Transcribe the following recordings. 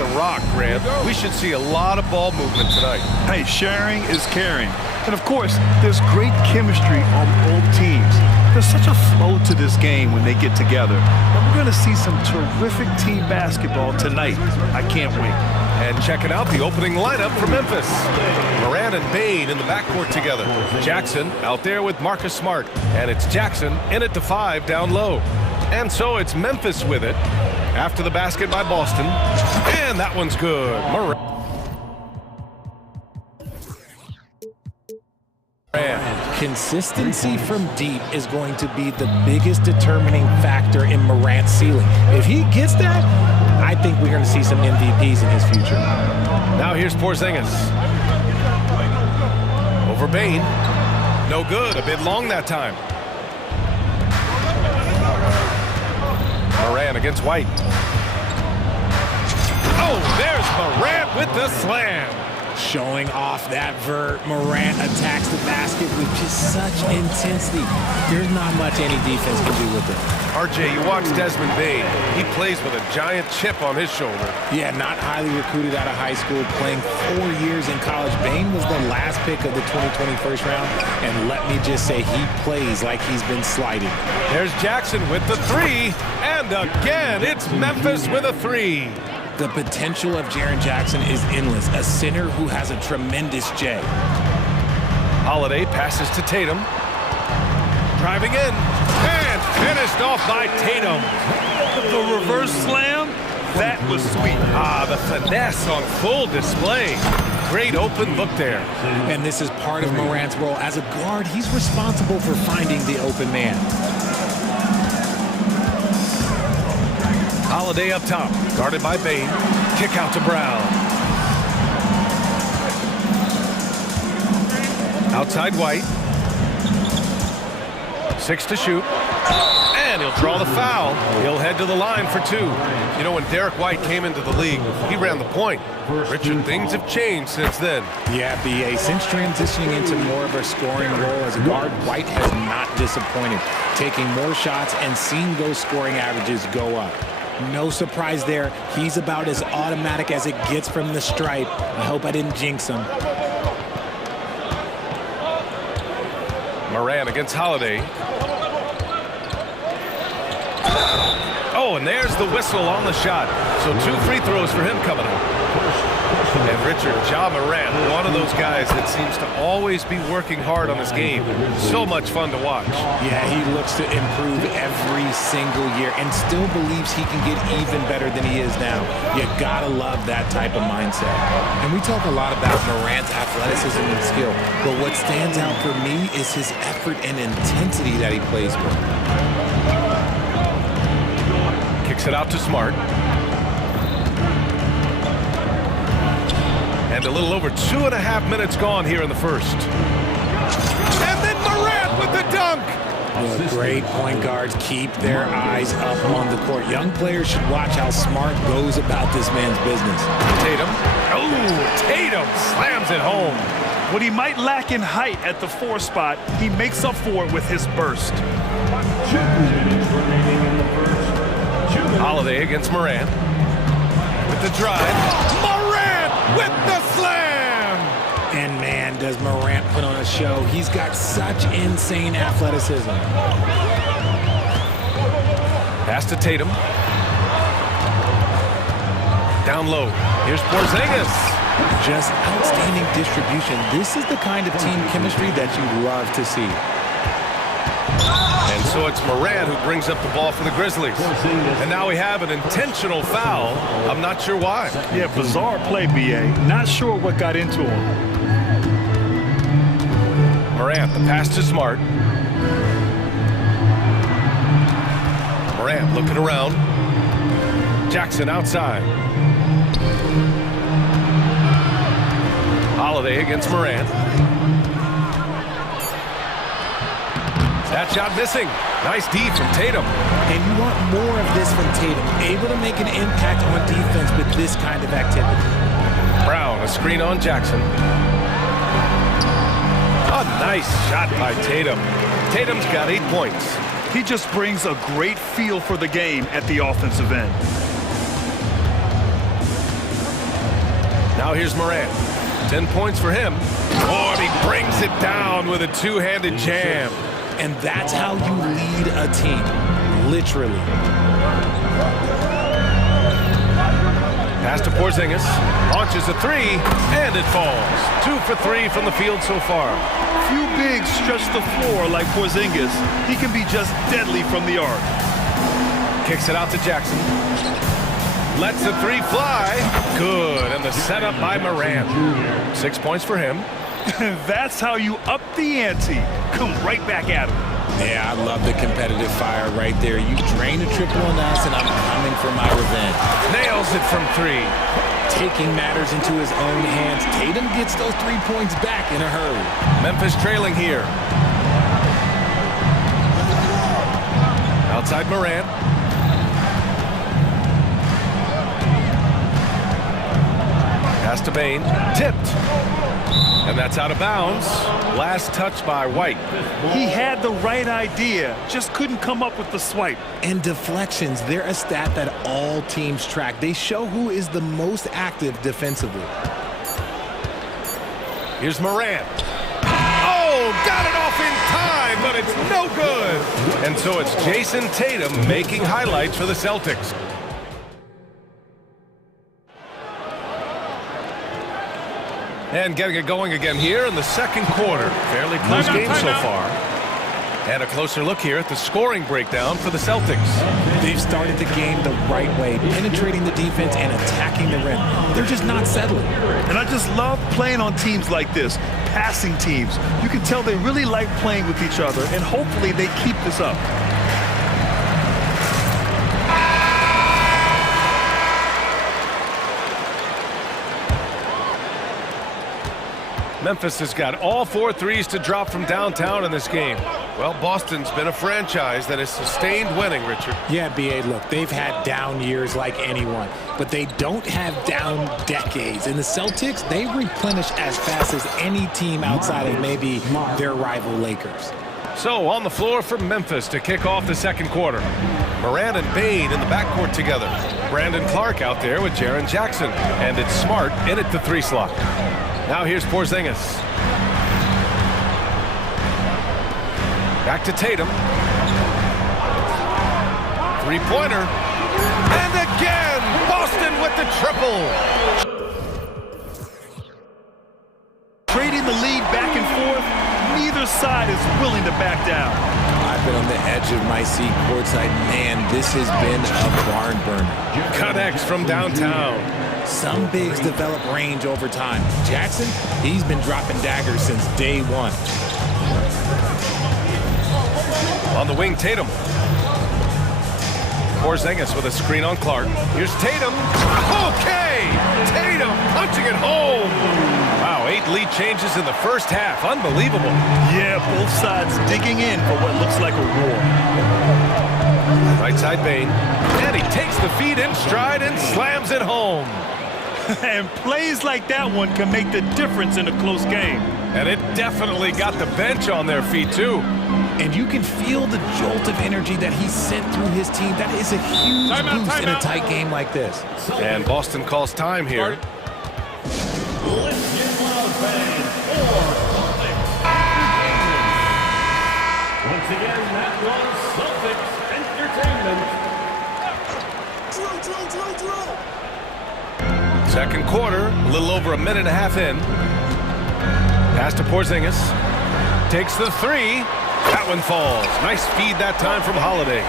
the rock, Grant. We should see a lot of ball movement tonight. Hey, sharing is caring. And of course, there's great chemistry on both teams. There's such a flow to this game when they get together. And we're going to see some terrific team basketball tonight. I can't wait. And checking out the opening lineup for Memphis. Morant and Bane in the backcourt together. Jackson out there with Marcus Smart. And it's Jackson in at the 5 down low. And so it's Memphis with it after the basket by Boston. And that one's good. Morant. Consistency from deep is going to be the biggest determining factor in Morant's ceiling. If he gets that, I think we're going to see some MVPs in his future. Now here's Porzingis. Over Bane. No good. A bit long that time. Morant against White. Oh, there's Morant with the slam. Showing off that vert, Morant attacks the basket with just such intensity. There's not much any defense can do with it. RJ, you watch Desmond Bane. He plays with a giant chip on his shoulder. Yeah, not highly recruited out of high school, playing 4 years in college. Bane was the last pick of the 2020 first round, and let me just say he plays like he's been slighted. There's Jackson with the 3, and again, it's Memphis with a 3. The potential of Jaren Jackson is endless, a center who has a tremendous J. Holiday passes to Tatum. Driving in, and finished off by Tatum. The reverse slam, that was sweet. Ah, the finesse on full display. Great open look there. And this is part of Morant's role. As a guard, he's responsible for finding the open man. Holiday up top, guarded by Bane. Kick out to Brown. Outside White. 6 to shoot. And he'll draw the foul. He'll head to the line for 2. You know, when Derek White came into the league, he ran the point. Richard, things have changed since then. Yeah, B.A. Since transitioning into more of a scoring role as a guard, White has not disappointed, taking more shots and seeing those scoring averages go up. No surprise there. He's about as automatic as it gets from the stripe. I hope I didn't jinx him. Morant against Holiday. Oh, and there's the whistle on the shot. So 2 free throws for him coming up. And Richard, Ja Morant, one of those guys that seems to always be working hard on his game. So much fun to watch. Yeah, he looks to improve every single year and still believes he can get even better than he is now. You gotta love that type of mindset. And we talk a lot about Morant's athleticism and skill, but what stands out for me is his effort and intensity that he plays with. Kicks it out to Smart. And a little over 2.5 minutes gone here in the first. And then Morant with the dunk. Well, great point guards keep their eyes up on the court. Young players should watch how Smart goes about this man's business. Tatum. Oh, Tatum slams it home. What he might lack in height at the 4 spot, he makes up for it with his burst. Holiday against Morant. With the drive. Morant with the slam! And man, does Morant put on a show. He's got such insane athleticism. Pass to Tatum. Down low. Here's Porzingis. Just outstanding distribution. This is the kind of team chemistry that you love to see. And so it's Morant who brings up the ball for the Grizzlies. And now we have an intentional foul. I'm not sure why. Yeah, bizarre play, B.A. Not sure what got into him. Morant, the pass to Smart. Morant looking around. Jackson outside. Holiday against Morant. That shot missing. Nice D from Tatum. And you want more of this from Tatum. Able to make an impact on defense with this kind of activity. Brown, a screen on Jackson. A nice shot by Tatum. Tatum's got 8 points. He just brings a great feel for the game at the offensive end. Now here's Morant. 10 points for him. Oh, and he brings it down with a two-handed jam. And that's how you lead a team, literally. Pass to Porzingis. Launches a three, and it falls. 2 for 3 from the field so far. Few bigs stretch the floor like Porzingis. He can be just deadly from the arc. Kicks it out to Jackson. Lets the three fly. Good, and the setup by Morant. 6 points for him. That's how you up the ante. Come right back at him. Yeah, I love the competitive fire right there. You drain a triple on us, and I'm coming for my revenge. Nails it from 3. Taking matters into his own hands. Tatum gets those 3 points back in a hurry. Memphis trailing here. Outside Morant. Pass to Bane. Tipped. And that's out of bounds. Last touch by White. He had the right idea, just couldn't come up with the swipe. And deflections, they're a stat that all teams track. They show who is the most active defensively. Here's Morant. Oh, got it off in time, but it's no good. And so it's Jason Tatum making highlights for the Celtics. And getting it going again here in the second quarter. Fairly close game so far. And a closer look here at the scoring breakdown for the Celtics. They've started the game the right way, penetrating the defense and attacking the rim. They're just not settling. And I just love playing on teams like this, passing teams. You can tell they really like playing with each other, and hopefully they keep this up. Memphis has got all 4 threes to drop from downtown in this game. Well, Boston's been a franchise that has sustained winning, Richard. Yeah, B.A., look, they've had down years like anyone, but they don't have down decades. And the Celtics, they replenish as fast as any team outside of maybe their rival Lakers. So, on the floor for Memphis to kick off the second quarter. Morant and Bane in the backcourt together. Brandon Clark out there with Jaren Jackson. And it's Smart in at the 3 slot. Now here's Porzingis. Back to Tatum. 3-pointer. And again, Boston with the triple. Trading the lead back and forth, neither side is willing to back down. I've been on the edge of my seat courtside. Man, this has been a barn burner. Connects from downtown. Some bigs develop range over time. Jackson, he's been dropping daggers since day one. On the wing, Tatum. Porzingis with a screen on Clark. Here's Tatum. Okay! Tatum punching it home. Wow, 8 lead changes in the first half. Unbelievable. Yeah, both sides digging in for what looks like a war. Right side Bane. And he takes the feed in stride and slams it home. And plays like that one can make the difference in a close game. And it definitely got the bench on their feet, too. And you can feel the jolt of energy that he sent through his team. That is a huge boost in a tight game like this. And Boston calls time here. Once again, that was Celtics Entertainment. Second quarter, a little over a minute and a half in. Pass to Porzingis. Takes the 3. That one falls. Nice feed that time from Holiday.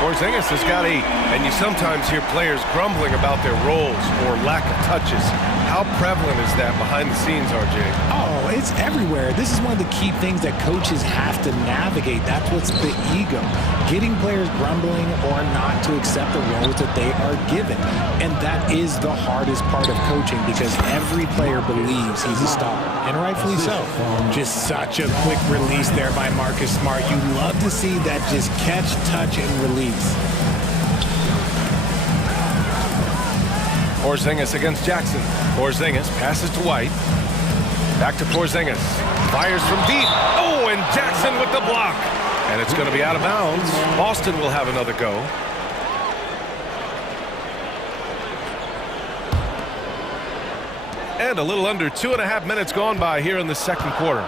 Porzingis has got 8, and you sometimes hear players grumbling about their roles or lack of touches. How prevalent is that behind the scenes, RJ? Oh, it's everywhere. This is one of the key things that coaches have to navigate. That's what's the ego. Getting players grumbling or not to accept the roles that they are given. And that is the hardest part of coaching because every player believes he's a star, and rightfully so. Just such a quick release there by Marcus Smart. You love to see that just catch, touch, and release. Porzingis against Jackson. Porzingis passes to White. Back to Porzingis. Fires from deep. Oh, and Jackson with the block. And it's going to be out of bounds. Boston will have another go. And a little under 2.5 minutes gone by here in the second quarter.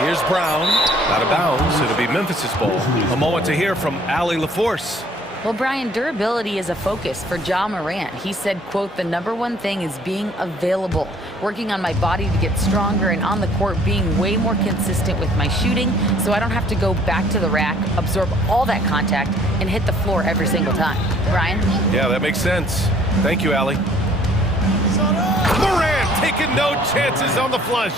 Here's Brown, out of bounds. It'll be Memphis's ball. A moment to hear from Allie LaForce. Well, Brian, durability is a focus for Ja Morant. He said, quote, "The #1 thing is being available, working on my body to get stronger and on the court being way more consistent with my shooting so I don't have to go back to the rack, absorb all that contact, and hit the floor every single time." Brian? Yeah, that makes sense. Thank you, Allie. Morant taking no chances on the flush.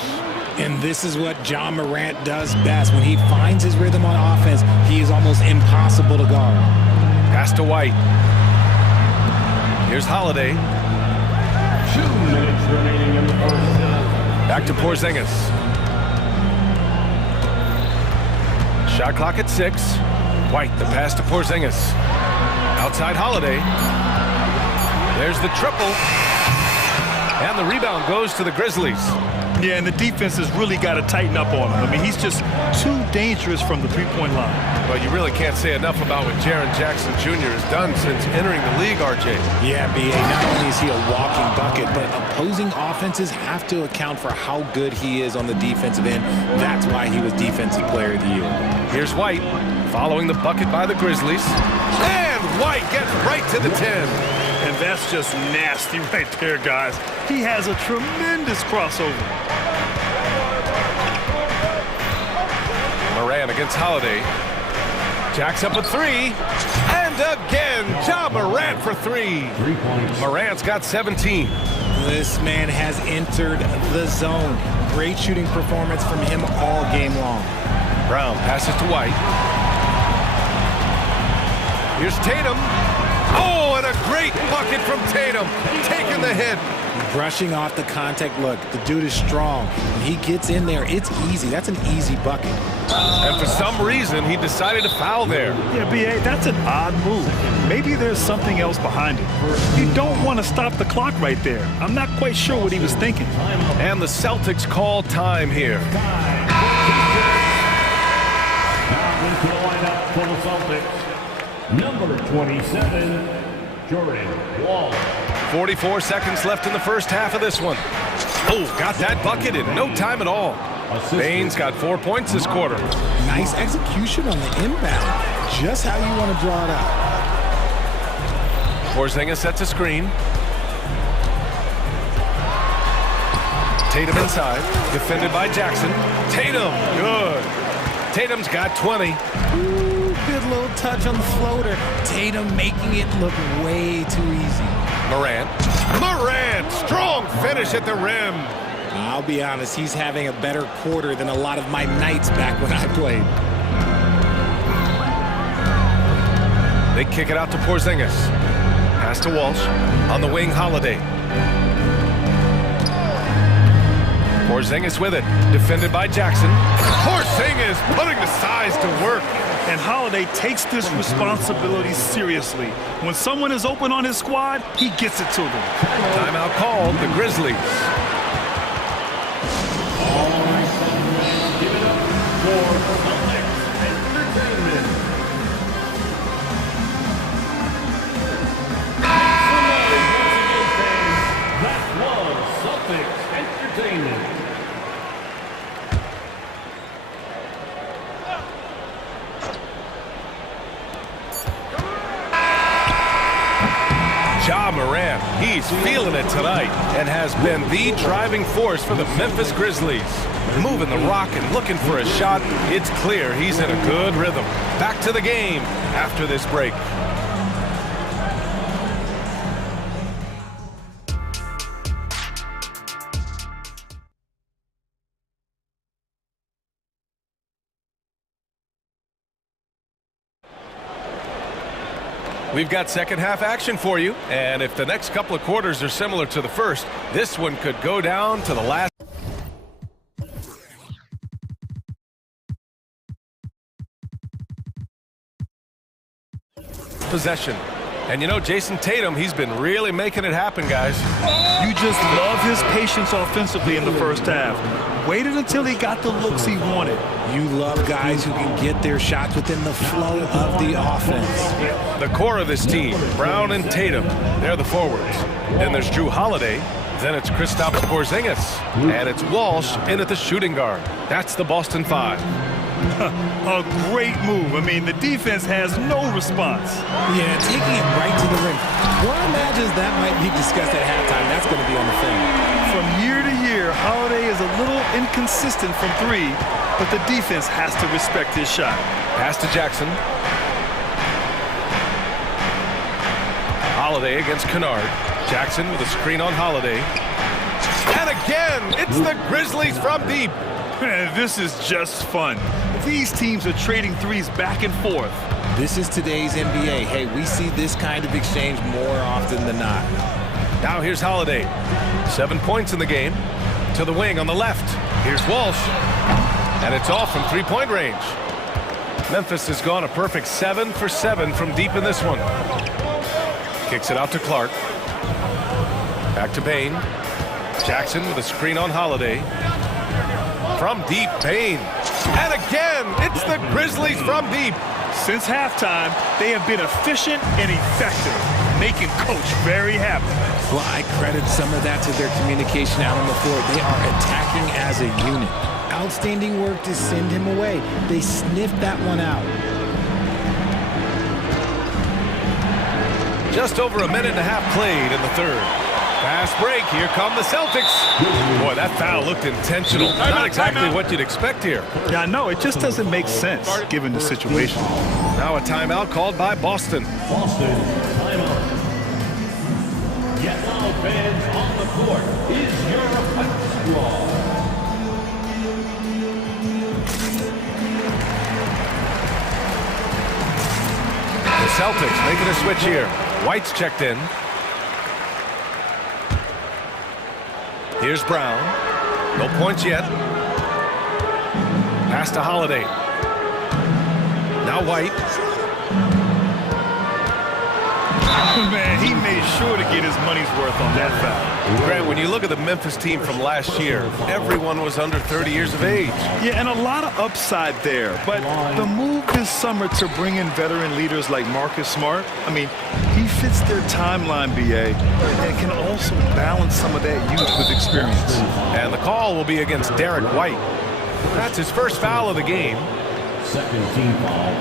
And this is what Ja Morant does best. When he finds his rhythm on offense, he is almost impossible to guard. Pass to White. Here's Holiday. 2 minutes remaining in the first half. Back to Porzingis. Shot clock at 6. White, the pass to Porzingis. Outside Holiday. There's the triple. And the rebound goes to the Grizzlies. Yeah, and the defense has really got to tighten up on him. I mean, he's just too dangerous from the three-point line. But you really can't say enough about what Jaren Jackson Jr. has done since entering the league, RJ. Yeah, B.A., not only is he a walking bucket, but opposing offenses have to account for how good he is on the defensive end. That's why he was Defensive Player of the Year. Here's White, following the bucket by the Grizzlies. And White gets right to the 10. And that's just nasty right there, guys. He has a tremendous crossover. Morant against Holiday. Jacks up a 3. And again, Ja Morant for 3. 3 points. Morant's got 17. This man has entered the zone. Great shooting performance from him all game long. Brown passes to White. Here's Tatum. Oh, and a great bucket from Tatum. Taking the hit. Brushing off the contact. Look, the dude is strong. When he gets in there, it's easy. That's an easy bucket. And for some reason, he decided to foul there. Yeah, B.A., that's an odd move. Maybe there's something else behind it. You don't want to stop the clock right there. I'm not quite sure what he was thinking. And the Celtics call time here. Now into the lineup for the Celtics. Number 27, Jordan Wall. 44 seconds left in the first half of this one. Oh, got that bucket in no time at all. Baines got 4 points this quarter. Nice execution on the inbound. Just how you want to draw it out. Porzingis sets a screen. Tatum inside, defended by Jackson. Tatum, good. Tatum's got 20. Ooh, good little touch on the floater. Tatum making it look way too easy. Morant, strong finish at the rim. I'll be honest, he's having a better quarter than a lot of my nights back when I played. They kick it out to Porzingis. Pass to Walsh. On the wing, Holiday. Porzingis with it. Defended by Jackson. Porzingis putting the size to work. And Holiday takes this responsibility seriously. When someone is open on his squad, he gets it to them. Timeout called, the Grizzlies. All right, give it up for Celtics Entertainment. That was Celtics Entertainment. Ja Morant, he's feeling it tonight and has been the driving force for the Memphis Grizzlies. Moving the rock and looking for a shot, it's clear he's in a good rhythm. Back to the game after this break. We've got second half action for you, and if the next couple of quarters are similar to the first, this one could go down to the last possession. And you know, Jason Tatum, he's been really making it happen, guys. You just love his patience offensively in the first half. Waited until he got the looks he wanted. You love guys who can get their shots within the flow of the offense. The core of this team, Brown and Tatum, they're the forwards. Then there's Drew Holiday, Then it's Kristaps Porzingis. And it's Walsh in at the shooting guard. That's the Boston 5. A great move. I mean, the defense has no response. Yeah, taking it right to the rim. One imagines that might be discussed at halftime. That's going to be on the film. From year to year, Holiday is a little inconsistent from three, but the defense has to respect his shot. Pass to Jackson. Holiday against Kennard. Jackson with a screen on Holiday. And again, it's the Grizzlies from deep. This is just fun. These teams are trading threes back and forth. This is today's NBA. Hey, we see this kind of exchange more often than not. Now here's Holiday. 7 points in the game. To the wing on the left. Here's Walsh. And it's off from three-point range. Memphis has gone a perfect 7 for 7 from deep in this one. Kicks it out to Clark. Back to Bain. Jackson with a screen on Holiday. From deep, Bain. And again, it's the Grizzlies from deep. Since halftime, they have been efficient and effective, making Coach very happy. Well, I credit some of that to their communication out on the floor. They are attacking as a unit. Outstanding work to send him away. They sniffed that one out. Just over a minute and a half played in the third. Fast break. Here come the Celtics. Boy, that foul looked intentional. Not exactly what you'd expect here. Yeah, I know. It just doesn't make sense given the situation. Now a timeout called by Boston. Boston, timeout. Yes, all fans on the court is your basketball. The Celtics making a switch here. White's checked in. Here's Brown. No points yet. Pass to Holiday. Now White. Man, he made sure to get his money's worth on that foul. Grant, when you look at the Memphis team from last year, everyone was under 30 years of age. Yeah, and a lot of upside there. But the move this summer to bring in veteran leaders like Marcus Smart, I mean, he fits their timeline, BA, and can also balance some of that youth with experience. And the call will be against Derek White. That's his first foul of the game. Second team foul.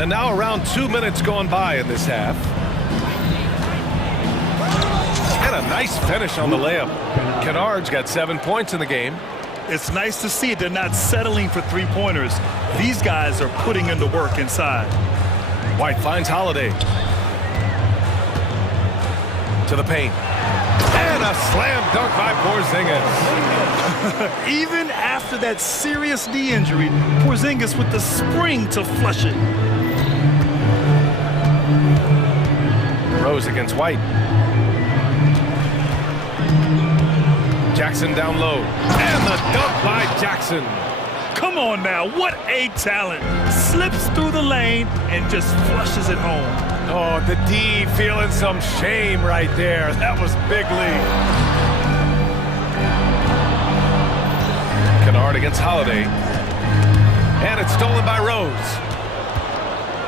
And now around 2 minutes gone by in this half. And a nice finish on the layup. Kennard's got 7 points in the game. It's nice to see they're not settling for three-pointers. These guys are putting in the work inside. White finds Holiday. To the paint. And a slam dunk by Porzingis. Even after that serious knee injury, Porzingis with the spring to flush it. Rose against White. Jackson down low. And the dunk by Jackson. Come on now, what a talent. Slips through the lane and just flushes it home. Oh, the D feeling some shame right there. That was big league. Kennard against Holiday. And it's stolen by Rose.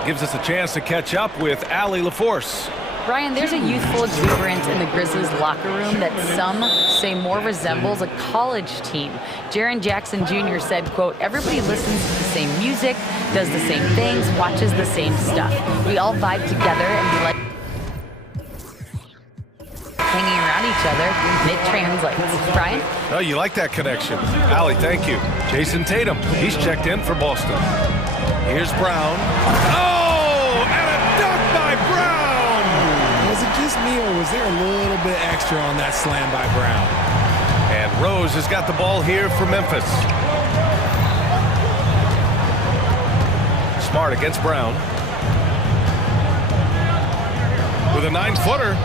Gives us a chance to catch up with Allie LaForce. Brian, there's a youthful exuberance in the Grizzlies locker room that some say more resembles a college team. Jaren Jackson Jr. said, quote, everybody listens to the same music, does the same things, watches the same stuff. We all vibe together and we like hanging around each other, and it translates. Brian? Oh, you like that connection. Allie, thank you. Jason Tatum, he's checked in for Boston. Here's Brown. Oh, and a dunk by Brown! Was it just me, or was there a little bit extra on that slam by Brown? And Rose has got the ball here for Memphis. Smart against Brown. With a 9-footer.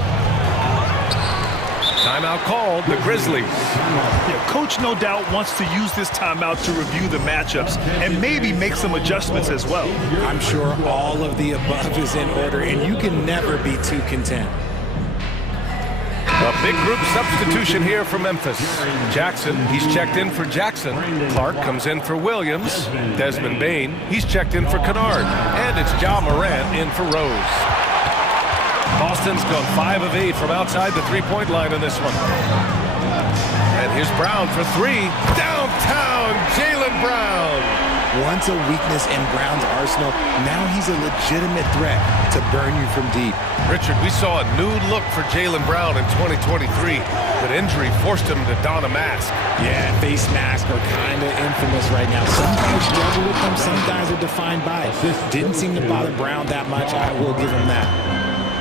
Timeout called, the Grizzlies. Yeah, Coach no doubt wants to use this timeout to review the matchups and maybe make some adjustments as well. I'm sure all of the above is in order, and you can never be too content. A big group substitution here for Memphis. Jackson, he's checked in for Jackson. Clark comes in for Williams. Desmond Bain, he's checked in for Kennard. And it's Ja Morant in for Rose. Boston's gone 5 of 8 from outside the three-point line in this one. And here's Brown for three. Downtown, Jaylen Brown. Once a weakness in Brown's arsenal, now he's a legitimate threat to burn you from deep. Richard, we saw a new look for Jaylen Brown in 2023, but injury forced him to don a mask. Yeah, face masks are kind of infamous right now. Some guys struggle with them, some guys are defined by it. Didn't seem to bother Brown that much, I will give him that.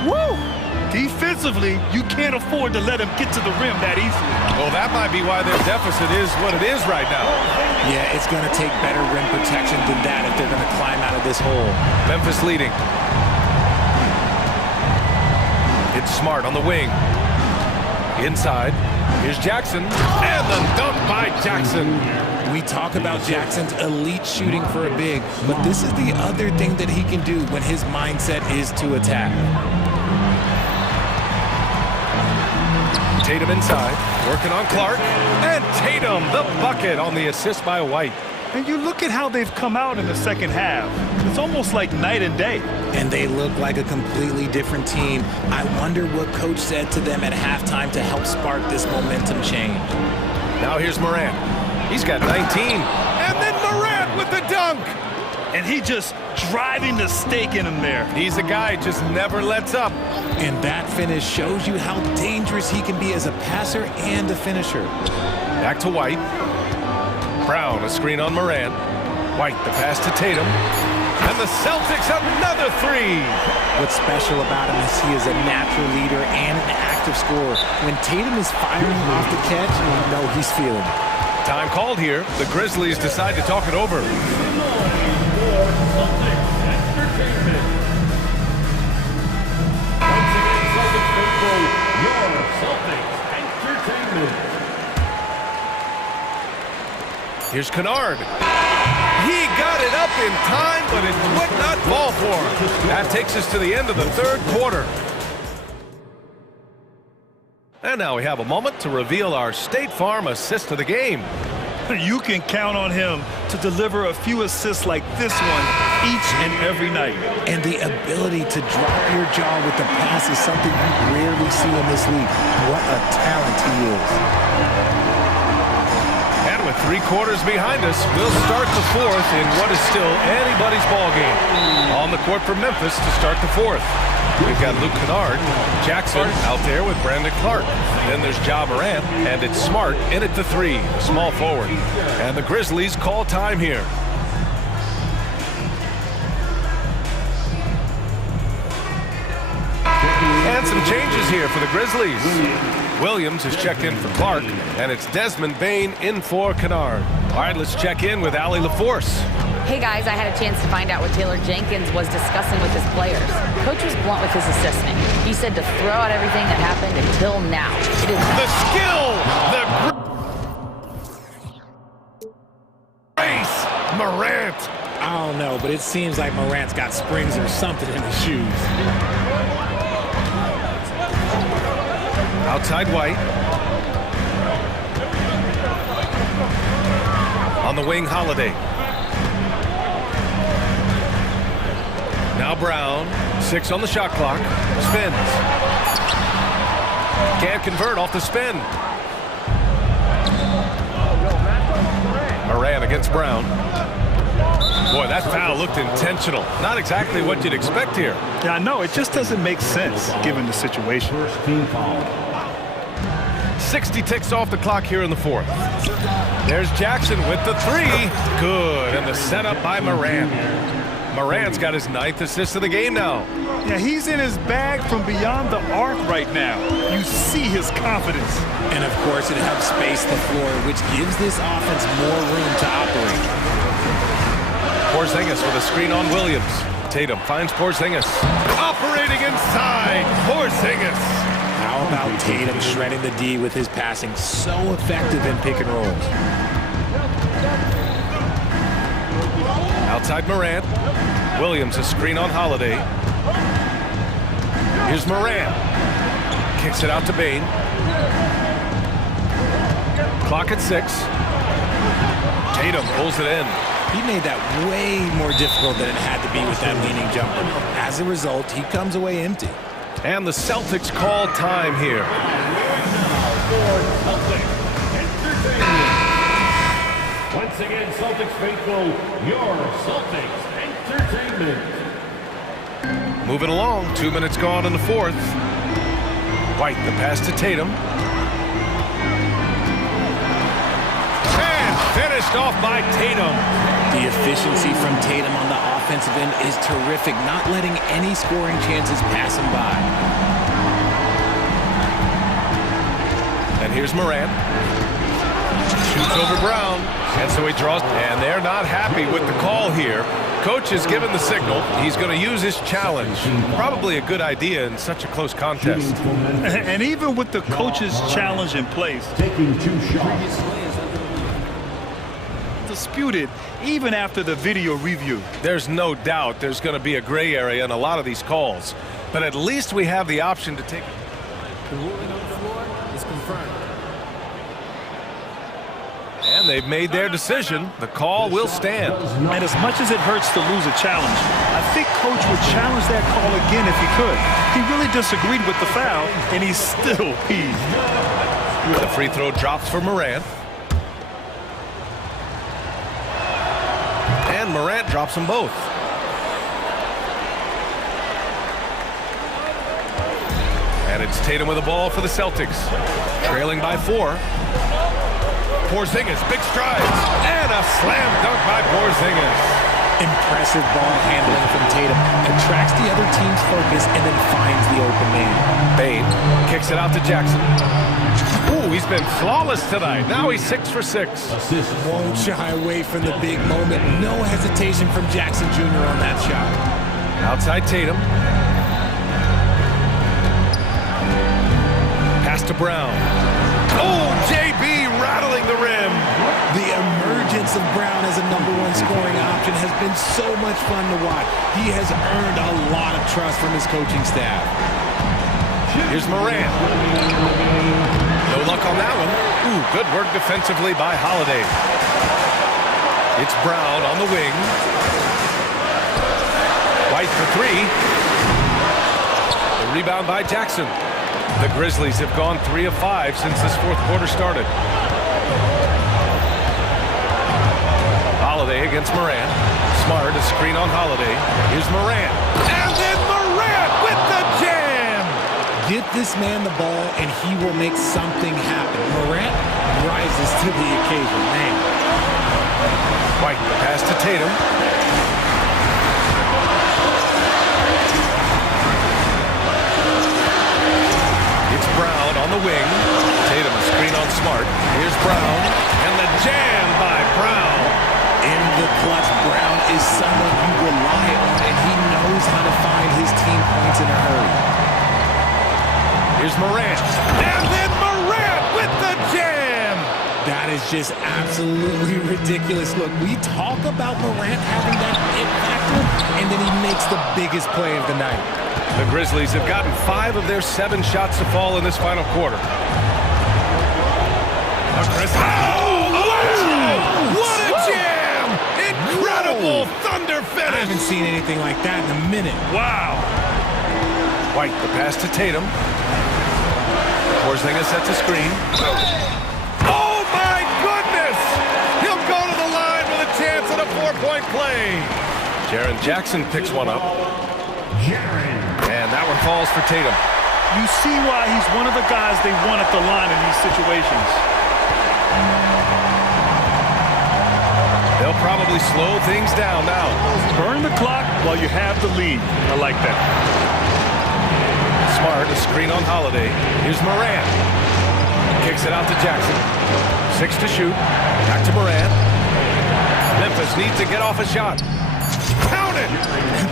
Woo! Defensively, you can't afford to let him get to the rim that easily. Well, that might be why their deficit is what it is right now. Yeah, it's going to take better rim protection than that if they're going to climb out of this hole. Memphis leading. It's Smart on the wing. Inside. Here's Jackson. And the dunk by Jackson. We talk about Jackson's elite shooting for a big, but this is the other thing that he can do when his mindset is to attack. Tatum inside, working on Clark, and Tatum, the bucket on the assist by White. And you look at how they've come out in the second half. It's almost like night and day. And they look like a completely different team. I wonder what coach said to them at halftime to help spark this momentum change. Now here's Morant. He's got 19. And then Morant with the dunk. And he just driving the stake in him there. He's a guy who just never lets up. And that finish shows you how dangerous he can be as a passer and a finisher. Back to White. Brown, a screen on Morant. White, the pass to Tatum. And the Celtics another three. What's special about him is he is a natural leader and an active scorer. When Tatum is firing off the catch, you know he's feeling it. Time called here. The Grizzlies decide to talk it over. Here's Kennard. He got it up in time, but it would not fall for him. That takes us to the end of the third quarter. And now we have a moment to reveal our State Farm assist of the game. You can count on him to deliver a few assists like this one each and every night. And the ability to drop your jaw with the pass is something you rarely see in this league. What a talent he is. And with 3 quarters behind us, we'll start the fourth in what is still anybody's ball game. On the court for Memphis to start the fourth. We've got Luke Kennard, Jackson out there with Brandon Clark. Then there's Ja Morant, and it's Smart in at the 3, small forward. And the Grizzlies call time here. And some changes here for the Grizzlies. Williams is checked in for Clark, and it's Desmond Bane in for Kennard. All right, let's check in with Allie LaForce. Hey guys, I had a chance to find out what Taylor Jenkins was discussing with his players. Coach was blunt with his assessment. He said to throw out everything that happened until now. It is the skill, the grace, Morant. I don't know, but it seems like Morant's got springs or something in his shoes. Outside White. On the wing, Holiday. Now Brown, 6 on the shot clock, spins. Can't convert off the spin. Morant against Brown. Boy, that foul looked intentional. Not exactly what you'd expect here. Yeah, I know. It just doesn't make sense given the situation. 60 ticks off the clock here in the fourth. There's Jackson with the 3. Good, and the setup by Morant. Morant's got his 9th assist of the game now. Yeah, he's in his bag from beyond the arc right now. You see his confidence. And of course, it helps space the floor, which gives this offense more room to operate. Porzingis with a screen on Williams. Tatum finds Porzingis. Operating inside, Porzingis. How about Tatum shredding the D with his passing? So effective in pick and rolls. Outside Morant. Williams a screen on Holiday. Here's Morant. Kicks it out to Bane. Clock at 6. Tatum pulls it in. He made that way more difficult than it had to be with that leaning jumper. As a result, he comes away empty. And the Celtics call time here. Once again, Celtics faithful, your Celtics Entertainment. Moving along, 2 minutes gone in the fourth. White, the pass to Tatum. And finished off by Tatum. The efficiency from Tatum on the offensive end is terrific, not letting any scoring chances pass him by. And here's Morant. Shoots over Brown. And so he draws. And they're not happy with the call here. Coach has given the signal. He's going to use his challenge. Probably a good idea in such a close contest. And even with the coach's challenge in place, Taking 2 shots. disputed even after the video review. There's no doubt there's going to be a gray area in a lot of these calls. But at least we have the option to take it. The ruling on the floor is confirmed. And they've made their decision. The call will stand. And as much as it hurts to lose a challenge, I think Coach would challenge that call again if he could. He really disagreed with the foul, and he's still peeved. The free throw drops for Morant. And Morant drops them both. And it's Tatum with the ball for the Celtics. Trailing by 4. Porzingis, big strides, and a slam dunk by Porzingis. Impressive ball handling from Tatum. Attracts the other team's focus and then finds the open man. Bane kicks it out to Jackson. Ooh, he's been flawless tonight. Now he's 6 for 6. Assist. Won't shy away from the big moment. No hesitation from Jackson Jr. on that shot. Outside Tatum. Pass to Brown. Oh, JB rattling the rim. The emergence of Brown as a #1 scoring option has been so much fun to watch. He has earned a lot of trust from his coaching staff. Here's Morant. No luck on that one. Ooh, good work defensively by Holiday. It's Brown on the wing. White for 3. The rebound by Jackson. The Grizzlies have gone 3 of 5 since this fourth quarter started. Holiday against Morant. Smart, a screen on Holiday. Here's Morant. And then Morant with the jam! Get this man the ball and he will make something happen. Morant rises to the occasion, man. White, the pass to Tatum. Brown on the wing. Tatum a screen on Smart. Here's Brown. And the jam by Brown. In the clutch, Brown is someone you rely on, and he knows how to find his team points in a hurry. Here's Morant. And then Morant with the jam. That is just absolutely ridiculous. Look, we talk about Morant having that it factor, and then he makes the biggest play of the night. The Grizzlies have gotten 5 of their 7 shots to fall in this final quarter. What a jam! Incredible thunder finish! I haven't seen anything like that in a minute. Wow! White, the pass to Tatum. Porzingis sets a screen. Oh my goodness! He'll go to the line with a chance at a 4-point play. Jaren Jackson picks one up. And that one falls for Tatum. You see why he's one of the guys they want at the line in these situations. They'll probably slow things down now. Burn the clock while you have the lead. I like that. Smart, a screen on Holiday. Here's Morant. Kicks it out to Jackson. 6 to shoot. Back to Morant. Memphis needs to get off a shot. Count it!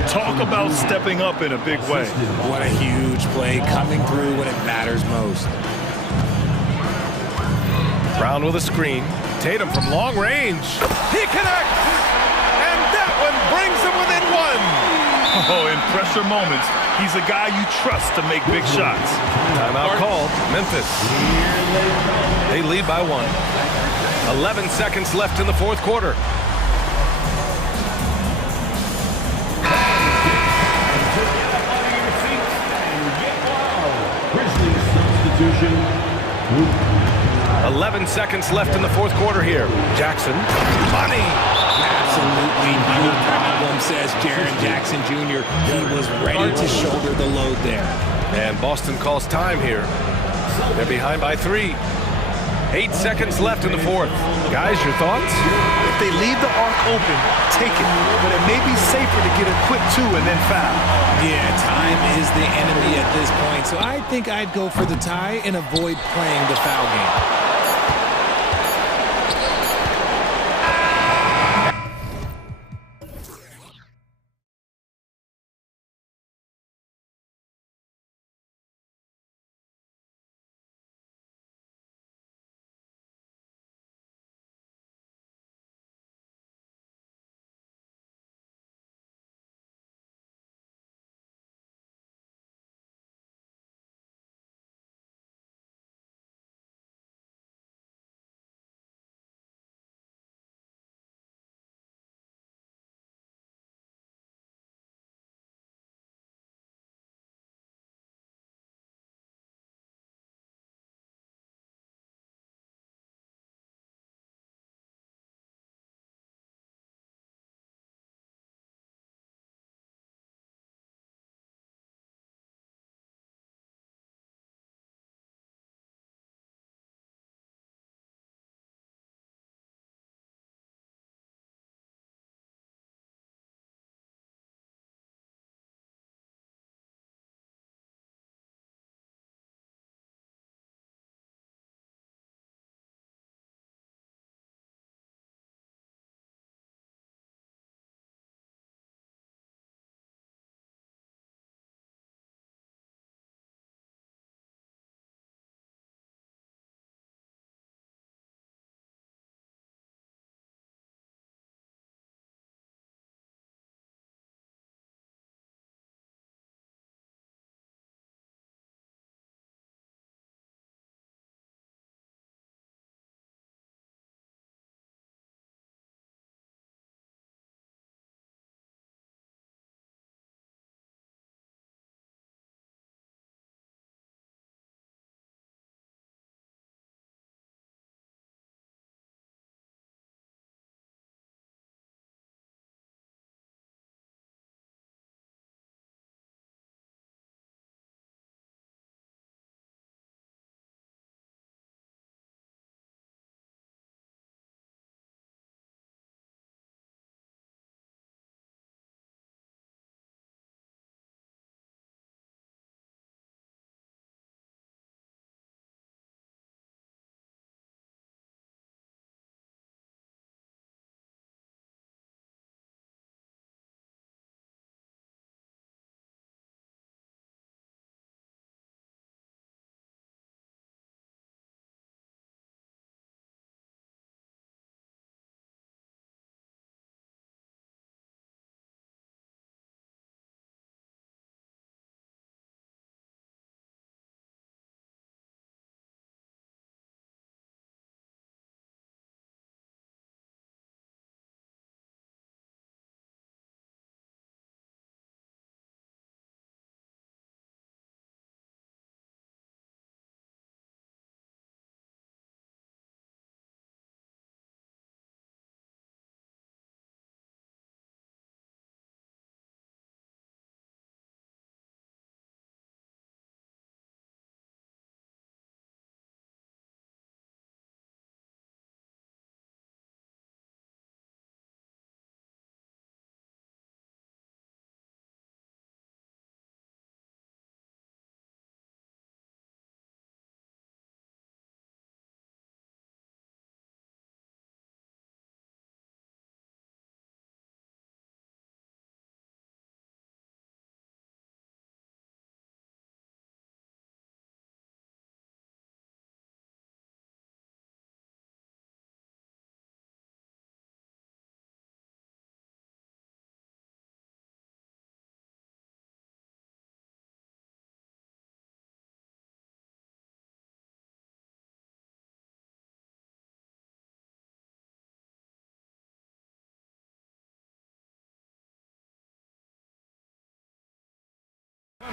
Talk about stepping up in a big way. What a huge play, coming through when it matters most. Brown with a screen. Tatum from long range. He connects! And that one brings him within 1. Oh, in pressure moments, he's a guy you trust to make big shots. Timeout called. Memphis. They lead by 1. 11 seconds left in the fourth quarter. 11 seconds left in the fourth quarter here. Jackson, money. Absolutely no problem, says Jaren Jackson Jr. He was ready to shoulder the load there. And Boston calls time here. They're behind by 3. 8 seconds left in the fourth. Guys, your thoughts? If they leave the arc open, take it. But it may be safer to get a quick 2 and then foul. Yeah, time is the enemy at this point. So I think I'd go for the tie and avoid playing the foul game.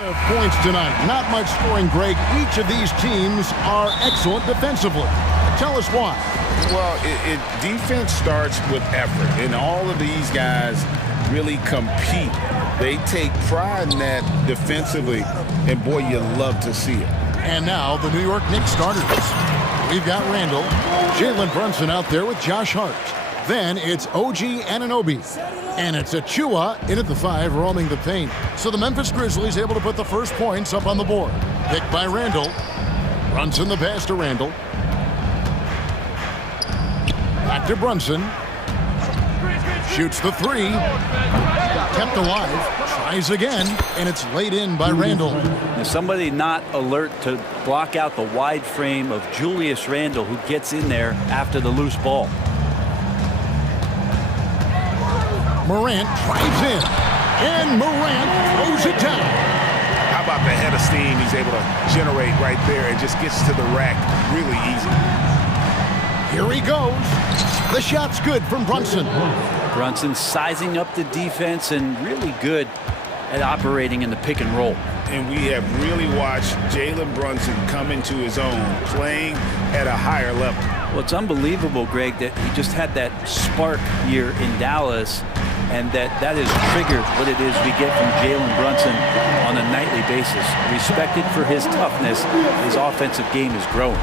Of points tonight. Not much scoring, Greg. Each of these teams are excellent defensively. Tell us why. Well, defense starts with effort, and all of these guys really compete. They take pride in that defensively, and boy, you love to see it. And now the New York Knicks starters. We've got Randall, Jalen Brunson out there with Josh Hart. Then it's OG Anunoby. And it's Achua in at the 5, roaming the paint. So the Memphis Grizzlies able to put the first points up on the board. Picked by Randall. Brunson the pass to Randall. Back to Brunson. Shoots the 3. Kept alive. Tries again. And it's laid in by Randall. Now somebody not alert to block out the wide frame of Julius Randle, who gets in there after the loose ball. Morant drives in. And Morant throws it down. How about the head of steam he's able to generate right there and just gets to the rack really easy. Here he goes. The shot's good from Brunson. Brunson sizing up the defense and really good at operating in the pick and roll. And we have really watched Jalen Brunson come into his own, playing at a higher level. Well, it's unbelievable, Greg, that he just had that spark here in Dallas, and that has triggered what it is we get from Jalen Brunson on a nightly basis. Respected for his toughness, his offensive game is growing.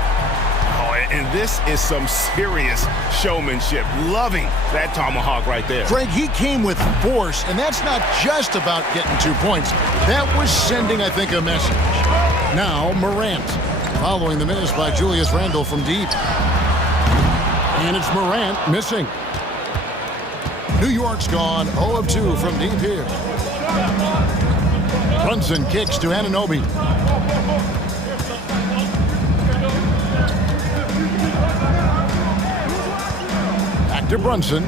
And this is some serious showmanship. Loving that tomahawk right there. Greg, he came with force, and that's not just about getting 2 points. That was sending, I think, a message. Now, Morant, following the miss by Julius Randle from deep. And it's Morant missing. New York's gone 0 of 2 from deep here. Brunson kicks to Anunoby. To Brunson.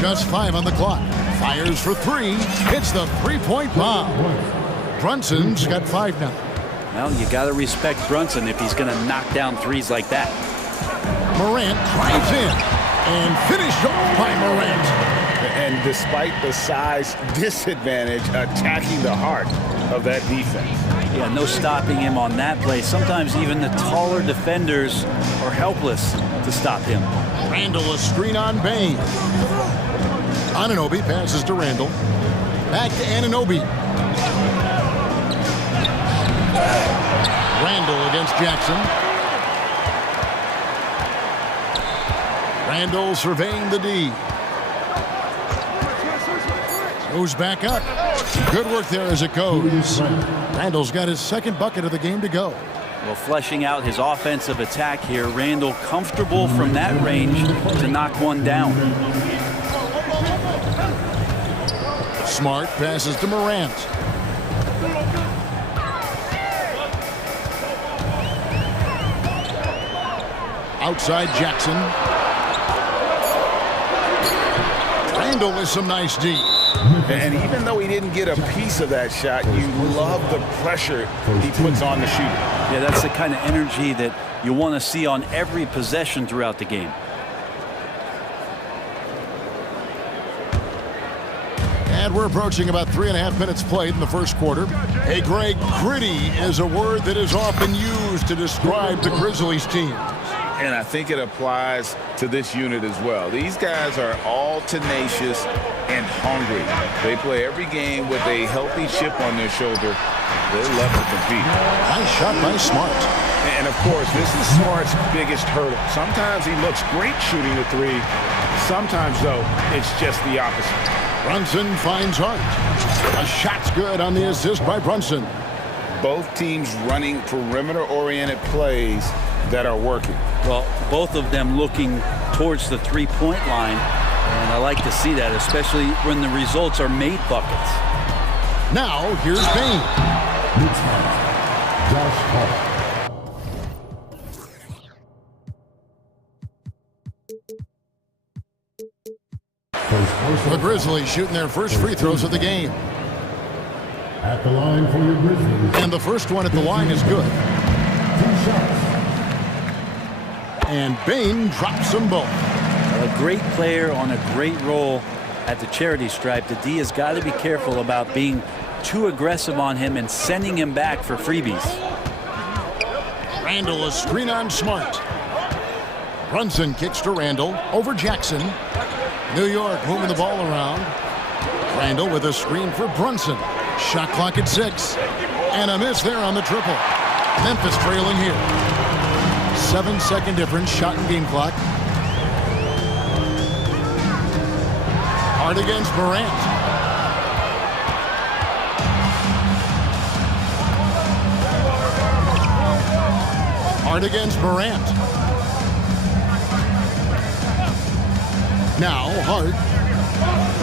Just 5 on the clock. Fires for 3. Hits the 3-point bomb. Brunson's got 5 now. Well, you got to respect Brunson if he's going to knock down threes like that. Morant drives in and finished off by Morant. And despite the size disadvantage, attacking the heart of that defense. Yeah, no stopping him on that play. Sometimes even the taller defenders are helpless to stop him. Randall a screen on Bain. Anunoby passes to Randall. Back to Anunoby. Randall against Jackson. Randall surveying the D. Goes back up. Good work there as it goes. Randall's got his second bucket of the game to go. Well, fleshing out his offensive attack here, Randall comfortable from that range to knock one down. Smart passes to Morant. Outside Jackson. Randall with some nice D. And even though he didn't get a piece of that shot, you love the pressure he puts on the shooter. Yeah, that's the kind of energy that you want to see on every possession throughout the game. And we're approaching about 3.5 minutes played in the first quarter. Hey, Greg, gritty is a word that is often used to describe the Grizzlies team. And I think it applies to this unit as well. These guys are all tenacious and hungry. They play every game with a healthy chip on their shoulder. They love to compete. Nice shot by Smart. And, of course, this is Smart's biggest hurdle. Sometimes he looks great shooting the 3. Sometimes, though, it's just the opposite. Brunson finds Hart. A shot's good on the assist by Brunson. Both teams running perimeter-oriented plays that are working. Well, both of them looking towards the three-point line, and I like to see that, especially when the results are made buckets. Now, here's Bain. The Grizzlies shooting their first free throws of the game. At the line for your Grizzlies. And the first one at the line is good. 2 shots. And Bain drops them both. A great player on a great role at the charity stripe. The D has got to be careful about being too aggressive on him and sending him back for freebies. Randall a screen on Smart. Brunson kicks to Randall over Jackson. New York moving the ball around. Randall with a screen for Brunson. Shot clock at 6. And a miss there on the triple. Memphis trailing here. 7-second difference, shot and game clock. Hard against Morant. Hard against Morant. Now Hart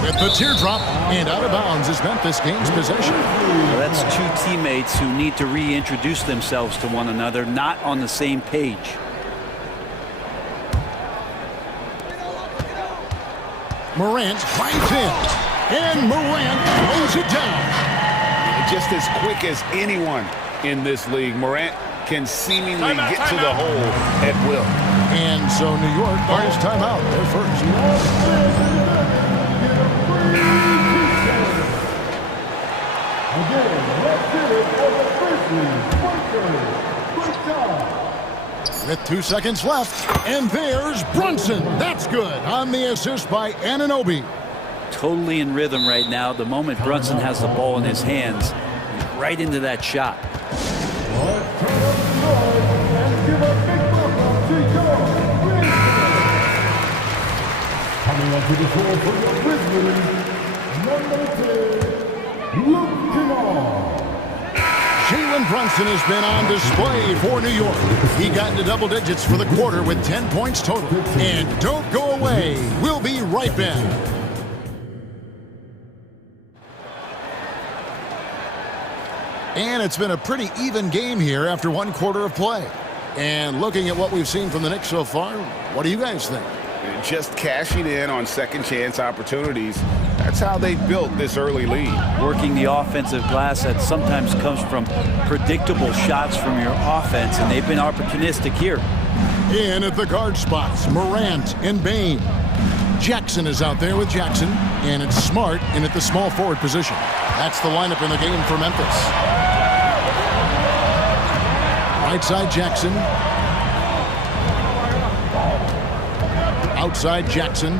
with the teardrop and out of bounds as Memphis gains possession. Well, that's two teammates who need to reintroduce themselves to one another, not on the same page. Morant finds in, and Morant throws it down. Just as quick as anyone in this league, Morant can seemingly get to the hole at will. And so New York calls timeout. They're first. With 2 seconds left, and there's Brunson. That's good on the assist by Anunoby. Totally in rhythm right now. The moment Brunson has the ball in his hands, he's right into that shot. Coming up to the floor for the Grizzlies, number 10, Jalen Brunson has been on display for New York. He got into double digits for the quarter with 10 points total. And don't go away. We'll be right back. And it's been a pretty even game here after one quarter of play. And looking at what we've seen from the Knicks so far, what do you guys think? Just cashing in on second chance opportunities. That's how they built this early lead. Working the offensive glass that sometimes comes from predictable shots from your offense, and they've been opportunistic here. In at the guard spots, Morant and Bain. Jackson is out there with Jackson, and it's Smart in at the small forward position. That's the lineup in the game for Memphis. Right side Jackson. Outside Jackson.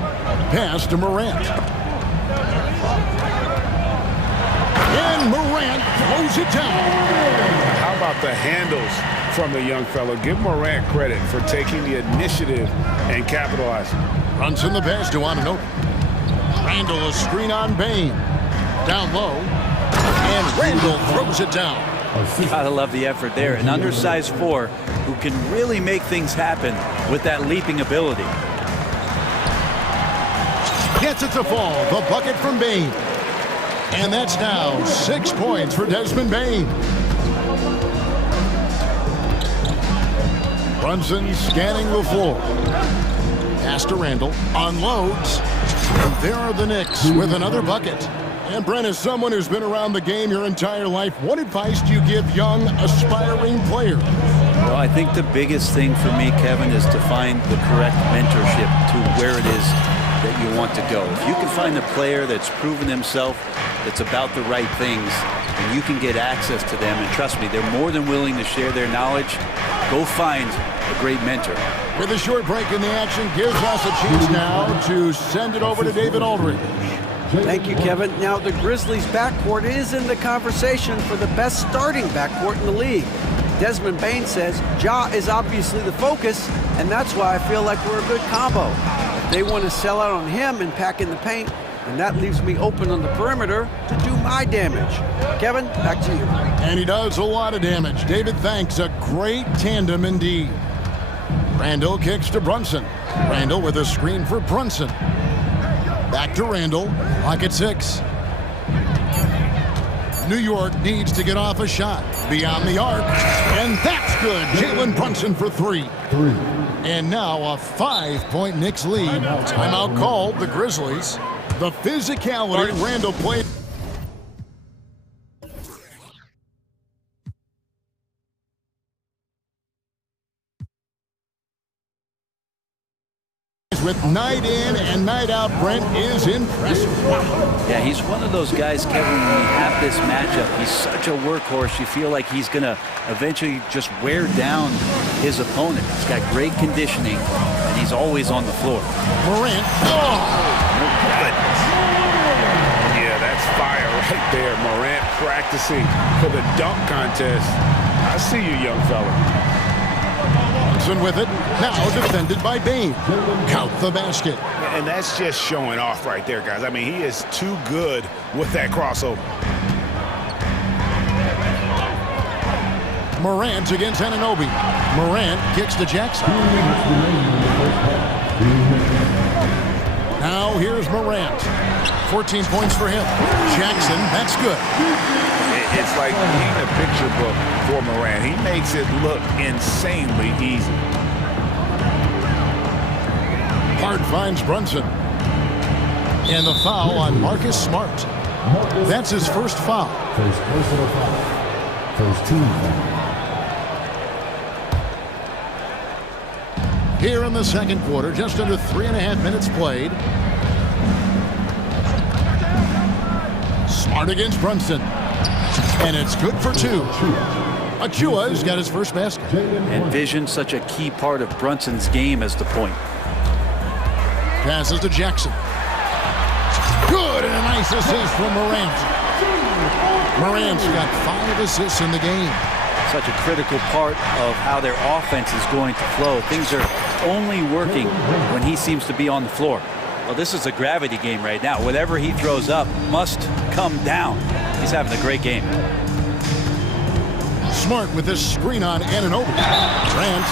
Pass to Morant. And Morant throws it down. How about the handles from the young fellow? Give Morant credit for taking the initiative and capitalizing. Brunson the pass to Anunoby. Randall a screen on Bain. Down low. And Randall throws it down. Gotta love the effort there. An undersized four who can really make things happen with that leaping ability. Gets it to fall. The bucket from Bain. And that's now 6 points for Desmond Bain. Brunson scanning the floor. Pass to Randall. Unloads. And there are the Knicks with another bucket. And Brent, as someone who's been around the game your entire life, what advice do you give young, aspiring players? Well, I think the biggest thing for me, Kevin, is to find the correct mentorship to where it is that you want to go. If you can find a player that's proven himself, that's about the right things, and you can get access to them, and trust me, they're more than willing to share their knowledge, go find a great mentor. With a short break in the action, gives us a chance now to send it over to David Aldridge. Thank you, Kevin. Now, the Grizzlies' backcourt is in the conversation for the best starting backcourt in the league. Desmond Bain says Ja is obviously the focus, and that's why I feel like we're a good combo. If they want to sell out on him and pack in the paint, and that leaves me open on the perimeter to do my damage. Kevin, back to you. And he does a lot of damage. David, thanks. A great tandem indeed. Randall kicks to Brunson. Randall with a screen for Brunson. Back to Randall. Clock at 6. New York needs to get off a shot. Beyond the arc. And that's good. Jalen Brunson for 3. And now a 5-point Knicks lead. Timeout called the Grizzlies. The physicality Randall played with night in and night out. Brent is impressive. Yeah, he's one of those guys, Kevin, when you have this matchup, he's such a workhorse. You feel like he's going to eventually just wear down his opponent. He's got great conditioning, and he's always on the floor. Morant. Oh! Yeah, that's fire right there. Morant practicing for the dunk contest. I see you, young fella. Brunson with it. Now defended by Bain. Count the basket. And that's just showing off right there, guys. I mean, he is too good with that crossover. Morant against Anunoby. Morant kicks to Jackson. Now here's Morant. 14 points for him. Jackson, that's good. It's like reading a picture book for Morant. He makes it look insanely easy. Hart finds Brunson. And the foul on Marcus Smart. That's his first foul. First personal foul. First team foul. Here in the second quarter, just under 3.5 minutes played. Smart against Brunson. And it's good for two. Achua's got his first basket. And vision, such a key part of Brunson's game as the point. Passes to Jackson. Good, and a nice assist from Morant. Morant's got 5 assists in the game. Such a critical part of how their offense is going to flow. Things are only working when he seems to be on the floor. Well, this is a gravity game right now. Whatever he throws up must come down. He's having a great game. Smart with this screen on Anunoby. Grant,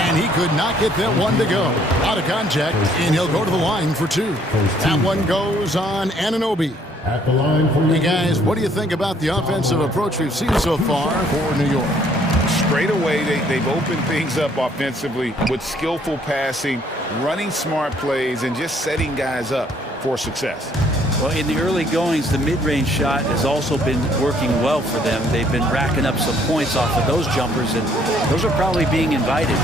and he could not get that one to go. Out of contact, and he'll go to the line for 2. That one goes on Anunoby. At the line for Hey guys, what do you think about the offensive approach we've seen so far for New York? Straight away, they've opened things up offensively with skillful passing, running smart plays, and just setting guys up for success. Well, in the early goings, the mid-range shot has also been working well for them. They've been racking up some points off of those jumpers, and those are probably being invited.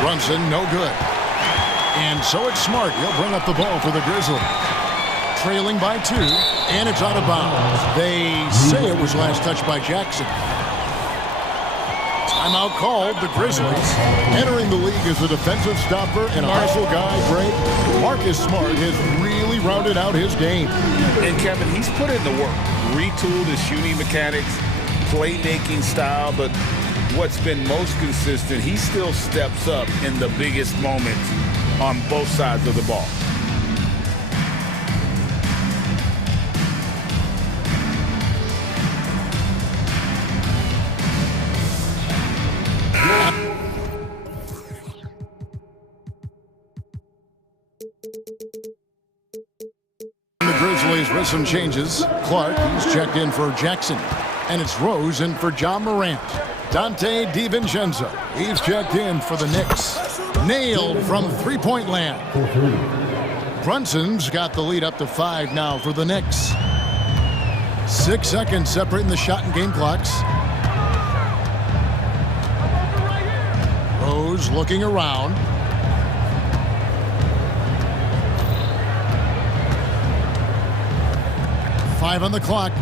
Brunson, no good. And so it's Smart. He'll bring up the ball for the Grizzlies. Trailing by 2, and it's out of bounds. They say it was last touched by Jackson. Timeout called. The Grizzlies entering the league as a defensive stopper and a hustle guy. Great. Marcus Smart has really rounded out his game. And Kevin, he's put in the work. Retooled his shooting mechanics, playmaking style, but what's been most consistent, he still steps up in the biggest moments on both sides of the ball. Grizzlies with some changes. Clark, he's checked in for Jackson. And it's Rose in for John Morant. Dante DiVincenzo, he's checked in for the Knicks. Nailed from three-point land. Brunson's got the lead up to 5 now for the Knicks. 6 seconds separating the shot and game clocks. Rose looking around. Five on the clock.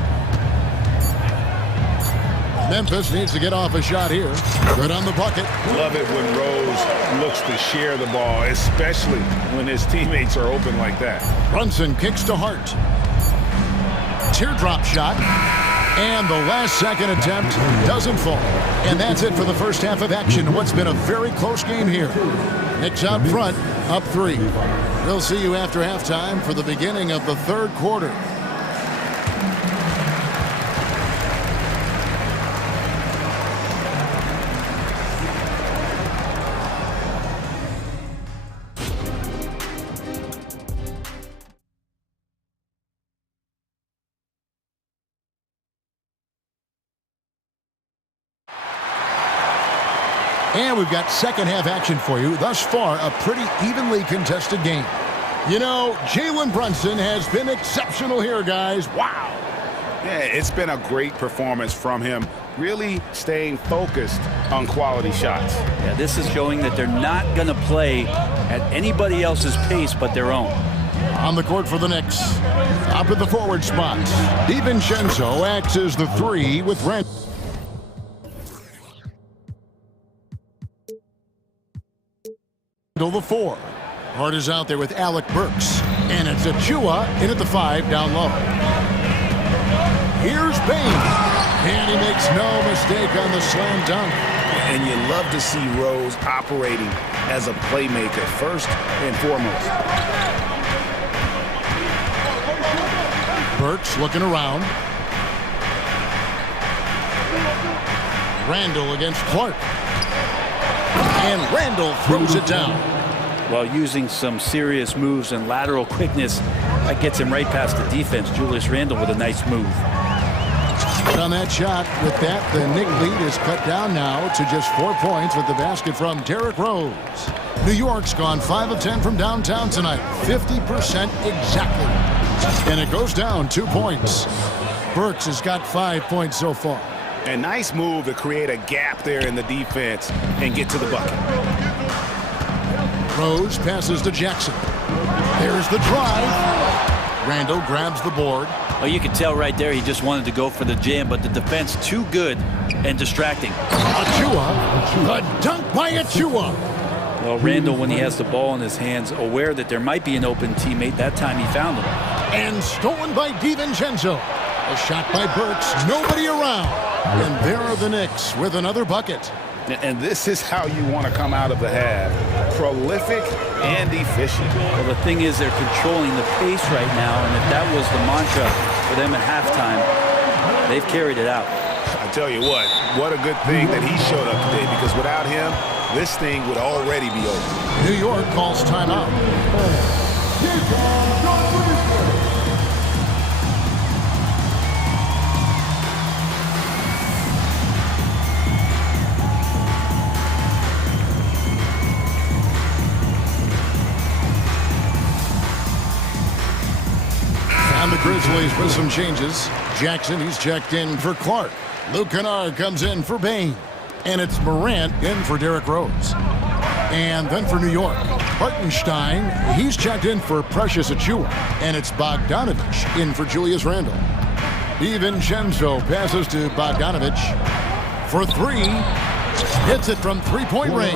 Memphis needs to get off a shot here. Good on the bucket. Love it when Rose looks to share the ball, especially when his teammates are open like that. Brunson kicks to Hart. Teardrop shot. And the last second attempt doesn't fall. And that's it for the first half of action. What's been a very close game here. Knicks out front, up 3. We'll see you after halftime for the beginning of the third quarter. And we've got second half action for you. Thus far, a pretty evenly contested game. You know, Jalen Brunson has been exceptional here, guys. Wow. Yeah, it's been a great performance from him, really staying focused on quality shots. Yeah, this is showing that they're not going to play at anybody else's pace but their own. On the court for the Knicks. Up at the forward spot. DiVincenzo acts as the 3 with Randall. The 4. Hart is out there with Alec Burks. And it's Achua in at the 5 down low. Here's Bain. And he makes no mistake on the slam dunk. And you love to see Rose operating as a playmaker first and foremost. Burks looking around. Randall against Clark. And Randall throws it down. While using some serious moves and lateral quickness, that gets him right past the defense. Julius Randle with a nice move. On that shot, with that, the Knicks lead is cut down now to just 4 points with the basket from Derrick Rose. New York's gone 5 of 10 from downtown tonight, 50% exactly. And it goes down 2 points. Burks has got 5 points so far. A nice move to create a gap there in the defense and get to the bucket. Rose passes to Jackson. There's the drive. Randall grabs the board. Oh, you can tell right there he just wanted to go for the jam, but the defense too good and distracting. Achua, the dunk by Achua. Well, Randall, when he has the ball in his hands, aware that there might be an open teammate, that time he found him. And stolen by DiVincenzo. A shot by Burks, nobody around. And there are the Knicks with another bucket. And this is how you want to come out of the half. Prolific and efficient. Well, the thing is they're controlling the pace right now, and if that was the mantra for them at halftime, they've carried it out. I tell you what a good thing that he showed up today, because without him, this thing would already be over. New York calls timeout. And the Grizzlies with some changes. Jackson, he's checked in for Clark. Luke Kennard comes in for Bain. And it's Morant in for Derrick Rose. And then for New York, Hartenstein, he's checked in for Precious Achua. And it's Bogdanovich in for Julius Randle. DiVincenzo passes to Bogdanovich for 3. Hits it from three-point range.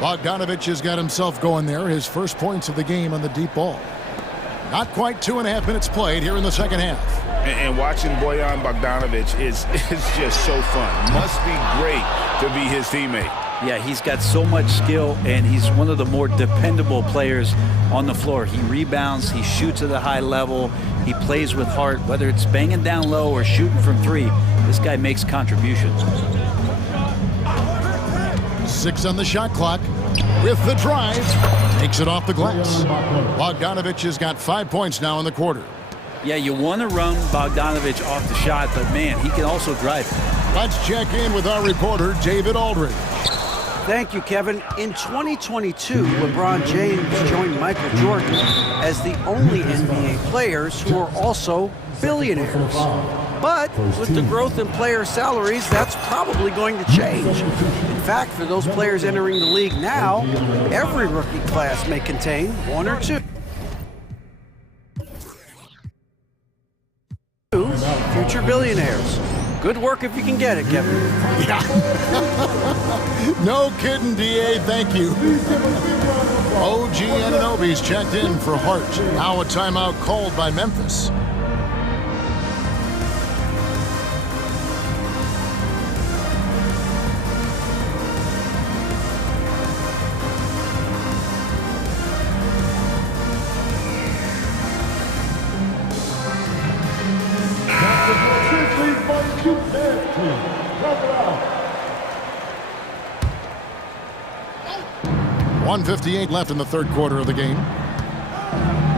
Bogdanovich has got himself going there. His first points of the game on the deep ball. Not quite 2.5 minutes played here in the second half. And watching Bojan Bogdanovich is just so fun. Must be great to be his teammate. Yeah, he's got so much skill, and he's one of the more dependable players on the floor. He rebounds, he shoots at a high level, he plays with heart. Whether it's banging down low or shooting from 3, this guy makes contributions. 6 on the shot clock. With the drive, takes it off the glass. Bogdanovich has got 5 points now in the quarter. Yeah, you want to run Bogdanovich off the shot, but man, he can also drive. Let's check in with our reporter, David Aldridge. Thank you, Kevin. In 2022, LeBron James joined Michael Jordan as the only NBA players who are also billionaires. But with the growth in player salaries, that's probably going to change. In fact, for those players entering the league now, every rookie class may contain 1 or 2 future billionaires. Good work if you can get it, Kevin. Yeah. No kidding, DA. Thank you. OG Anunoby's checked in for Hart. Now a timeout called by Memphis. .158 left in the third quarter of the game.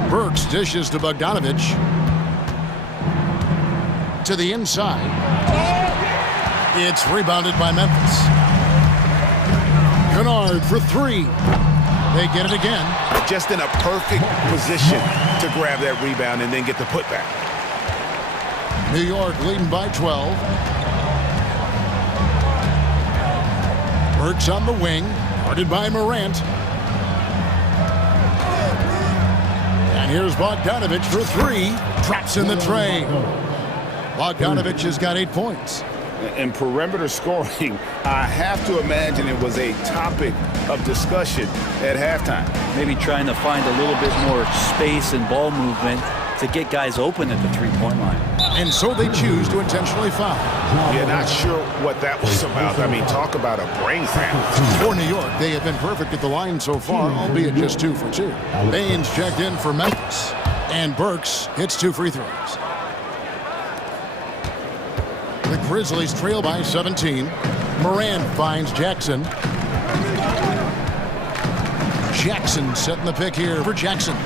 Burks dishes to Bogdanovich. To the inside. It's rebounded by Memphis. Kennard for 3. They get it again. Just in a perfect position to grab that rebound and then get the putback. New York leading by 12. Burks on the wing. Guarded by Morant. And here's Bogdanovich for 3. Traps in the tray. Bogdanovich has got 8 points. And perimeter scoring, I have to imagine it was a topic of discussion at halftime. maybe trying to find a little bit more space and ball movement to get guys open at the three-point line. And so they choose to intentionally foul. Yeah, not sure what that was about. I mean, talk about a brain cramp. For New York, they have been perfect at the line so far, albeit just 2 for 2. Baines checked in for Memphis. And Burks hits 2 free throws. The Grizzlies trail by 17. Morant finds Jackson. Jackson setting the pick here for Jackson.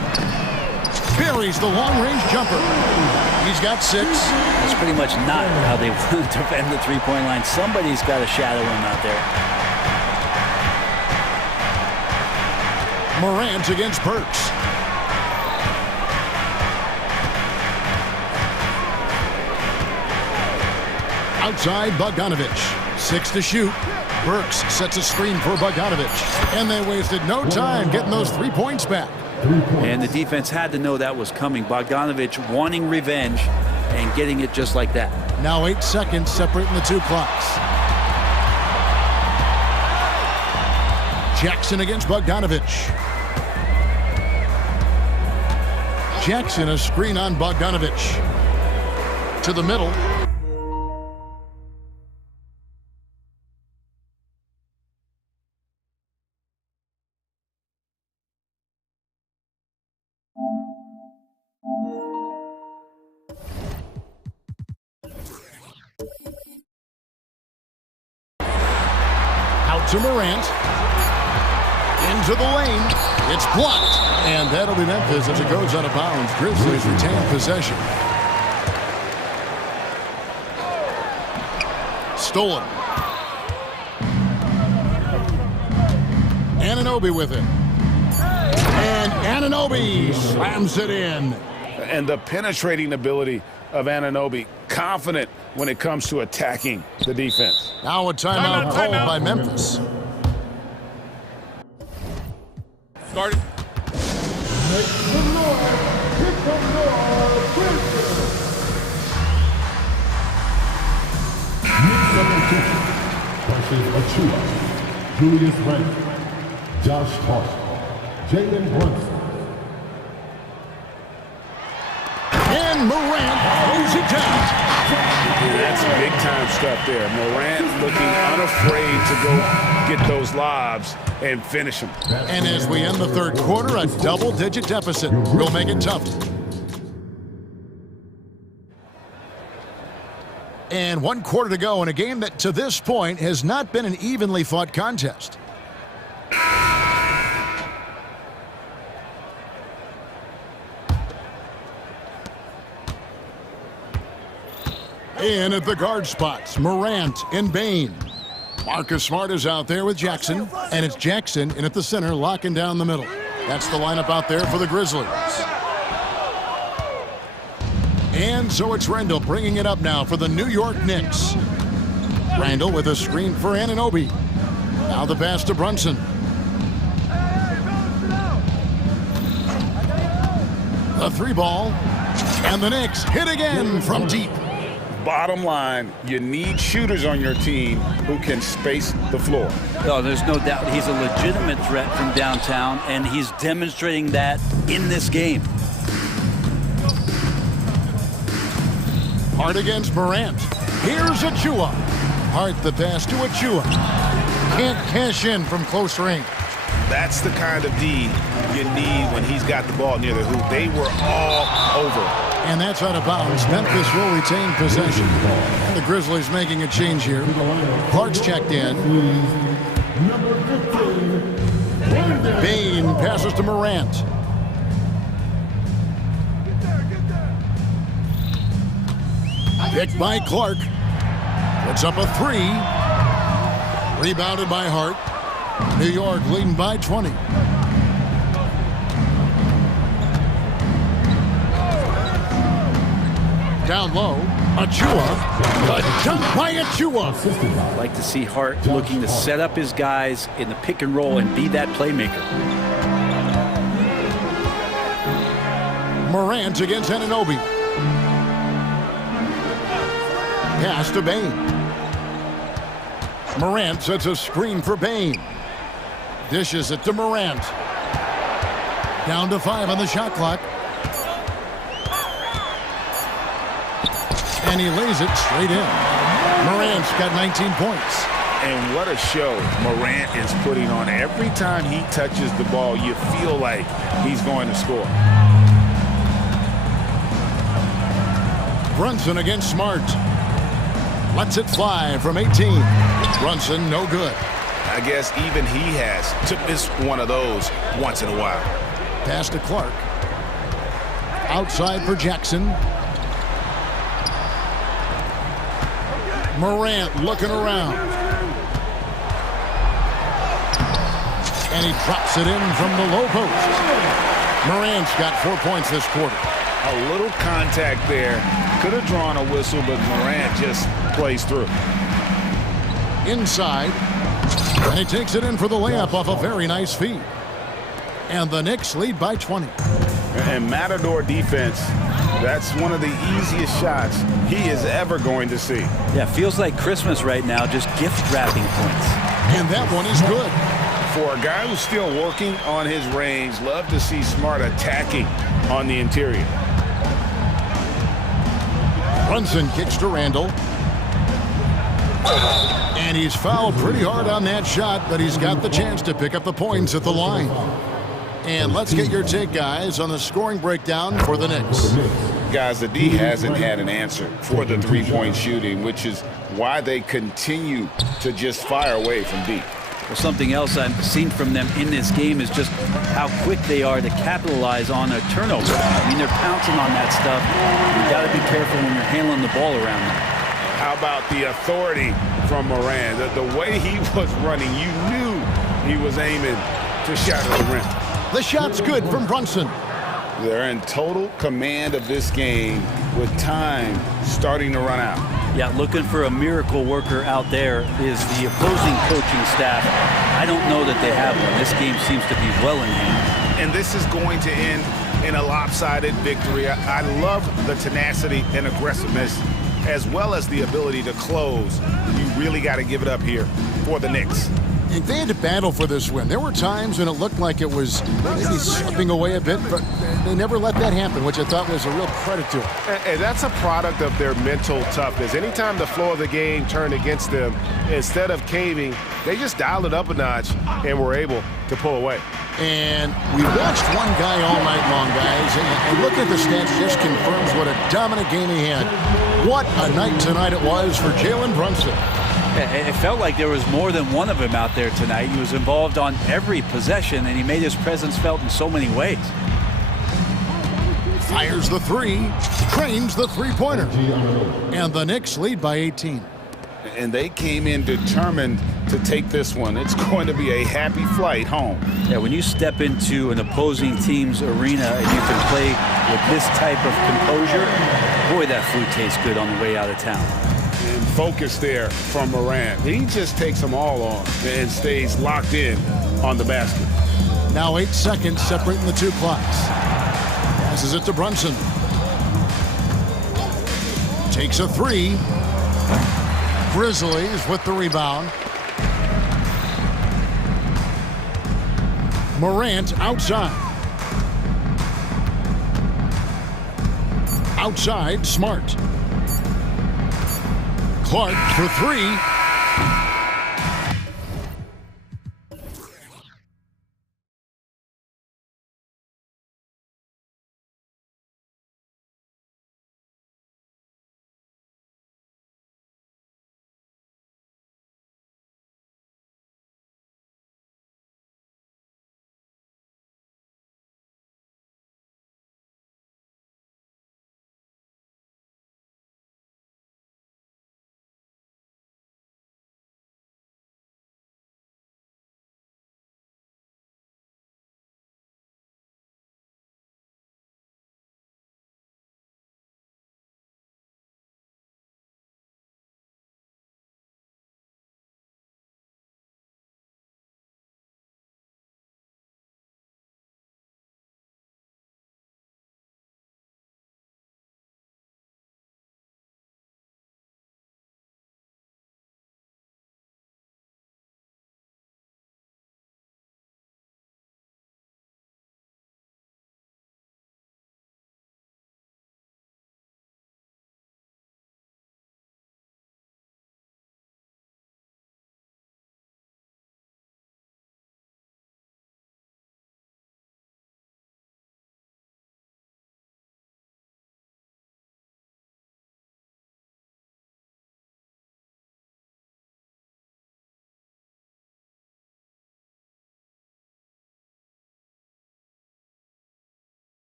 Buries the long-range jumper. He's got 6. That's pretty much not how they want to defend the three-point line. Somebody's got to shadow him out there. Morant against Burks. Outside Bogdanovich. 6 to shoot. Burks sets a screen for Bogdanovich. And they wasted no time getting those 3 points back. And the defense had to know that was coming. Bogdanovich wanting revenge and getting it just like that. Now 8 seconds separating the 2 clocks. Jackson against Bogdanovich. Jackson a screen on Bogdanovich. To the middle. To Morant. Into the lane. It's blocked. And that'll be Memphis as it goes out of bounds. Grizzlies retain possession. Stolen. Anunoby with it. And Anunoby slams it in. And the penetrating ability of Anunoby, confident when it comes to attacking the defense. Now a timeout called by Memphis. Started. Make some noise. Pick some noise. Substitution. Versus Achua. Julius Randle. Josh Hart. Jalen Brunson. And Morant throws it down. That's big-time stuff there. Morant looking unafraid to go get those lobs and finish them. And as we end the 3rd quarter, a double-digit deficit will make it tough. And 1 quarter to go in a game that, to this point, has not been an evenly fought contest. In at the guard spots, Morant and Bane. Marcus Smart is out there with Jackson, and it's Jackson in at the center, locking down the middle. That's the lineup out there for the Grizzlies. And so it's Randle bringing it up now for the New York Knicks. Randle with a screen for Anunoby. Now the pass to Brunson. The 3-ball, and the Knicks hit again from deep. Bottom line, you need shooters on your team who can space the floor. No, there's no doubt he's a legitimate threat from downtown, and he's demonstrating that in this game. Hart against Morant. Here's Achua. Hart the pass to Achua. Can't cash in from close range. That's the kind of D you need when he's got the ball near the hoop. They were all over. And that's out of bounds. Memphis will retain possession. And the Grizzlies making a change here. Clark's checked in. Bane passes to Morant. Picked by Clark. Puts up a 3. Rebounded by Hart. New York leading by 20. Down low, Achua. A dunk by Achua. I'd like to see Hart looking to set up his guys in the pick and roll and be that playmaker. Morant against Anunoby. Pass to Bane. Morant sets a screen for Bane. Dishes it to Morant. Down to 5 on the shot clock. And he lays it straight in. Morant's got 19 points. And what a show Morant is putting on. Every time he touches the ball, you feel like he's going to score. Brunson against Smart. Lets it fly from 18. Brunson, no good. I guess even he has to miss one of those once in a while. Pass to Clark. Outside for Jackson. Morant looking around. And he drops it in from the low post. Morant's got 4 points this quarter. A little contact there. Could have drawn a whistle, but Morant just plays through. Inside. And he takes it in for the layup off a very nice feed. And the Knicks lead by 20. And Matador defense, that's one of the easiest shots he is ever going to see. Yeah, feels like Christmas right now, just gift wrapping points. And that one is good. For a guy who's still working on his range, love to see Smart attacking on the interior. Brunson kicks to Randall. And he's fouled pretty hard on that shot, but he's got the chance to pick up the points at the line. And let's get your take, guys, on the scoring breakdown for the Knicks. Guys, the D hasn't had an answer for the three-point shooting, which is why they continue to just fire away from deep. Well, something else I've seen from them in this game is just how quick they are to capitalize on a turnover. I mean, they're pouncing on that stuff. You've got to be careful when you're handling the ball around them. How about the authority from Morant? The way he was running, you knew he was aiming to shatter the rim. The shot's good from Brunson. They're in total command of this game with time starting to run out. Yeah, looking for a miracle worker out there is the opposing coaching staff. I don't know that they have one. This game seems to be well in hand. And this is going to end in a lopsided victory. I love the tenacity and aggressiveness as well as the ability to close. You really got to give it up here for the Knicks. They had to battle for this win. There were times when it looked like it was maybe slipping away a bit, but they never let that happen, which I thought was a real credit to them. And that's a product of their mental toughness. Anytime the flow of the game turned against them, instead of caving, they just dialed it up a notch and were able to pull away. And we watched one guy all night long, guys, and look at the stats, just confirms what a dominant game he had. What a night tonight it was for Jalen Brunson. It felt like there was more than one of them out there tonight. He was involved on every possession, and he made his presence felt in so many ways. Fires the three, trains the three-pointer. And the Knicks lead by 18. And they came in determined to take this one. It's going to be a happy flight home. Yeah, when you step into an opposing team's arena and you can play with this type of composure, boy, that food tastes good on the way out of town. And focus there from Morant. He just takes them all on and stays locked in on the basket. Now 8 seconds separating the two clocks. Passes it to Brunson. Takes a three. Grizzlies with the rebound. Morant outside. Outside, Smart. Clark for three.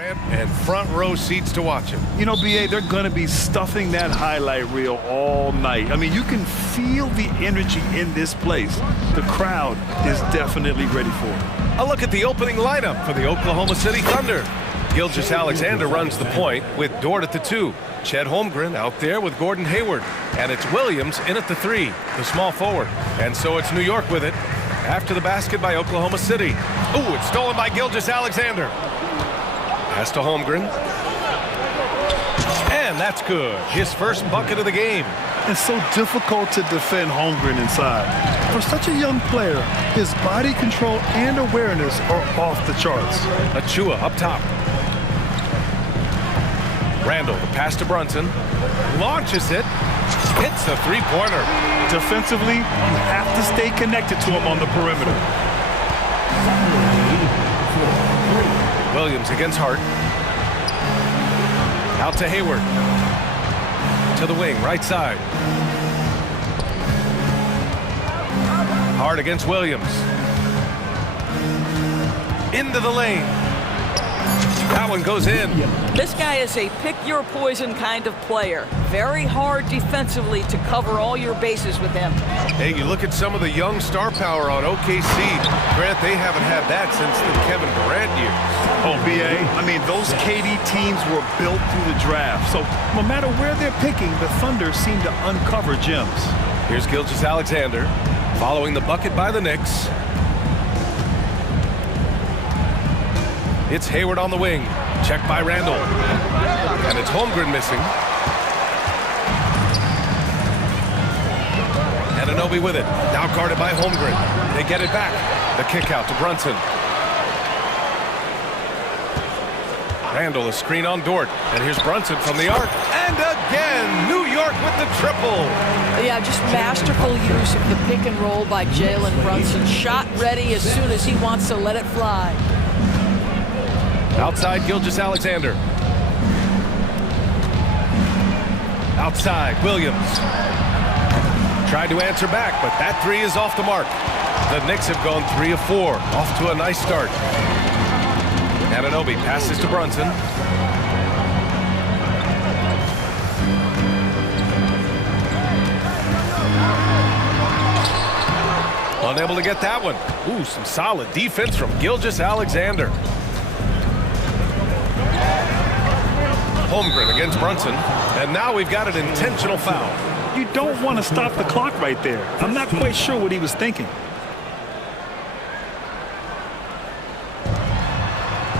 And front row seats to watch him. You know, BA, they're going to be stuffing that highlight reel all night. I mean, you can feel the energy in this place. The crowd is definitely ready for it. A look at the opening lineup for the Oklahoma City Thunder. Gilgeous-Alexander runs the point with Dort at the 2. Chet Holmgren out there with Gordon Hayward. And it's Williams in at the 3, the small forward. And so it's New York with it. After the basket by Oklahoma City. Ooh, it's stolen by Gilgeous-Alexander. Pass to Holmgren. And that's good. His first bucket of the game. It's so difficult to defend Holmgren inside. For such a young player, his body control and awareness are off the charts. Achua up top. Randall, the pass to Brunson. Launches it. Hits a three-pointer. Defensively, you have to stay connected to him on the perimeter. Williams against Hart. Out to Hayward. To the wing, right side. Hart against Williams. Into the lane. That one goes in. This guy is a pick-your-poison kind of player. Very hard defensively to cover all your bases with him. Hey, you look at some of the young star power on OKC. Grant, they haven't had that since the Kevin Durant years. Oh, BA, I mean, those KD teams were built through the draft. So no matter where they're picking, the Thunder seem to uncover gems. Here's Gilgeous-Alexander following the bucket by the Knicks. It's Hayward on the wing. Check by Randall. And it's Holmgren missing. Anunoby with it. Now guarded by Holmgren. They get it back. The kick out to Brunson. Randall, a screen on Dort. And here's Brunson from the arc. And again, New York with the triple. Yeah, just masterful use of the pick and roll by Jalen Brunson. Shot ready as soon as he wants to let it fly. Outside, Gilgeous-Alexander. Outside, Williams. Tried to answer back, but that three is off the mark. The Knicks have gone 3 of 4. Off to a nice start. Anunoby passes to Brunson. Unable to get that one. Ooh, some solid defense from Gilgeous-Alexander. Holmgren against Brunson, and now we've got an intentional foul. You don't want to stop the clock right there. I'm not quite sure what he was thinking.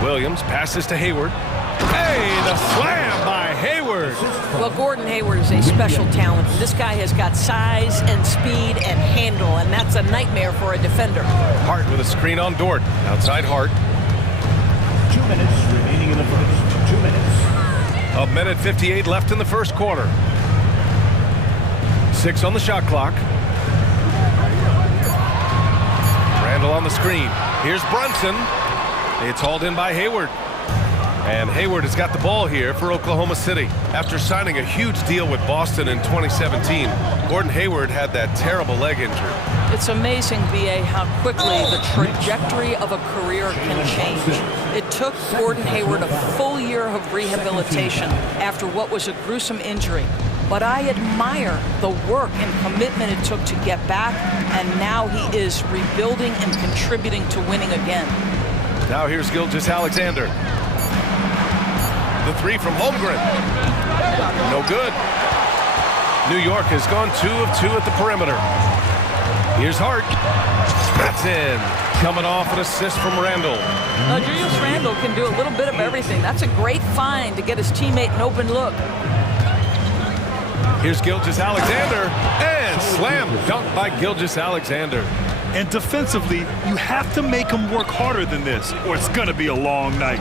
Williams passes to Hayward. Hey, the slam by Hayward. Well, Gordon Hayward is a special talent. This guy has got size and speed and handle, and that's a nightmare for a defender. Hart with a screen on Dort. Outside Hart. 2 minutes remaining in the first. 2 minutes. A minute 58 left in the first quarter. 6 on the shot clock. Randall on the screen. Here's Brunson. It's hauled in by Hayward. And Hayward has got the ball here for Oklahoma City. After signing a huge deal with Boston in 2017, Gordon Hayward had that terrible leg injury. It's amazing, BA, how quickly the trajectory of a career can change. It took Gordon Hayward a full year of rehabilitation after what was a gruesome injury. But I admire the work and commitment it took to get back, and now he is rebuilding and contributing to winning again. Now here's Gilgeous-Alexander. The three from Holmgren. No good. New York has gone 2 of 2 at the perimeter. Here's Hart. That's in. Coming off an assist from Randall. Julius Randall can do a little bit of everything. That's a great find to get his teammate an open look. Here's Gilgeous-Alexander. And slam dunk by Gilgeous-Alexander. And defensively, you have to make him work harder than this, or it's going to be a long night.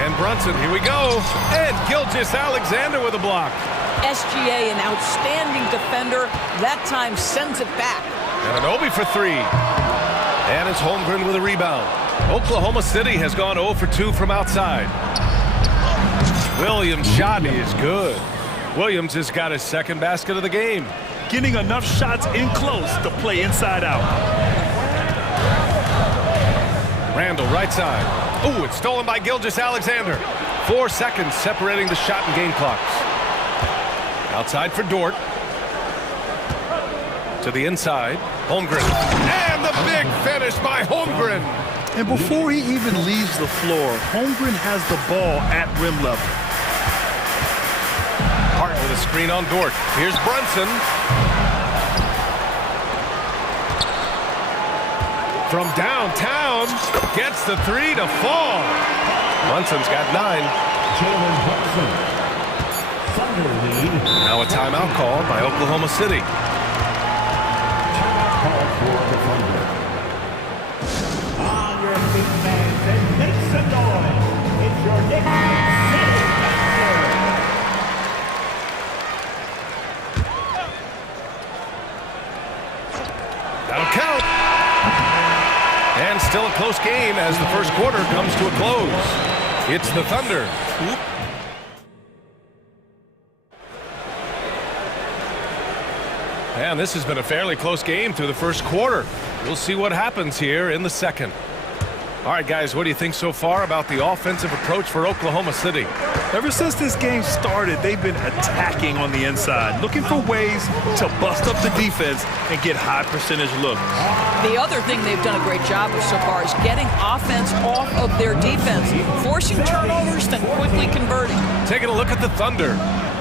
And Brunson, here we go. And Gilgeous-Alexander with a block. SGA, an outstanding defender, that time sends it back. Anunoby for 3. And it's Holmgren with a rebound. Oklahoma City has gone 0 for 2 from outside. Williams' shot is good. Williams has got his second basket of the game. Getting enough shots in close to play inside out. Randall, right side. Ooh, it's stolen by Gilgeous-Alexander. 4 seconds separating the shot and game clocks. Outside for Dort. To the inside. Holmgren. And the big finish by Holmgren. And before he even leaves the floor, Holmgren has the ball at rim level. Hart with a screen on Dort. Here's Brunson. From downtown, gets the 3 to fall. Brunson's got 9. Jalen Brunson. Thunder lead. Now a timeout called by Oklahoma City. Timeout call for the Thunder. On your feet, fans, and make some noise. It's your Knicks City. That'll count. And still a close game as the first quarter comes to a close. It's the Thunder. And this has been a fairly close game through the first quarter. We'll see what happens here in the second. All right, guys, what do you think so far about the offensive approach for Oklahoma City? Ever since this game started, they've been attacking on the inside, looking for ways to bust up the defense and get high percentage looks. The other thing they've done a great job of so far is getting offense off of their defense, forcing turnovers, then quickly converting. Taking a look at the Thunder.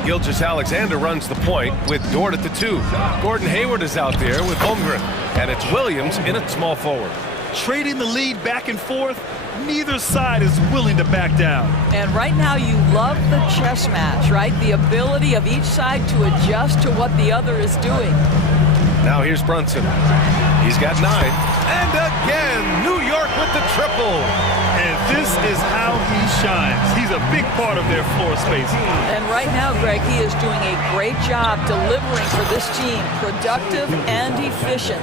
Gilgeous-Alexander runs the point with Dort at the 2. Gordon Hayward is out there with Holmgren. And it's Williams in at small forward. Trading the lead back and forth, neither side is willing to back down. And right now you love the chess match, right? The ability of each side to adjust to what the other is doing. Now here's Brunson. He's got 9. And again, New York with the triple. And this is how he shines. He's a big part of their floor space. And right now, Greg, he is doing a great job delivering for this team, productive and efficient.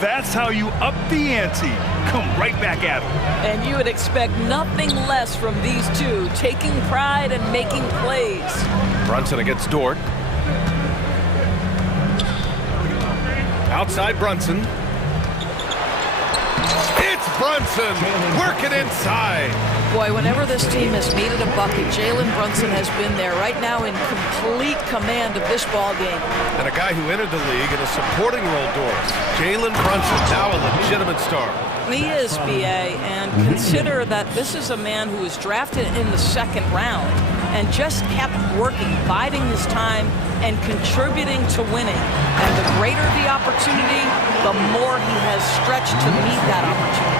That's how you up the ante. Come right back at him. And you would expect nothing less from these two, taking pride and making plays. Brunson against Dort. Outside Brunson. It's Brunson working inside. Boy, whenever this team has needed a bucket, Jalen Brunson has been there right now in complete command of this ball game. And a guy who entered the league in a supporting role, Doris. Jalen Brunson, now a legitimate star. He is, B.A., and consider that this is a man who was drafted in the second round and just kept working, biding his time, and contributing to winning. And the greater the opportunity, the more he has stretched to meet that opportunity.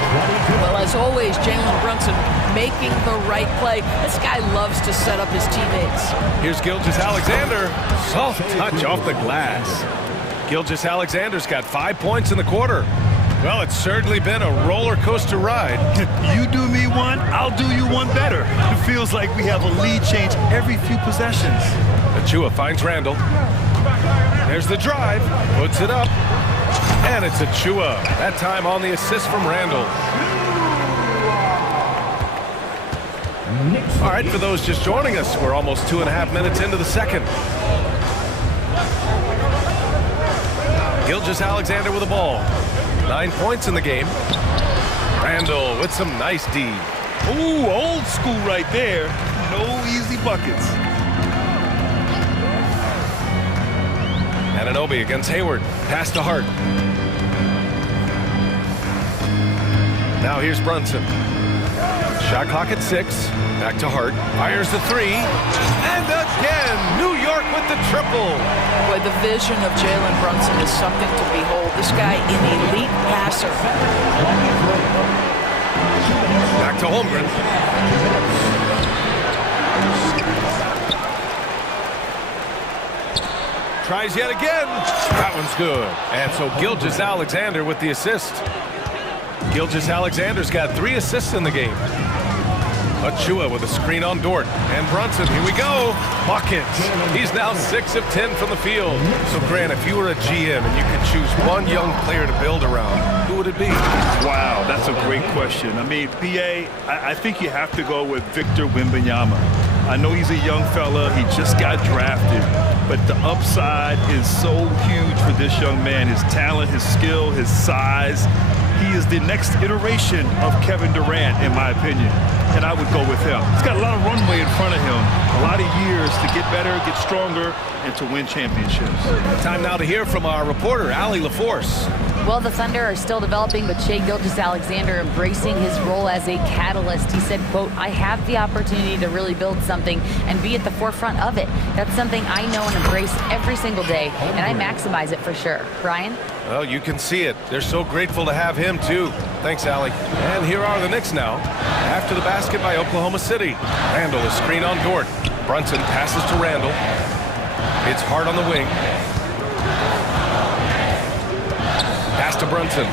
Well, as always, Jalen Brunson making the right play. This guy loves to set up his teammates. Here's Gilgeous-Alexander. Soft touch off the glass. Gilgeous-Alexander's got 5 points in the quarter. Well, it's certainly been a roller coaster ride. You do me one, I'll do you one better. It feels like we have a lead change every few possessions. Achua finds Randall. There's the drive, puts it up, and it's Achua. That time on the assist from Randall. All right, for those just joining us, we're almost 2.5 minutes into the second. Gilgeous-Alexander with the ball. 9 points in the game. Randall with some nice D. Ooh, old school right there. No easy buckets. Anunoby against Hayward. Pass to Hart. Now here's Brunson. Shot clock at 6. Back to Hart. Fires the 3. And again, New York with the triple. Boy, the vision of Jalen Brunson is something to behold. This guy, an elite passer. Back to Holmgren. Tries yet again. That one's good. And so Gilgeous-Alexander with the assist. Gilgeous-Alexander's got 3 assists in the game. Achua with a screen on Dort. And Brunson, here we go. Bucket. He's now 6 of 10 from the field. So, Grant, if you were a GM and you could choose one young player to build around, who would it be? Wow, that's a great question. I mean, PA, I think you have to go with Victor Wembanyama. I know he's a young fella. He just got drafted. But the upside is so huge for this young man. His talent, his skill, his size. he is the next iteration of Kevin Durant, in my opinion. And I would go with him. He's got a lot of runway in front of him, a lot of years to get better, get stronger, and to win championships. Time now to hear from our reporter, Allie LaForce. Well, the Thunder are still developing, but Shai Gilgeous-Alexander embracing his role as a catalyst. He said, quote, I have the opportunity to really build something and be at the forefront of it. That's something I know and embrace every single day, and I maximize it for sure. Brian? Well, you can see it. They're so grateful to have him, too. Thanks, Allie. And here are the Knicks now. After the basket by Oklahoma City. Randall is screen on Dort. Brunson passes to Randall. It's Hart on the wing. Pass to Brunson.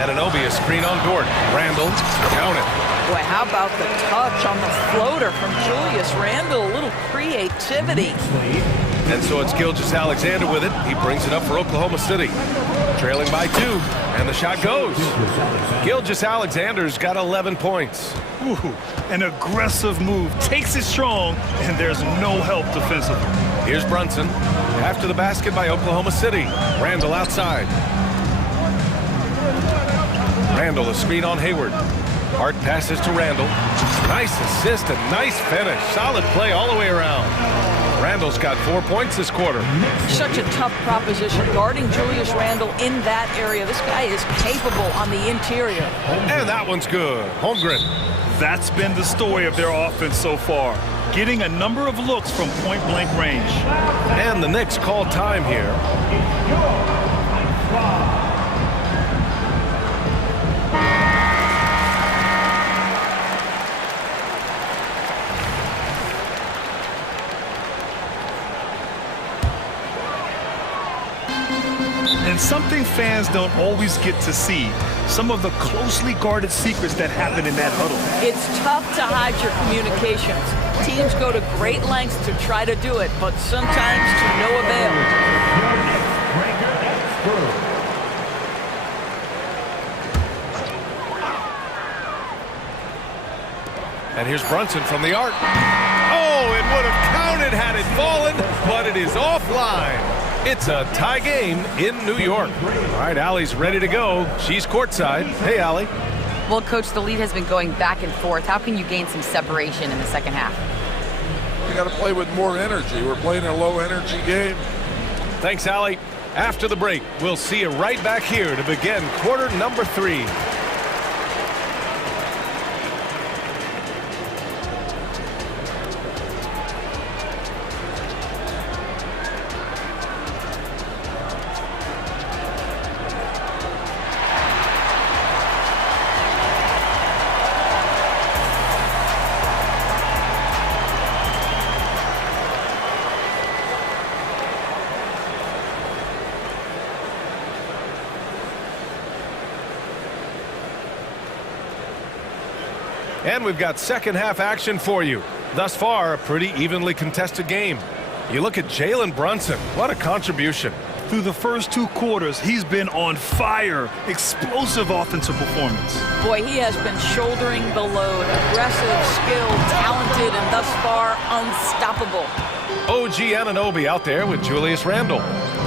Anunoby is screen on Dort. Randall, count it. Boy, how about the touch on the floater from Julius Randle? A little creativity. And so it's Gilgeous-Alexander with it. He brings it up for Oklahoma City. Trailing by 2, and the shot goes. Gilgeous-Alexander's got 11 points. Ooh, an aggressive move. Takes it strong, and there's no help defensively. Here's Brunson. After the basket by Oklahoma City. Randall outside. Randall is screen on Hayward. Hart passes to Randall. Nice assist and nice finish. Solid play all the way around. Randall's got 4 points this quarter. Such a tough proposition guarding Julius Randle in that area. This guy is capable on the interior. And that one's good. Holmgren. That's been the story of their offense so far. Getting a number of looks from point-blank range. And the Knicks call time here. And something fans don't always get to see, some of the closely guarded secrets that happen in that huddle. It's tough to hide your communications. Teams go to great lengths to try to do it, but sometimes to no avail. And here's Brunson from the arc. Oh, it would have counted had it fallen, but it is offline. It's a tie game in New York. All right, Allie's ready to go. She's courtside. Hey, Allie. Well, Coach, the lead has been going back and forth. How can you gain some separation in the second half? You got to play with more energy. We're playing a low-energy game. Thanks, Allie. After the break, we'll see you right back here to begin quarter number 3. And we've got second half action for you. Thus far, a pretty evenly contested game. You look at Jalen Brunson. What a contribution. Through the first 2 quarters, he's been on fire. Explosive offensive performance. Boy, he has been shouldering the load. Aggressive, skilled, talented, and thus far unstoppable. OG Anunoby out there with Julius Randle.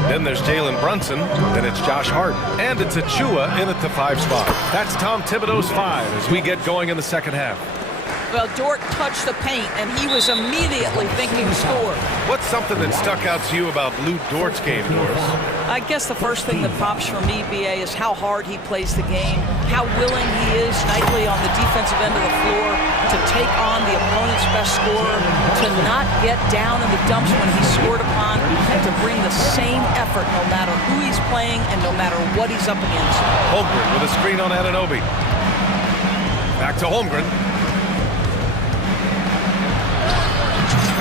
Then there's Jalen Brunson. Then it's Josh Hart. And it's Achua in at the 5 spot. That's Tom Thibodeau's 5 as we get going in the second half. Well, Dort touched the paint, and he was immediately thinking score. What's something that stuck out to you about Lou Dort's game, Doris? I guess the first thing that pops for me, BA, is how hard he plays the game, how willing he is nightly on the defensive end of the floor to take on the opponent's best scorer, to not get down in the dumps when he's scored upon, and to bring the same effort no matter who he's playing and no matter what he's up against. Holmgren with a screen on Anunoby. Back to Holmgren.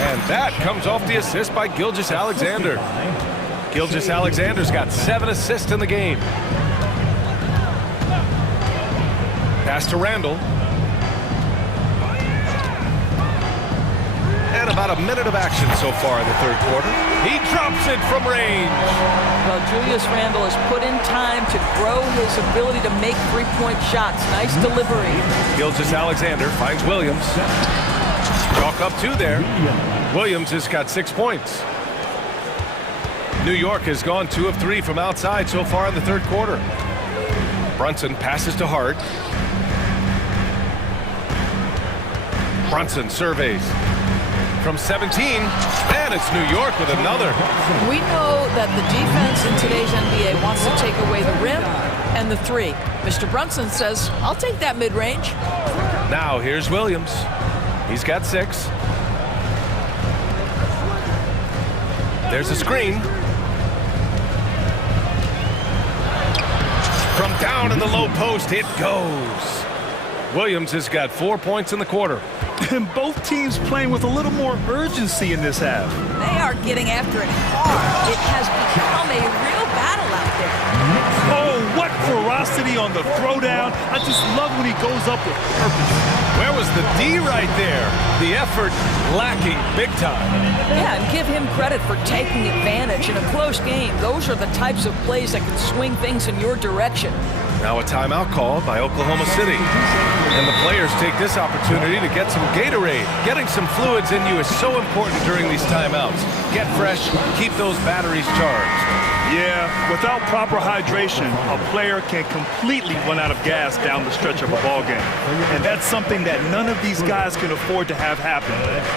And that comes off the assist by Gilgeous-Alexander. Gilgeous-Alexander's got 7 assists in the game. Pass to Randall. And about a minute of action so far in the third quarter. He drops it from range. Well, Julius Randle has put in time to grow his ability to make 3-point shots. Nice delivery. Gilgeous-Alexander finds Williams. Chalk up 2 there. Williams has got 6 points. New York has gone 2 of 3 from outside so far in the third quarter. Brunson passes to Hart. Brunson surveys from 17, and it's New York with another. We know that the defense in today's NBA wants to take away the rim and the three. Mr. Brunson says, I'll take that mid-range. Now here's Williams. He's got 6. There's a screen. From down in the low post, it goes. Williams has got 4 points in the quarter. And both teams playing with a little more urgency in this half. They are getting after it hard. It has become a real battle out there. Oh, what ferocity on the throwdown. I just love when he goes up with purpose. Where was the D right there? The effort lacking big time. Yeah, and give him credit for taking advantage in a close game. Those are the types of plays that can swing things in your direction. Now a timeout called by Oklahoma City. And the players take this opportunity to get some Gatorade. Getting some fluids in you is so important during these timeouts. Get fresh, keep those batteries charged. Yeah, without proper hydration, a player can completely run out of gas down the stretch of a ball game. And that's something that none of these guys can afford to have happen.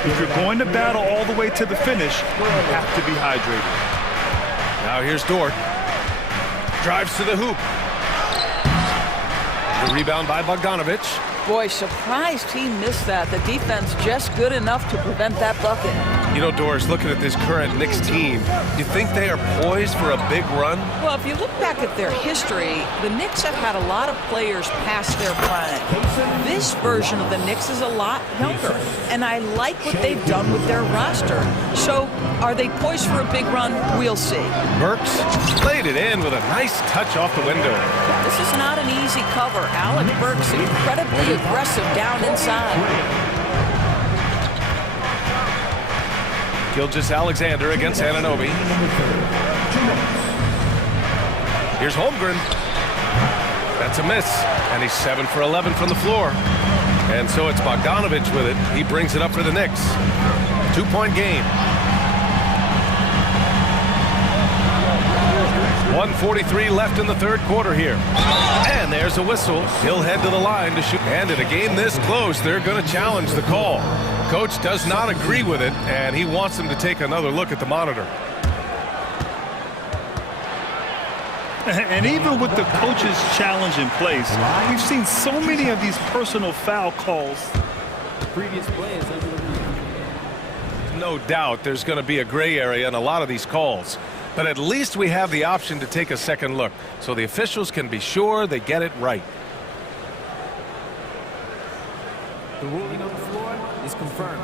If you're going to battle all the way to the finish, you have to be hydrated. Now here's Dort. Drives to the hoop. The rebound by Bogdanovich. Boy, surprised he missed that. The defense just good enough to prevent that bucket. You know, Doris, looking at this current Knicks team, you think they are poised for a big run? Well, if you look back at their history, the Knicks have had a lot of players past their prime. This version of the Knicks is a lot younger, and I like what they've done with their roster. So, are they poised for a big run? We'll see. Burks played it in with a nice touch off the window. This is not an easy cover. Alec Burks incredibly aggressive down inside. Gilgeous-Alexander against Anunoby. Here's Holmgren. That's a miss, and he's 7 for 11 from the floor. And so it's Bogdanovich with it. He brings it up for the Knicks. 2-point game. 1:43 left in the third quarter here. And there's a whistle. He'll head to the line to shoot. And in a game this close, they're going to challenge the call. Coach does not agree with it, and he wants them to take another look at the monitor. And even with the coach's challenge in place, we've seen so many of these personal foul calls. The previous play is under the review. No doubt there's going to be a gray area in a lot of these calls. But at least we have the option to take a second look, so the officials can be sure they get it right. The ruling on the floor is confirmed.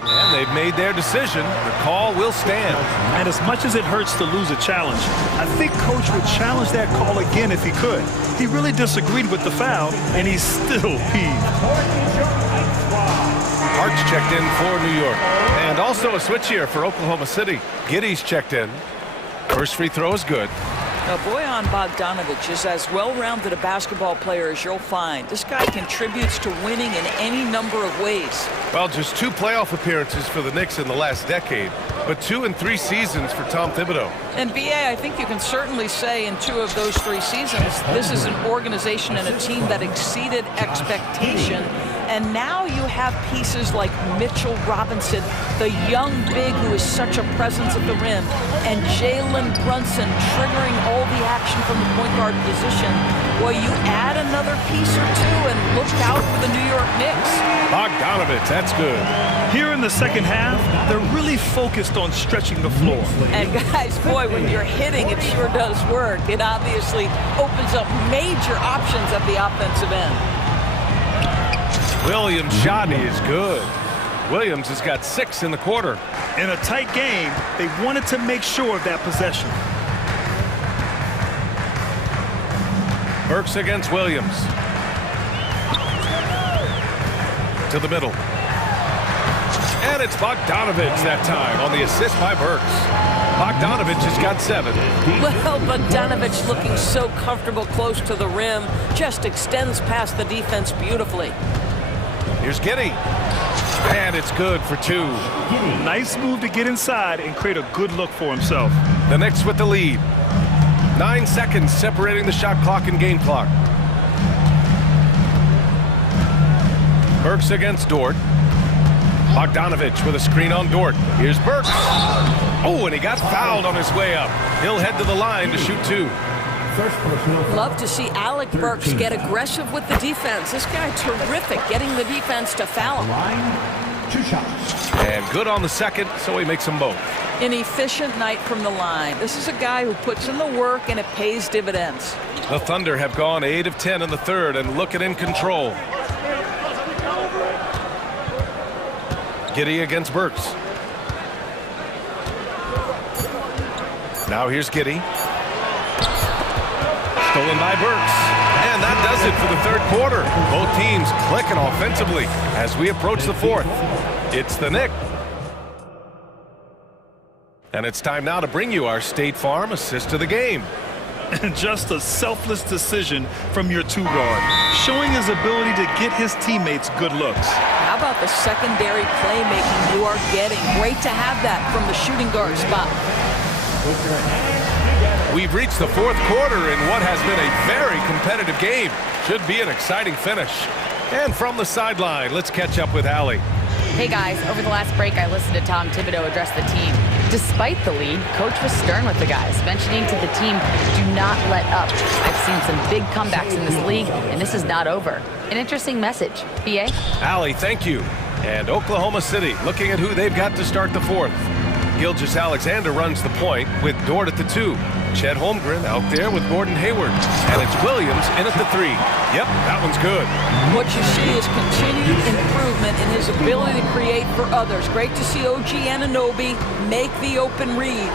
And they've made their decision. The call will stand. And as much as it hurts to lose a challenge, I think Coach would challenge that call again if he could. He really disagreed with the foul, and he's still peeved. Hart's checked in for New York. And also a switch here for Oklahoma City. Giddey's checked in. First free throw is good. Now, Bojan Bogdanovic is as well-rounded a basketball player as you'll find. This guy contributes to winning in any number of ways. Well, just 2 playoff appearances for the Knicks in the last decade, but 2 in 3 seasons for Tom Thibodeau. And B.A., I think you can certainly say in 2 of those 3 seasons, this is an organization and a team that exceeded expectation. And now you have pieces like Mitchell Robinson, the young big who is such a presence at the rim, and Jalen Brunson triggering all the action from the point guard position. Well, you add another piece or 2 and look out for the New York Knicks. Bogdanovich, that's good. Here in the second half, they're really focused on stretching the floor. And guys, boy, when you're hitting, it sure does work. It obviously opens up major options at the offensive end. Williams' shot is good. Williams has got 6 in the quarter. In a tight game, they wanted to make sure of that possession. Burks against Williams. To the middle. And it's Bogdanovich that time on the assist by Burks. Bogdanovich has got 7. Well, Bogdanovich looking so comfortable close to the rim, just extends past the defense beautifully. Here's Giddey. And it's good for 2. Nice move to get inside and create a good look for himself. The Knicks with the lead. 9 seconds separating the shot clock and game clock. Burks against Dort. Bogdanovich with a screen on Dort. Here's Burks. Oh, and he got fouled on his way up. He'll head to the line to shoot 2. Love to see Alec Burks get aggressive with the defense. This guy terrific, getting the defense to foul him. 2 shots. And good on the second, so he makes them both. An efficient night from the line. This is a guy who puts in the work and it pays dividends. The Thunder have gone 8 of 10 in the third and looking in control. Giddey against Burks. Now here's Giddey. Stolen by Burks. And that does it for the third quarter. Both teams clicking offensively as we approach the fourth. It's the Knicks. And it's time now to bring you our State Farm assist of the game. And just a selfless decision from your 2-guard, showing his ability to get his teammates good looks. How about the secondary playmaking you are getting? Great to have that from the shooting guard spot. We've reached the fourth quarter in what has been a very competitive game. Should be an exciting finish. And from the sideline, let's catch up with Allie. Hey guys, over the last break, I listened to Tom Thibodeau address the team. Despite the lead, coach was stern with the guys, mentioning to the team, do not let up. I've seen some big comebacks in this league, and this is not over. An interesting message. BA? Allie, thank you. And Oklahoma City looking at who they've got to start the fourth. Gilgeous-Alexander runs the point with Dort at the 2. Chet Holmgren out there with Gordon Hayward. And it's Williams in at the 3. Yep, that one's good. What you see is continued improvement in his ability to create for others. Great to see OG Anunoby make the open read.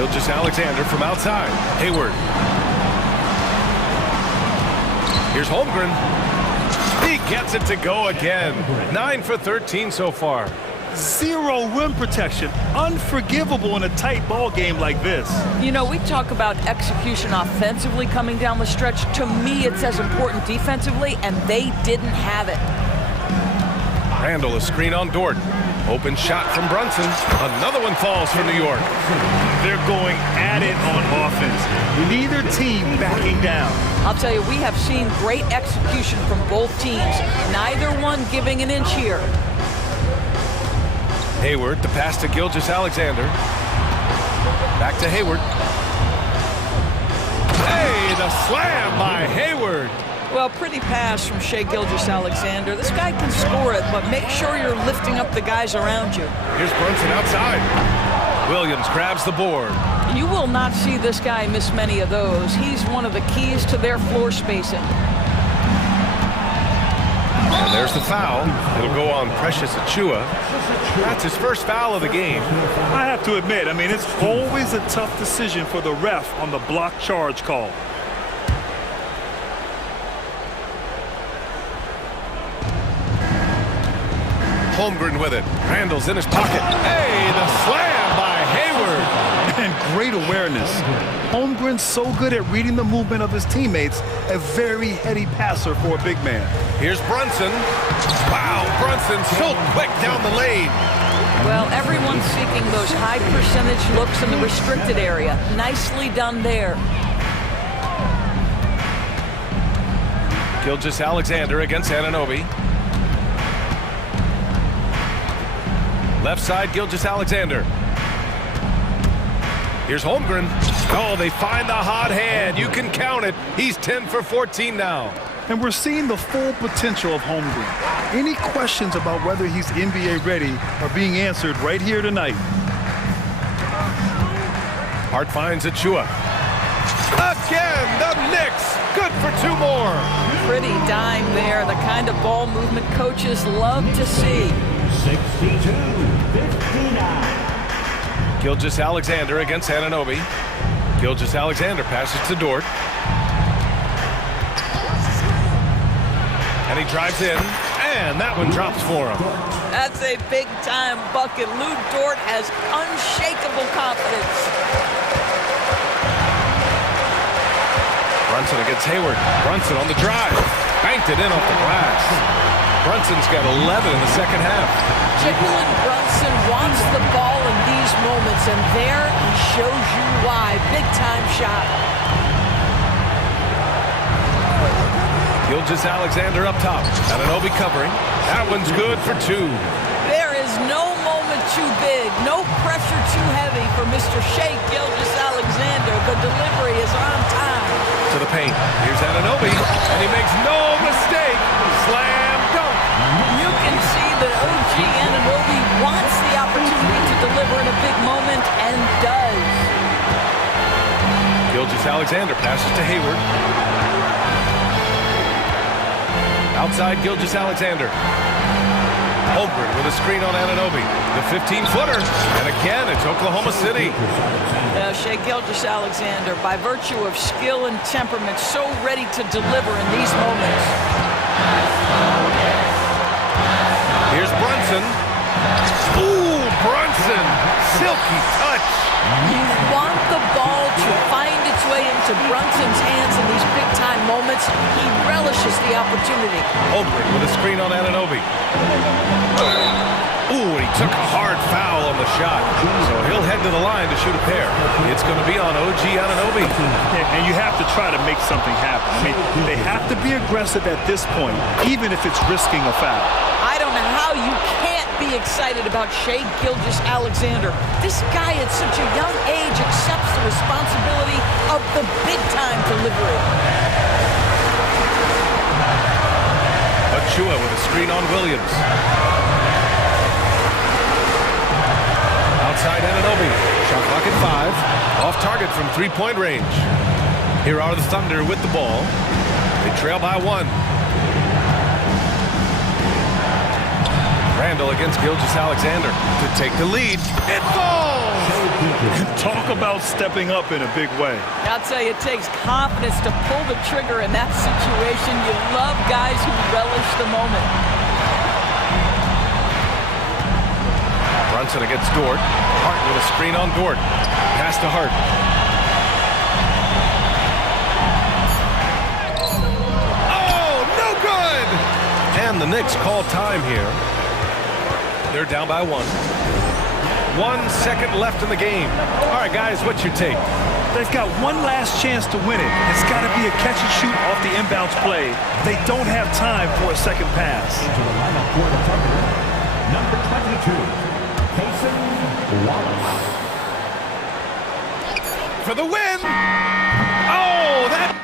Gilgeous-Alexander from outside. Hayward. Here's Holmgren. He gets it to go again. 9 for 13 so far. Zero rim protection. Unforgivable in a tight ball game like this. You know, we talk about execution offensively coming down the stretch. To me, it's as important defensively, and they didn't have it. Randall, a screen on Dort. Open shot from Brunson. Another one falls for New York. They're going at it on offense. Neither team backing down. I'll tell you, we have seen great execution from both teams. Neither one giving an inch here. Hayward, the pass to Gilgeous-Alexander. Back to Hayward. Hey, the slam by Hayward. Well, pretty pass from Shai Gilgeous-Alexander. This guy can score it, but make sure you're lifting up the guys around you. Here's Brunson outside. Williams grabs the board. You will not see this guy miss many of those. He's one of the keys to their floor spacing. And there's the foul. It'll go on Precious Achiuwa. That's his first foul of the game. I have to admit, it's always a tough decision for the ref on the block charge call. Holmgren with it. Randall's in his pocket. Hey, the slam by Hayward. And great awareness. Holmgren's so good at reading the movement of his teammates, a very heady passer for a big man. Here's Brunson. Wow, Brunson so quick down the lane. Well, everyone's seeking those high percentage looks in the restricted area. Nicely done there. Gilgeous-Alexander against Anunoby. Left side, Gilgeous-Alexander. Here's Holmgren. Oh, they find the hot hand. You can count it. He's 10 for 14 now. And we're seeing the full potential of Holmgren. Any questions about whether he's NBA ready are being answered right here tonight. Hart finds Achiuwa. Again, the Knicks. Good for 2 more. Pretty dime there. The kind of ball movement coaches love to see. 62-59. Gilgeous-Alexander against Anunoby. Gilgeous-Alexander passes to Dort. And he drives in, and that one drops for him. That's a big-time bucket. Lou Dort has unshakable confidence. Brunson against Hayward. Brunson on the drive. Banked it in off the glass. Brunson's got 11 in the second half. Jalen Brunson wants the ball in these moments, and there he shows you why. Big-time shot. Gilgeous-Alexander up top. Anunoby covering. That one's good for 2. There is no moment too big, no pressure too heavy for Mr. Shea Gilgeous-Alexander. The delivery is on time. To the paint. Here's Anunoby, and he makes no mistake. Slam dunk. You can see that OG Anunoby wants the opportunity to deliver in a big moment, and does. Gilgeous-Alexander passes to Hayward. Outside Gilgeous-Alexander. Holmgren with a screen on Anunoby. The 15-footer. And again, it's Oklahoma City. Shea Gilgeous-Alexander, by virtue of skill and temperament, so ready to deliver in these moments. Here's Brunson. Ooh, Brunson. Silky touch. You want the ball to find its way into Brunson's hands in these big-time moments. He relishes the opportunity. Holmgren with a screen on Anunoby. Ooh, and he took a hard foul on the shot. So he'll head to the line to shoot a pair. It's going to be on OG Anunoby. And you have to try to make something happen. I mean, they have to be aggressive at this point, even if it's risking a foul. I don't know how you can't be excited about Shea Gilgeous-Alexander. This guy at such a young age accepts the responsibility of the big-time delivery. Achua with a screen on Williams. Outside Anunoby. Shot clock at 5. Off target from three-point range. Here are the Thunder with the ball. They trail by 1. Randall against Gilgeous-Alexander to take the lead. It falls! Talk about stepping up in a big way. I'll tell you, it takes confidence to pull the trigger in that situation. You love guys who relish the moment. Brunson against Dort. Hart with a screen on Dort. Pass to Hart. Oh, no good! And the Knicks call time here. They're down by 1. 1 second left in the game. All right, guys, what's your take? They've got one last chance to win it. It's got to be a catch and shoot off the inbounds play. They don't have time for a second pass. Into the lineup for the Thunder, number 22, Cason Wallace. For the win! Oh, that...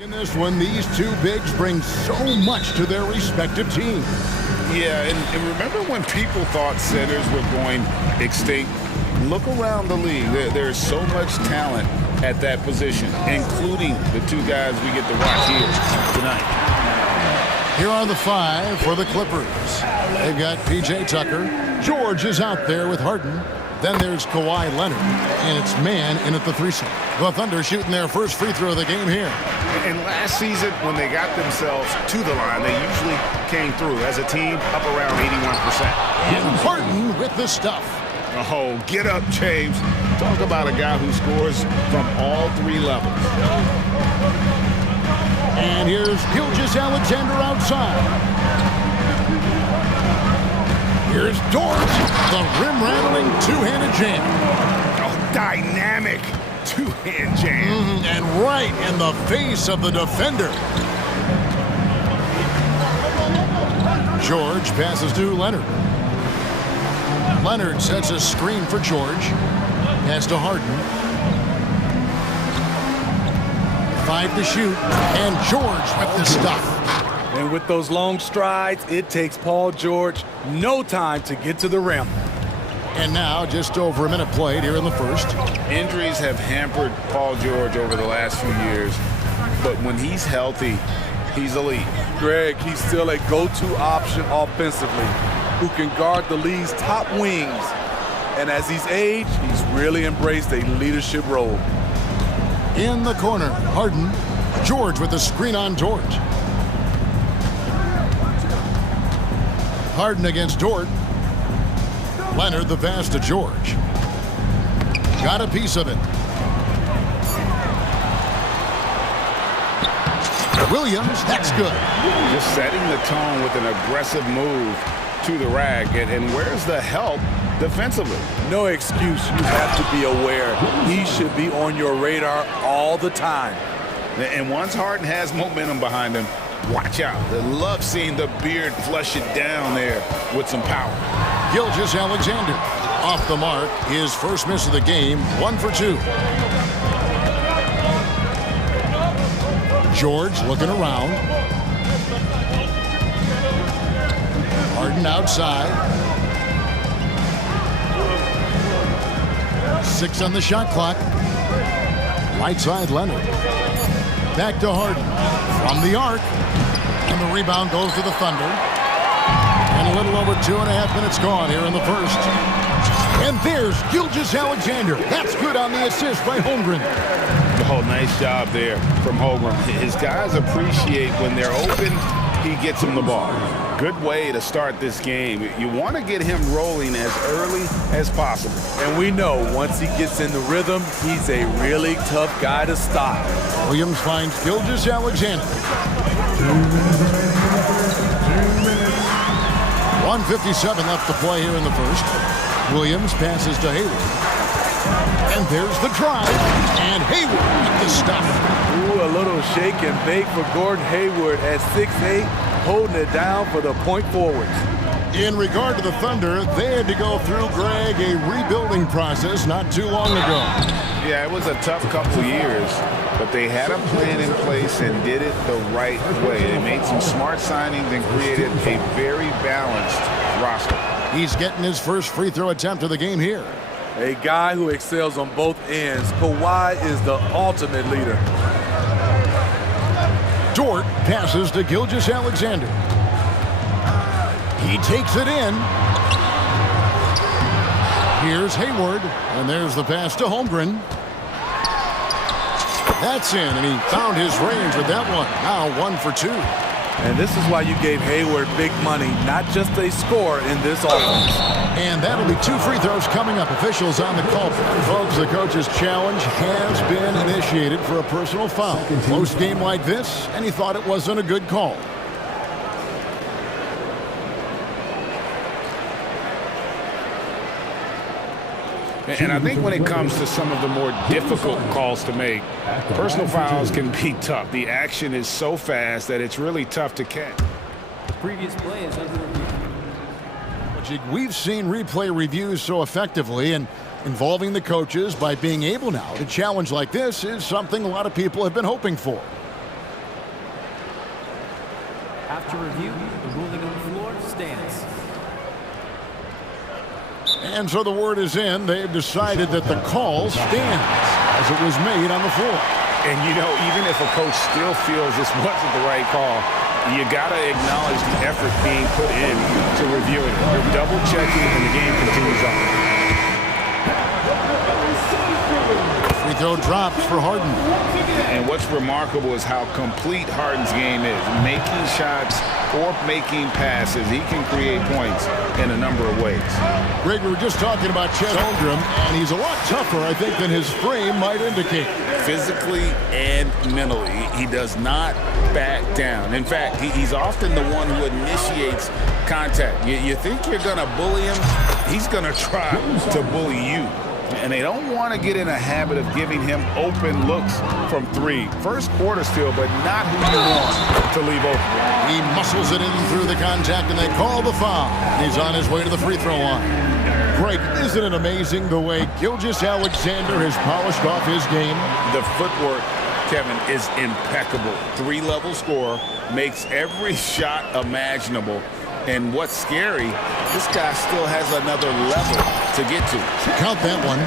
In this one, these two bigs bring so much to their respective teams. Yeah, and remember when people thought centers were going extinct? Look around the league. There's so much talent at that position, including the two guys we get to watch here tonight. Here are the five for the Clippers. They've got P.J. Tucker. George is out there with Harden. Then there's Kawhi Leonard, and it's man in at the threesome. The Thunder shooting their first free throw of the game here. And last season, when they got themselves to the line, they usually came through as a team up around 81%. And Harden with the stuff. Oh, get up, James. Talk about a guy who scores from all three levels. And here's Gilgeous-Alexander outside. Here's George, the rim-rattling two-handed jam. Oh, dynamic two-hand jam. And right in the face of the defender. George passes to Leonard. Leonard sets a screen for George. Pass to Harden. 5 to shoot, and George with the stuff. And with those long strides, it takes Paul George no time to get to the rim. And now just over a minute played here in the first. Injuries have hampered Paul George over the last few years, but when he's healthy, he's elite. Greg, he's still a go-to option offensively, who can guard the league's top wings. And as he's aged, he's really embraced a leadership role. In the corner, Harden. George with the screen on George. Harden against Dort. Leonard the pass to George. Got a piece of it. Williams, that's good. Just setting the tone with an aggressive move to the rack. And where's the help defensively? No excuse. You have to be aware. He should be on your radar all the time. And once Harden has momentum behind him, watch out. I love seeing the beard flush it down there with some power. Gilgeous-Alexander off the mark. His first miss of the game, 1 for 2. George looking around. Harden outside. 6 on the shot clock. Right side Leonard. Back to Harden. From the arc. And the rebound goes to the Thunder. And a little over 2.5 minutes gone here in the first. And there's Gilgeous-Alexander. That's good on the assist by Holmgren. Oh, nice job there from Holmgren. His guys appreciate when they're open, he gets them the ball. Good way to start this game. You want to get him rolling as early as possible. And we know once he gets in the rhythm, he's a really tough guy to stop. Williams finds Gilgeous-Alexander. 1:57 left to play here in the first. Williams passes to Hayward. And there's the drive. And Hayward with the stuff. Ooh, a little shake and bake for Gordon Hayward at 6'8", holding it down for the point forwards. In regard to the Thunder, they had to go through, Greg, a rebuilding process not too long ago. Yeah, it was a tough couple years, but they had a plan in place and did it the right way. They made some smart signings and created a very balanced roster. He's getting his first free throw attempt of the game here. A guy who excels on both ends. Kawhi is the ultimate leader. Dort passes to Gilgeous-Alexander. He takes it in. Here's Hayward, and there's the pass to Holmgren. That's in, and he found his range with that one. Now 1 for 2. And this is why you gave Hayward big money, not just a score in this offense. And that'll be 2 free throws coming up. Officials on the call. Folks, the coach's challenge has been initiated for a personal foul. Close game like this, and he thought it wasn't a good call. And I think when it comes to some of the more difficult calls to make, personal fouls can be tough. The action is so fast that it's really tough to catch. Previous play is under review. We've seen replay reviews so effectively, and involving the coaches by being able now to challenge like this is something a lot of people have been hoping for. to review, the ruling on the floor stands. And so the word is in. They've decided that the call stands as it was made on the floor. And, you know, even if a coach still feels this wasn't the right call, you got to acknowledge the effort being put in to reviewing it. You're double-checking, and the game continues on. Free throw drops for Harden. And what's remarkable is how complete Harden's game is. Making shots or making passes, he can create points in a number of ways. Greg, we were just talking about Chet Holmgren, and he's a lot tougher, I think, than his frame might indicate. Physically and mentally, he does not back down. In fact, he's often the one who initiates contact. You think you're going to bully him, he's going to try to bully you. And they don't want to get in a habit of giving him open looks from three. First quarter still, but not who you want to leave open. He muscles it in through the contact, and they call the foul. He's on his way to the free throw line. Greg, isn't it amazing the way Gilgeous-Alexander has polished off his game? The footwork, Kevin, is impeccable. Three-level scorer, makes every shot imaginable. And what's scary, this guy still has another level to get to. Count that one.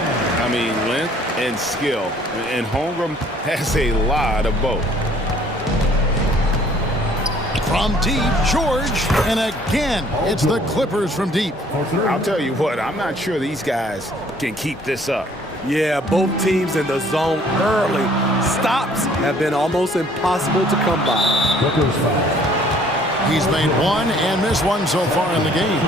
I mean, length and skill. And Holmgren has a lot of both. From deep, George, and again, it's the Clippers from deep. I'll tell you what, I'm not sure these guys can keep this up. Yeah, both teams in the zone early. Stops have been almost impossible to come by. He's made one and missed one so far in the game.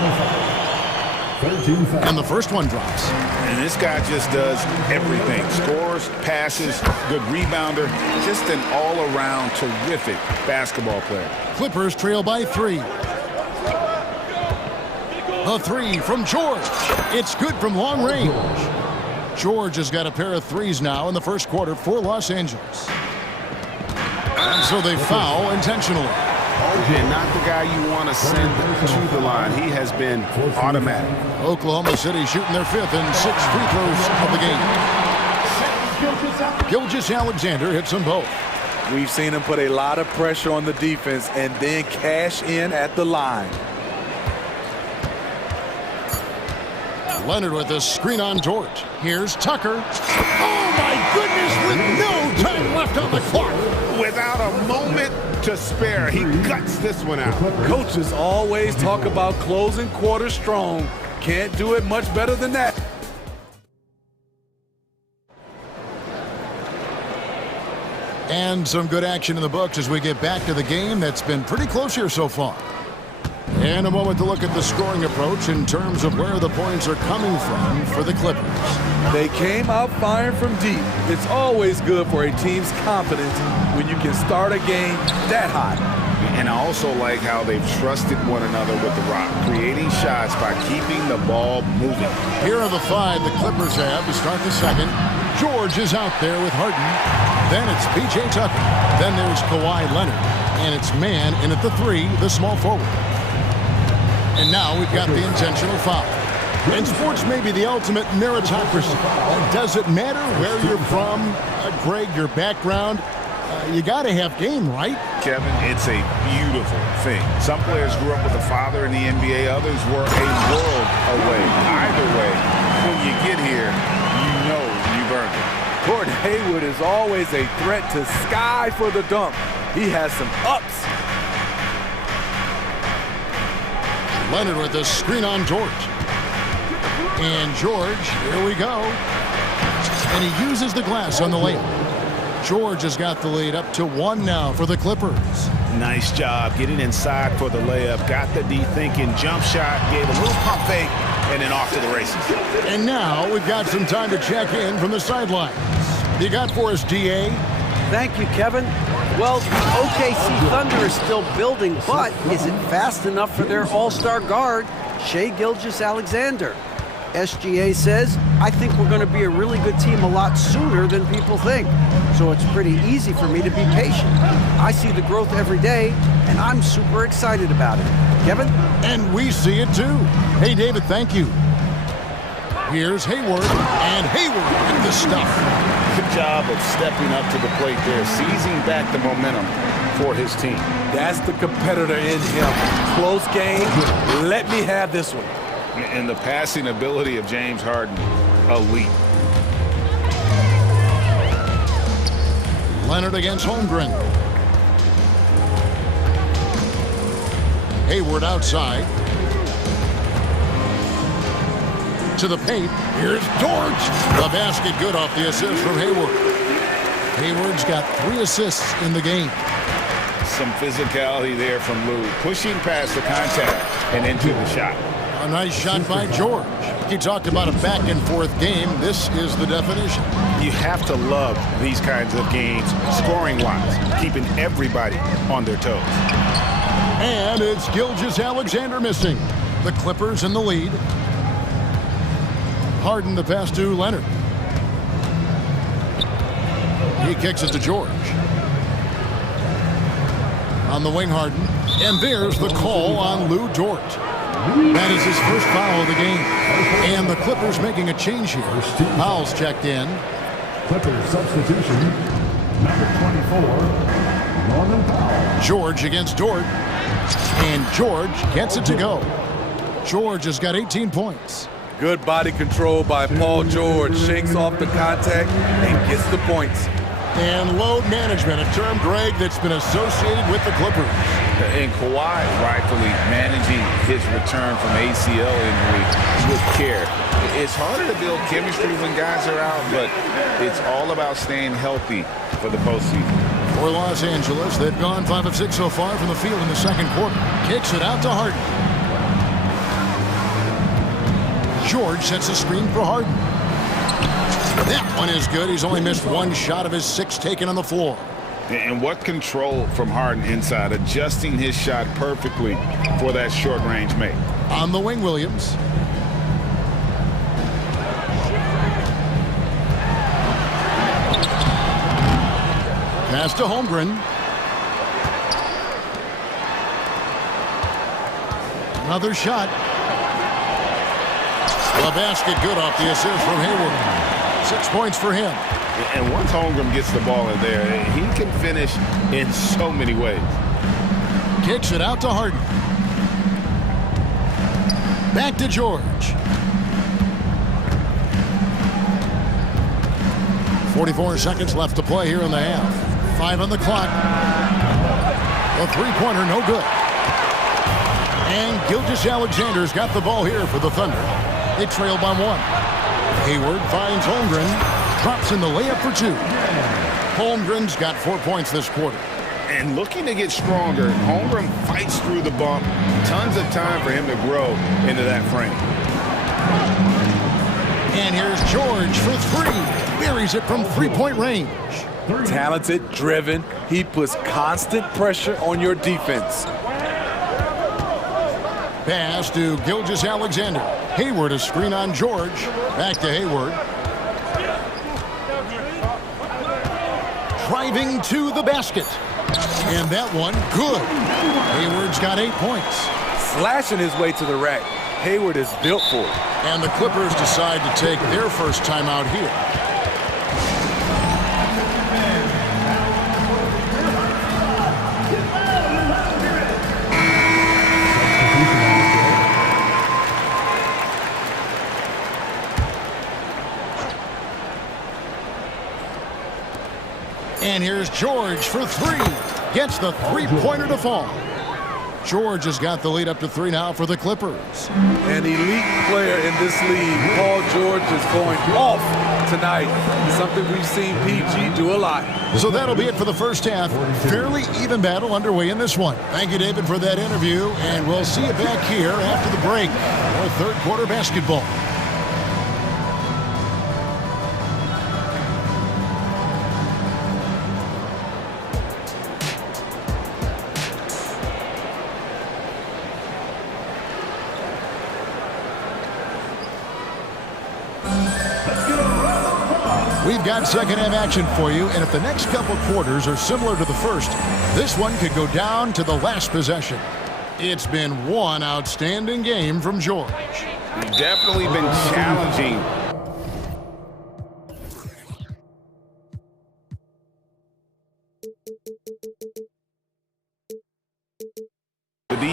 And the first one drops. And this guy just does everything. Scores, passes, good rebounder. Just an all-around terrific basketball player. Clippers trail by 3. The three from George. It's good from long range. George has got a pair of threes now in the first quarter for Los Angeles. And so they foul intentionally. And not the guy you want to send to the line. He has been automatic. Oklahoma City shooting their 5th and 6th free throws of the game. Gilgeous-Alexander hits them both. We've seen him put a lot of pressure on the defense and then cash in at the line. Leonard with a screen on George. Here's Tucker. Oh, my goodness, with no time left on the clock. Without a moment to spare, he guts this one out. Coaches always talk about closing quarters strong. Can't do it much better than that. And some good action in the books as we get back to the game that's been pretty close here so far. And a moment to look at the scoring approach in terms of where the points are coming from for the Clippers. They came out firing from deep. It's always good for a team's confidence when you can start a game that hot. And I also like how they've trusted one another with the rock, creating shots by keeping the ball moving. Here are the 5 the Clippers have to start the second. George is out there with Harden. Then it's P.J. Tucker. Then there's Kawhi Leonard. And it's man in at the 3, the small forward. And now we've got the intentional foul. And sports may be the ultimate meritocracy. Does it matter where you're from, Greg, your background? You got to have game, right? Kevin, it's a beautiful thing. Some players grew up with a father in the NBA. Others were a world away. Either way, when you get here, you know you've earned it. Gordon Hayward is always a threat to sky for the dunk. He has some ups. Leonard with a screen on George. And George, here we go. And he uses the glass on the layup. George has got the lead up to 1 now for the Clippers. Nice job getting inside for the layup. Got the D-thinking jump shot, gave a little pump fake, and then off to the races. And now we've got some time to check in from the sidelines. You got for us, DA? Thank you, Kevin. Well, the OKC Thunder is still building, but is it fast enough for their all-star guard, Shai Gilgeous-Alexander? SGA says, I think we're going to be a really good team a lot sooner than people think. So it's pretty easy for me to be patient. I see the growth every day, and I'm super excited about it. Kevin? And we see it too. Hey, David, thank you. Here's Hayward, and Hayward with the stuff. Good job of stepping up to the plate there, seizing back the momentum, for his team. That's the competitor in him. Close game. Let me have this one. And the passing ability of James Harden, elite. Leonard against Holmgren. Hayward outside. To the paint. Here's George. The basket good off the assist from Hayward. Hayward's got 3 assists in the game. Some physicality there from Lou. Pushing past the contact and into the shot. A nice shot by George. He talked about a back-and-forth game. This is the definition. You have to love these kinds of games, scoring-wise, keeping everybody on their toes. And it's Gilgeous-Alexander missing. The Clippers in the lead. Harden the pass to Leonard. He kicks it to George. On the wing, Harden. And there's the call on Lou Dort. That is his first foul of the game. And the Clippers making a change here. Powell's checked in. Clippers substitution, number 24, Norman Powell. George against Dort. And George gets it to go. George has got 18 points. Good body control by Paul George. Shakes off the contact and gets the points. And load management, a term, Greg, that's been associated with the Clippers. And Kawhi rightfully managing his return from ACL injury with care. It's harder to build chemistry when guys are out, but it's all about staying healthy for the postseason. For Los Angeles, they've gone 5 of 6 so far from the field in the second quarter. Kicks it out to Harden. George sets a screen for Harden. That one is good. He's only missed 1 shot of his 6 taken on the floor. And what control from Harden inside, adjusting his shot perfectly for that short-range make. On the wing, Williams. Pass to Holmgren. Another shot. The basket good off the assist from Hayward. 6 points for him. And once Holmgren gets the ball in there, he can finish in so many ways. Kicks it out to Harden. Back to George. 44 seconds left to play here in the half. 5 on the clock. The three-pointer, no good. And Gilgeous-Alexander's got the ball here for the Thunder. They trail by 1. Hayward finds Holmgren. Drops in the layup for 2. Holmgren's got 4 points this quarter. And looking to get stronger, Holmgren fights through the bump. Tons of time for him to grow into that frame. And here's George for 3. Buries it from three-point range. Talented, driven. He puts constant pressure on your defense. Pass to Gilgeous-Alexander. Hayward a screen on George. Back to Hayward. Driving to the basket. And that one, good. Hayward's got 8 points. Slashing his way to the rack. Hayward is built for it. And the Clippers decide to take their first timeout here. And here's George for 3. Gets the three-pointer to fall. George has got the lead up to 3 now for the Clippers. An elite player in this league. Paul George is going off tonight. Something we've seen PG do a lot. So that'll be it for the first half. Fairly even battle underway in this one. Thank you, David, for that interview. And we'll see you back here after the break for third quarter basketball. We've got second half action for you, and if the next couple quarters are similar to the first, this one could go down to the last possession. It's been one outstanding game from George. Definitely been challenging.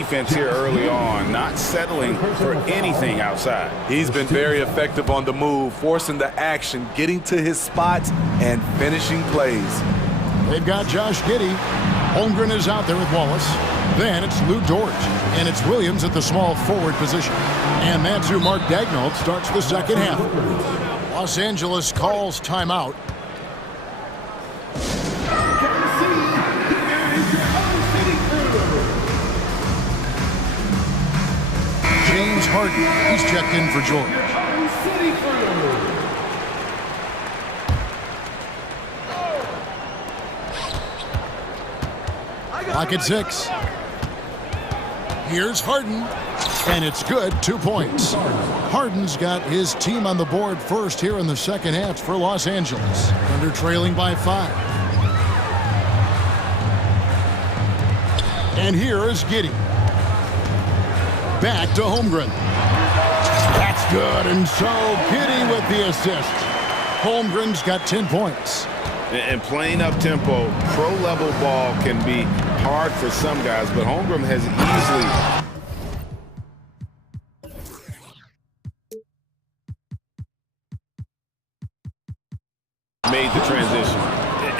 defense here early on, not settling for anything outside. He's been very effective on the move, forcing the action, getting to his spots, and finishing plays. They've got Josh Giddey. Holmgren is out there with Wallace. Then it's Lou Dort, and it's Williams at the small forward position. And that's who Mark Daignault starts the second half. Los Angeles calls timeout. James Harden, he's checked in for George. Clock at 6. Here's Harden, and it's good, 2 points. Harden's got his team on the board first here in the second half for Los Angeles. Thunder trailing by 5. And here is Giddey. Back to Holmgren. That's good, and so Giddey with the assist. Holmgren's got 10 points. And playing up-tempo, pro-level ball can be hard for some guys, but Holmgren has easily made the transition.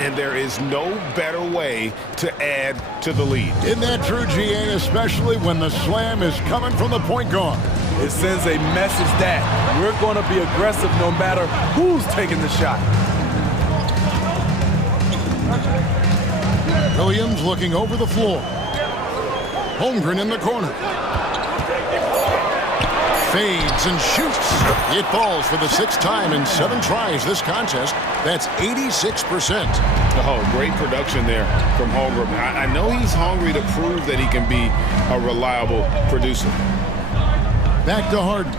And there is no better way to add to the lead. Isn't that true, GA, especially when the slam is coming from the point guard? It sends a message that we're going to be aggressive no matter who's taking the shot. Williams looking over the floor. Holmgren in the corner. Fades and shoots. It falls for the 6th time in 7 tries this contest. That's 86%. Oh, great production there from Holmgren. I know he's hungry to prove that he can be a reliable producer. Back to Harden.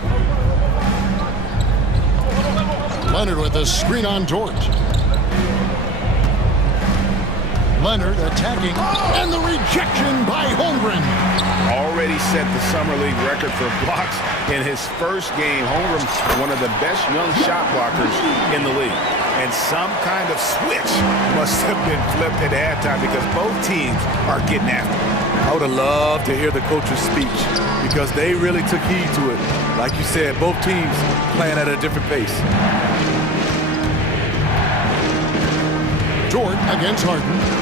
Leonard with a screen on Dort. Leonard attacking, and the rejection by Holmgren. Already set the Summer League record for blocks in his first game. Holmgren, one of the best young shot blockers in the league. And some kind of switch must have been flipped at halftime because both teams are getting after it. I would have loved to hear the coach's speech because they really took heed to it. Like you said, both teams playing at a different pace. Dort against Harden.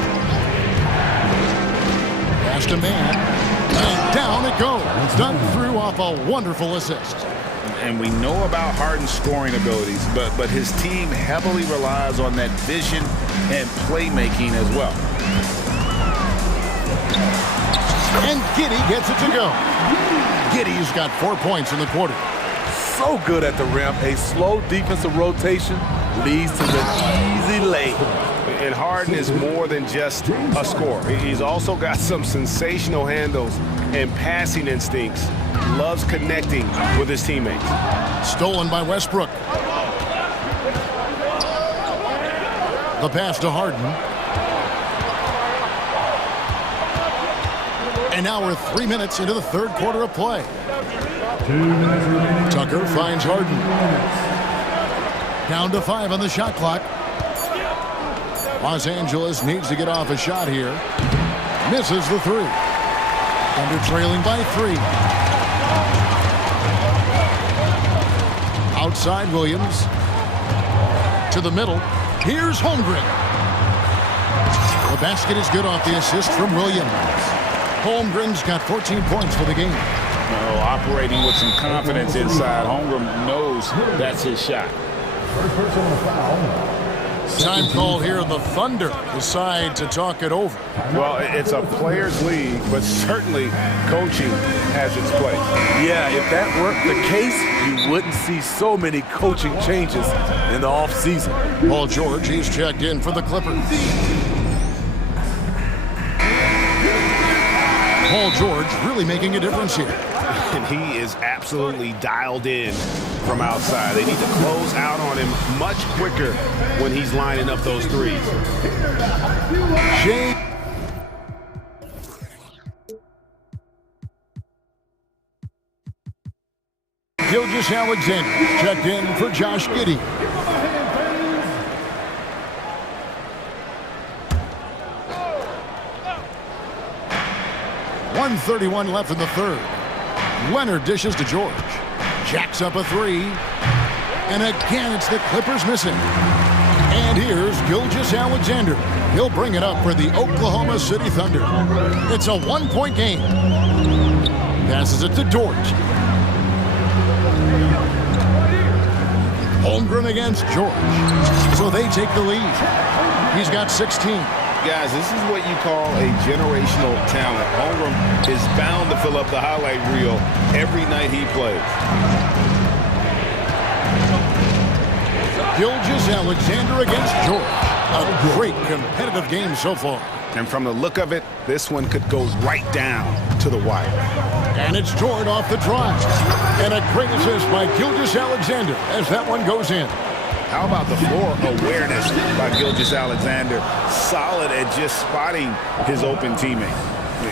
Past a man, and down it goes. Done through off a wonderful assist. And we know about Harden's scoring abilities, but his team heavily relies on that vision and playmaking as well. And Giddey gets it to go. Giddey's got 4 points in the quarter. So good at the rim. A slow defensive rotation leads to the easy lay. And Harden is more than just a scorer. He's also got some sensational handles and passing instincts. Loves connecting with his teammates. Stolen by Westbrook. The pass to Harden. And now we're 3 minutes into the third quarter of play. Tucker finds Harden. Down to 5 on the shot clock. Los Angeles needs to get off a shot here. Misses the 3. Thunder trailing by 3. Outside Williams. To the middle. Here's Holmgren. The basket is good off the assist from Williams. Holmgren's got 14 points for the game. Operating with some confidence inside. Holmgren knows that's his shot. First personal foul. Time called here. The Thunder decide to talk it over. Well, it's a players' league, but certainly coaching has its place. Yeah, if that weren't the case, you wouldn't see so many coaching changes in the offseason. Paul George, he's checked in for the Clippers. Paul George really making a difference here. And he is absolutely dialed in from outside. They need to close out on him much quicker when he's lining up those threes. Gilgeous-Alexander checked in for Josh Giddey. 1:31 left in the third. Leonard dishes to George. Jacks up a three. And again, it's the Clippers missing. And here's Gilgeous-Alexander. He'll bring it up for the Oklahoma City Thunder. It's a one-point game. Passes it to Dort. Holmgren against George. So they take the lead. He's got 16. Guys, this is what you call a generational talent. Holmgren is bound to fill up the highlight reel every night he plays. Gilgeous-Alexander against George. A great competitive game so far. And from the look of it, this one could go right down to the wire. And it's George off the drive. And a great assist by Gilgeous-Alexander as that one goes in. How about the floor awareness by Gilgeous-Alexander? Solid at just spotting his open teammate.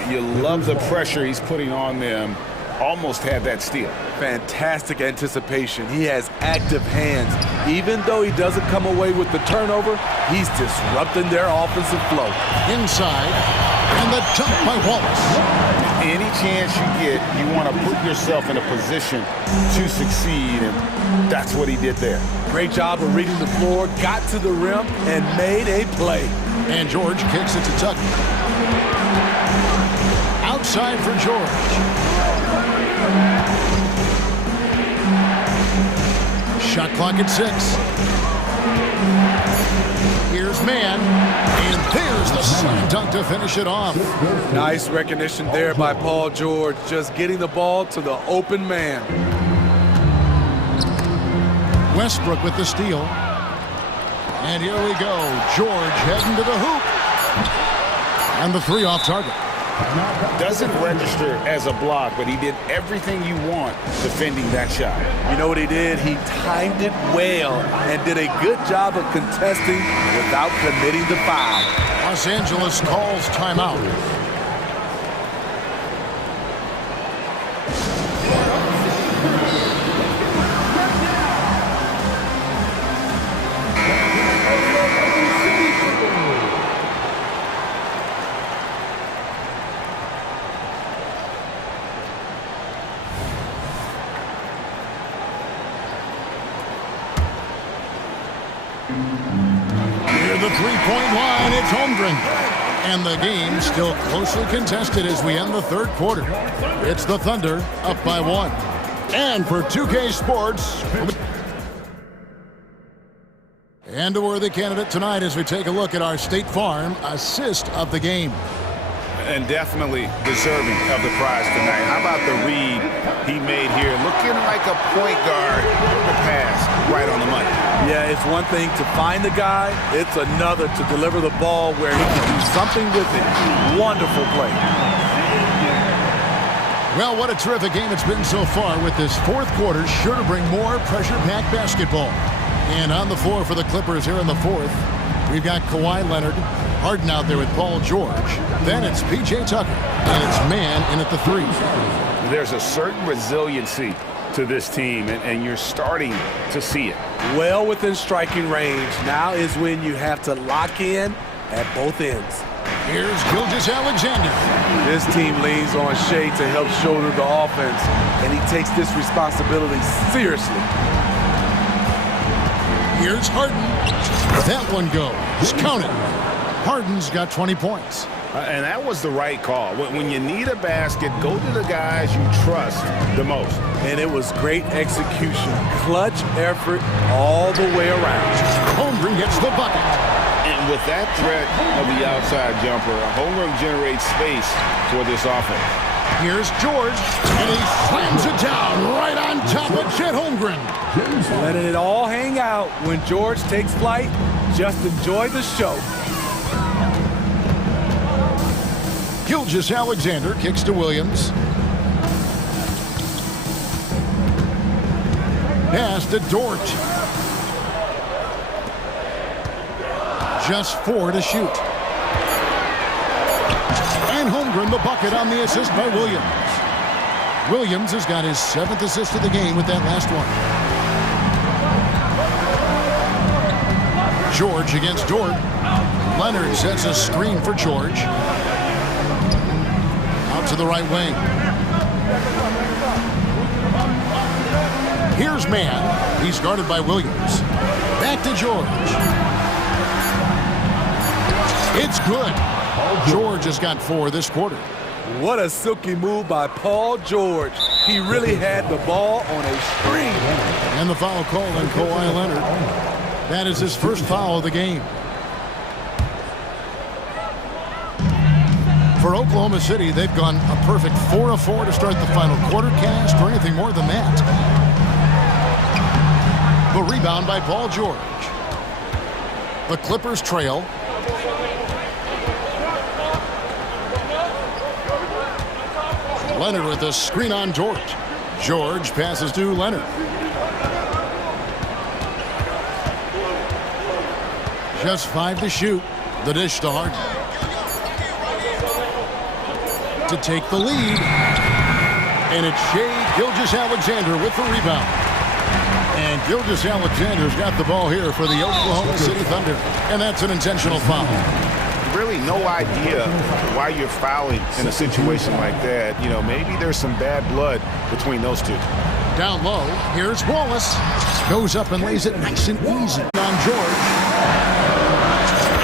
You love the pressure he's putting on them. Almost had that steal. Fantastic anticipation. He has active hands. Even though he doesn't come away with the turnover, he's disrupting their offensive flow. Inside, and the dunk by Wallace. Any chance you get, you want to put yourself in a position to succeed, and that's what he did there. Great job of reading the floor, got to the rim, and made a play. And George kicks it to Tucker. Outside for George. Shot clock at 6. Here's man, and there's the slam dunk to finish it off. Nice recognition there by Paul George, just getting the ball to the open man. Westbrook with the steal. And here we go. George heading to the hoop. And the three off target. Doesn't register as a block, but he did everything you want defending that shot. You know what he did? He timed it well and did a good job of contesting without committing the foul. Los Angeles calls timeout. Near the three-point line, it's Holmgren. And the game still closely contested as we end the third quarter. It's the Thunder up by 1. And for 2K Sports, and a worthy candidate tonight as we take a look at our State Farm assist of the game. And definitely deserving of the prize tonight. How about the read he made here? Looking like a point guard. The pass right on the money. Yeah, it's one thing to find the guy. It's another to deliver the ball where he can do something with it. Wonderful play. Well, what a terrific game it's been so far, with this fourth quarter sure to bring more pressure-packed basketball. And on the floor for the Clippers here in the fourth, we've got Kawhi Leonard, Harden out there with Paul George. Then it's P.J. Tucker, and it's man in at the 3. There's a certain resiliency to this team, and you're starting to see it. Well within striking range. Now is when you have to lock in at both ends. Here's Gilgeous-Alexander. This team leans on Shea to help shoulder the offense, and he takes this responsibility seriously. Here's Harden. That one goes. Count it. Harden's got 20 points. And that was the right call. When you need a basket, go to the guys you trust the most. And it was great execution. Clutch effort all the way around. Holmgren gets the bucket. And with that threat of the outside jumper, Holmgren generates space for this offense. Here's George, and he slams it down right on top of Chet Holmgren. Letting it all hang out when George takes flight. Just enjoy the show. Gilgeous-Alexander kicks to Williams. Pass to Dort. Just 4 to shoot. And Holmgren the bucket on the assist by Williams. Williams has got his 7th assist of the game with that last one. George against Dort. Leonard sets a screen for George. to the right wing. Here's Mann. He's guarded by Williams. Back to George. It's good. George has got 4 this quarter. What a silky move by Paul George. He really had the ball on a string. And the foul call on Kawhi Leonard. That is his first foul of the game. For Oklahoma City, they've gone a perfect 4 of 4 to start the final quarter. Can't ask for anything more than that. The rebound by Paul George. The Clippers trail. Leonard with a screen on George. George passes to Leonard. Just 5 to shoot. The dish to Harden. To take the lead. And it's Shai Gilgeous-Alexander with the rebound. And Gilgeous-Alexander's got the ball here for the Oklahoma City Thunder. And that's an intentional foul. Really no idea why you're fouling in a situation like that. You know, maybe there's some bad blood between those two. Down low, here's Wallace. Goes up and lays it nice and easy on George.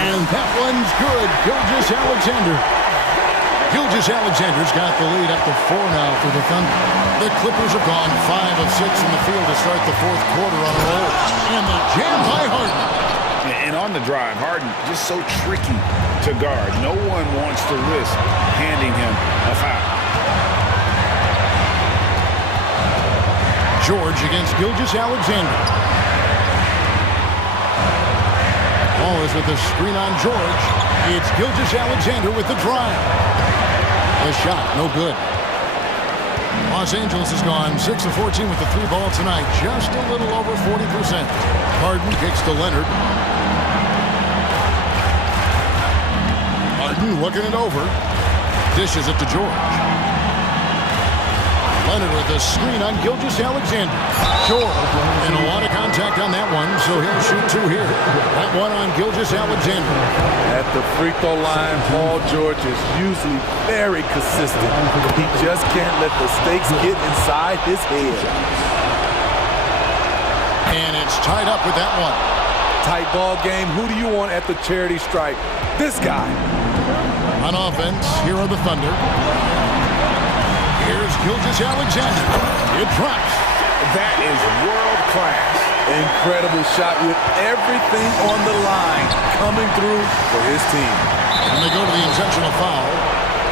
And that one's good. Gilgeous-Alexander. Gilgeous-Alexander's got the lead up to 4 now for the Thunder. The Clippers have gone 5 of 6 in the field to start the 4th quarter on a roll. And the jam by Harden. And on the drive, Harden just so tricky to guard. No one wants to risk handing him a foul. George against Gilgeous-Alexander. Ball is with the screen on George. It's Gilgeous-Alexander with the drive. The shot, no good. Los Angeles has gone 6 of 14 with the 3 ball tonight. Just a little over 40%. Harden kicks to Leonard. Harden looking it over. Dishes it to George. Leonard with a screen on Gilgeous-Alexander. George, and a lot of contact on that one, so he'll shoot 2 here. That one on Gilgeous-Alexander. At the free throw line, Paul George is usually very consistent. He just can't let the stakes get inside his head. And it's tied up with that one. Tight ball game. Who do you want at the charity stripe? This guy. On offense, here are the Thunder. Here's Gilgeous-Alexander. It drops. That is world class. Incredible shot with everything on the line coming through for his team. And they go to the intentional foul.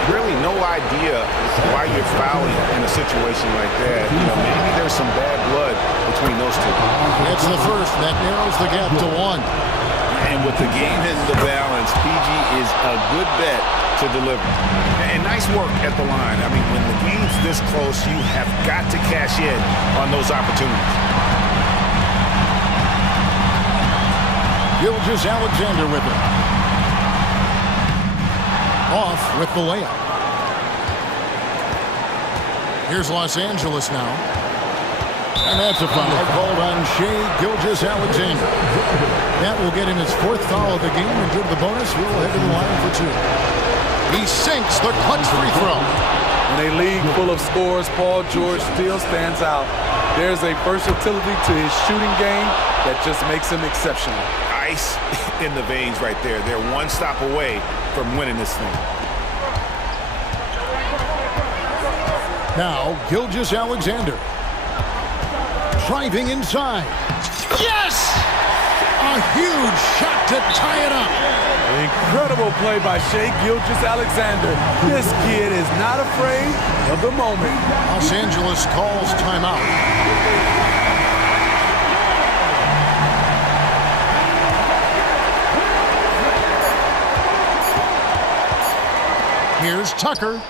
Really no idea why you're fouling in a situation like that. You know, maybe there's some bad blood between those two. It's the first. That narrows the gap to 1. And with the game in the balance, PG is a good bet to deliver. And nice work at the line. I mean, when the game's this close, you have got to cash in on those opportunities. Gilgeous-Alexander with it. Off with the layup. Here's Los Angeles now. And that's a foul called on Shai Gilgeous-Alexander. That will get him his 4th foul of the game, and due to the bonus, he'll head to the line for 2. He sinks the clutch free throw. In a league full of scores, Paul George still stands out. There's a versatility to his shooting game that just makes him exceptional. Ice in the veins right there. They're one stop away from winning this thing. Now, Gilgeous-Alexander. Driving inside. Yes! A huge shot to tie it up. Incredible play by Shai Gilgeous-Alexander. This kid is not afraid of the moment. Los Angeles calls timeout. Here's Tucker.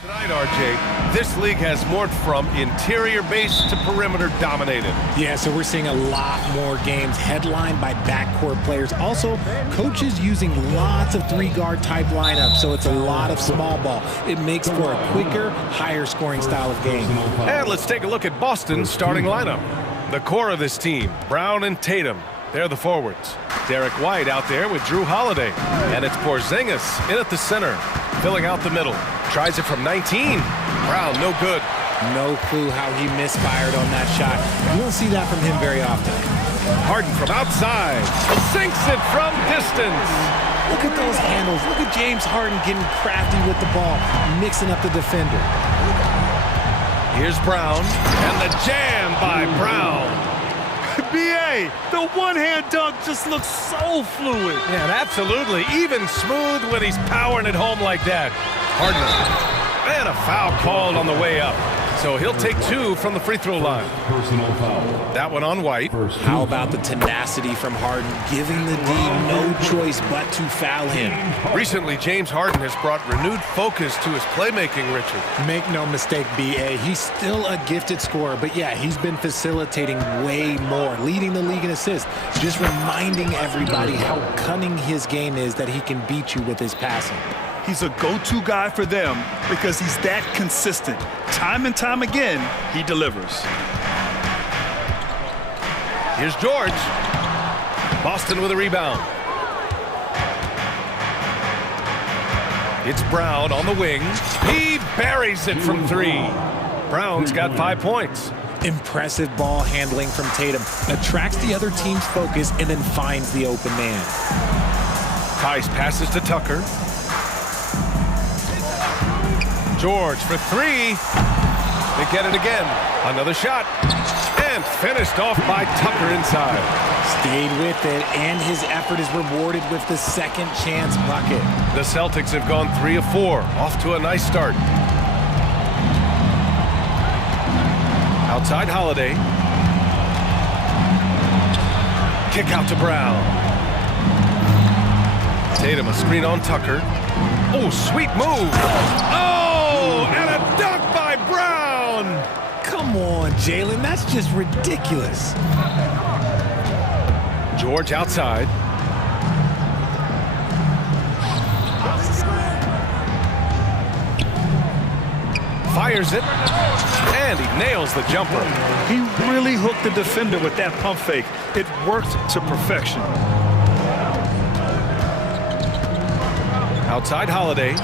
Tonight, RJ, this league has morphed from interior-based to perimeter-dominated. Yeah, so we're seeing a lot more games headlined by backcourt players. Also, coaches using lots of three-guard type lineups, so it's a lot of small ball. It makes for a quicker, higher-scoring style of game. And let's take a look at Boston's starting lineup. The core of this team, Brown and Tatum. They're the forwards. Derek White out there with Drew Holiday. And it's Porzingis in at the center, filling out the middle. Tries it from 19. Brown, no good. No clue how he misfired on that shot. You don't see that from him very often. Harden from outside. Sinks it from distance. Look at those handles. Look at James Harden getting crafty with the ball, mixing up the defender. Here's Brown, and the jam by Brown. B.A., the one-hand dunk just looks so fluid. Yeah, absolutely. Even smooth when he's powering it home like that. Harden. And a foul called on the way up. So he'll take 2 from the free throw line. Personal foul. That one on White. How about the tenacity from Harden, giving the D no choice but to foul him? Recently, James Harden has brought renewed focus to his playmaking, Richard. Make no mistake, B.A., he's still a gifted scorer, but yeah, he's been facilitating way more, leading the league in assists, just reminding everybody how cunning his game is that he can beat you with his passing. He's a go-to guy for them because he's that consistent. Time and time again, he delivers. Here's George. Boston with a rebound. It's Brown on the wing. He buries it from 3. Brown's got 5 points. Impressive ball handling from Tatum. Attracts the other team's focus and then finds the open man. Tice passes to Tucker. George for 3. They get it again. Another shot. And finished off by Tucker inside. Stayed with it, and his effort is rewarded with the second chance bucket. The Celtics have gone 3 of 4. Off to a nice start. Outside Holiday. Kick out to Brown. Tatum a screen on Tucker. Oh, sweet move. Oh, and a dunk by Brown. Come on, Jalen, that's just ridiculous. George outside. Fires it, and he nails the jumper. He really hooked the defender with that pump fake. It worked to perfection. Outside Holiday.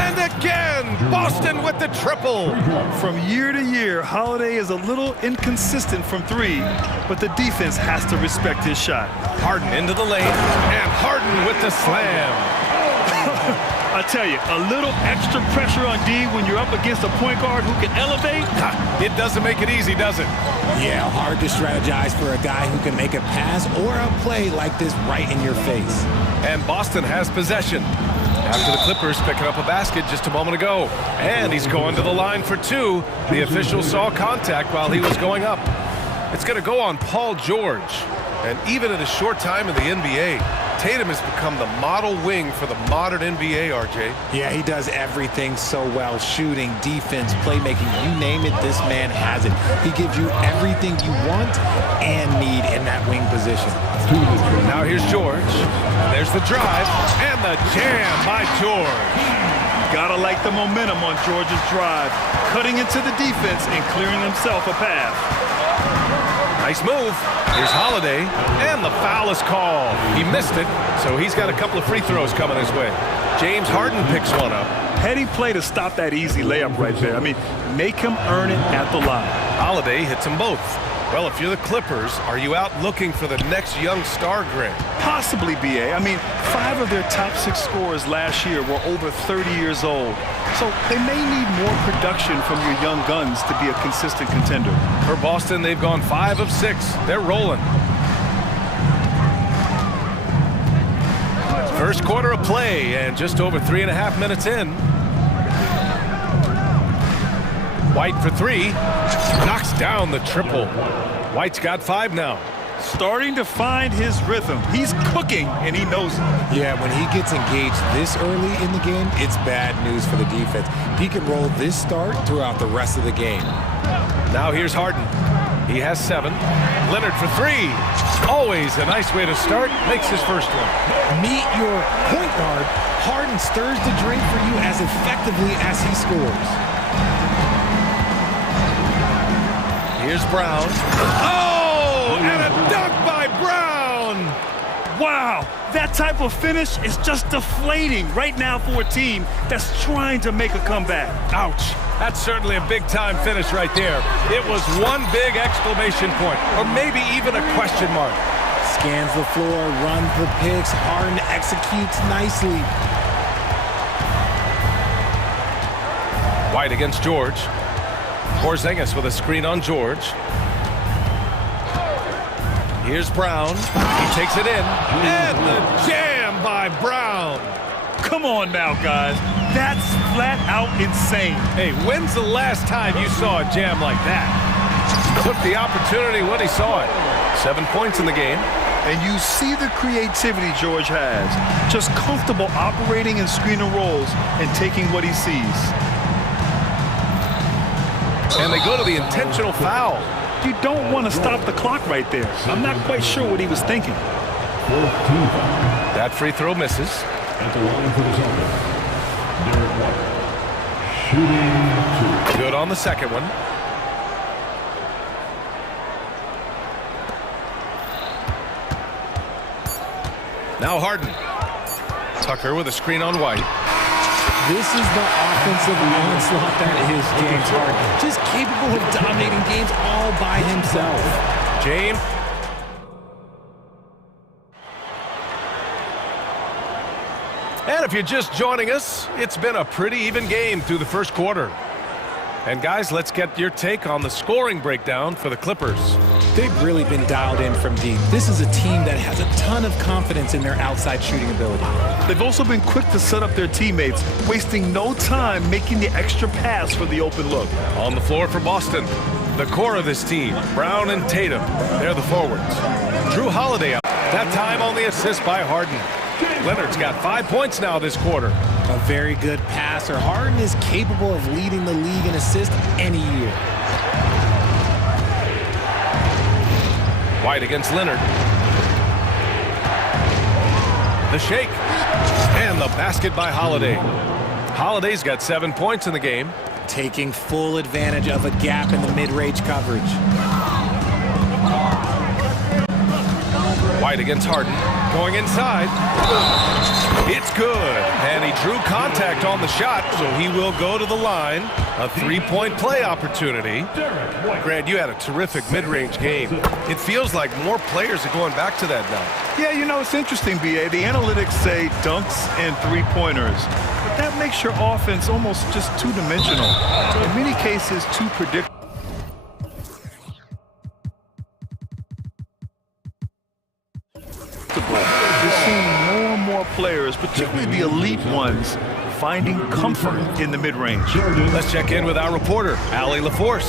And again, Boston with the triple. From year to year, Holiday is a little inconsistent from 3, but the defense has to respect his shot. Harden into the lane, and Harden with the slam. I tell you, a little extra pressure on D when you're up against a point guard who can elevate. It doesn't make it easy, does it? Yeah, hard to strategize for a guy who can make a pass or a play like this right in your face. And Boston has possession. After the Clippers picking up a basket just a moment ago. And he's going to the line for 2. The official saw contact while he was going up. It's going to go on Paul George. And even in a short time in the NBA, Tatum has become the model wing for the modern NBA, RJ. Yeah, he does everything so well. Shooting, defense, playmaking, you name it, this man has it. He gives you everything you want and need in that wing position. Now here's George. There's the drive and the jam by George. Gotta like the momentum on George's drive. Cutting into the defense and clearing himself a path. Nice move. Here's Holiday, and the foul is called. He missed it, so he's got a couple of free throws coming his way. James Harden picks one up. Heady play to stop that easy layup right there. I mean, make him earn it at the line. Holiday hits them both. Well, if you're the Clippers, are you out looking for the next young star, Greg? Possibly, B.A. I mean, 5 of their top 6 scorers last year were over 30 years old. So they may need more production from your young guns to be a consistent contender. For Boston, they've gone 5 of 6. They're rolling. First quarter of play, and just over 3.5 minutes in. White for 3. Knocks down the triple. White's got 5 now. starting to find his rhythm. He's cooking, and he knows it. Yeah, when he gets engaged this early in the game, it's bad news for the defense. He can roll this start throughout the rest of the game. Now here's Harden. He has 7. Leonard for 3. Always a nice way to start. Makes his first one. Meet your point guard. Harden stirs the drink for you as effectively as he scores. Here's Brown. Oh, and a dunk by Brown. Wow, that type of finish is just deflating right now for a team that's trying to make a comeback. Ouch. That's certainly a big-time finish right there. It was one big exclamation point, or maybe even a question mark. Scans the floor, runs the picks. Harden executes nicely. White against George. Porzingis with a screen on George. Here's Brown. He takes it in. And the jam by Brown. Come on now, guys. That's flat out insane. Hey, when's the last time you saw a jam like that? Took the opportunity when he saw it. 7 points in the game. And you see the creativity George has. Just comfortable operating in screen and rolls and taking what he sees. And they go to the intentional foul. You don't want to stop the clock right there. I'm not quite sure what he was thinking. That free throw misses. At the line for the Celtics, Derek White. Shooting 2. Good on the second one. Now Harden. Tucker with a screen on White. This is the offensive onslaught that is James Harden. Just capable of dominating games all by himself. James. And if you're just joining us, it's been a pretty even game through the first quarter. And guys, let's get your take on the scoring breakdown for the Clippers. They've really been dialed in from deep. This is a team that has a ton of confidence in their outside shooting ability. They've also been quick to set up their teammates, wasting no time making the extra pass for the open look. On the floor for Boston, the core of this team, Brown and Tatum. They're the forwards. Drew Holiday out. That time on the assist by Harden. Leonard's got 5 points now this quarter. A very good passer. Harden is capable of leading the league in assists any year. White against Leonard. The shake. And the basket by Holiday. Holiday's got 7 points in the game. Taking full advantage of a gap in the mid-range coverage. White against Harden. Going inside. It's good. And he drew contact on the shot, so he will go to the line. A three-point play opportunity. Grant, you had a terrific mid-range game. It feels like more players are going back to that now. Yeah, you know, it's interesting, B.A. The analytics say dunks and three-pointers. But that makes your offense almost just two-dimensional. In many cases, too predictable. You're seeing more and more players, particularly the elite ones, finding comfort in the mid-range. Let's check in with our reporter, Allie LaForce.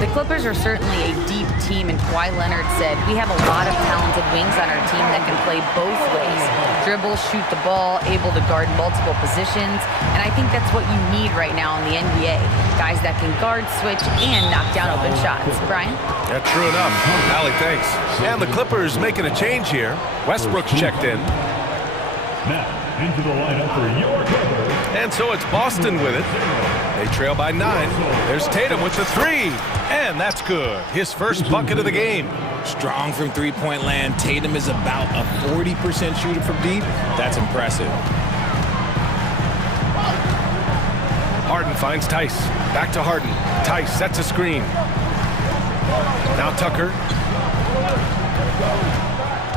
The Clippers are certainly a deep team, and Kawhi Leonard said, we have a lot of talented wings on our team that can play both ways. Dribble, shoot the ball, able to guard multiple positions, and I think that's what you need right now in the NBA. Guys that can guard, switch, and knock down open shots. Brian? Yeah, true enough. Allie, thanks. And the Clippers making a change here. Westbrook's checked in. Now, into the lineup for your Clippers. And so it's Boston with it. They trail by 9. There's Tatum with the 3. And that's good. His first bucket of the game. Strong from three-point land. Tatum is about a 40% shooter from deep. That's impressive. Harden finds Tice. Back to Harden. Tice sets a screen. Now Tucker.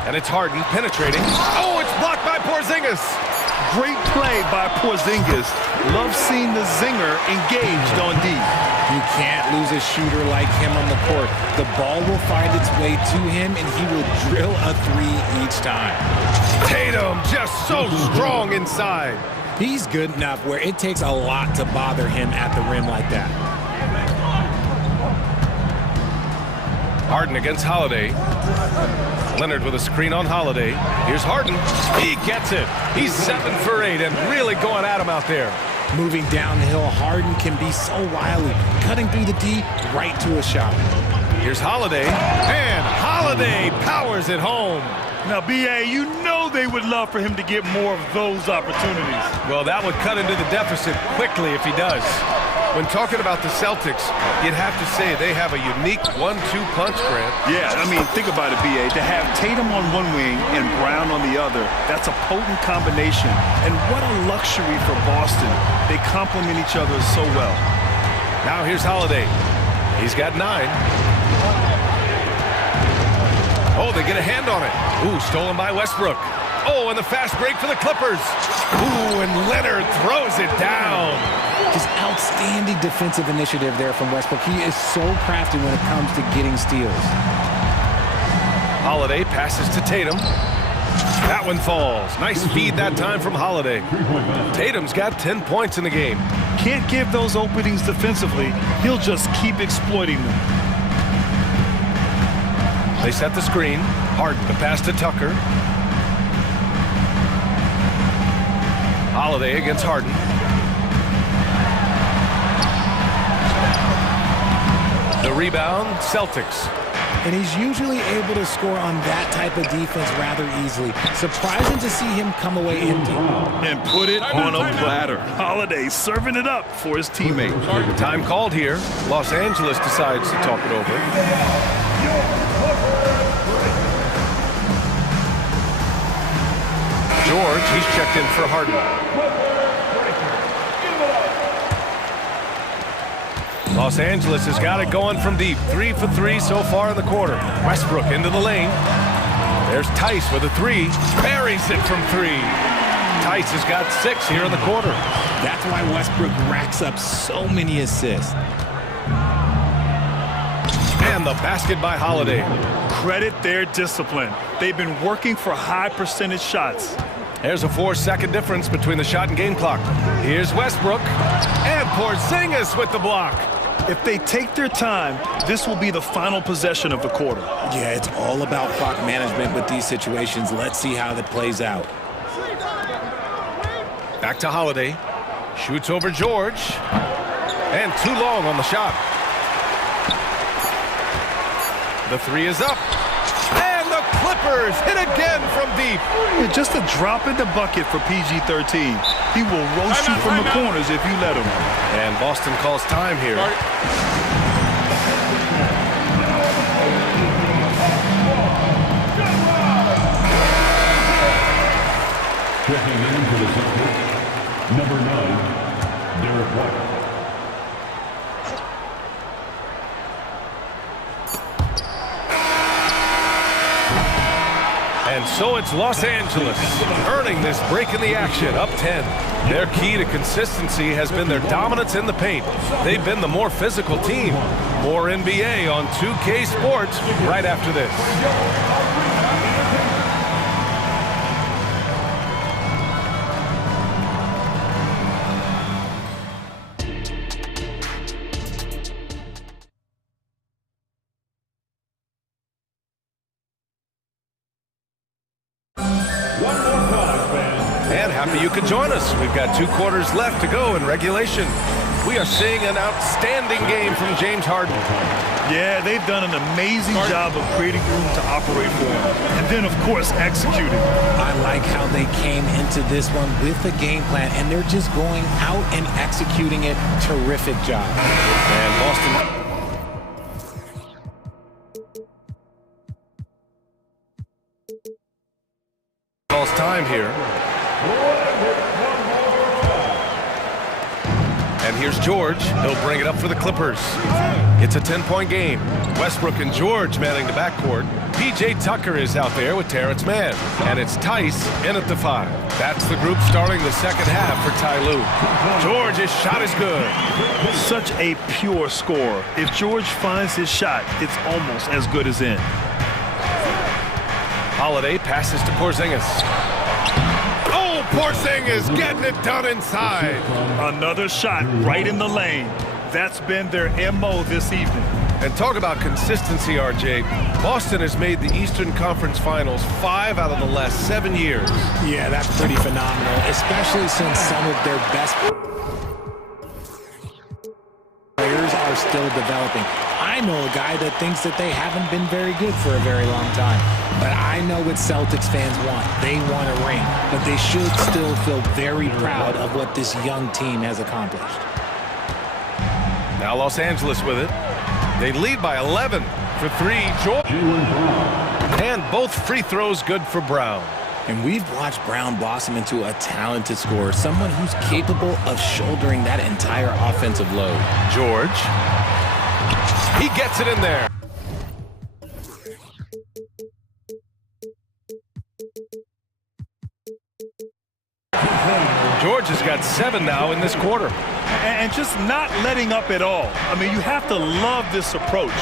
And it's Harden penetrating. Oh, it's blocked by Porzingis. Great play by Porzingis. Love seeing the zinger engaged on D. You can't lose a shooter like him on the court. The ball will find its way to him, and he will drill a 3 each time. Tatum just so strong inside. He's good enough where it takes a lot to bother him at the rim like that. Harden against Holiday. Leonard with a screen on Holiday. Here's Harden. He gets it. He's 7 for 8 and really going at him out there. Moving downhill, Harden can be so wily. Cutting through the D, right to a shot. Here's Holiday. And Holiday powers it home. Now, B.A., you know they would love for him to get more of those opportunities. Well, that would cut into the deficit quickly if he does. When talking about the Celtics, you'd have to say they have a unique 1-2 punch, Grant. Yeah, I mean, think about it, B.A. To have Tatum on one wing and Brown on the other, that's a potent combination. And what a luxury for Boston. They complement each other so well. Now here's Holiday. He's got 9. Oh, they get a hand on it. Ooh, stolen by Westbrook. Oh, and the fast break for the Clippers. Ooh, and Leonard throws it down. Just outstanding defensive initiative there from Westbrook. He is so crafty when it comes to getting steals. Holiday passes to Tatum. That one falls. Nice feed that time from Holiday. Tatum's got 10 points in the game. Can't give those openings defensively. He'll just keep exploiting them. They set the screen. Harden to pass to Tucker. Holiday against Harden. The rebound, Celtics. And he's usually able to score on that type of defense rather easily. Surprising to see him come away empty. And put it on a platter. Holiday serving it up for his teammate. Time called here. Los Angeles decides to talk it over. George, he's checked in for Harden. Los Angeles has got it going from deep. 3 for 3 so far in the quarter. Westbrook into the lane. There's Tice with a 3. Buries it from 3. Tice has got 6 here in the quarter. That's why Westbrook racks up so many assists. And the basket by Holiday. Credit their discipline. They've been working for high percentage shots. There's a 4-second difference between the shot and game clock. Here's Westbrook. And Porzingis with the block. If they take their time, this will be the final possession of the quarter. Yeah, it's all about clock management with these situations. Let's see how that plays out. Back to Holiday. Shoots over George. And too long on the shot. The 3 is up. And the Clippers hit again from deep. Yeah, just a drop in the bucket for PG-13. He will roast you from the corners if you let him. And Boston calls time here. Checking in for the Celtics, number 9, Derek White. And so it's Los Angeles earning this break in the action, up 10. Their key to consistency has been their dominance in the paint. They've been the more physical team. More NBA on 2K Sports right after this. You can join us. We've got 2 quarters left to go in regulation. We are seeing an outstanding game from James Harden. Yeah, they've done an amazing job of creating room to operate for him. And then, of course, executing. I like how they came into this one with a game plan, and they're just going out and executing it. Terrific job. And Boston... calls time here. And here's George. He'll bring it up for the Clippers. It's a 10-point game. Westbrook and George manning the backcourt. P.J. Tucker is out there with Terrence Mann. And it's Tice in at the 5. That's the group starting the second half for Ty Lue. George's shot is good. Such a pure scorer. If George finds his shot, it's almost as good as in. Holiday passes to Porzingis. Porzingis getting it done inside. Another shot right in the lane. That's been their MO this evening. And talk about consistency, RJ. Boston has made the Eastern Conference Finals 5 out of the last 7 years. Yeah, that's pretty phenomenal, especially since some of their best players are still developing. I know a guy that thinks that they haven't been very good for a very long time. But I know what Celtics fans want. They want a ring. But they should still feel very proud of what this young team has accomplished. Now Los Angeles with it. They lead by 11 for 3. And both free throws good for Brown. And we've watched Brown blossom into a talented scorer, someone who's capable of shouldering that entire offensive load. George. He gets it in there. George has got 7 now in this quarter. And just not letting up at all. I mean, you have to love this approach.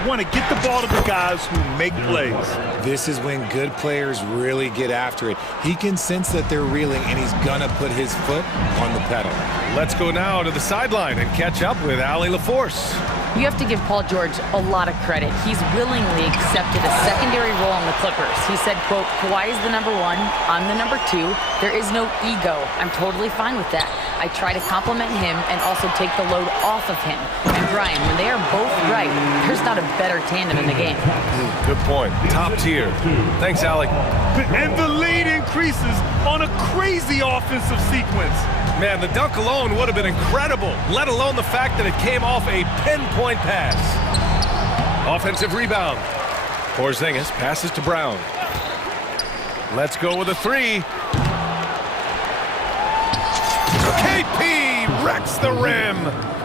You want to get the ball to the guys who make plays. This is when good players really get after it. He can sense that they're reeling, and he's going to put his foot on the pedal. Let's go now to the sideline and catch up with Allie LaForce. You have to give Paul George a lot of credit. He's willingly accepted a secondary role on the Clippers. He said, quote, Kawhi is the number 1, I'm the number 2. There is no ego. I'm totally fine with that. I try to compliment him and also take the load off of him. And Brian, when they are both right, there's not a better tandem in the game. Good point. Top tier. Thanks, Allie. And the lead increases on a crazy offensive sequence. Man, the dunk alone would have been incredible, let alone the fact that it came off a pinpoint pass. Offensive rebound. Porzingis passes to Brown. Let's go with a 3. KP wrecks the rim.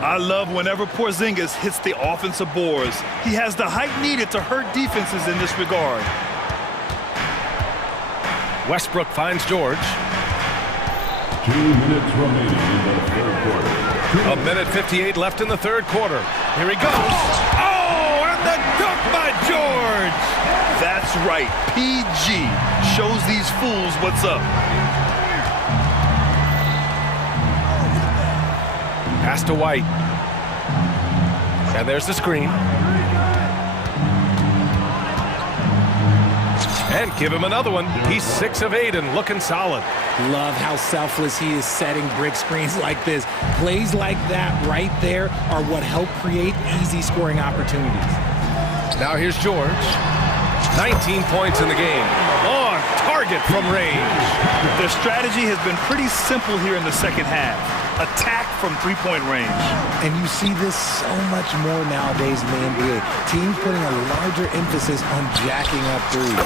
I love whenever Porzingis hits the offensive boards. He has the height needed to hurt defenses in this regard. Westbrook finds George. 2 minutes remaining in the third quarter. 1:58 left in the third quarter. Here he goes. Oh, and the dunk by George. That's right. PG shows these fools what's up. Pass to White. And there's the screen. And give him another one. He's 6 of 8 and looking solid. Love how selfless he is setting brick screens like this. Plays like that right there are what help create easy scoring opportunities. Now here's George. 19 points in the game. On target from range. Their strategy has been pretty simple here in the second half. Attack from three-point range. And you see this so much more nowadays in the NBA. Teams putting a larger emphasis on jacking up threes.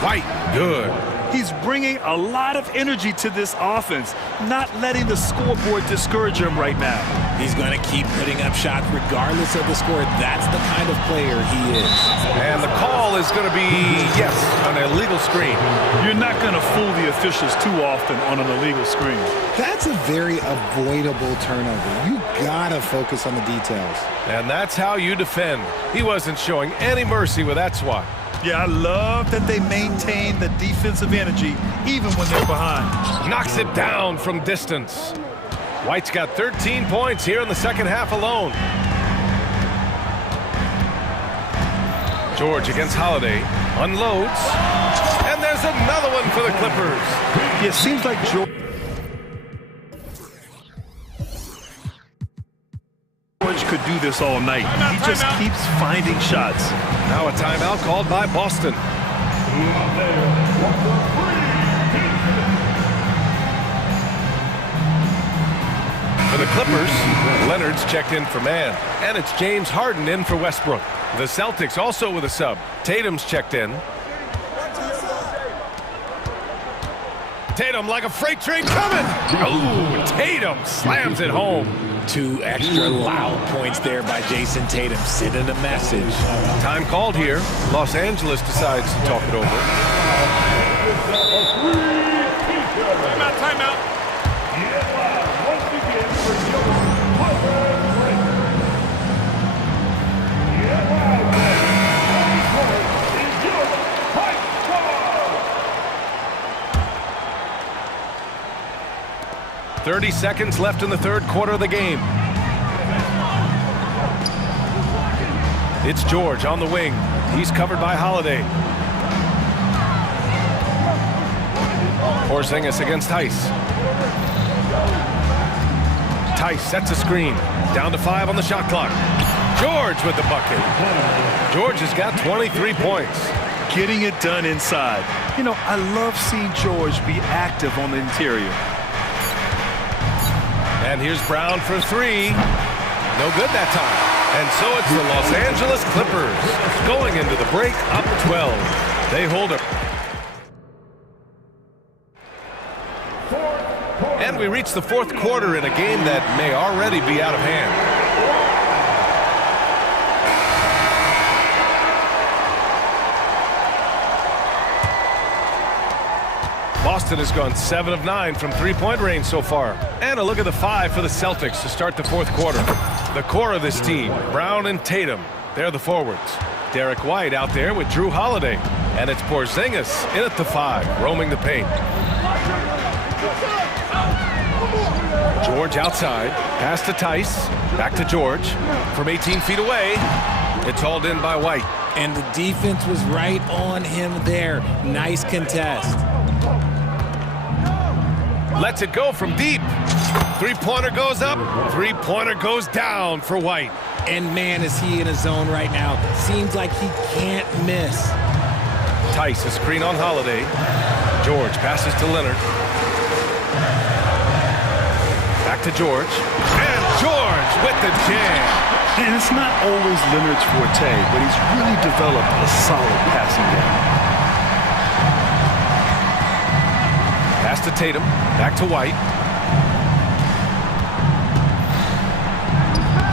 White, good. He's bringing a lot of energy to this offense, not letting the scoreboard discourage him right now. He's going to keep putting up shots regardless of the score. That's the kind of player he is. And the call is going to be, yes, an illegal screen. You're not going to fool the officials too often on an illegal screen. That's a very avoidable turnover. You got to focus on the details. And that's how you defend. He wasn't showing any mercy with that swat. Yeah, I love that they maintain the defensive energy even when they're behind. Knocks it down from distance. White's got 13 points here in the second half alone. George against Holiday. Unloads. And there's another one for the Clippers. Yeah, it seems like George could do this all night. He just keeps finding shots. Now a timeout called by Boston. For the Clippers, Leonard's checked in for man. And it's James Harden in for Westbrook. The Celtics also with a sub. Tatum's checked in. Tatum like a freight train coming. Oh, Tatum slams it home. 2 extra loud points there by Jason Tatum, sending a message. Time called here. Los Angeles decides to talk it over. Timeout, timeout. Yeah, 30 seconds left in the third quarter of the game. It's George on the wing. He's covered by Holiday. Porzingis against Tice. Tice sets a screen. Down to 5 on the shot clock. George with the bucket. George has got 23 points. Getting it done inside. You know, I love seeing George be active on the interior. And here's Brown for 3. No good that time. And so it's the Los Angeles Clippers going into the break up 12. They hold it. And we reach the fourth quarter in a game that may already be out of hand. Boston has gone 7 of 9 from three-point range so far. And a look at the 5 for the Celtics to start the fourth quarter. The core of this team, Brown and Tatum, they're the forwards. Derek White out there with Drew Holiday. And it's Porzingis in at the 5, roaming the paint. George outside, pass to Tice, back to George. From 18 feet away, it's hauled in by White. And the defense was right on him there. Nice contest. Lets it go from deep. Three-pointer goes up, three-pointer goes down for White. And man, is he in a zone right now. Seems like he can't miss. Tice, a screen on Holiday. George passes to Leonard. Back to George. And George with the jam. And it's not always Leonard's forte, but he's really developed a solid passing game. Pass to Tatum. Back to White.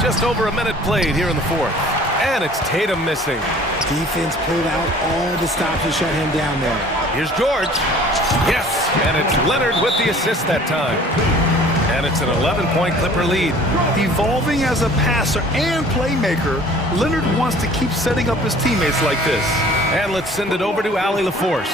Just over a minute played here in the fourth. And it's Tatum missing. Defense pulled out all the stops to shut him down there. Here's George. Yes, and it's Leonard with the assist that time. And it's an 11-point Clipper lead. Evolving as a passer and playmaker, Leonard wants to keep setting up his teammates like this. And let's send it over to Allie LaForce.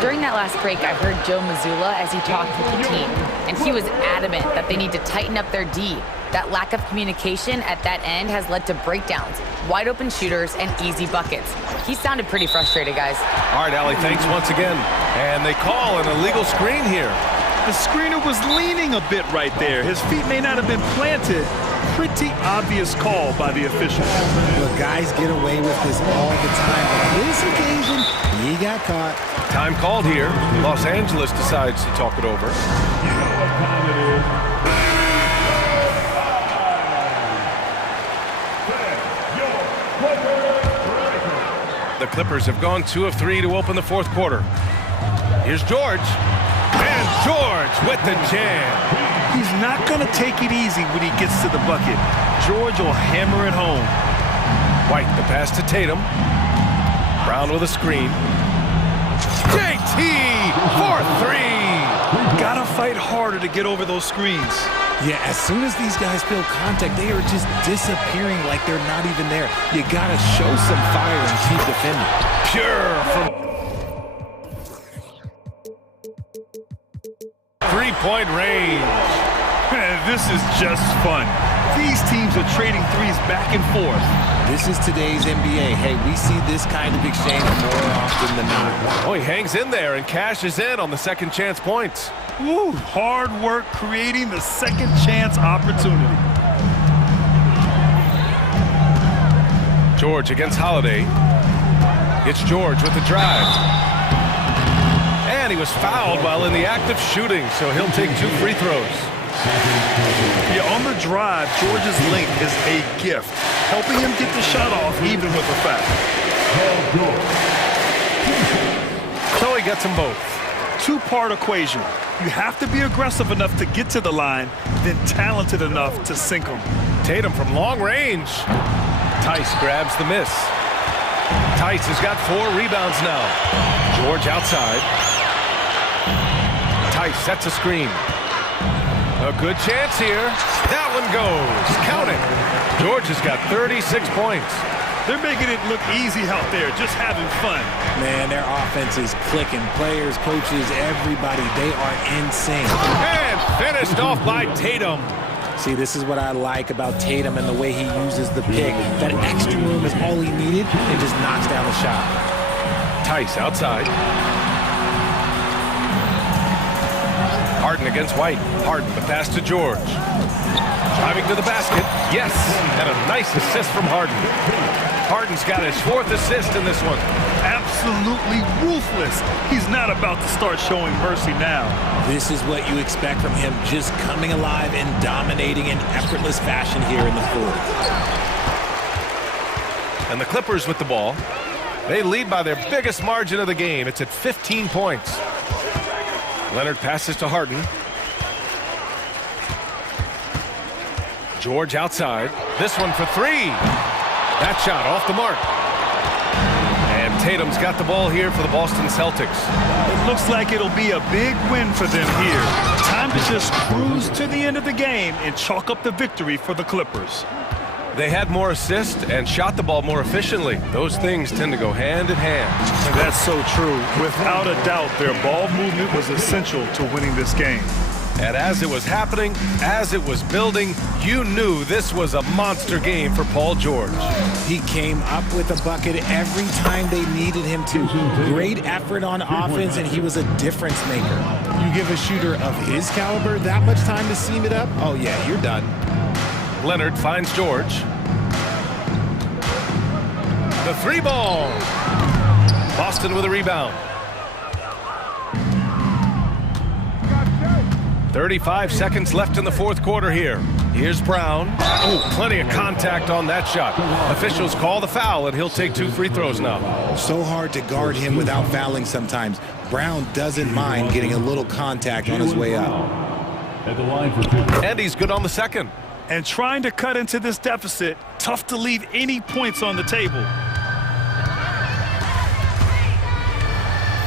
During that last break, I heard Joe Mazzulla as he talked with the team, and he was adamant that they need to tighten up their D. That lack of communication at that end has led to breakdowns, wide open shooters, and easy buckets. He sounded pretty frustrated, guys. All right, Allie, thanks once again. And they call an illegal screen here. The screener was leaning a bit right there. His feet may not have been planted. Pretty obvious call by the officials. Look, guys get away with this all the time, but this occasion, he got caught. Time called here. Los Angeles decides to talk it over. The Clippers have gone 2 of 3 to open the fourth quarter. Here's George. And George with the jam. He's not going to take it easy when he gets to the bucket. George will hammer it home. White, the pass to Tatum. Brown with a screen. JT for 3. Gotta fight harder to get over those screens. Yeah, as soon as these guys feel contact, they are just disappearing like they're not even there. You gotta show some fire and keep defending. Pure from 3-point range. This is just fun. These teams are trading threes back and forth. This is today's NBA. Hey, we see this kind of exchange more often than not. Oh, he hangs in there and cashes in on the second chance points. Woo, hard work creating the second chance opportunity. George against Holiday. It's George with the drive. And he was fouled while in the act of shooting, so he'll take 2 free throws. Yeah, on the drive, George's length is a gift, helping him get the shot off even with the foul. So he gets them both. Two-part equation. You have to be aggressive enough to get to the line, then talented enough to sink them. Tatum from long range. Tice grabs the miss. Tice has got 4 rebounds now. George outside. Tice sets a screen. A good chance here. That one goes. Count it. George has got 36 points. They're making it look easy out there, just having fun. Man, their offense is clicking. Players, coaches, everybody, they are insane. And finished off by Tatum. See, this is what I like about Tatum and the way he uses the pick. That extra room is all he needed and just knocks down the shot. Tice outside. Harden against White. Harden, the pass to George. Driving to the basket. Yes, and a nice assist from Harden. Harden's got his 4th assist in this one. Absolutely ruthless. He's not about to start showing mercy now. This is what you expect from him, just coming alive and dominating in effortless fashion here in the 4th. And the Clippers with the ball. They lead by their biggest margin of the game. It's at 15 points. Leonard passes to Harden. George outside. This one for 3. That shot off the mark. And Tatum's got the ball here for the Boston Celtics. It looks like it'll be a big win for them here. Time to just cruise to the end of the game and chalk up the victory for the Clippers. They had more assists and shot the ball more efficiently. Those things tend to go hand in hand. And that's so true. Without a doubt, their ball movement was essential to winning this game. And as it was happening, as it was building, you knew this was a monster game for Paul George. He came up with a bucket every time they needed him to. Great effort on offense, and he was a difference maker. You give a shooter of his caliber that much time to seam it up, oh yeah, you're done. Leonard finds George. The 3-ball. Boston with a rebound. 35 seconds left in the 4th quarter here. Here's Brown. Oh, plenty of contact on that shot. Officials call the foul, and he'll take 2 free throws now. So hard to guard him without fouling sometimes. Brown doesn't mind getting a little contact on his way up. And he's good on the 2nd. And trying to cut into this deficit, tough to leave any points on the table.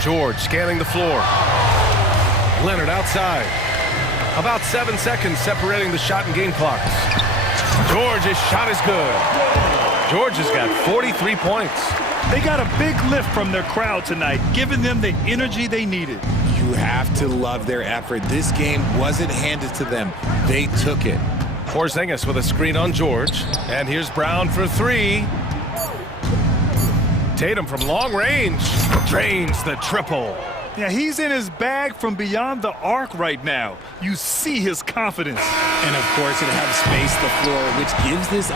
George scanning the floor. Leonard outside. About 7 seconds separating the shot and game clocks. George's shot is good. George has got 43 points. They got a big lift from their crowd tonight, giving them the energy they needed. You have to love their effort. This game wasn't handed to them. They took it. Porzingis with a screen on George. And here's Brown for 3. Tatum from long range drains the triple. Yeah, he's in his bag from beyond the arc right now. You see his confidence. And of course, it has spaced the floor, which gives this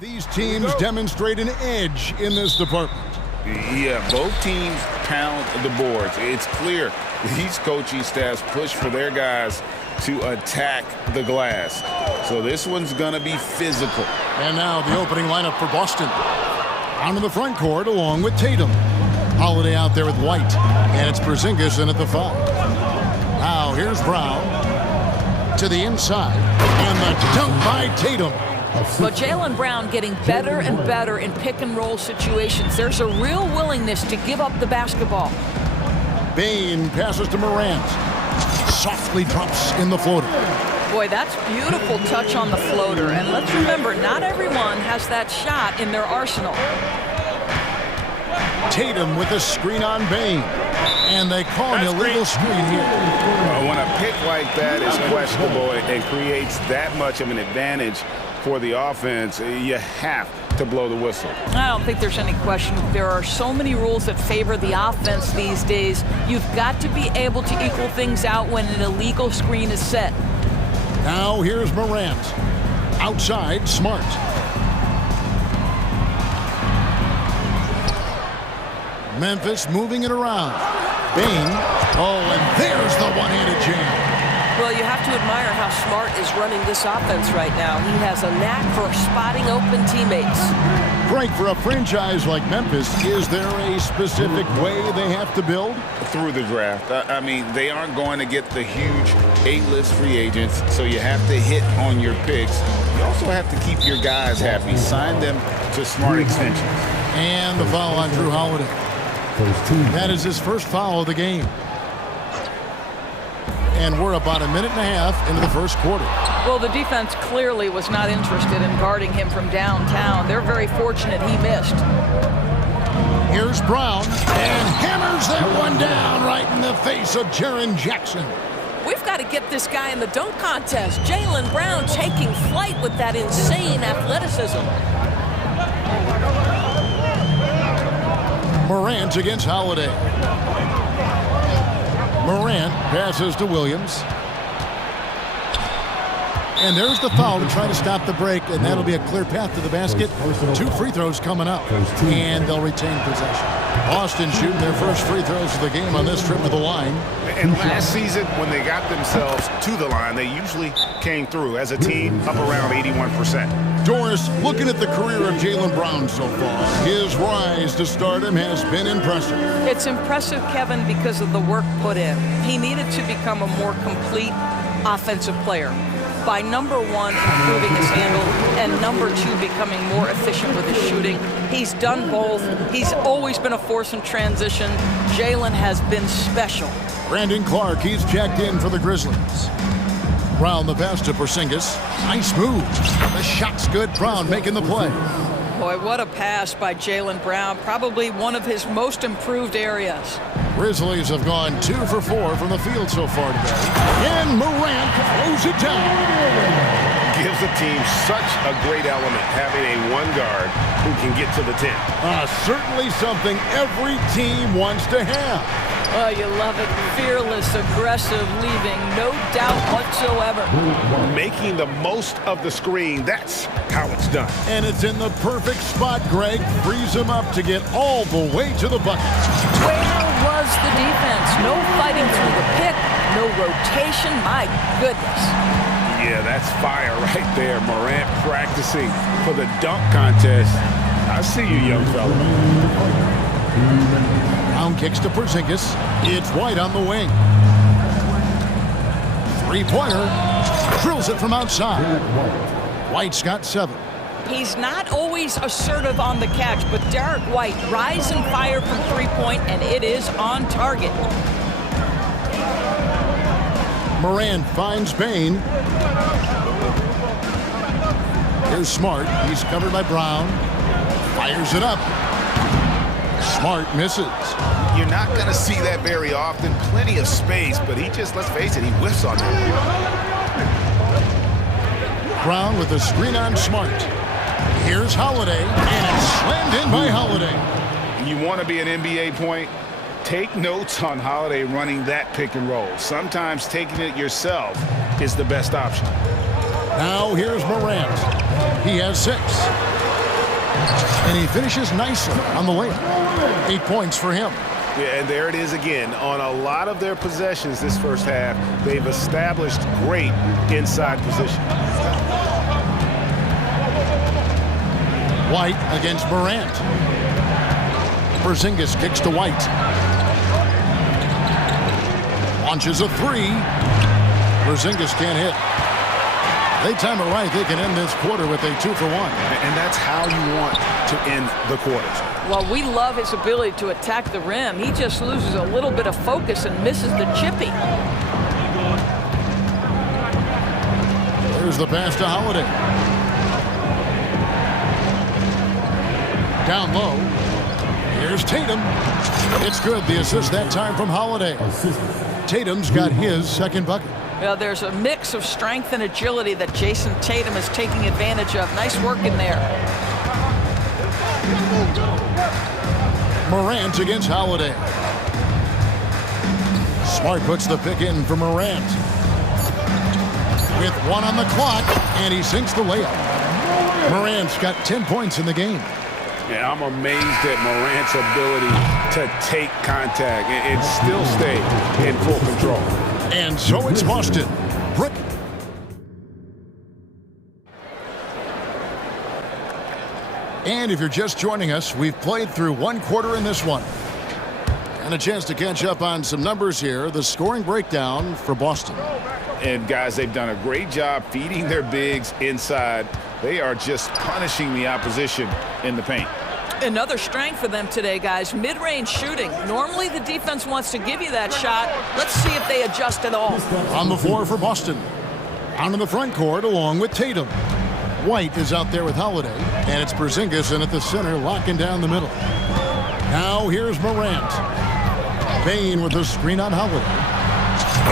These teams demonstrate an edge in this department. Yeah, both teams pound the boards. It's clear these coaching staffs push for their guys to attack the glass. So this one's going to be physical. And now the opening lineup for Boston. Onto the front court along with Tatum. Holiday out there with White. And it's Porzingis in at the 5. Now here's Brown to the inside. And the dunk by Tatum. But Jaylen Brown getting better and better in pick-and-roll situations. There's a real willingness to give up the basketball. Bane passes to Morant. Softly drops in the floater. Boy, that's beautiful touch on the floater. And let's remember, not everyone has that shot in their arsenal. Tatum with a screen on Bane. And they call an illegal screen here. Well, when a pick like that is questionable and creates that much of an advantage for the offense, you have to blow the whistle. I don't think there's any question. There are so many rules that favor the offense these days. You've got to be able to equal things out when an illegal screen is set. Now here's Morant. Outside, Smart. Memphis moving it around. Bane. Oh, and there's the one-handed jam. Well, you have to admire how Smart is running this offense right now. He has a knack for spotting open teammates. Frank, for a franchise like Memphis, is there a specific way they have to build? Through the draft. I mean, they aren't going to get the huge A-list free agents, so you have to hit on your picks. You also have to keep your guys happy. Sign them to smart extensions. And the foul on Drew Holiday. That is his first foul of the game. And we're about a minute and a half into the first quarter. Well, the defense clearly was not interested in guarding him from downtown. They're very fortunate he missed. Here's Brown, and hammers that one down right in the face of Jaren Jackson. We've got to get this guy in the dunk contest. Jaylen Brown taking flight with that insane athleticism. Morant against Holiday. Morant passes to Williams. And there's the foul to try to stop the break, and that'll be a clear path to the basket. 2 free throws coming up, and they'll retain possession. Boston shooting their first free throws of the game on this trip to the line. And last season, when they got themselves to the line, they usually came through as a team up around 81%. Doris, looking at the career of Jaylen Brown so far, his rise to stardom has been impressive. It's impressive, Kevin, because of the work put in. He needed to become a more complete offensive player. By number 1, improving his handle, and number 2, becoming more efficient with his shooting. He's done both. He's always been a force in transition. Jaylen has been special. Brandon Clark, he's checked in for the Grizzlies. Brown the pass to Porzingis. Nice move. The shot's good. Brown making the play. Boy, what a pass by Jaylen Brown. Probably one of his most improved areas. Grizzlies have gone 2 for 4 from the field so far today. And Morant throws it down. Gives the team such a great element having a one guard who can get to the 10. Certainly something every team wants to have. Oh, you love it. Fearless, aggressive, leaving no doubt whatsoever. Making the most of the screen, that's how it's done. And it's in the perfect spot, Greg. Frees him up to get all the way to the bucket. Where was the defense? No fighting through the pick, no rotation. My goodness. Yeah, that's fire right there. Morant practicing for the dunk contest. I see you, young fella. Brown kicks to Porzingis. It's White on the wing. 3-pointer. Drills it from outside. White's got 7. He's not always assertive on the catch, but Derek White rise and fire from 3-point, and it is on target. Morant finds Bane. Here's Smart. He's covered by Brown. Fires it up. Smart misses. You're not going to see that very often. Plenty of space, but he just, let's face it, he whiffs on that. Brown with the screen on Smart. Here's Holiday, and it's slammed in by Holiday. You want to be an NBA point? Take notes on Holiday running that pick and roll. Sometimes taking it yourself is the best option. Now here's Morant. He has 6. And he finishes nicely on the layup. 8 points for him. Yeah, and there it is again. On a lot of their possessions this first half, they've established great inside position. White against Morant. Porzingis kicks to White. Launches a three. Porzingis can't hit. They time it right. They can end this quarter with a 2 for 1. And that's how you want to end the quarters. Well, we love his ability to attack the rim. He just loses a little bit of focus and misses the chippy. Here's the pass to Holiday. Down low. Here's Tatum. It's good. The assist that time from Holiday. Tatum's got his second bucket. Well, there's a mix of strength and agility that Jason Tatum is taking advantage of. Nice work in there. Morant against Holiday. Smart puts the pick in for Morant. With 1 on the clock, and he sinks the layup. Morant's got 10 points in the game. Yeah, I'm amazed at Morant's ability to take contact and still stay in full control. And so it's Boston. And if you're just joining us, we've played through 1 quarter in this one. And a chance to catch up on some numbers here. The scoring breakdown for Boston. And guys, they've done a great job feeding their bigs inside. They are just punishing the opposition in the paint. Another strength for them today, guys. Mid-range shooting. Normally the defense wants to give you that shot. Let's see if they adjust at all. On the floor for Boston. Out in the front court along with Tatum. White is out there with Holiday. And it's Porzingis in at the center, locking down the middle. Now here's Morant. Bain with the screen on Holiday.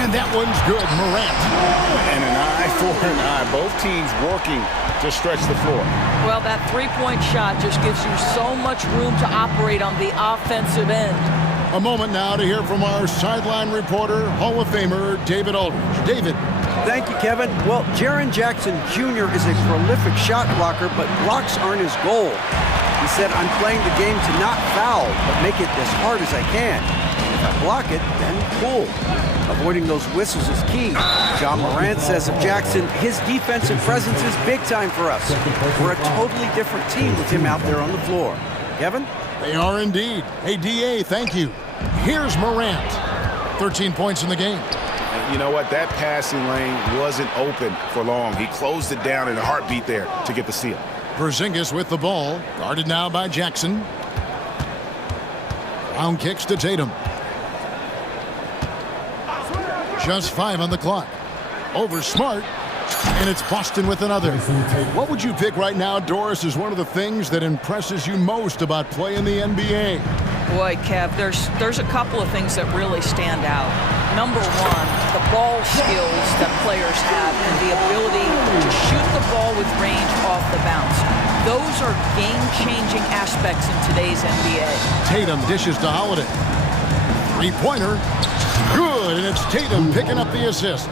And that one's good, Morant. And an eye for an eye. Both teams working to stretch the floor. Well, that three-point shot just gives you so much room to operate on the offensive end. A moment now to hear from our sideline reporter, Hall of Famer David Aldridge. David. Thank you, Kevin. Well, Jaren Jackson Jr. is a prolific shot blocker, but blocks aren't his goal. He said, I'm playing the game to not foul, but make it as hard as I can. If I block it, then cool. Avoiding those whistles is key. John Morant says of Jackson, his defensive presence is big time for us. We're a totally different team with him out there on the floor. Kevin? They are indeed. Hey, DA, thank you. Here's Morant. 13 points in the game. You know what? That passing lane wasn't open for long. He closed it down in a heartbeat there to get the steal. Porzingis with the ball. Guarded now by Jackson. Round kicks to Tatum. Just 5 on the clock. Over Smart. And it's Boston with another. What would you pick right now, Doris, is one of the things that impresses you most about playing the NBA? Boy, Kev, there's a couple of things that really stand out. Number one, the ball skills that players have and the ability to shoot the ball with range off the bounce. Those are game-changing aspects in today's NBA. Tatum dishes to Holiday. Three-pointer. Good, and it's Tatum picking up the assist.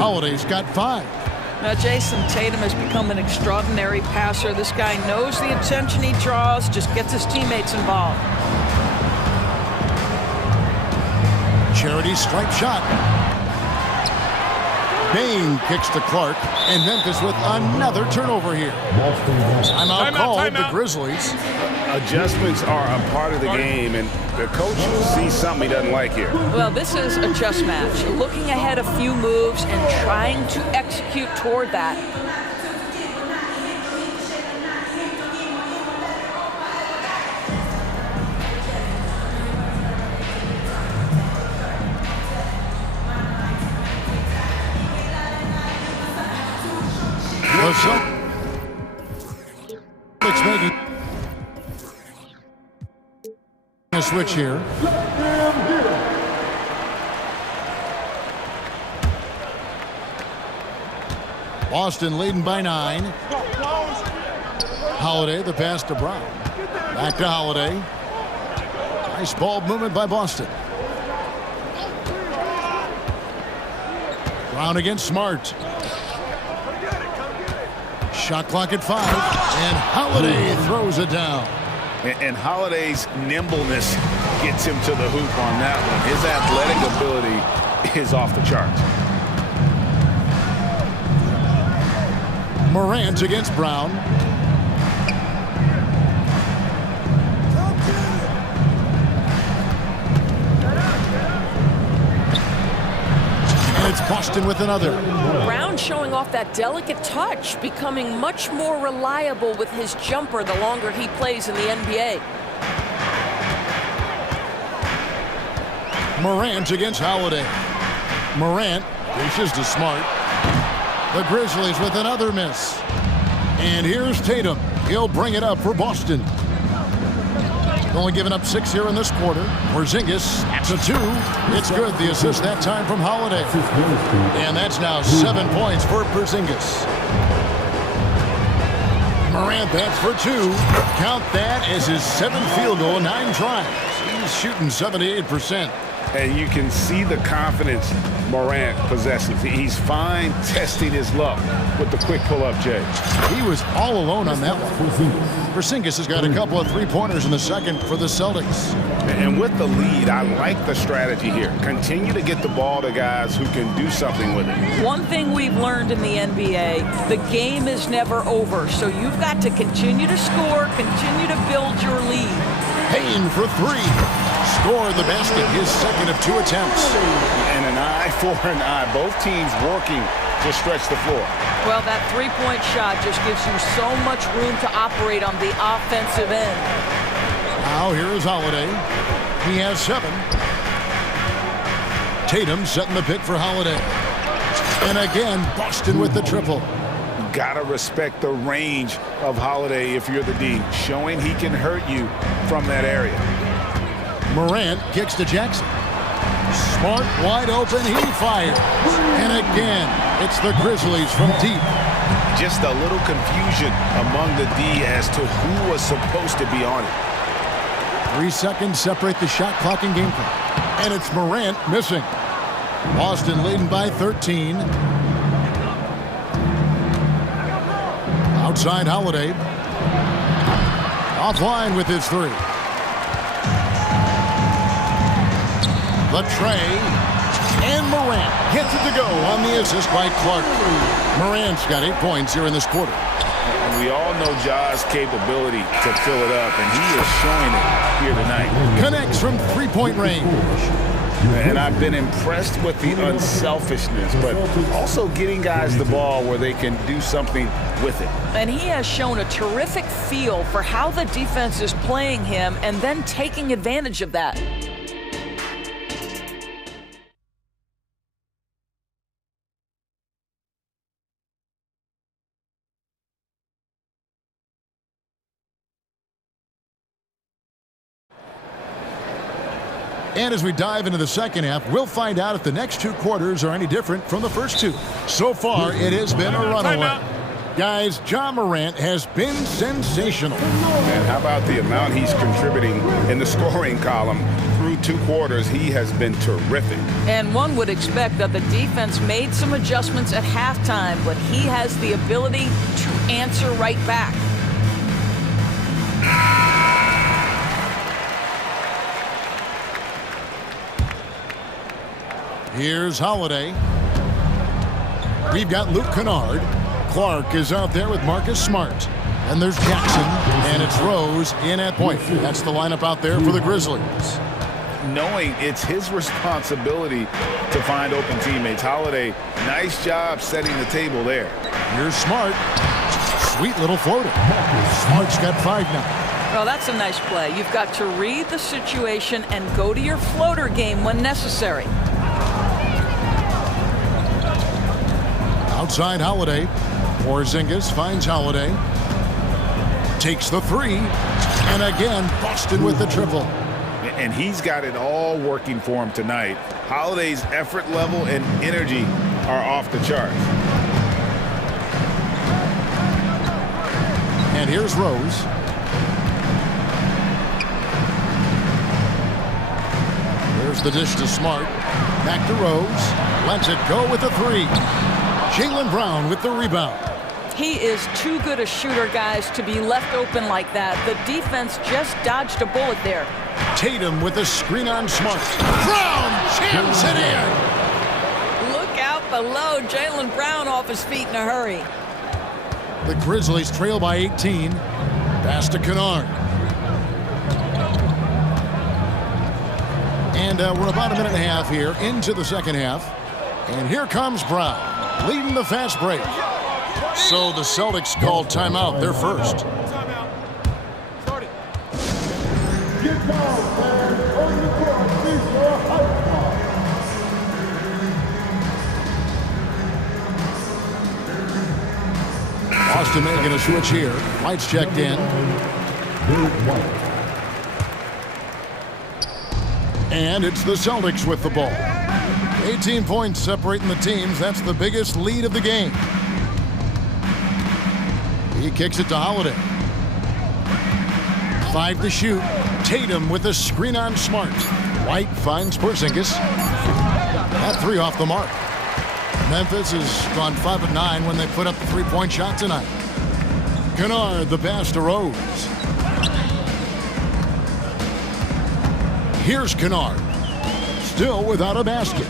Holiday's got 5. Now, Jason Tatum has become an extraordinary passer. This guy knows the attention he draws, just gets his teammates involved. Charity stripe shot. Bain kicks to Clark, and Memphis with another turnover here. Timeout called the Grizzlies. Adjustments are a part of the game, and the coach sees something he doesn't like here. Well, this is a chess match. Looking ahead a few moves and trying to execute toward that. It's making a switch here. Boston leading by 9. Holiday, the pass to Brown. Back to Holiday. Nice ball movement by Boston. Brown against Smart. Shot clock at 5, and Holiday throws it down. And Holiday's nimbleness gets him to the hoop on that one. His athletic ability is off the charts. Morant against Brown. And it's Boston with another. Brown showing off that delicate touch, becoming much more reliable with his jumper the longer he plays in the NBA. Morant against Holiday. Morant dishes to Smart. The Grizzlies with another miss. And here's Tatum. He'll bring it up for Boston. Only giving up 6 here in this quarter. Porzingis to 2. It's good. The assist that time from Holiday. And that's now 7 points for Porzingis. Morant, that's for 2. Count that as his 7th field goal, 9 tries. He's shooting 78%. And you can see the confidence Morant possesses. He's fine testing his luck with the quick pull-up, Jay. He was all alone on that one. Porzingis has got a couple of three-pointers in the second for the Celtics. And with the lead, I like the strategy here. Continue to get the ball to guys who can do something with it. One thing we've learned in the NBA, the game is never over. So you've got to continue to score, continue to build your lead. Payne for 3. Scored the basket, his second of 2 attempts. And an eye for an eye. Both teams working to stretch the floor. Well, that three-point shot just gives you so much room to operate on the offensive end. Now here is Holiday. He has 7. Tatum setting the pick for Holiday. And again, Boston with the triple. Gotta respect the range of Holiday if you're the D, showing he can hurt you from that area. Morant kicks to Jackson. Smart wide open, he fired. And again, it's the Grizzlies from deep. Just a little confusion among the D as to who was supposed to be on it. 3 seconds separate the shot clock and game clock. And it's Morant missing. Boston leading by 13. Outside Holiday. Offline with his 3. The tray, and Morant gets it to go on the assist by Clark. Morant's got 8 points here in this quarter. And we all know Ja's capability to fill it up, and he is showing it here tonight. Connects from 3-point range. And I've been impressed with the unselfishness, but also getting guys the ball where they can do something with it. And he has shown a terrific feel for how the defense is playing him and then taking advantage of that. And as we dive into the second half, we'll find out if the next 2 quarters are any different from the first 2. So far, it has been a runaway. Guys, Ja Morant has been sensational. And how about the amount he's contributing in the scoring column? Through 2 quarters, he has been terrific. And one would expect that the defense made some adjustments at halftime, but he has the ability to answer right back. Here's Holiday. We've got Luke Kennard. Clark is out there with Marcus Smart. And there's Jackson, and it's Rose in at point. That's the lineup out there for the Grizzlies. Knowing it's his responsibility to find open teammates. Holiday, nice job setting the table there. Here's Smart. Sweet little floater. Smart's got 5 now. Well, that's a nice play. You've got to read the situation and go to your floater game when necessary. Outside Holiday. Porzingis finds Holiday. Takes the 3. And again, Boston with the triple. And he's got it all working for him tonight. Holiday's effort level and energy are off the charts. And here's Rose. There's the dish to Smart. Back to Rose. Lets it go with the 3. Jaylen Brown with the rebound. He is too good a shooter, guys, to be left open like that. The defense just dodged a bullet there. Tatum with a screen on Smart. Brown jams it in. Look out below. Jaylen Brown off his feet in a hurry. The Grizzlies trail by 18. Pass to Kennard. And we're about a minute and a half here into the second half. And here comes Brown, leading the fast break. So the Celtics called timeout. They're first. Austin making a switch here. White's checked in. And it's the Celtics with the ball. 18 points separating the teams. That's the biggest lead of the game. He kicks it to Holiday. 5 to shoot. Tatum with a screen on Smart. White finds Porzingis. That 3 off the mark. Memphis has gone 5 of 9 when they put up the 3-point shot tonight. Kennard, the pass to Rose. Here's Kennard. Still without a basket.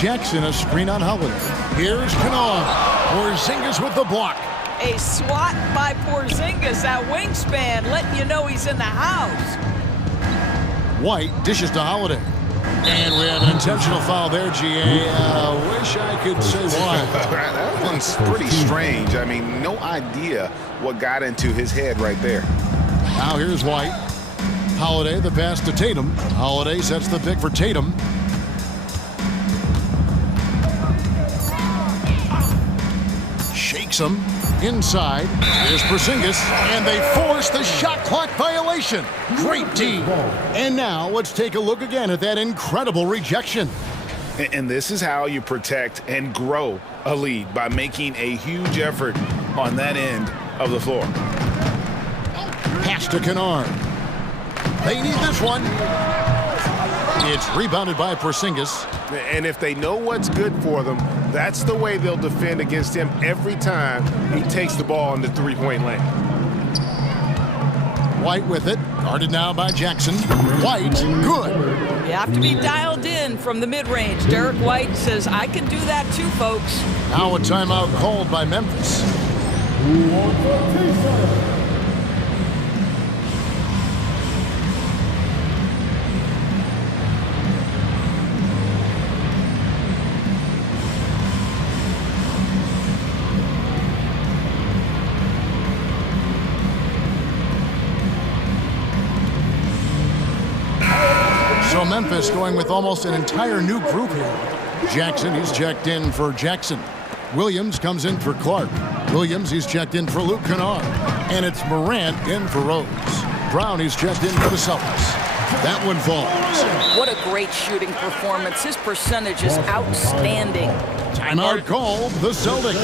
Jackson a screen on Holiday. Here's Kennard. Porzingis with the block. A swat by Porzingis, that wingspan, letting you know he's in the house. White dishes to Holiday. And we have an intentional foul there, GA. Wish I could say why. That one's pretty strange. I mean, no idea what got into his head right there. Now here's White. Holiday, the pass to Tatum. Holiday sets the pick for Tatum. Shakes him. Inside. Here's Porzingis. And they force the shot clock violation. Great D. And now let's take a look again at that incredible rejection. And this is how you protect and grow a lead, by making a huge effort on that end of the floor. Pass to Kennard. They need this one. It's rebounded by Porzingis. And if they know what's good for them, that's the way they'll defend against him every time he takes the ball in the three-point lane. White with it. Guarded now by Jackson. White, good. You have to be dialed in from the mid-range. Derek White says, I can do that too, folks. Now a timeout called by Memphis. So Memphis going with almost an entire new group here. Jackson, he's checked in for Jackson. Williams comes in for Clark. Williams, he's checked in for Luke Kennard. And it's Morant in for Rose. Brown, he's checked in for the Celtics. That one falls. What a great shooting performance. His percentage is outstanding. Timeout called, the Celtics.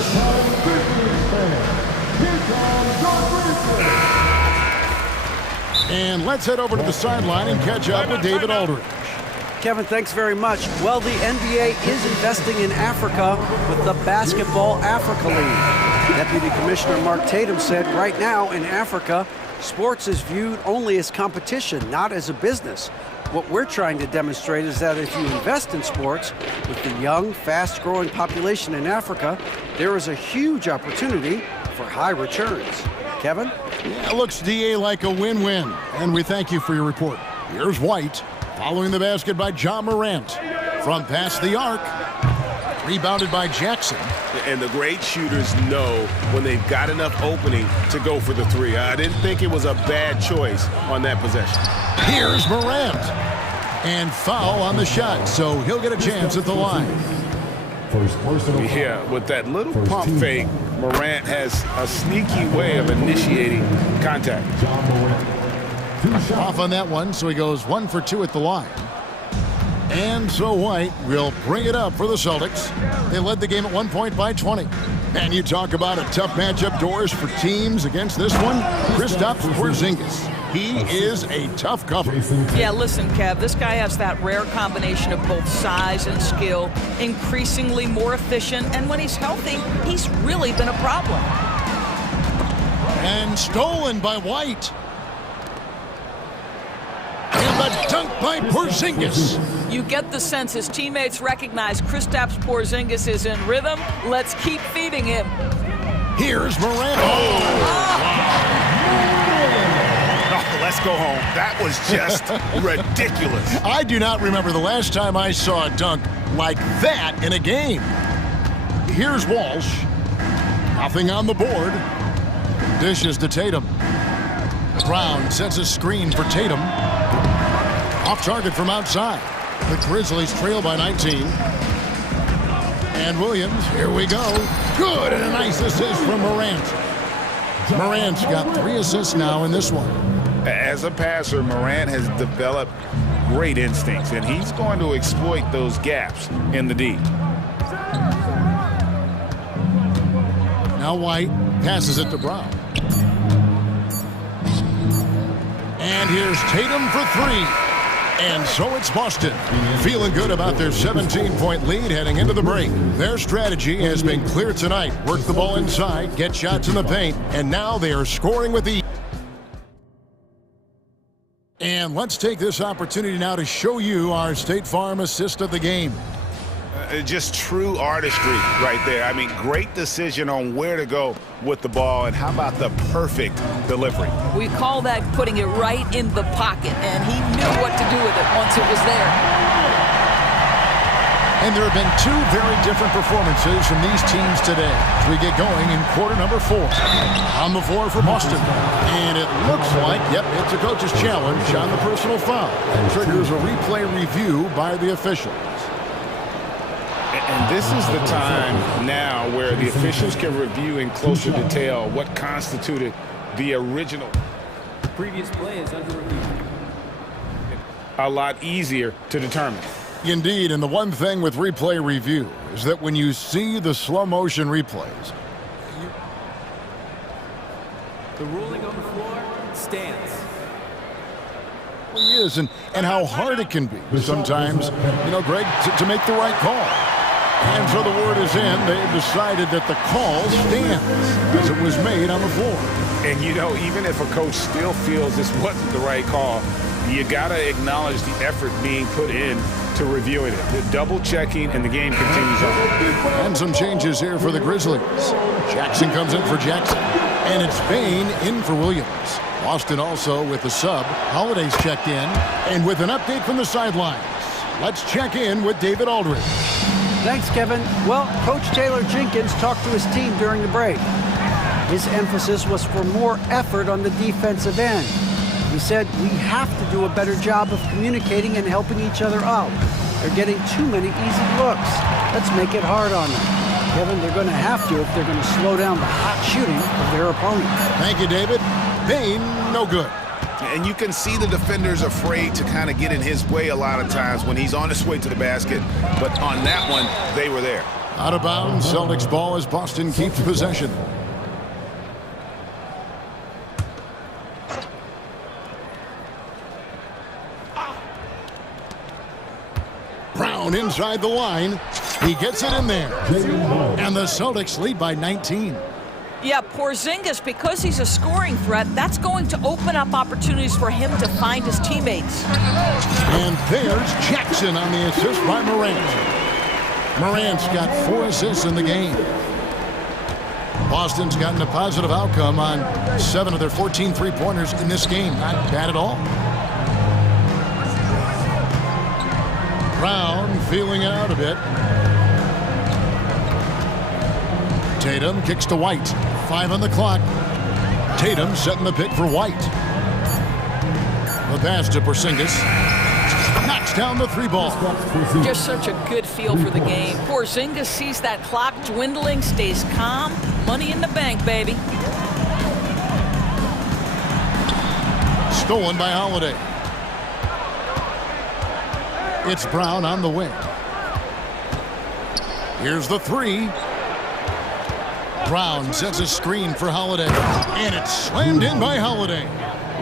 And let's head over to the sideline and catch up with David Aldridge. Kevin, thanks very much. Well, the NBA is investing in Africa with the Basketball Africa League. Deputy Commissioner Mark Tatum said right now in Africa, sports is viewed only as competition, not as a business. What we're trying to demonstrate is that if you invest in sports, with the young, fast-growing population in Africa, there is a huge opportunity for high returns. Kevin? Yeah, it looks, DA, like a win-win. And we thank you for your report. Here's White, following the basket by John Morant. From past the arc, rebounded by Jackson. And the great shooters know when they've got enough opening to go for the three. I didn't think it was a bad choice on that possession. Here's Morant. And foul on the shot, so he'll get a chance at the line. Yeah, with that little pump fake, Morant has a sneaky way of initiating contact. Off on that one, so he goes 1 for 2 at the line. And so White will bring it up for the Celtics. They led the game at 1 point by 20. And you talk about a tough matchup, Doris, for teams against this one. Kristaps Porzingis. He is a tough cover. Yeah, listen, Kev, this guy has that rare combination of both size and skill, increasingly more efficient, and when he's healthy, he's really been a problem. And stolen by White. And the dunk by Porzingis. You get the sense his teammates recognize Kristaps Porzingis is in rhythm. Let's keep feeding him. Here's Morant. Let's go home. That was just ridiculous. I do not remember the last time I saw a dunk like that in a game. Here's Walsh. Nothing on the board. Dishes to Tatum. Brown sets a screen for Tatum. Off target from outside. The Grizzlies trail by 19. And Williams, here we go. Good, and a nice assist from Morant. Morant's got 3 assists now in this one. As a passer, Morant has developed great instincts, and he's going to exploit those gaps in the D. Now White passes it to Brown. And here's Tatum for 3. And so it's Boston, feeling good about their 17-point lead heading into the break. Their strategy has been clear tonight. Work the ball inside, get shots in the paint, and now they are scoring with ease. And let's take this opportunity now to show you our State Farm assist of the game. Just true artistry right there. I mean, great decision on where to go with the ball, and how about the perfect delivery? We call that putting it right in the pocket, and he knew what to do with it once it was there. And there have been 2 very different performances from these teams today as we get going in quarter number 4. On the floor for Boston. And it looks like, yep, it's a coach's challenge on the personal foul. And triggers a replay review by the officials. And this is the time now where the officials can review in closer detail what constituted the original. The previous play is under review. A lot easier to determine. Indeed, and the one thing with replay review is that when you see the slow motion replays, The ruling on the floor stands. He is, and how hard it can be sometimes, Greg, to make the right call. And so the word is in. They've decided that the call stands as it was made on the floor. And, even if a coach still feels this wasn't the right call, you got to acknowledge the effort being put in to reviewing it. The double-checking, and the game continues on. And some changes here for the Grizzlies. Jackson comes in for Jackson. And it's Bain in for Williams. Boston also with the sub. Holiday's checked in. And with an update from the sidelines, let's check in with David Aldridge. Thanks, Kevin. Well, Coach Taylor Jenkins talked to his team during the break. His emphasis was for more effort on the defensive end. He said, we have to do a better job of communicating and helping each other out. They're getting too many easy looks. Let's make it hard on them. Kevin, they're going to have to if they're going to slow down the hot shooting of their opponent. Thank you, David. Bain, no good. And you can see the defenders afraid to kind of get in his way a lot of times when he's on his way to the basket. But on that one, they were there. Out of bounds, Celtics ball as Boston keeps possession. Brown inside the line. He gets it in there. And the Celtics lead by 19. Yeah, Porzingis, because he's a scoring threat, that's going to open up opportunities for him to find his teammates. And there's Jackson on the assist by Morant. Morant's got 4 assists in the game. Boston's gotten a positive outcome on 7 of their 14 three-pointers in this game. Not bad at all. Brown feeling it out a bit. Tatum kicks to White. 5 on the clock. Tatum setting the pick for White. The pass to Porzingis. Knocks down the 3-ball. Just such a good feel for the game. Porzingis sees that clock dwindling, stays calm. Money in the bank, baby. Stolen by Holiday. It's Brown on the wing. Here's the 3. Brown sets a screen for Holiday. And it's slammed in by Holiday.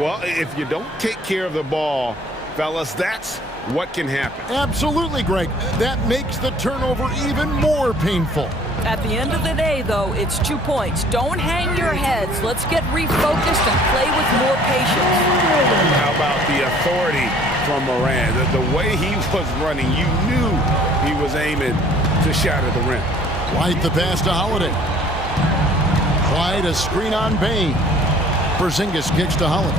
Well, if you don't take care of the ball, fellas, that's what can happen. Absolutely, Greg. That makes the turnover even more painful. At the end of the day, though, it's 2 points. Don't hang your heads. Let's get refocused and play with more patience. How about the authority from Morant? The way he was running, you knew he was aiming to shatter the rim. White the pass to Holiday. White a screen on Bain. Porzingis kicks to Holiday.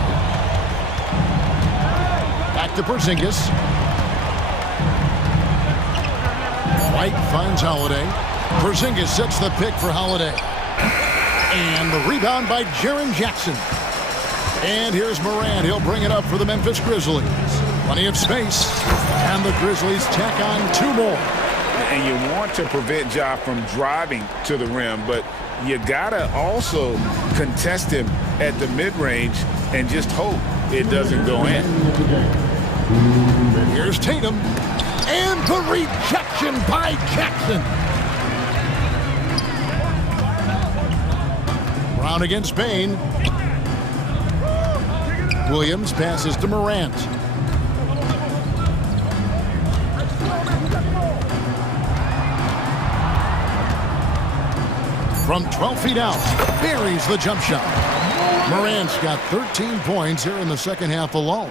Back to Porzingis. White finds Holiday. Porzingis sets the pick for Holiday. And the rebound by Jaren Jackson. And here's Morant. He'll bring it up for the Memphis Grizzlies. Plenty of space. And the Grizzlies tack on 2 more. And you want to prevent Ja from driving to the rim, but you gotta also contest him at the mid-range and just hope it doesn't go in. Here's Tatum. And the rejection by Jackson. Brown against Bain. Williams passes to Morant. From 12 feet out, buries the jump shot. Morant's got 13 points here in the second half alone.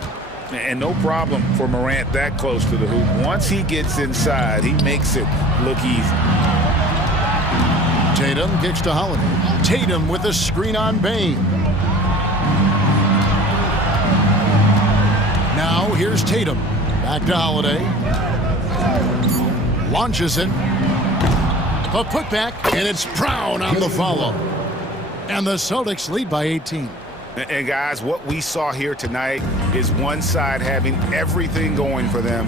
And no problem for Morant that close to the hoop. Once he gets inside, he makes it look easy. Tatum kicks to Holiday. Tatum with a screen on Bain. Now here's Tatum. Back to Holiday. Launches it. A putback, and it's Brown on the follow. And the Celtics lead by 18. And guys, what we saw here tonight is one side having everything going for them.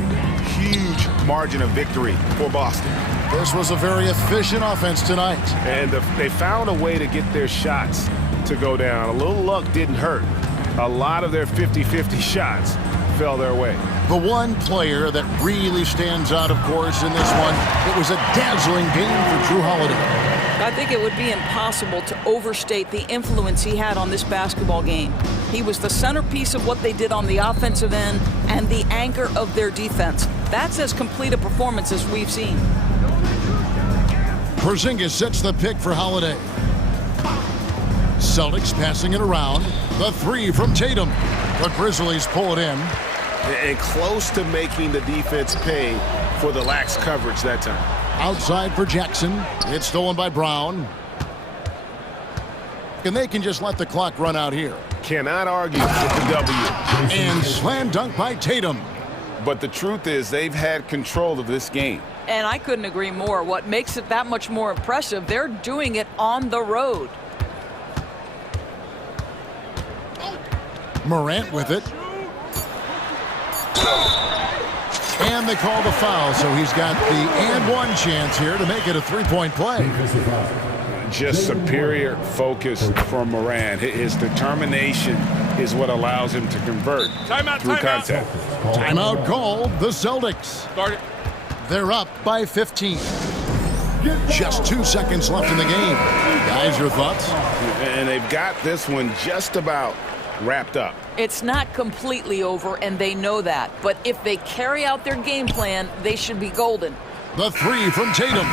Huge margin of victory for Boston. This was a very efficient offense tonight. And they found a way to get their shots to go down. A little luck didn't hurt. A lot of their 50-50 shots fell their way. The one player that really stands out, of course, in this one, it was a dazzling game for Drew Holiday. I think it would be impossible to overstate the influence he had on this basketball game. He was the centerpiece of what they did on the offensive end and the anchor of their defense. That's as complete a performance as we've seen. Porzingis sets the pick for Holiday. Celtics passing it around. The 3 from Tatum. The Grizzlies pull it in. And close to making the defense pay for the lax coverage that time. Outside for Jackson. It's stolen by Brown. And they can just let the clock run out here. Cannot argue with the W. And slam dunk by Tatum. But the truth is they've had control of this game. And I couldn't agree more. What makes it that much more impressive, they're doing it on the road. Morant with it. And they call the foul, so he's got the and one chance here to make it a 3-point play. Just superior focus from Morant. His determination is what allows him to convert through contact. Timeout called, the Celtics. They're up by 15. Just 2 seconds left in the game. Guys, your thoughts? And they've got this one just about wrapped up. It's not completely over, and they know that. But if they carry out their game plan, they should be golden. The 3 from Tatum.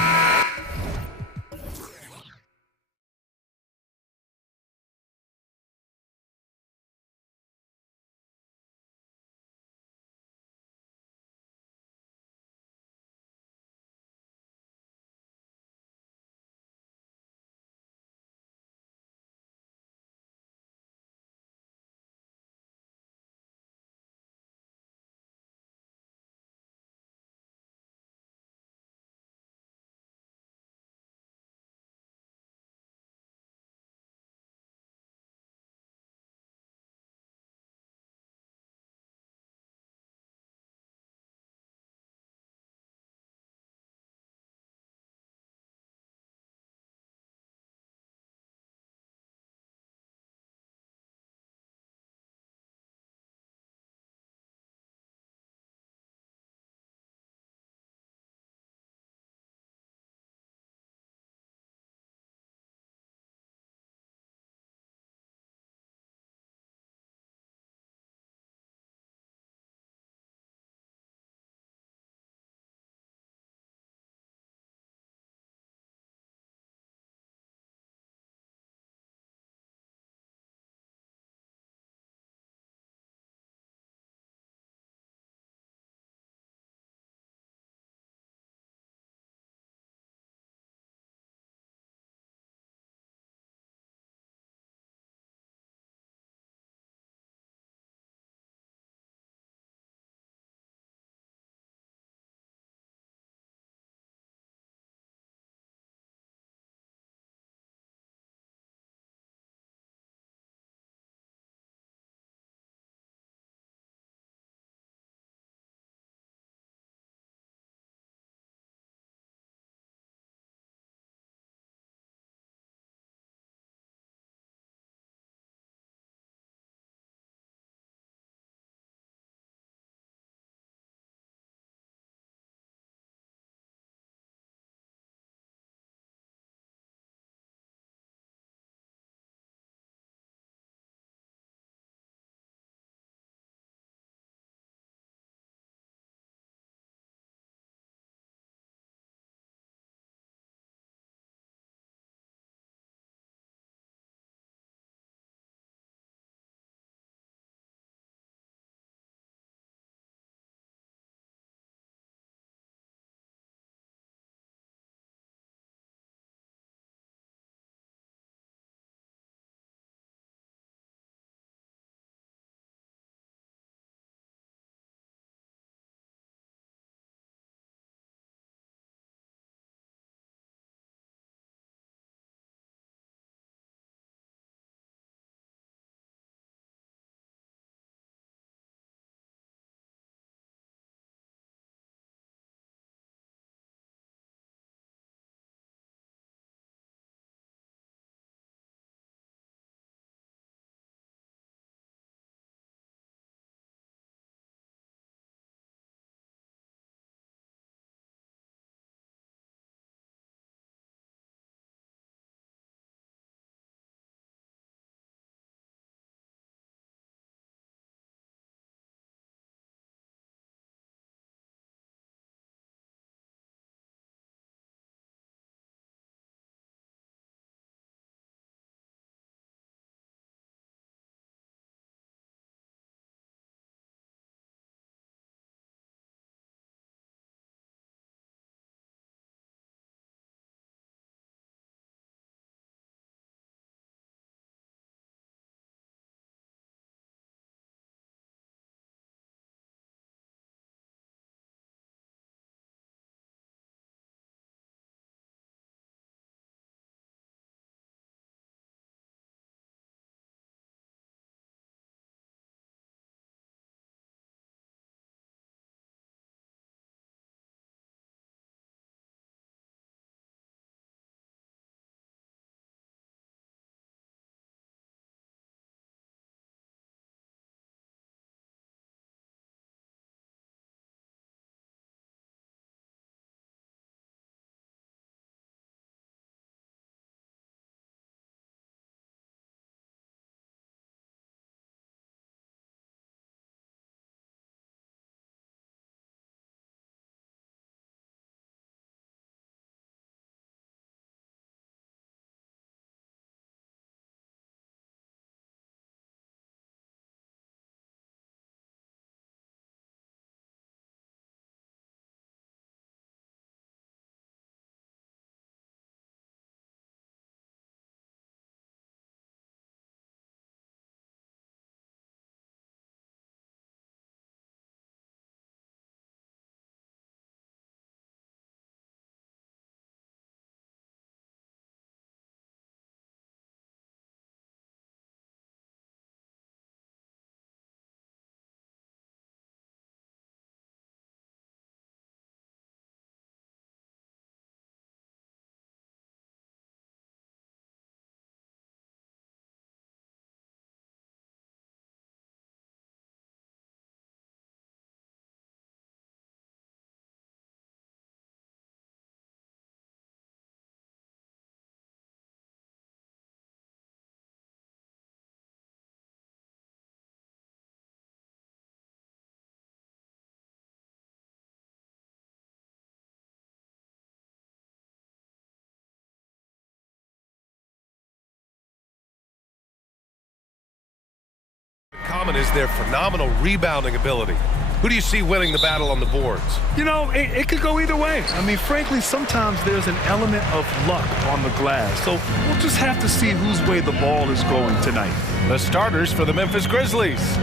common is their phenomenal rebounding ability. Who do you see winning the battle on the boards? You know, it could go either way. I mean, frankly, sometimes there's an element of luck on the glass. So we'll just have to see whose way the ball is going tonight. The starters for the Memphis Grizzlies.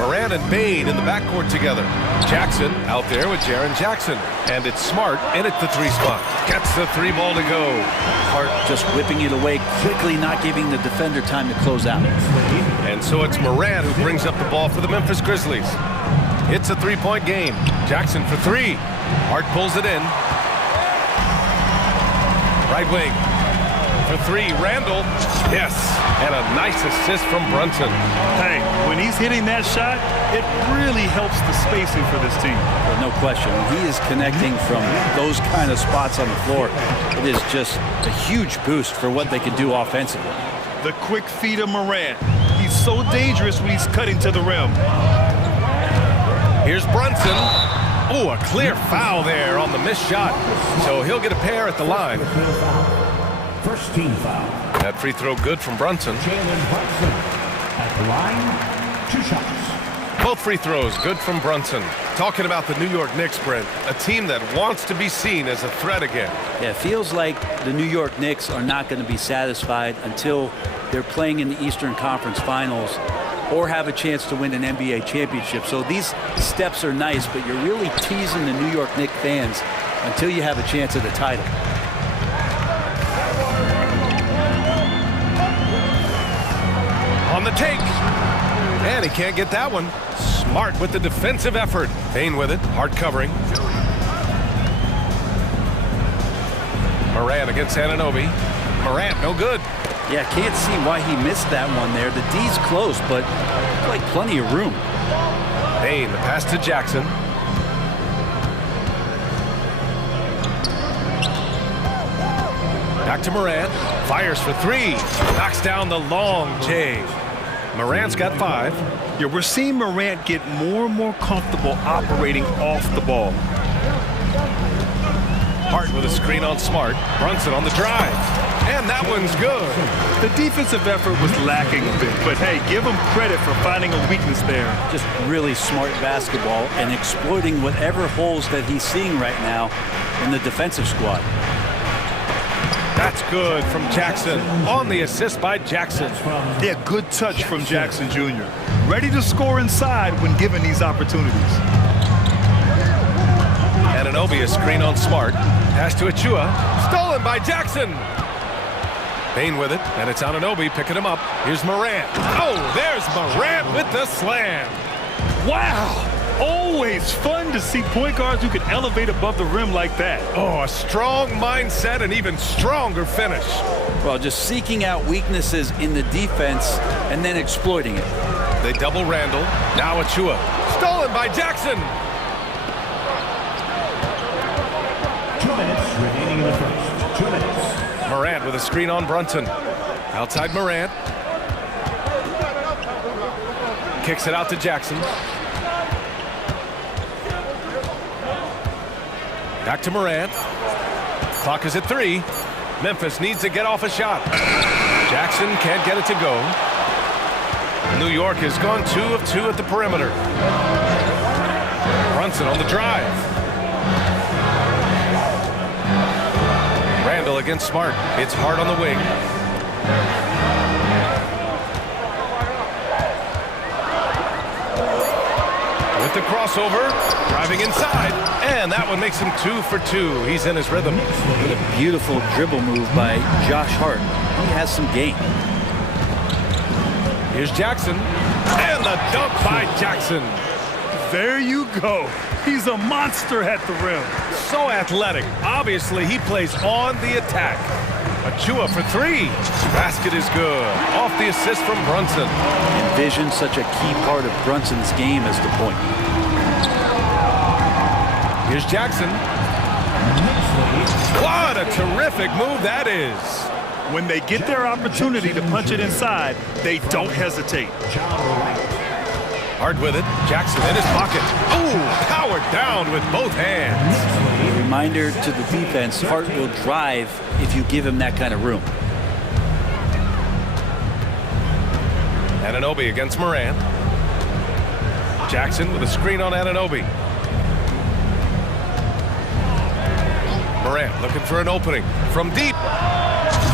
Morant and Bane in the backcourt together. Jackson out there with Jaren Jackson. And it's Smart in at the 3 spot. Gets the 3 ball to go. Hart just whipping it away quickly, not giving the defender time to close out. And so it's Morant who brings up the ball for the Memphis Grizzlies. It's a 3-point game. Jackson for 3. Hart pulls it in. Right wing. For 3, Randall. Yes, and a nice assist from Brunson. Hey, when he's hitting that shot, it really helps the spacing for this team. Well, no question. When he is connecting from those kind of spots on the floor, it is just a huge boost for what they can do offensively. The quick feet of Morant. He's so dangerous when he's cutting to the rim. Here's Brunson. Oh, a clear foul there on the missed shot. So he'll get a pair at the line. First team foul. That free throw good from Brunson. Jalen Brunson at the line, 2 shots. Both free throws good from Brunson. Talking about the New York Knicks, Brent, a team that wants to be seen as a threat again. Yeah, it feels like the New York Knicks are not going to be satisfied until they're playing in the Eastern Conference Finals or have a chance to win an NBA championship. So these steps are nice, but you're really teasing the New York Knicks fans until you have a chance at the title. On the take. And he can't get that one. Smart with the defensive effort. Bane with it. Hard covering. Morant against Anunoby. Morant, no good. Yeah, can't see why he missed that one there. The D's close, but like plenty of room. Bane, the pass to Jackson. Back to Morant. Fires for 3. Knocks down the long J. Morant's got 5. Yeah, we're seeing Morant get more and more comfortable operating off the ball. Hart with a screen on Smart. Brunson on the drive. And that one's good. The defensive effort was lacking a bit, but hey, give him credit for finding a weakness there. Just really smart basketball and exploiting whatever holes that he's seeing right now in the defensive squad. That's good from Jackson. On the assist by Jackson. Yeah, good touch from Jackson Jr. Ready to score inside when given these opportunities. Anunoby, a screen on Smart. Pass to Achua. Stolen by Jackson. Bane with it, and it's Anunoby picking him up. Here's Morant. Oh, there's Morant with the slam. Wow! Always fun to see point guards who can elevate above the rim like that. Oh, a strong mindset and even stronger finish. Well, just seeking out weaknesses in the defense and then exploiting it. They double Randall. Now Achua. Stolen by Jackson. 2 minutes remaining in the first. 2 minutes. Morant with a screen on Brunson. Outside Morant. Kicks it out to Jackson. Back to Morant. Clock is at 3. Memphis needs to get off a shot. Jackson can't get it to go. New York has gone 2 of 2 at the perimeter. Brunson on the drive. Randall against Smart. It's Hart on the wing. With the crossover, driving inside, and that one makes him 2 for 2. He's in his rhythm. What a beautiful dribble move by Josh Hart. He has some game. Here's Jackson, and the dunk by Jackson. There you go. He's a monster at the rim. So athletic. Obviously, he plays on the attack. Achua for 3. Basket is good. Off the assist from Brunson. Envision such a key part of Brunson's game as the point. Here's Jackson. What a terrific move that is. When they get their opportunity to punch it inside, they don't hesitate. Hard with it. Jackson in his pocket. Oh, powered down with both hands. A reminder to the defense, Hart will drive if you give him that kind of room. Anunoby against Morant. Jackson with a screen on Anunoby. Morant looking for an opening from deep.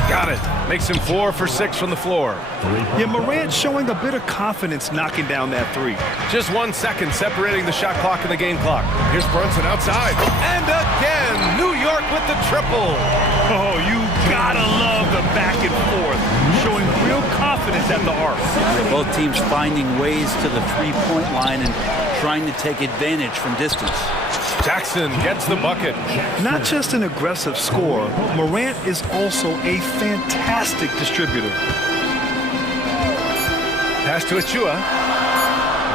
Got it. Makes him 4 for 6 from the floor. Yeah, Morant showing a bit of confidence knocking down that three. Just 1 second separating the shot clock and the game clock. Here's Brunson outside. And again, New York with the triple. Oh, you gotta love the back and forth. Showing real confidence at the arc. Both teams finding ways to the three-point line and trying to take advantage from distance. Jackson gets the bucket. Not just an aggressive scorer, Morant is also a fantastic distributor. Pass to Achua.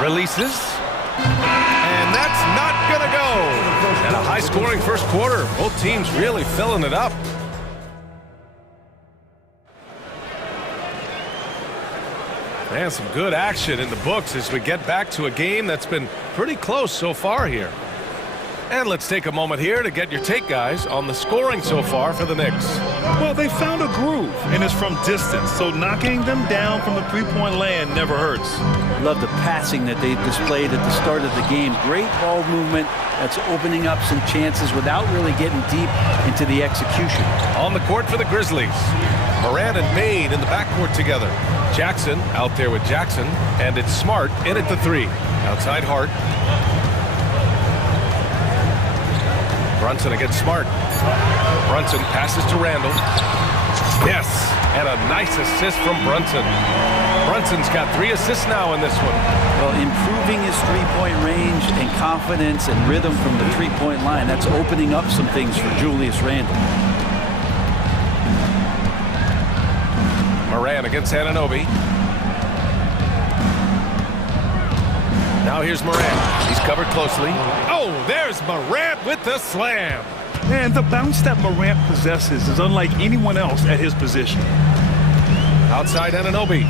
Releases. And that's not going to go. And a high-scoring first quarter. Both teams really filling it up. And some good action in the books as we get back to a game that's been pretty close so far here. And let's take a moment here to get your take, guys, on the scoring so far for the Knicks. Well, they found a groove, and it's from distance, so knocking them down from the three-point land never hurts. Love the passing that they displayed at the start of the game. Great ball movement that's opening up some chances without really getting deep into the execution. On the court for the Grizzlies, Morant and Bane in the backcourt together. Jackson out there with Jackson, and it's Smart in at the three. Outside Hart. Brunson against Smart. Brunson passes to Randall. Yes, and a nice assist from Brunson. Brunson's got 3 assists now in this one. Well, improving his three-point range and confidence and rhythm from the three-point line, that's opening up some things for Julius Randle. Morant against Anunoby. Now here's Morant. He's covered closely. Oh, there's Morant with the slam. And the bounce that Morant possesses is unlike anyone else at his position. Outside Anunoby.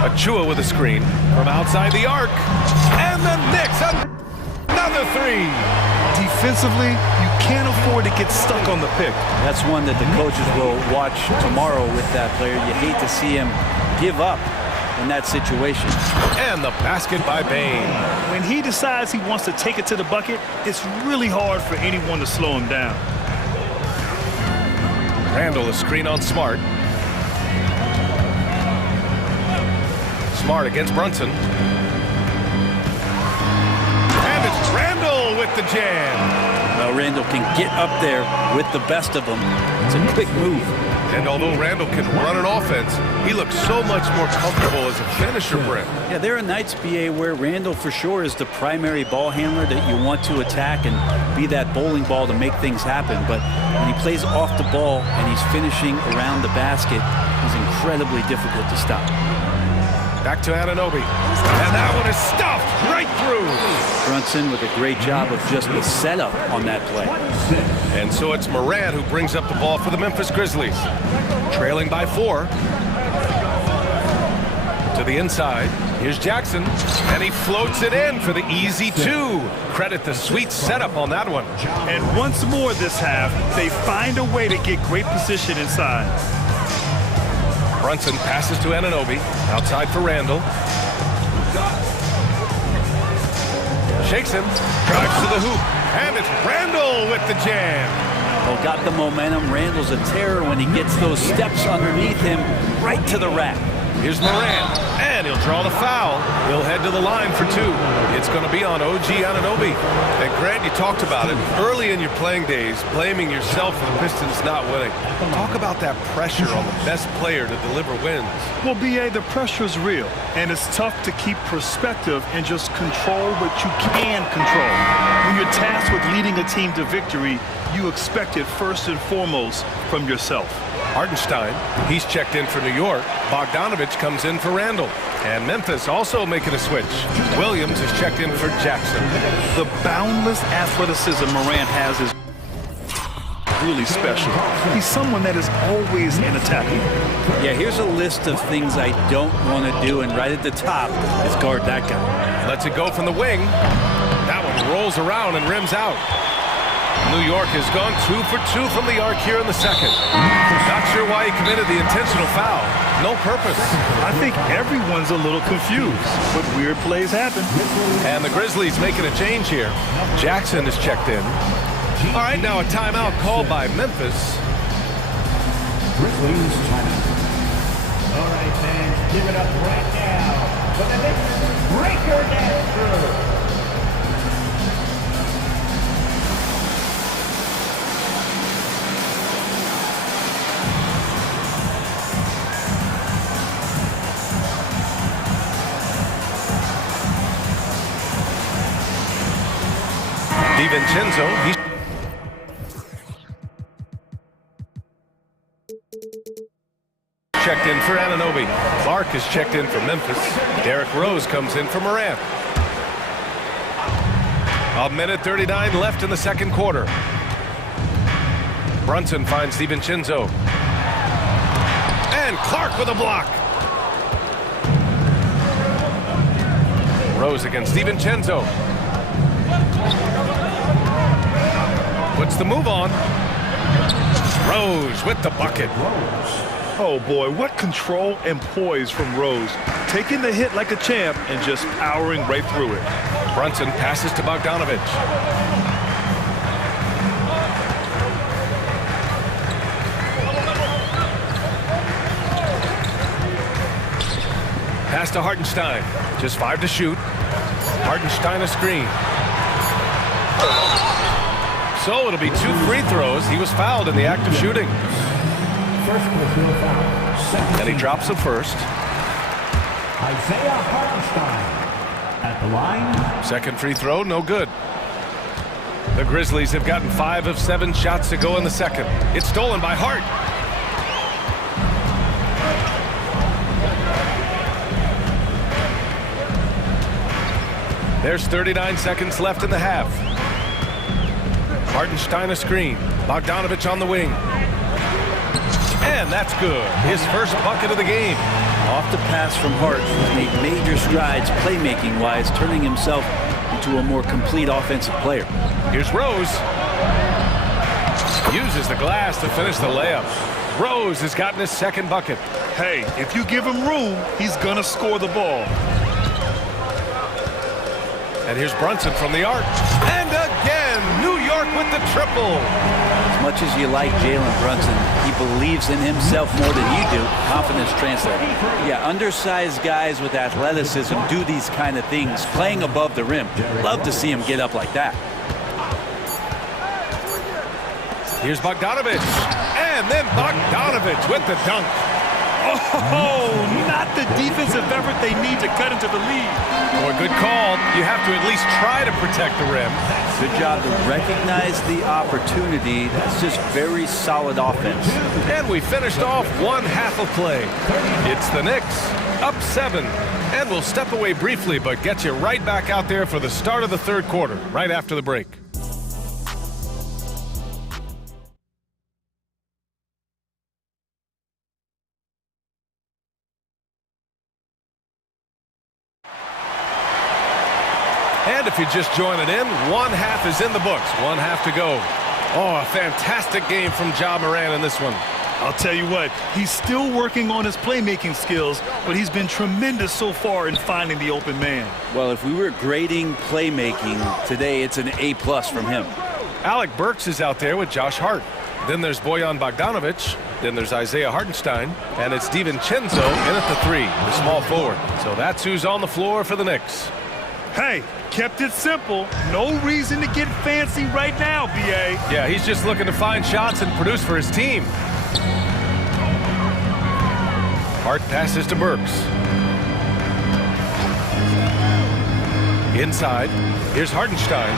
Achua with a screen from outside the arc. And the Knicks, another three. Defensively, you can't afford to get stuck on the pick. That's one that the coaches will watch tomorrow with that player. You hate to see him give up in that situation. And the basket by Bane. When he decides he wants to take it to the bucket, it's really hard for anyone to slow him down. Randall, a screen on Smart. Smart against Brunson. And it's Randall with the jam. Well, Randall can get up there with the best of them. It's a quick move. And although Randall can run an offense, he looks so much more comfortable as a finisher, Brent. Yeah, there are nights, BA, where Randall for sure is the primary ball handler that you want to attack and be that bowling ball to make things happen. But when he plays off the ball and he's finishing around the basket, he's incredibly difficult to stop. Back to Anunoby. And that one is stuffed right through. Brunson with a great job of just the setup on that play. And so it's Morant who brings up the ball for the Memphis Grizzlies. Trailing by 4. To the inside. Here's Jackson. And he floats it in for the easy 2. Credit the sweet setup on that one. And once more this half, they find a way to get great position inside. Brunson passes to Anunoby. Outside for Randall. Shakes him. Drives to the hoop. And it's Randall with the jam. Well, got the momentum. Randall's a terror when he gets those steps underneath him right to the rack. Here's Morant. And he'll draw the foul. He'll head to the line for 2. It's going to be on OG Anunoby. And Grant, you talked about it early in your playing days, blaming yourself for the Pistons not winning. Talk about that pressure on the best player to deliver wins. Well, BA, the pressure is real, and it's tough to keep perspective and just control what you can control. When you're tasked with leading a team to victory, you expect it first and foremost from yourself. Hartenstein, he's checked in for New York. Bogdanovich comes in for Randall. And Memphis also making a switch. Williams is checked in for Jackson. The boundless athleticism Morant has is really special. He's someone that is always in attack. Yeah, here's a list of things I don't want to do, and right at the top is guard that guy. Lets it go from the wing. That one rolls around and rims out. New York has gone 2 for 2 from the arc here in the second. Not sure why why he committed the intentional foul. No purpose. I think everyone's a little confused, but weird plays happen. And the Grizzlies making a change here. Jackson is checked in. All right, now a timeout called by Memphis. Grizzlies timeout. All right, fans, give it up right now for the Knicks breaker dance crew. DiVincenzo, he's checked in for Anunoby. Clark is checked in for Memphis. Derrick Rose comes in for Morant. 1:39 left in the second quarter. Brunson finds DiVincenzo. And Clark with a block. Rose against DiVincenzo. Puts the move on. Rose with the bucket. Oh boy, what control and poise from Rose. Taking the hit like a champ and just powering right through it. Brunson passes to Bogdanovic. Pass to Hartenstein. Just 5 to shoot. Hartenstein a screen. So it'll be 2 free throws. He was fouled in the act of shooting. And he drops the first. Isaiah Hartenstein at the line. Second free throw, no good. The Grizzlies have gotten 5 of 7 shots to go in the second. It's stolen by Hart. There's 39 seconds left in the half. Hartenstein a screen. Bogdanovic on the wing. And that's good. His first bucket of the game. Off the pass from Hart, he's made major strides playmaking-wise, turning himself into a more complete offensive player. Here's Rose. Uses the glass to finish the layup. Rose has gotten his second bucket. Hey, if you give him room, he's gonna score the ball. And here's Brunson from the arc. And again, New York with the triple. As much as you like Jalen Brunson, he believes in himself more than you do. Confidence translates. Yeah, undersized guys with athleticism do these kind of things, playing above the rim. Love to see him get up like that. Here's Bogdanovic. And then Bogdanovic with the dunk. Oh, not the defensive effort they need to cut into the lead. Boy, good call. You have to at least try to protect the rim. Good job to recognize the opportunity. That's just very solid offense. And we finished off one half of play. It's the Knicks, up 7. And we'll step away briefly, but get you right back out there for the start of the third quarter, right after the break. And if you're just joining in, one half is in the books. One half to go. Oh, a fantastic game from Ja Morant in this one. I'll tell you what, he's still working on his playmaking skills, but he's been tremendous so far in finding the open man. Well, if we were grading playmaking today, it's an A+ from him. Alec Burks is out there with Josh Hart. Then there's Bojan Bogdanovic. Then there's Isaiah Hartenstein. And it's DiVincenzo in at the 3, the small forward. So that's who's on the floor for the Knicks. Hey, kept it simple. No reason to get fancy right now, B.A. Yeah, he's just looking to find shots and produce for his team. Hart passes to Burks. Inside, here's Hartenstein.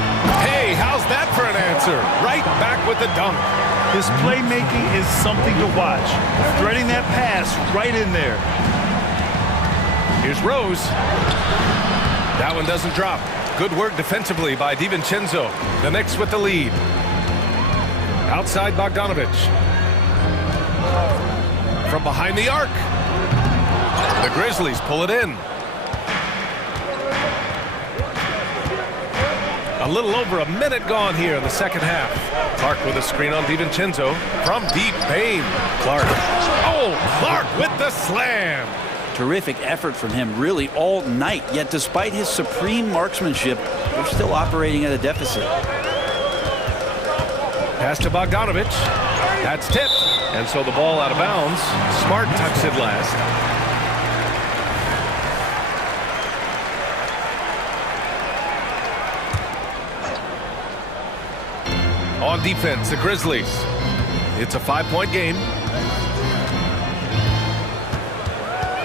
Hey, how's that for an answer? Right back with the dunk. His playmaking is something to watch. Threading that pass right in there. Here's Rose. That one doesn't drop. Good work defensively by DiVincenzo. The Knicks with the lead. Outside Bogdanovic. From behind the arc. The Grizzlies pull it in. A little over a minute gone here in the second half. Clark with a screen on DiVincenzo. From deep, Bain. Clark. Oh, Clark with the slam. Terrific effort from him really all night, yet despite his supreme marksmanship, they're still operating at a deficit. Pass to Bogdanovich. That's tipped. And so the ball out of bounds. Smart tucks it last. On defense, the Grizzlies. It's a 5-point game.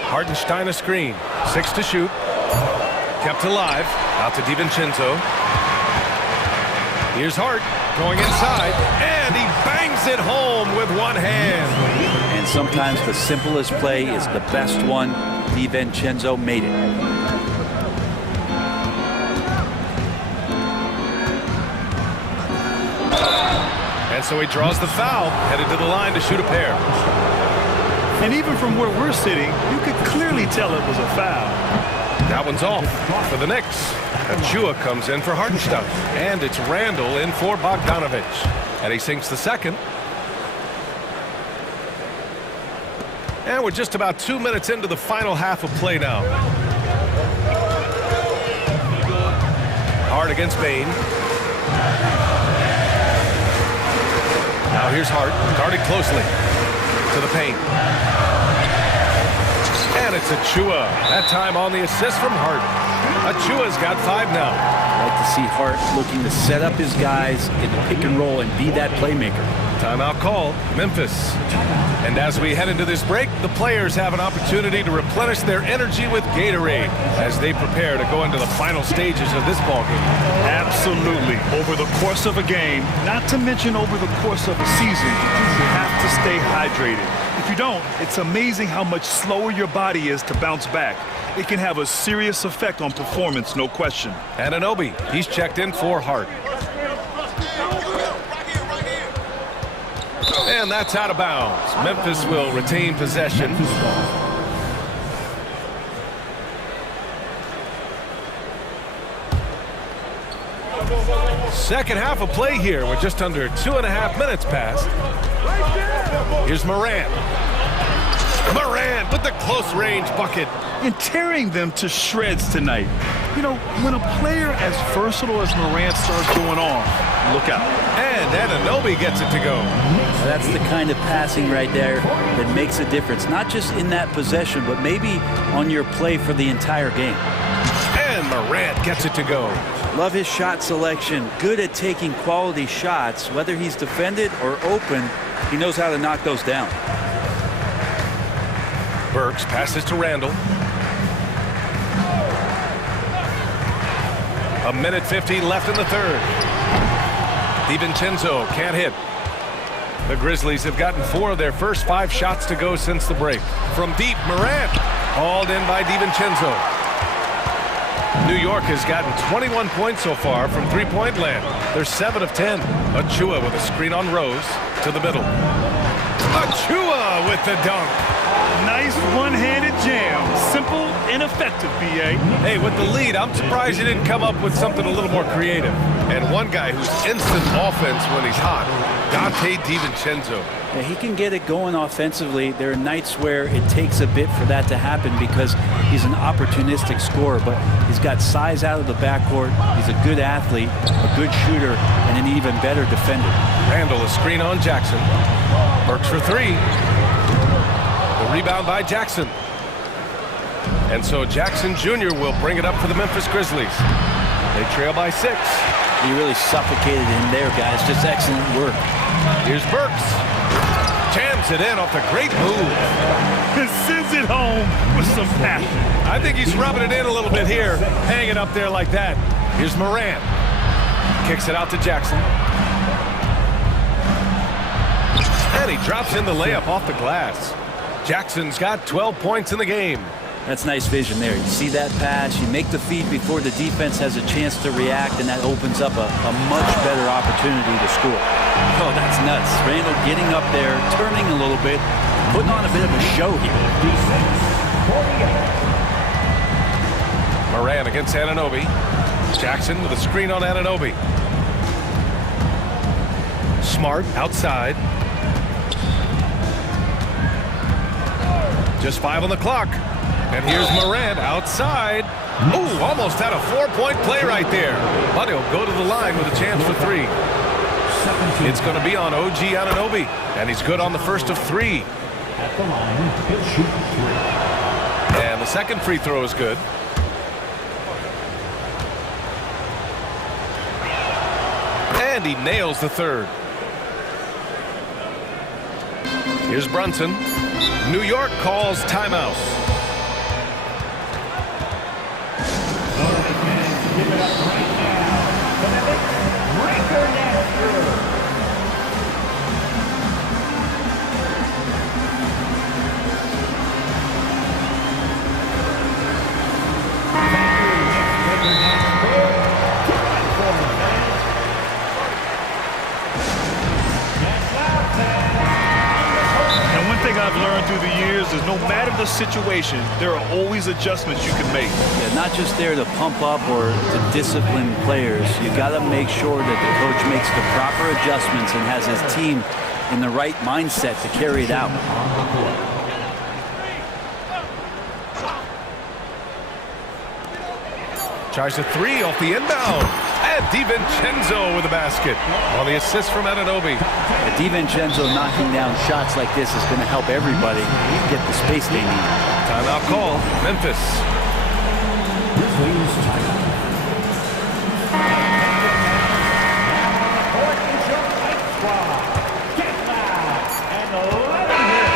Hartenstein a screen. 6 to shoot. Kept alive. Out to DiVincenzo. Here's Hart going inside. And he bangs it home with one hand. And sometimes the simplest play is the best one. DiVincenzo made it. And so he draws the foul, headed to the line to shoot a pair. And even from where we're sitting, you could clearly tell it was a foul. That one's off for the Knicks. Achua comes in for Hartenstein. And it's Randall in for Bogdanovich. And he sinks the second. And we're just about 2 minutes into the final half of play now. Hart against Bain. Now here's Hart, guarded closely to the paint. And it's Achua. That time on the assist from Hart. Achua's got 5 now. I like to see Hart looking to set up his guys in the pick and roll and be that playmaker. Timeout call, Memphis. And as we head into this break, the players have an opportunity to replenish their energy with Gatorade as they prepare to go into the final stages of this ballgame. Absolutely. Over the course of a game, not to mention over the course of a season, you have to stay hydrated. If you don't, it's amazing how much slower your body is to bounce back. It can have a serious effect on performance, no question. Anunoby, he's checked in for Hart. And that's out of bounds. Memphis will retain possession. Second half of play here. We're just under 2.5 minutes past. Here's Morant. Morant with the close-range bucket. And tearing them to shreds tonight. You know, when a player as versatile as Morant starts going on, look out. And Anunoby gets it to go. That's the kind of passing right there that makes a difference, not just in that possession, but maybe on your play for the entire game. And Morant gets it to go. Love his shot selection. Good at taking quality shots. Whether he's defended or open, he knows how to knock those down. Burks passes to Randall. A minute 15 left in the third. DiVincenzo can't hit. The Grizzlies have gotten 4 of their first 5 shots to go since the break. From deep, Morant hauled in by DiVincenzo. New York has gotten 21 points so far from three-point land. They're 7 of 10. Achua with a screen on Rose to the middle. Achua with the dunk. Nice one-handed jam. Simple and effective, B.A. Hey, with the lead, I'm surprised he didn't come up with something a little more creative. And one guy who's instant offense when he's hot, Dante DiVincenzo. Yeah, he can get it going offensively. There are nights where it takes a bit for that to happen because he's an opportunistic scorer, but he's got size out of the backcourt. He's a good athlete, a good shooter, and an even better defender. Randall, a screen on Jackson. Works for 3. The rebound by Jackson. And so Jackson Jr. will bring it up for the Memphis Grizzlies. They trail by 6. You really suffocated him there, guys. Just excellent work. Here's Burks. Jams it in off the great move. Sends it home with some passion. I think he's rubbing it in a little bit here, hanging up there like that. Here's Morant. Kicks it out to Jackson. And he drops in the layup off the glass. Jackson's got 12 points in the game. That's nice vision there. You see that pass, you make the feed before the defense has a chance to react, and that opens up a much better opportunity to score. Oh, that's nuts. Randall getting up there, turning a little bit, putting on a bit of a show here. Morant against Anunoby. Jackson with a screen on Anunoby. Smart outside. Just 5 on the clock. And here's Morant outside. Ooh, almost had a 4-point play right there. But he'll go to the line with a chance for 3. It's going to be on OG Anunoby. And he's good on the first of 3. At the line, he'll shoot 3. And the second free throw is good. And he nails the third. Here's Brunson. New York calls timeout. I've learned through the years is no matter the situation, there are always adjustments you can make. Yeah, not just there to pump up or to discipline players. You got to make sure that the coach makes the proper adjustments and has his team in the right mindset to carry it out. Tries a 3 off the inbound. And DiVincenzo with a basket on the assist from Anunoby. DiVincenzo knocking down shots like this is going to help everybody get the space they need. Timeout call, Memphis.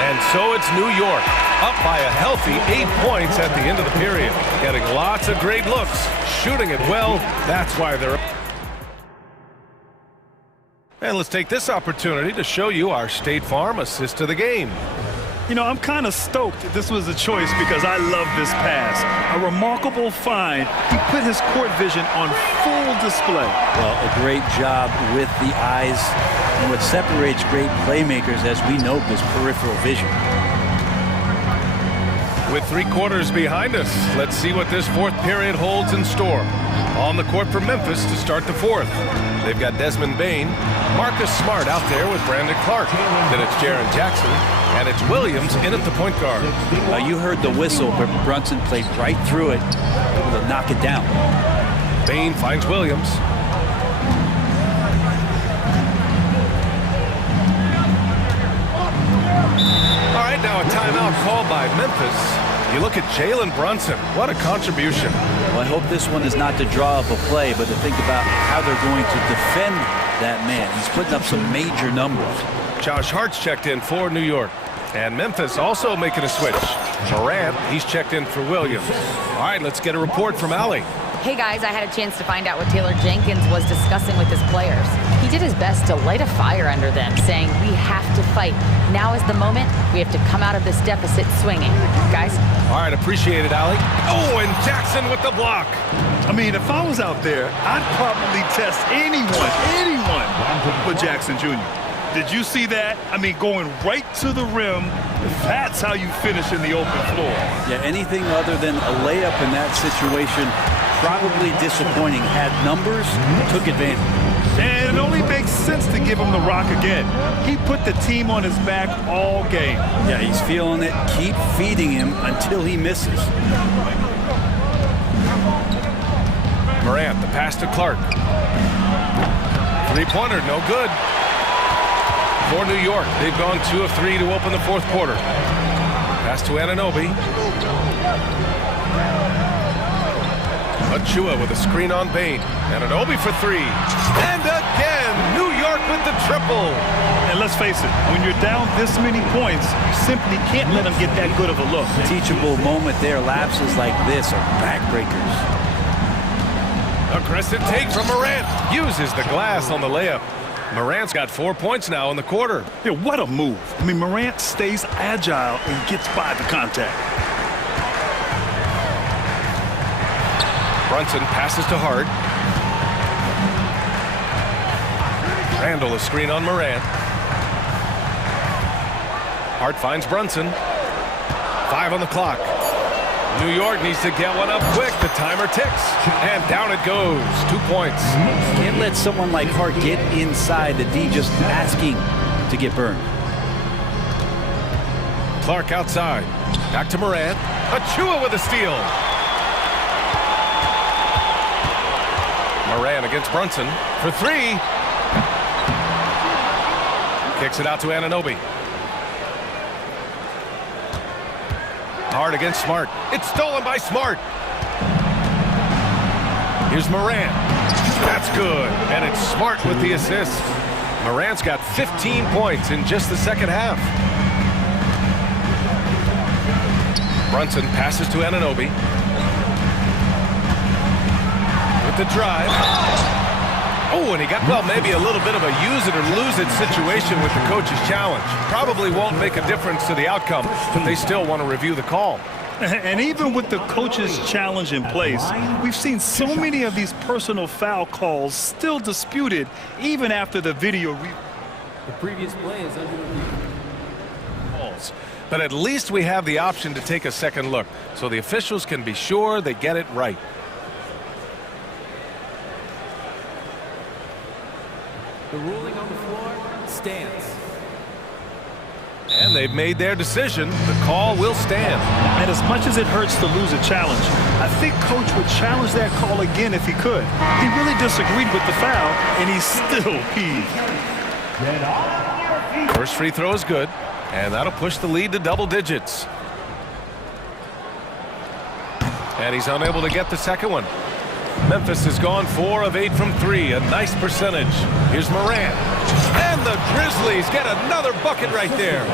And so it's New York, up by a healthy 8 points at the end of the period. Getting lots of great looks, shooting it well. That's why they're up. And let's take this opportunity to show you our State Farm assist of the game. You know, I'm kind of stoked that this was a choice because I love this pass. A remarkable find. He put his court vision on full display. Well, a great job with the eyes. And what separates great playmakers, as we know, is peripheral vision. With 3 quarters behind us, let's see what this fourth period holds in store. On the court for Memphis to start the fourth. They've got Desmond Bane, Marcus Smart out there with Brandon Clark. Then it's Jaren Jackson, and it's Williams in at the point guard. You heard the whistle, but Brunson played right through it, able to knock it down. Bane finds Williams. All right, now a timeout called by Memphis. You look at Jalen Brunson. What a contribution. Well, I hope this one is not to draw up a play, but to think about how they're going to defend that man. He's putting up some major numbers. Josh Hart's checked in for New York. And Memphis also making a switch. Morant, he's checked in for Williams. All right, let's get a report from Allie. Hey guys, I had a chance to find out what Taylor Jenkins was discussing with his players. He did his best to light a fire under them, saying we have to fight. Now is the moment. We have to come out of this deficit swinging. Guys? All right, appreciate it, Allie. Oh, and Jackson with the block. I mean, if I was out there, I'd probably test anyone but Jackson Jr. Did you see that? I mean, going right to the rim, that's how you finish in the open floor. Yeah, anything other than a layup in that situation, probably disappointing. Had numbers, took advantage. And it only makes sense to give him the rock again. He put the team on his back all game. Yeah, he's feeling it. Keep feeding him until he misses. Morant, the pass to Clark. Three-pointer, no good. For New York, they've gone 2 of 3 to open the fourth quarter. Pass to Anunoby. Achua with a screen on Bane. Anunoby for 3. And again, New York with the triple. And let's face it, when you're down this many points, you simply can't let them get that good of a look. Teachable moment there. Lapses like this are backbreakers. Aggressive take from Morant. Uses the glass on the layup. Morant's got 4 points now in the quarter. Yeah, what a move. I mean, Morant stays agile and gets by the contact. Brunson passes to Hart. Randall a screen on Morant. Hart finds Brunson. 5 on the clock. New York needs to get one up quick. The timer ticks. And down it goes. 2 points. Can't let someone like Hart get inside the D just asking to get burned. Clark outside. Back to Morant. Achua with a steal. Morant against Brunson for 3. Kicks it out to Anunoby. Hard against Smart. It's stolen by Smart. Here's Morant. That's good. And it's Smart with the assist. Morant's got 15 points in just the second half. Brunson passes to Anunoby. With the drive. Oh, and he got, well, maybe a little bit of a use it or lose it situation with the coach's challenge. Probably won't make a difference to the outcome, but they still want to review the call. And even with the coach's challenge in place, we've seen so many of these personal foul calls still disputed even after the video review. The previous play is under review. But at least we have the option to take a second look, so the officials can be sure they get it right. The ruling on the floor stands. And they've made their decision. The call will stand. And as much as it hurts to lose a challenge, I think Coach would challenge that call again if he could. He really disagreed with the foul, and he's still peeved. First free throw is good, and that'll push the lead to double digits. And he's unable to get the second one. Memphis has gone 4 of 8 from 3, a nice percentage. Here's Morant. And the Grizzlies get another bucket right there.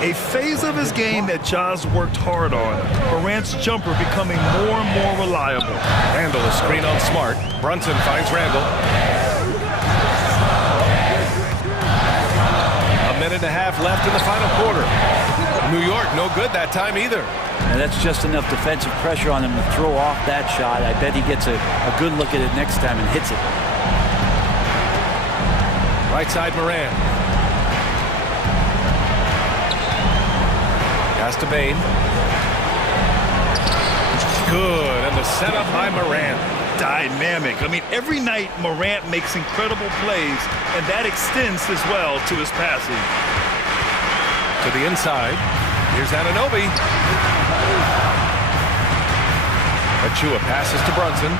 A phase of his game that Ja's worked hard on. Morant's jumper becoming more and more reliable. Randall is screen on Smart. Brunson finds Randall. A minute and a half left in the final quarter. New York no good that time either. And that's just enough defensive pressure on him to throw off that shot. I bet he gets a good look at it next time and hits it. Right side Morant. Pass to Bain. Good, and the setup by Morant. Dynamic. I mean, every night Morant makes incredible plays, and that extends as well to his passing. To the inside. Here's Anunoby. Achua passes to Brunson.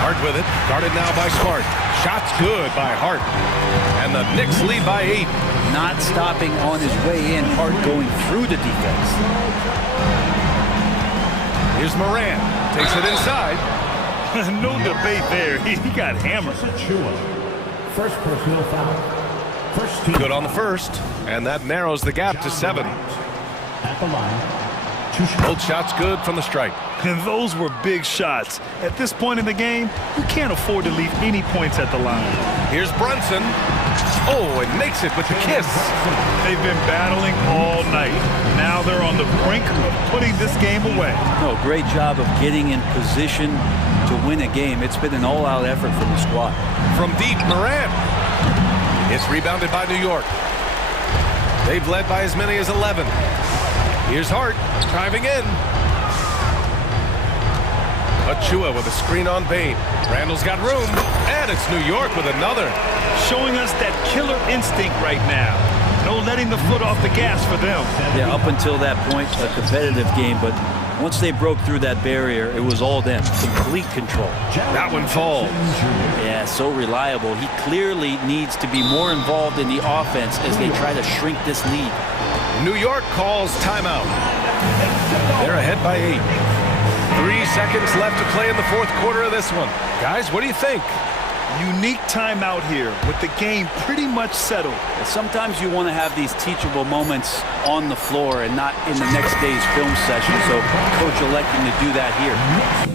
Hart with it. Guarded now by Smart. Shots good by Hart. And the Knicks lead by 8. Not stopping on his way in. Hart going through the defense. Here's Morant. Takes it inside. No debate there. He got hammered. First personal foul. First team. Good on the first. And that narrows the gap to 7. At the line. Both shots good from the strike. And those were big shots. At this point in the game, you can't afford to leave any points at the line. Here's Brunson. Oh, and makes it with the kiss. They've been battling all night. Now they're on the brink of putting this game away. Oh, great job of getting in position to win a game. It's been an all-out effort from the squad. From deep, Morant. It's rebounded by New York. They've led by as many as 11. Here's Hart, driving in. Achua with a screen on Bain. Randall's got room, and it's New York with another. Showing us that killer instinct right now. No letting the foot off the gas for them. Yeah, up until that point, a competitive game, but once they broke through that barrier, it was all them. Complete control. That one falls. Yeah, so reliable. He clearly needs to be more involved in the offense as they try to shrink this lead. New York calls timeout. They're ahead by 8. 3 seconds left to play in the fourth quarter of this one. Guys, what do you think? Unique timeout here with the game pretty much settled. Sometimes you want to have these teachable moments on the floor and not in the next day's film session, so coach electing to do that here.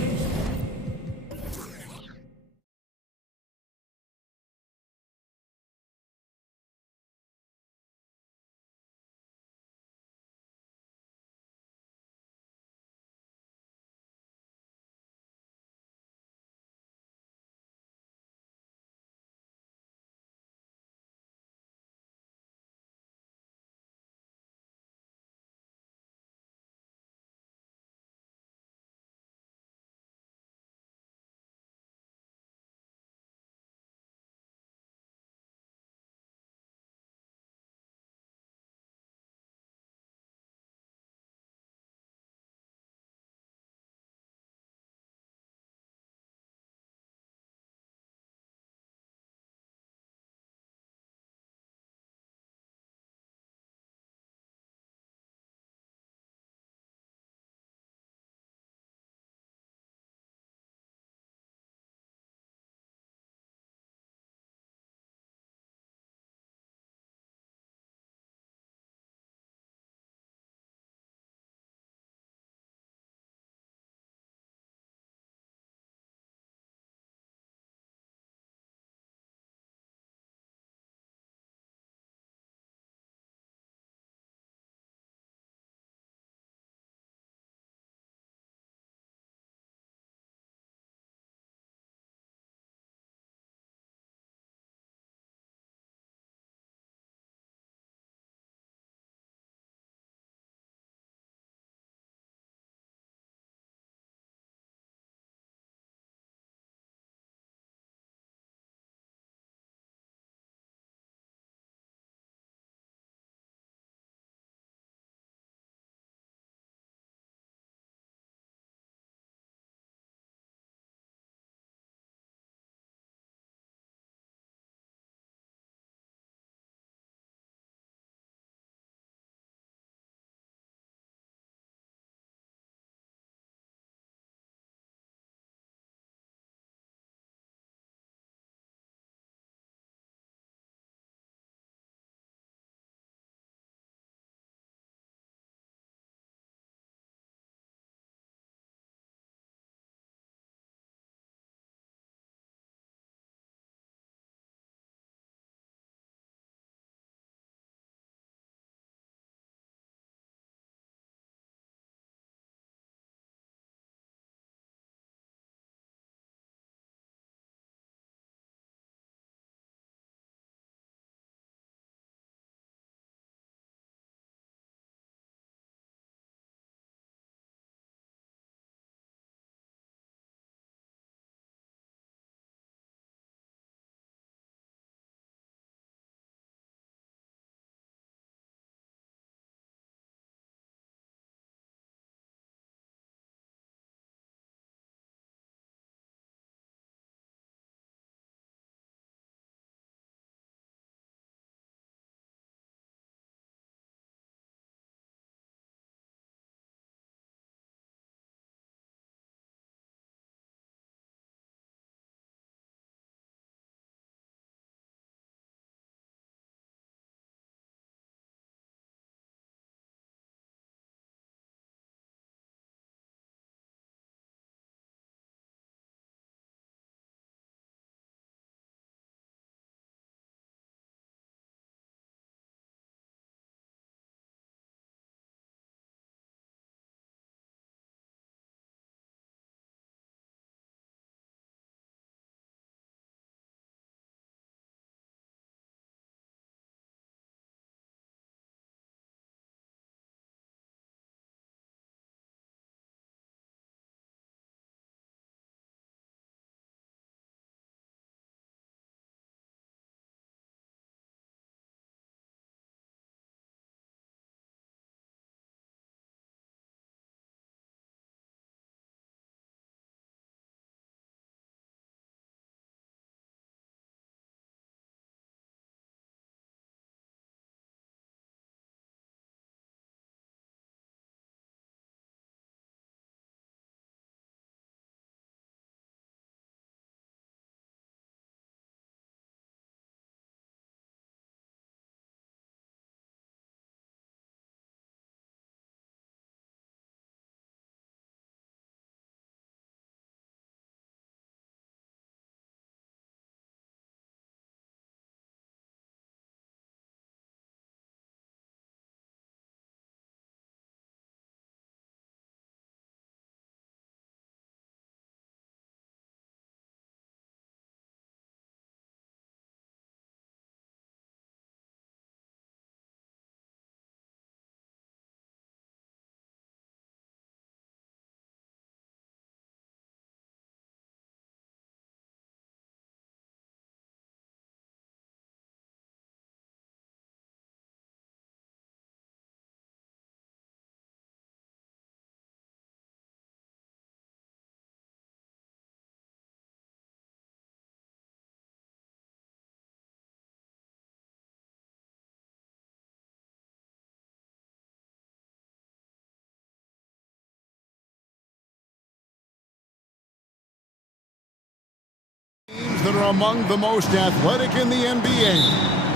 that are among the most athletic in the NBA.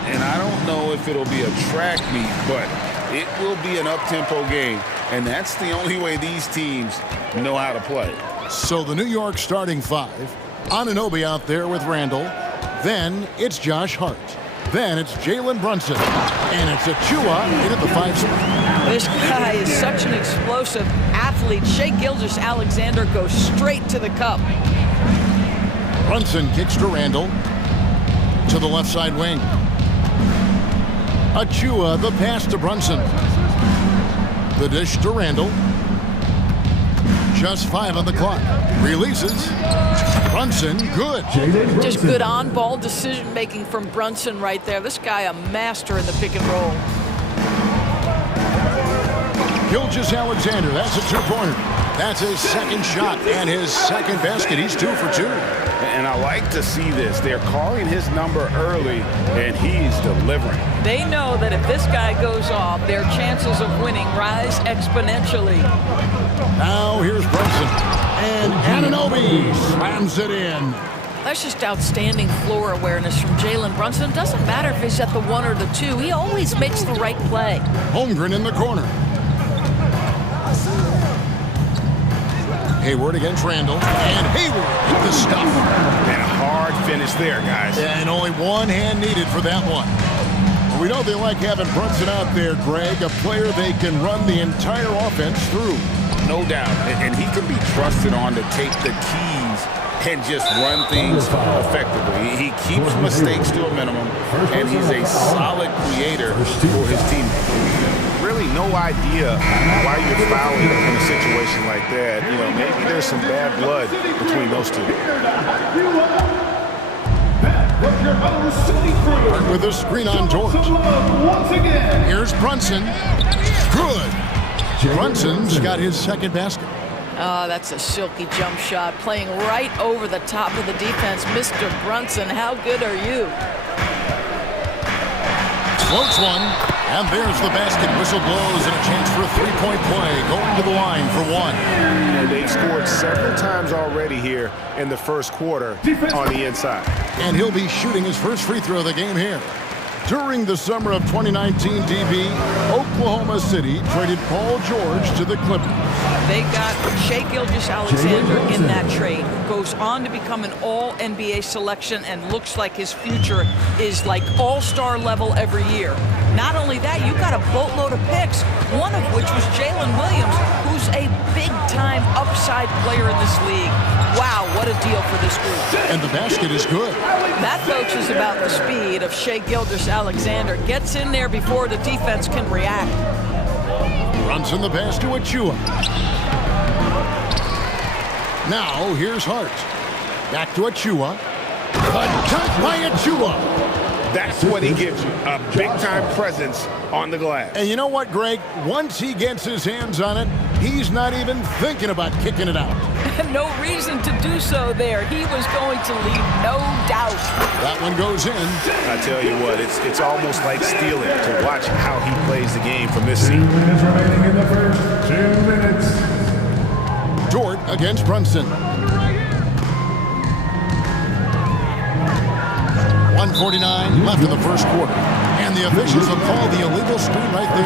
And I don't know if it'll be a track meet, but it will be an up-tempo game. And that's the only way these teams know how to play. So the New York starting five, Anunoby out there with Randall. Then it's Josh Hart. Then it's Jalen Brunson. And it's Achua in at the 5 spot. This guy is such an explosive athlete. Shai Gilgeous-Alexander goes straight to the cup. Brunson kicks to Randall. To the left side wing. Achua, the pass to Brunson. The dish to Randall. Just 5 on the clock. Releases. Brunson, good. Just good on-ball decision-making from Brunson right there. This guy a master in the pick and roll. Gilgeous-Alexander, that's a 2-pointer. That's his second shot and his second basket. He's 2 for 2. And I like to see this. They're calling his number early, and he's delivering. They know that if this guy goes off, their chances of winning rise exponentially. Now here's Brunson. And Anunoby slams it in. That's just outstanding floor awareness from Jalen Brunson. Doesn't matter if he's at the 1 or the 2. He always makes the right play. Holmgren in the corner. Hayward against Randall. And Hayward hit the stuff. And a hard finish there, guys. And only one hand needed for that one. We know they like having Brunson out there, Greg, a player they can run the entire offense through. No doubt. And he can be trusted on to take the keys and just run things effectively. He keeps mistakes to a minimum, and he's a solid creator for his teammates. Really no idea why you're fouling in a situation like that. You know, maybe there's some bad blood between those two. With a screen on George. Here's Brunson. Good. Brunson's got his second basket. Oh, that's a silky jump shot, playing right over the top of the defense. Mr. Brunson, how good are you? Floats one, and there's the basket. Whistle blows, and a chance for a 3-point play. Going to the line for 1. And they've scored several times already here in the first quarter on the inside. And he'll be shooting his first free throw of the game here. During the summer of 2019, DB, Oklahoma City traded Paul George to the Clippers. They got Shai Gilgeous-Alexander in that trade, who goes on to become an all-NBA selection and looks like his future is like all-star level every year. Not only that, you got a boatload of picks, one of which was Jalen Williams, who's a big-time upside player in this league. Wow, what a deal for this group. And the basket is good. That, folks, is about the speed of Shai Gilgeous-Alexander. Gets in there before the defense can react. Runs in the pass to Achua. Now, here's Hart. Back to Achua. A dunk by Achua. That's what he gives you, a big-time presence on the glass. And you know what, Greg? Once he gets his hands on it, he's not even thinking about kicking it out. No reason to do so there. He was going to leave, no doubt. That one goes in. I tell you what, it's almost like stealing to watch how he plays the game from this seat. 2 minutes remaining in the first 2 minutes. Dort against Brunson. 1:49 left in the first quarter. And the officials have called the illegal screen right there.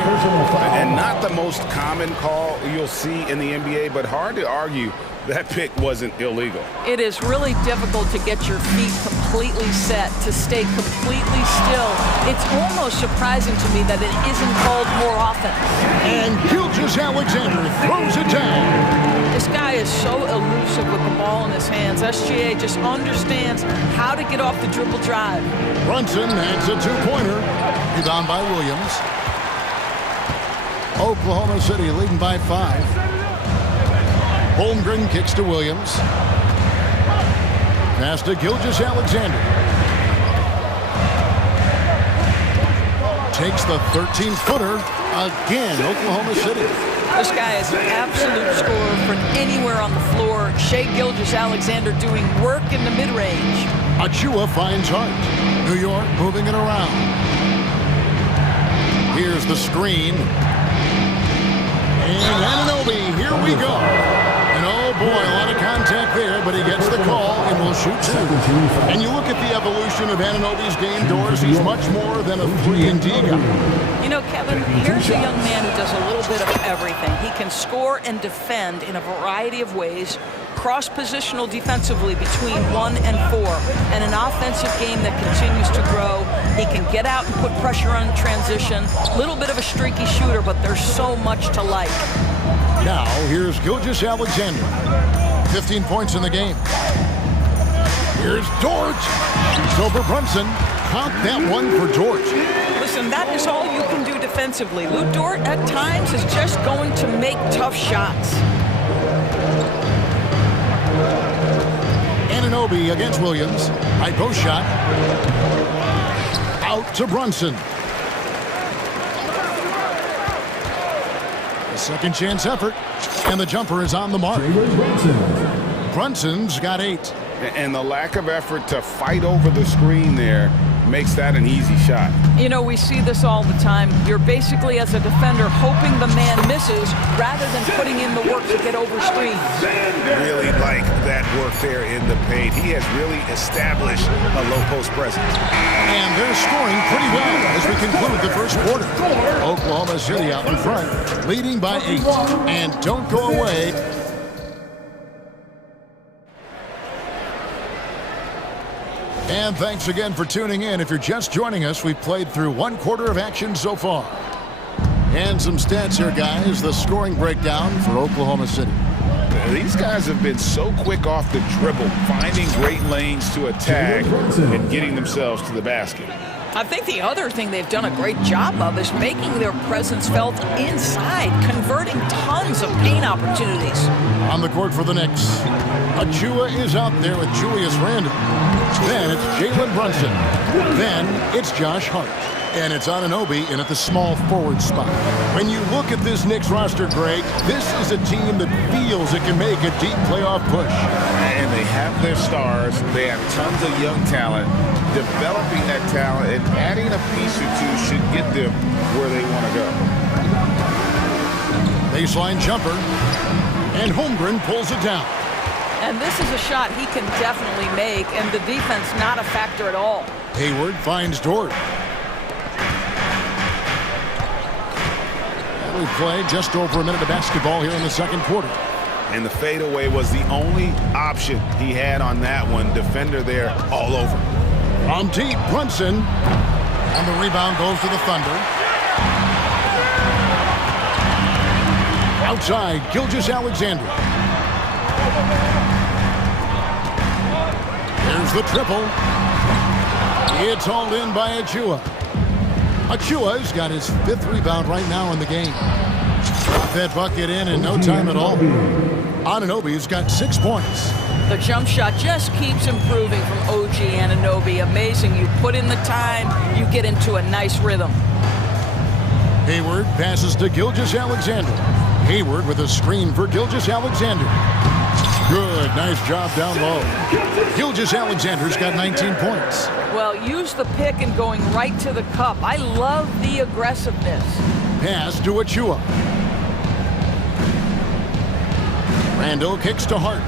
And not the most common call you'll see in the NBA, but hard to argue that pick wasn't illegal. It is really difficult to get your feet completely set, to stay completely still. It's almost surprising to me that it isn't called more often. And Gilgeous-Alexander throws it down. This guy is so elusive with the ball in his hands. SGA just understands how to get off the dribble drive. Brunson has a 2-pointer. Rebound by Williams. Oklahoma City leading by 5. Holmgren kicks to Williams. Pass to Gilgeous-Alexander. Takes the 13-footer. Again, Oklahoma City. This guy is an absolute scorer from anywhere on the floor. Shai Gilgeous-Alexander doing work in the mid-range. Achua finds Hart. New York moving it around. Here's the screen. And Anunoby, here we go. And oh boy, a lot of contact there, but he gets the call in and will shoot two. And you look at the evolution of Anunoby's game, Doors, he's much more than a 3-and-D guy. You know, Kevin, here's a young man who does a little bit of everything. He can score and defend in a variety of ways, cross-positional defensively between 1 and 4, and an offensive game that continues to grow. He can get out and put pressure on transition. Little bit of a streaky shooter, but there's so much to like. Now, here's Gilgeous-Alexander. 15 points in the game. Here's George. Shoots over Brunson. Count that one for George. Listen, that is all you can do defensively. Lou Dort, at times, is just going to make tough shots. Anunoby against Williams. High post shot. Out to Brunson. A second chance effort. And the jumper is on the mark. Brunson's got 8. And the lack of effort to fight over the screen there makes that an easy shot. You know, we see this all the time. You're basically, as a defender, hoping the man misses rather than putting in the work to get over screens. Really like that work there in the paint. He has really established a low post presence. And they're scoring pretty well as we conclude the first quarter. Oklahoma City out in front, leading by 8. And don't go away. And thanks again for tuning in. If you're just joining us, we've played through 1 quarter of action so far. And some stats here, guys. The scoring breakdown for Oklahoma City. These guys have been so quick off the dribble, finding great lanes to attack and getting themselves to the basket. I think the other thing they've done a great job of is making their presence felt inside, converting tons of paint opportunities. On the court for the Knicks, Achua is out there with Julius Randle. Then it's Jalen Brunson. Then it's Josh Hart. And it's Anunoby in at the small forward spot. When you look at this Knicks roster, Greg, this is a team that feels it can make a deep playoff push. And they have their stars. They have tons of young talent. Developing that talent and adding a piece or two should get them where they want to go. Baseline jumper. And Holmgren pulls it down. And this is a shot he can definitely make, and the defense not a factor at all. Hayward finds Dort. We played just over a minute of basketball here in the second quarter. And the fadeaway was the only option he had on that one. Defender there all over. From deep, Brunson. And the rebound goes to the Thunder. Outside, Gilgeous-Alexander. There's the triple. It's hauled in by Achua. Achua's got his 5th rebound right now in the game. Got that bucket in no time at all. Anunoby's got 6 points. The jump shot just keeps improving from OG Anunoby. Amazing. You put in the time, you get into a nice rhythm. Hayward passes to Gilgeous-Alexander. Hayward with a screen for Gilgeous-Alexander. Good, nice job down low. Gilgeous-Alexander's got 19 points. Well, use the pick and going right to the cup. I love the aggressiveness. Pass to Achua. Randle kicks to Hart.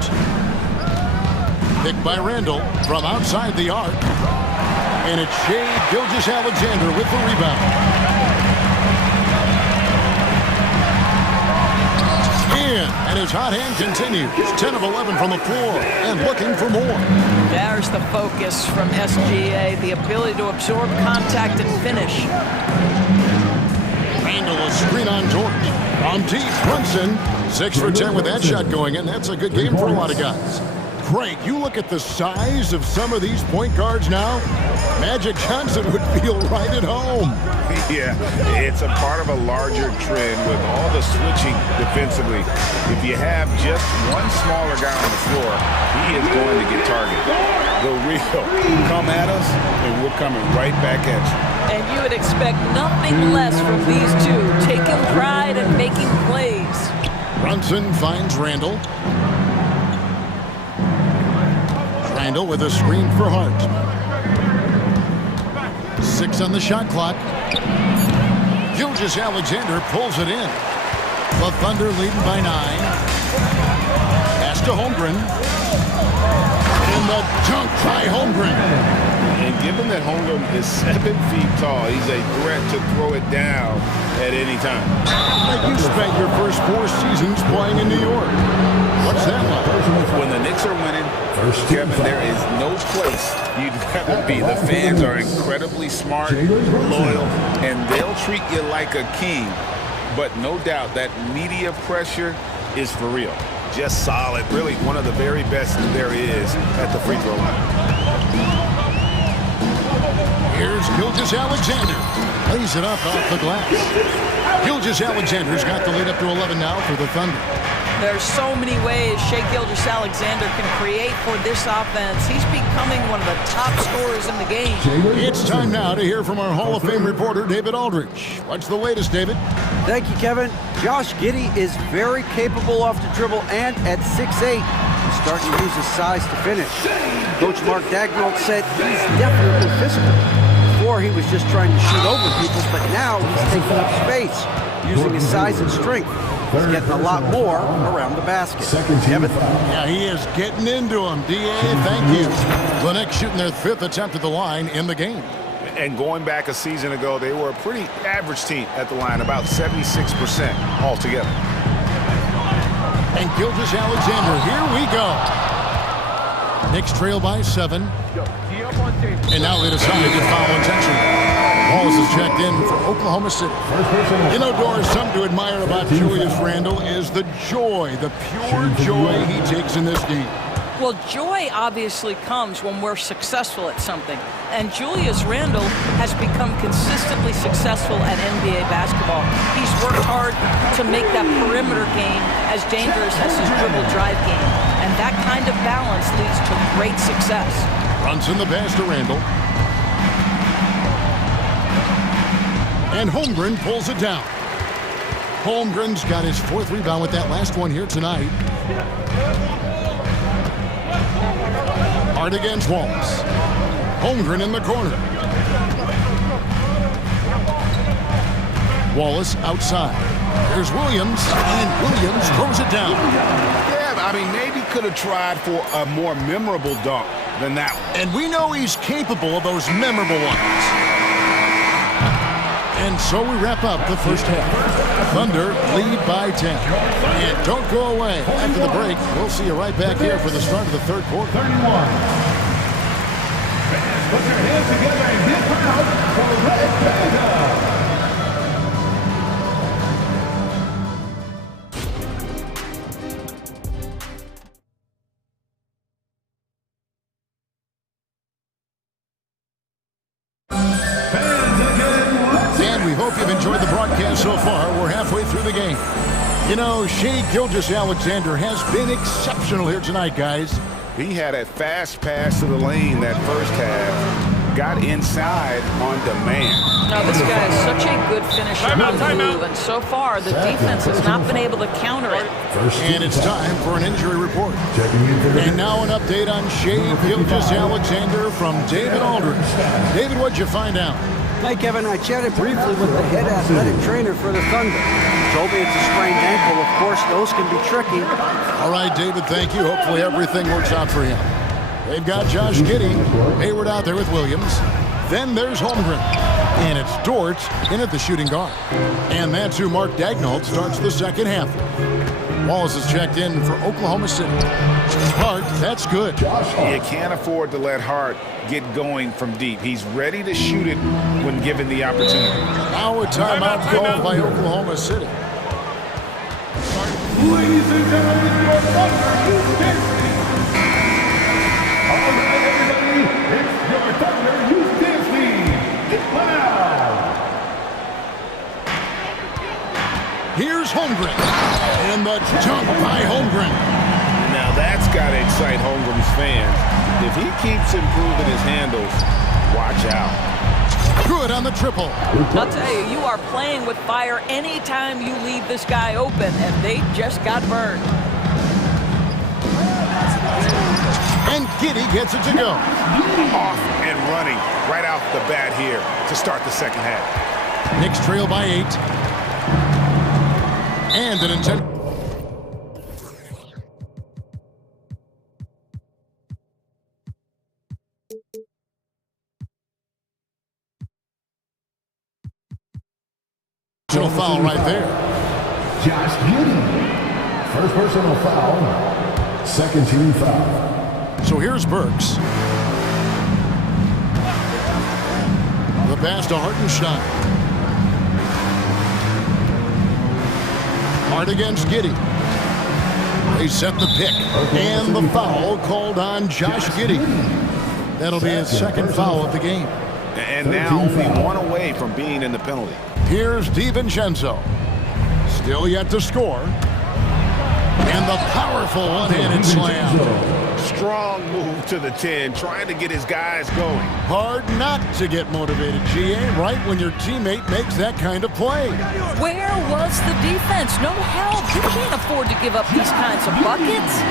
Picked by Randle from outside the arc. And it's Shea Gilgeous-Alexander with the rebound. And his hot hand continues. 10 of 11 from the floor and looking for more. There's the focus from SGA, the ability to absorb contact and finish. Randle a screen on George. On deep, Brunson. 6 for 10 with that shot going in. That's a good game for a lot of guys. Craig, you look at the size of some of these point guards now. Magic Johnson would feel right at home. Yeah, it's a part of a larger trend with all the switching defensively. If you have just one smaller guy on the floor, he is going to get targeted. The real come at us, and we're coming right back at you. And you would expect nothing less from these two, taking pride and making plays. Brunson finds Randle. Randle with a screen for Hart. 6 on the shot clock. Gilgeous-Alexander pulls it in. The Thunder leading by 9. Pass to Holmgren. And the dunk by Holmgren. And given that Holmgren is 7 feet tall, he's a threat to throw it down at any time. Like you spent your first 4 seasons playing in New York. What's that like? When the Knicks are winning, Kevin, there is no place you'd rather be. The fans are incredibly smart, loyal, and they'll treat you like a king. But no doubt that media pressure is for real. Just solid, really one of the very best there is at the free throw line. Here's Gilgeous-Alexander. Lays it up off the glass. Gilgeous-Alexander's got the lead up to 11 now for the Thunder. There's so many ways Shai Gilgeous-Alexander can create for this offense. He's becoming one of the top scorers in the game. It's time now to hear from our Hall of Fame reporter, David Aldridge. What's the latest, David? Thank you, Kevin. Josh Giddey is very capable off the dribble, and at 6'8", he's starting to use his size to finish. Coach Mark Daigneault said he's definitely physical. Before, he was just trying to shoot over people, but now he's taking up space, using his size and strength. He's getting a lot more around the basket. Kevin? Yeah, he is getting into him. D.A., thank you. The Knicks shooting their 5th attempt at the line in the game. And going back a season ago, they were a pretty average team at the line, about 76% altogether. And Gilgeous-Alexander, here we go. Knicks trail by 7. And now they decide to get foul intention. Wallace is checked in for Oklahoma City. You know, Doris, something to admire about Julius Randle is the joy, the pure joy he takes in this game. Well, joy obviously comes when we're successful at something. And Julius Randle has become consistently successful at NBA basketball. He's worked hard to make that perimeter game as dangerous as his dribble drive game. And that kind of balance leads to great success. Brunson the pass to Randle. And Holmgren pulls it down. Holmgren's got his 4th rebound with that last one here tonight. Hard against Wallace. Holmgren in the corner. Wallace outside. There's Williams, and Williams throws it down. Yeah, I mean, maybe could have tried for a more memorable dunk than that one. And we know he's capable of those memorable ones. And so we wrap up the first half. Thunder lead by 10. And don't go away. After the break, we'll see you right back here for the start of the 3rd quarter. 31. Put your hands together and get proud for Red Panda. Hope you've enjoyed the broadcast so far. We're halfway through the game. You know, Shai Gilgeous-Alexander has been exceptional here tonight, guys. He had a fast pass to the lane that first half. Got inside on demand. No, this guy is such a good finisher on the move, and so far the defense has not been able to counter it. And it's time for an injury report. And now an update on Shai Gilgeous-Alexander from David Aldridge. David, what'd you find out? Hey, Kevin, I chatted briefly with the head athletic trainer for the Thunder. He told me it's a sprained ankle. Of course, those can be tricky. All right, David, thank you. Hopefully everything works out for him. They've got Josh Giddey. Hayward out there with Williams. Then there's Holmgren. And it's Dort in at the shooting guard. And that's who Mark Daigneault starts the second half. Wallace is checked in for Oklahoma City. Hart, that's good. You can't afford to let Hart get going from deep. He's ready to shoot it when given the opportunity. Now a timeout called by Oklahoma City. Ladies and gentlemen, your Thunder Youth Dance Team. All right, everybody, it's your Thunder Youth Dance Team. Wow. Here's Holmgren. And the jump by Holmgren. Now that's got to excite Holmgren's fans. If he keeps improving his handles, watch out. Good on the triple. I'll tell you, you are playing with fire anytime you leave this guy open, and they just got burned. And Giddey gets it to go. Off and running right off the bat here to start the second half. Knicks trail by 8. And an intent. Personal foul right there. Josh Giddey. First personal foul. Second team foul. So here's Burks. The pass to Hartenstein. Hart against Giddey. They set the pick. And the foul called on Josh Giddey. That'll be his second foul of the game. And now only one away from being in the penalty. Here's DiVincenzo. Still yet to score. And the powerful one-handed slam. Strong move to the 10, trying to get his guys going. Hard not to get motivated, GA, right when your teammate makes that kind of play. Where was the defense? No help. You can't afford to give up these kinds of buckets.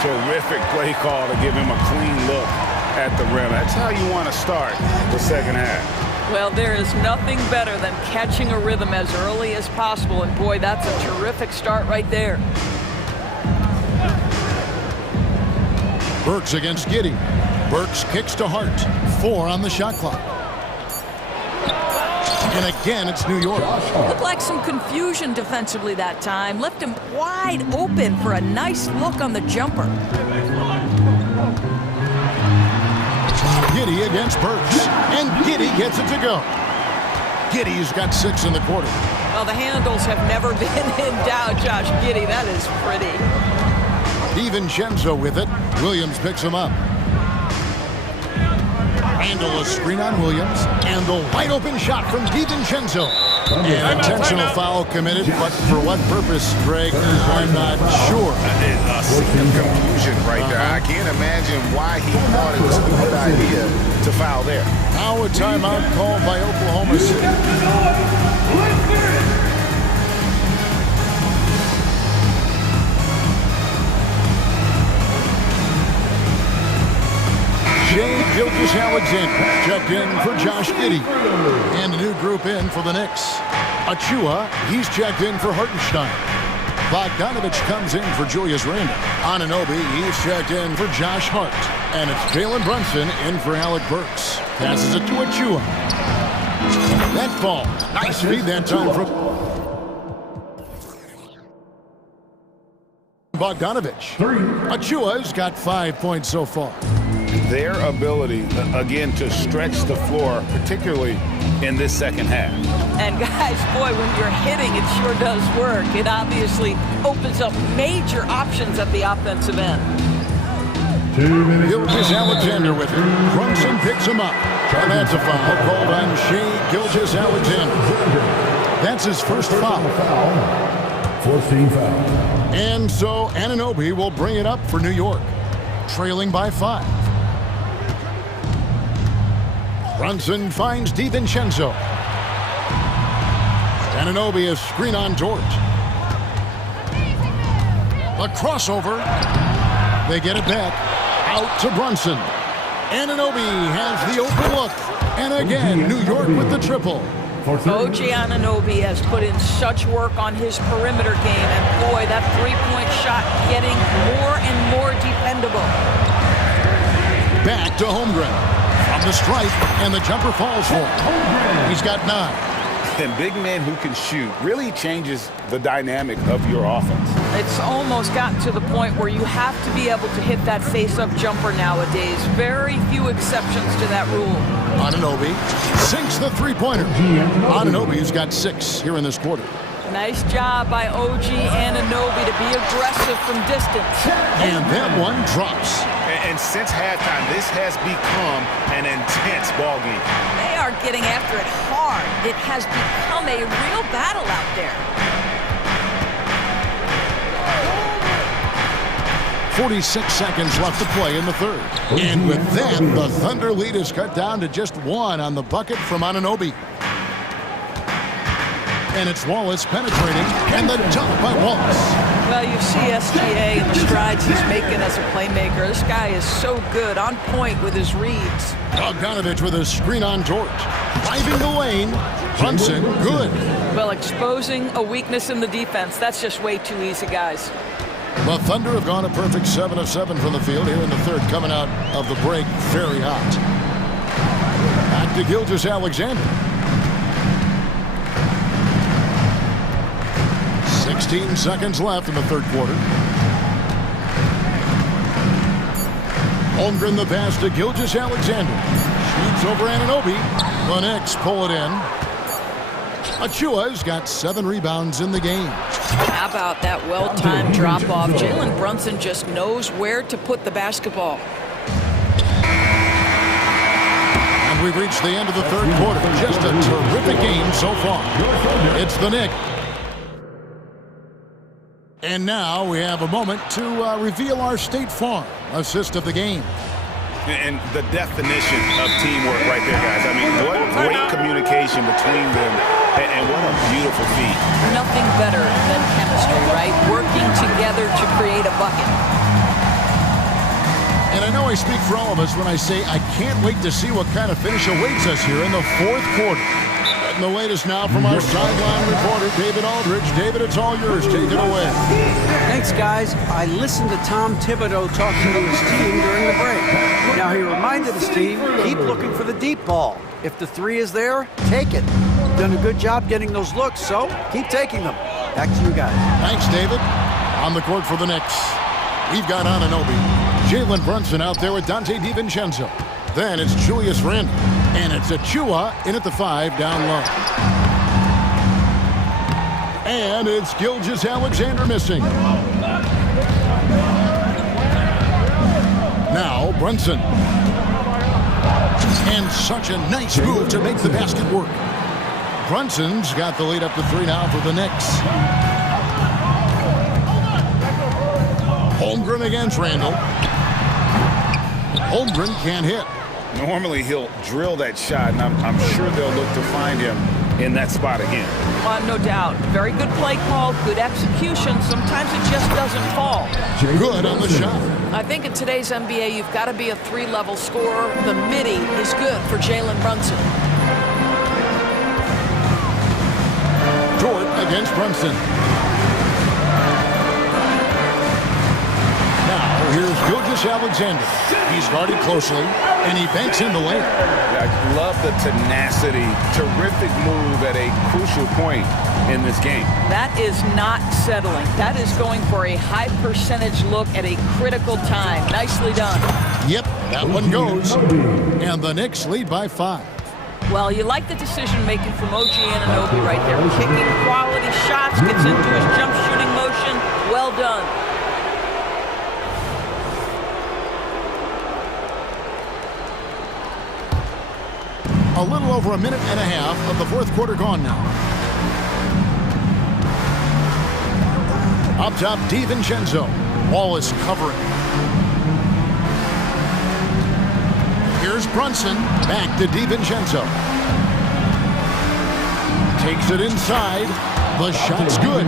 Terrific play call to give him a clean look at the rim. That's how you want to start the second half. Well, there is nothing better than catching a rhythm as early as possible, and boy, that's a terrific start right there. Burks against Giddey. Burks kicks to Hart. 4 on the shot clock. And again, it's New York. Looked like some confusion defensively that time. Left him wide open for a nice look on the jumper. Giddey against Burks. And Giddey gets it to go. Giddey's got 6 in the quarter. Well, the handles have never been in doubt, Josh Giddey. That is pretty. DiVincenzo with it. Williams picks him up. Handle a screen on Williams. And the wide open shot from DiVincenzo. And intentional foul committed, but for what purpose, Greg? I'm not sure. A scene of confusion right there. I can't imagine why he thought it was a good idea to foul there. Now a timeout called by Oklahoma City. Shea Gilgeous-Alexander checked in for Josh Giddey. And a new group in for the Knicks. Achua, he's checked in for Hartenstein. Bogdanovich comes in for Julius Randle. Anunoby, he's checked in for Josh Hart. And it's Jalen Brunson in for Alec Burks. Passes it to Achua. That ball. Nice feed that time from Bogdanovich. Achua's got 5 points so far. Their ability, again, to stretch the floor, particularly in this second half. And guys, boy, when you're hitting, it sure does work. It obviously opens up major options at the offensive end. Gilgeous-Alexander with it. Brunson picks him up. And that's a foul called on Shea Gilgeous-Alexander. That's his first foul. 14 foul. And so Anunoby will bring it up for New York, trailing by 5. Brunson finds DiVincenzo. Anunoby, a screen on George. A crossover. They get it back. Out to Brunson. Anunoby has the open look. And again, New York with the triple. OG Anunoby has put in such work on his perimeter game, and boy, that three-point shot getting more and more dependable. Back to Holmgren. From the stripe, and the jumper falls for him. He's got 9. And big men who can shoot really changes the dynamic of your offense. It's almost gotten to the point where you have to be able to hit that face-up jumper nowadays. Very few exceptions to that rule. Anunoby sinks the three-pointer. Anunoby's got 6 here in this quarter. Nice job by OG Anunoby to be aggressive from distance. And that one drops. And since halftime, this has become an intense ball game. They are getting after it hard. It has become a real battle out there. 46 seconds left to play in the third. And with that, the Thunder lead is cut down to just 1 on the bucket from Anunoby. And it's Wallace penetrating, and the dunk by Wallace. Well, you see SGA and the strides he's making as a playmaker. This guy is so good, on point with his reads. Bogdanovich with a screen on George. Driving the lane. Brunson, good. Well, exposing a weakness in the defense, that's just way too easy, guys. The Thunder have gone a perfect 7 of 7 from the field here in the third, coming out of the break very hot. Back to Gilgeous-Alexander. 16 seconds left in the third quarter. Holmgren the pass to Gilgeous-Alexander. Shoots over Anunoby. The Knicks pull it in. Achua's got 7 rebounds in the game. How about that well-timed drop-off? Jalen Brunson just knows where to put the basketball. And we've reached the end of the third quarter. Just a terrific game so far. It's the Knicks. And now we have a moment to reveal our State Farm assist of the game. And the definition of teamwork right there, guys. I mean, what great communication between them, and what a beautiful feat. Nothing better than chemistry, right? Working together to create a bucket. And I know I speak for all of us when I say I can't wait to see what kind of finish awaits us here in the fourth quarter. And the latest now from our sideline reporter, David Aldridge. David, it's all yours. Take it away. Thanks, guys. I listened to Tom Thibodeau talking to his team during the break. Now, he reminded his team, keep looking for the deep ball. If the three is there, take it. You've done a good job getting those looks, so keep taking them. Back to you guys. Thanks, David. On the court for the Knicks, we've got Anunoby. Jalen Brunson out there with Dante DiVincenzo. Then it's Julius Randle. And it's Achua in at the 5 down low. And it's Gilgeous-Alexander missing. Now Brunson. And such a nice move to make the basket work. Brunson's got the lead up to 3 now for the Knicks. Holmgren against Randle. Holmgren can't hit. Normally he'll drill that shot, and I'm sure they'll look to find him in that spot again. No doubt. Very good play call, good execution. Sometimes it just doesn't fall. Good on the shot. I think in today's NBA, you've got to be a 3-level scorer. The midi is good for Jalen Brunson. Dort against Brunson. Now here's Gilgeous-Alexander. He's guarded closely, and he banks in the lane. I love the tenacity. Terrific move at a crucial point in this game. That is not settling. That is going for a high percentage look at a critical time. Nicely done. Yep, that one goes. And the Knicks lead by 5. Well, you like the decision-making from OG Anunoby right there. Kicking quality shots, gets into his jump shooting motion. Well done. A little over a minute and a half of the fourth quarter gone now. Up top, DiVincenzo. Wallace covering. Here's Brunson. Back to DiVincenzo. Takes it inside. The shot's good.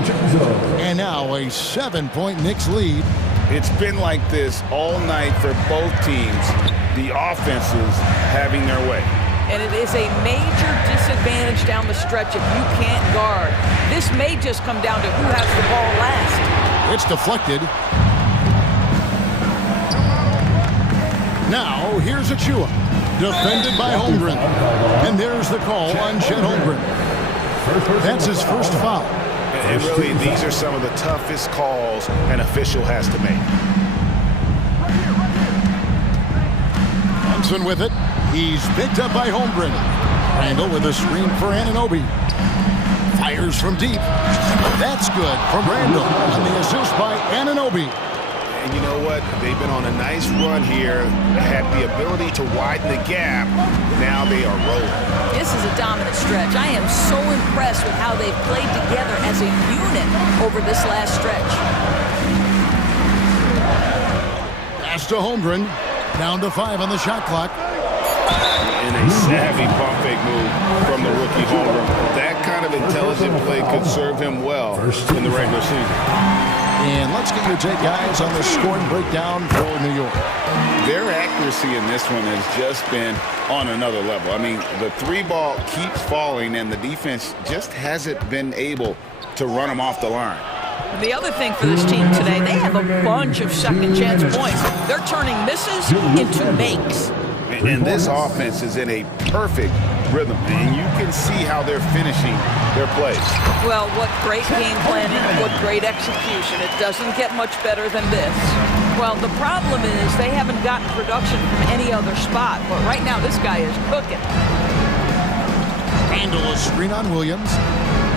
And now a 7-point Knicks lead. It's been like this all night for both teams. The offenses having their way. And it is a major disadvantage down the stretch if you can't guard. This may just come down to who has the ball last. It's deflected. Now, here's Achua. Defended by Holmgren. And there's the call on Chet Holmgren. That's his first foul. And really, these are some of the toughest calls an official has to make. Brunson with it. He's picked up by Holmgren. Randle with a screen for Anunoby. Fires from deep. That's good from Randle on the assist by Anunoby. And you know what? They've been on a nice run here. Had the ability to widen the gap. Now they are rolling. This is a dominant stretch. I am so impressed with how they've played together as a unit over this last stretch. Pass to Holmgren. Down to 5 on the shot clock. And a savvy pump fake move from the rookie Holmgren. That kind of intelligent play could serve him well in the regular season. And let's get your take, guys, on the scoring breakdown for New York. Their accuracy in this one has just been on another level. I mean, the 3-ball keeps falling, and the defense just hasn't been able to run them off the line. The other thing for this team today, they have a bunch of second chance points. They're turning misses into makes. And this offense is in a perfect rhythm, and you can see how they're finishing their plays. Well, what great game planning, what great execution. It doesn't get much better than this. Well, the problem is they haven't gotten production from any other spot, but right now this guy is cooking. Handle a screen on Williams.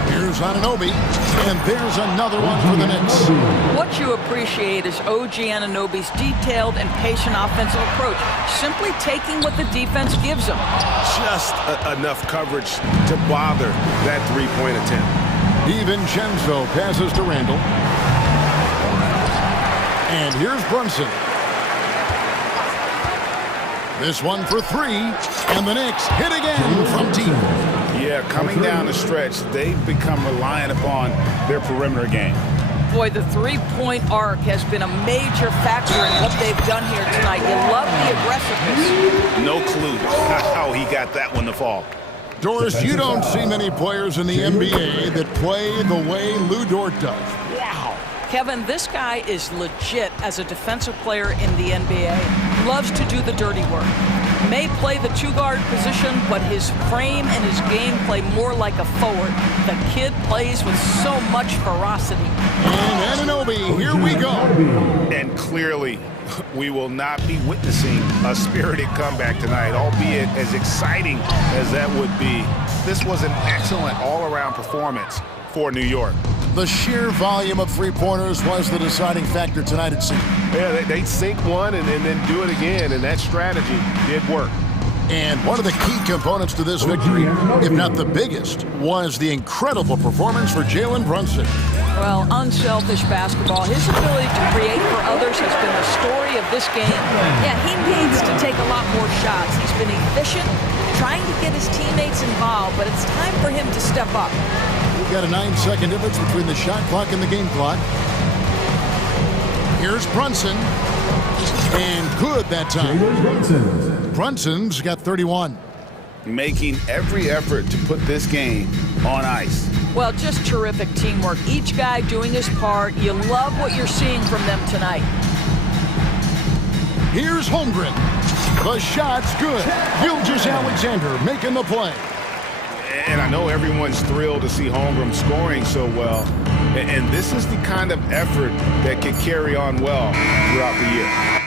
Here's Anunoby, and there's another one for the Knicks. What you appreciate is OG Anunoby's detailed and patient offensive approach, simply taking what the defense gives him. Just enough coverage to bother that three-point attempt. DiVincenzo passes to Randall. And here's Brunson. This one for three, and the Knicks hit again from deep. Yeah, coming down the stretch, they've become reliant upon their perimeter game. Boy, the three-point arc has been a major factor in what they've done here tonight. You love the aggressiveness. No clue how he got that one to fall. Doris, you don't see many players in the NBA that play the way Lou Dort does. Wow. Kevin, this guy is legit as a defensive player in the NBA. Loves to do the dirty work. May play the two-guard position, but his frame and his game play more like a forward. The kid plays with so much ferocity. And Anunoby, here we go. And clearly, we will not be witnessing a spirited comeback tonight, albeit as exciting as that would be. This was an excellent all-around performance for New York. The sheer volume of three-pointers was the deciding factor tonight, it seemed. Yeah, they sink one and then do it again, and that strategy did work. And one of the key components to this victory, if not the biggest, was the incredible performance for Jalen Brunson. Well, unselfish basketball. His ability to create for others has been the story of this game. Yeah, he needs to take a lot more shots. He's been efficient, trying to get his teammates involved, but it's time for him to step up. We've got a 9-second difference between the shot clock and the game clock. Here's Brunson. And good that time. Brunson's got 31. Making every effort to put this game on ice. Well, just terrific teamwork. Each guy doing his part. You love what you're seeing from them tonight. Here's Holmgren. The shot's good. Gilgeous-Alexander making the play. And I know everyone's thrilled to see Holmgren scoring so well. And this is the kind of effort that can carry on well throughout the year.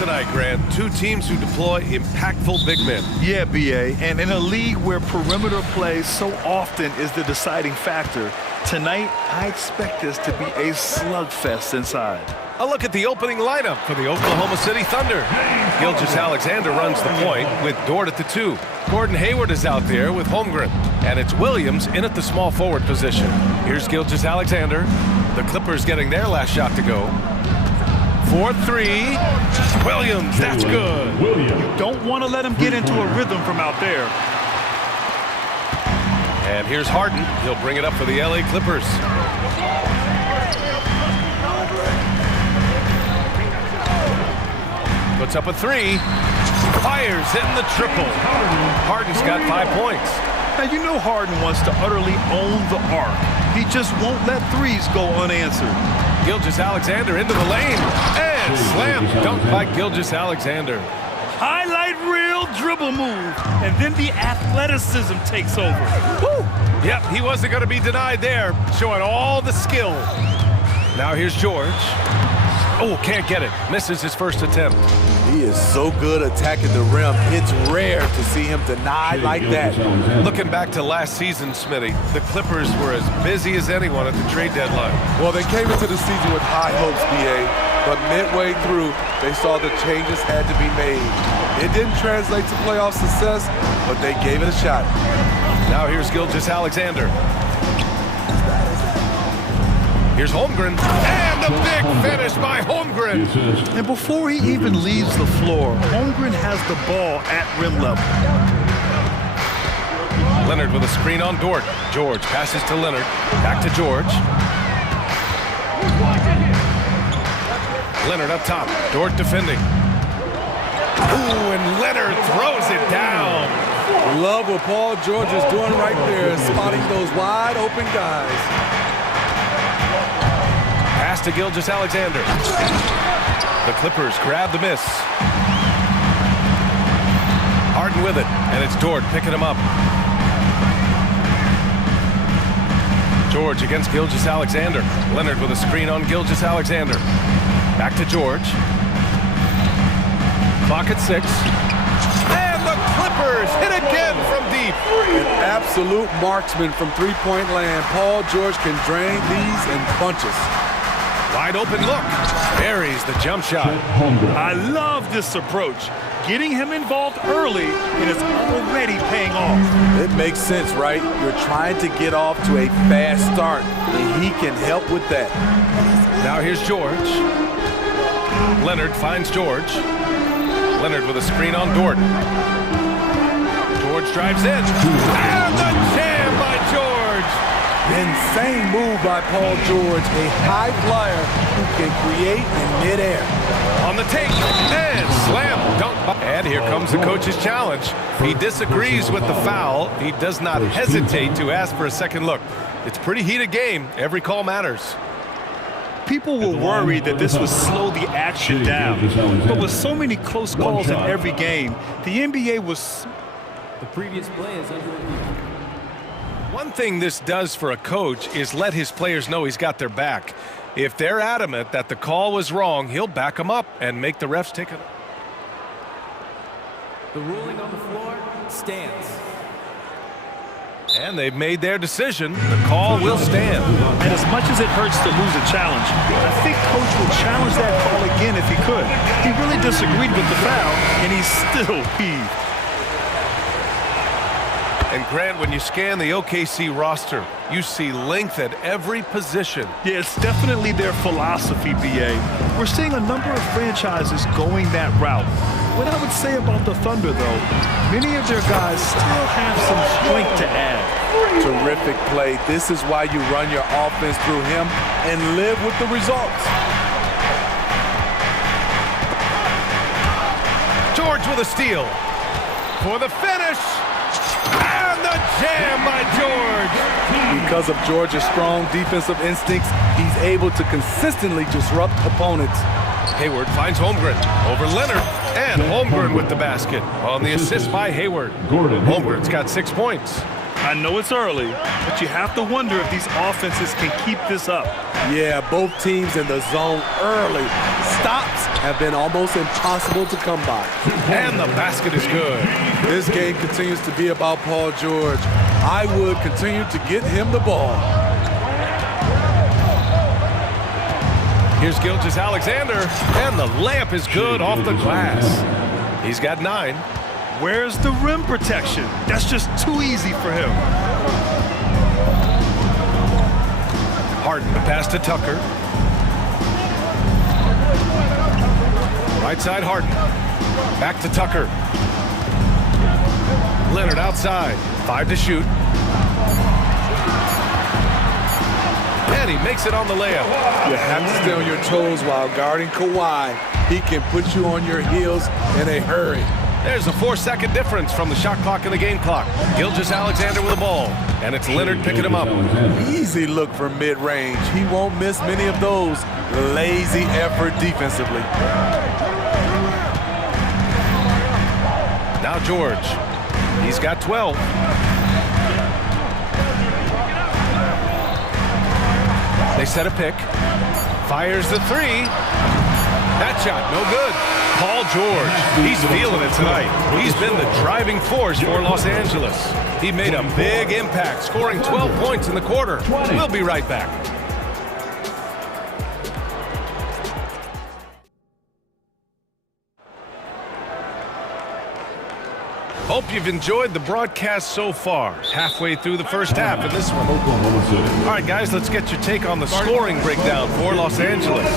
tonight, Grant. Two teams who deploy impactful big men. Yeah, BA, and in a league where perimeter play so often is the deciding factor, tonight I expect this to be a slugfest inside. A look at the opening lineup for the Oklahoma City Thunder. Gilgeous-Alexander runs the point with Dort at the 2. Gordon Hayward is out there with Holmgren. And it's Williams in at the small forward position. Here's Gilgeous-Alexander. The Clippers getting their last shot to go. 4-3. Williams, that's good. You don't want to let him get into a rhythm from out there. And here's Harden. He'll bring it up for the LA Clippers. Puts up a 3. Fires in the triple. Harden's got 5 points. Now, you know Harden wants to utterly own the arc. He just won't let threes go unanswered. Gilgeous-Alexander into the lane. And slam dunk by Gilgeous-Alexander. Highlight reel dribble move. And then the athleticism takes over. Woo! Yep, he wasn't going to be denied there. Showing all the skill. Now here's George. Oh, can't get it. Misses his first attempt. He is so good attacking the rim. It's rare to see him denied like that. Looking back to last season, Smitty, the Clippers were as busy as anyone at the trade deadline. Well, they came into the season with high hopes, BA, but midway through, they saw the changes had to be made. It didn't translate to playoff success, but they gave it a shot. Now here's Gilgeous-Alexander. Here's Holmgren, and the big finish by Holmgren. And before he even leaves the floor, Holmgren has the ball at rim level. Leonard with a screen on Dort. George passes to Leonard. Back to George. Leonard up top. Dort defending. Ooh, and Leonard throws it down. Love what Paul George is doing right there, spotting those wide open guys. Pass to Gilgeous-Alexander. The Clippers grab the miss. Harden with it, and it's Dort picking him up. George against Gilgeous-Alexander. Leonard with a screen on Gilgeous-Alexander. Back to George. Clock at 6. And the Clippers hit again from deep. An absolute marksman from three-point land. Paul George can drain these in bunches. Wide open look. Buries the jump shot. I love this approach. Getting him involved early, and it's already paying off. It makes sense, right? You're trying to get off to a fast start, and he can help with that. Now here's George. Leonard finds George. Leonard with a screen on Dort. George drives in. And the jam by George. Insane move by Paul George, a high flyer who can create in midair. On the take, and slam dunk. And here comes the coach's challenge. He disagrees with the foul. He does not hesitate to ask for a second look. It's a pretty heated game. Every call matters. People were worried that this would slow the action down. But with so many close calls in every game, the NBA was... The previous play is under review. One thing this does for a coach is let his players know he's got their back. If they're adamant that the call was wrong, he'll back them up and make the refs take it. The ruling on the floor stands. And they've made their decision. The call will stand. And as much as it hurts to lose a challenge, I think Coach will challenge that call again if he could. He really disagreed with the foul, and he's still peeved. And Grant, when you scan the OKC roster, you see length at every position. Yeah, it's definitely their philosophy, BA. We're seeing a number of franchises going that route. What I would say about the Thunder, though, many of their guys still have some strength to add. Terrific play. This is why you run your offense through him and live with the results. George with a steal. For the finish. And the jam by George. Because of George's strong defensive instincts, he's able to consistently disrupt opponents. Hayward finds Holmgren over Leonard. And Holmgren with the basket on the assist by Hayward. Holmgren's got 6 points. I know it's early, but you have to wonder if these offenses can keep this up. Yeah, both teams in the zone early. stops have been almost impossible to come by. And the basket is good. This game continues to be about Paul George. I would continue to get him the ball. Here's Gilgeous-Alexander, and the layup is good off the glass. He's got 9. Where's the rim protection? That's just too easy for him. Harden to pass to Tucker. Right side Harden. Back to Tucker. Leonard outside. 5 to shoot. And he makes it on the layup. You have to stay on your toes while guarding Kawhi. He can put you on your heels in a hurry. There's a 4-second difference from the shot clock and the game clock. Gilgeous-Alexander with the ball, and it's Leonard picking him up. Easy look for mid-range. He won't miss many of those. Lazy effort defensively. Now George. He's got 12. They set a pick. Fires the 3. That shot, no good. Paul George, he's feeling it tonight. He's been the driving force for Los Angeles. He made a big impact, scoring 12 points in the quarter. We'll be right back. Hope you've enjoyed the broadcast so far. Halfway through the first half in this one. All right, guys, let's get your take on the scoring breakdown for Los Angeles.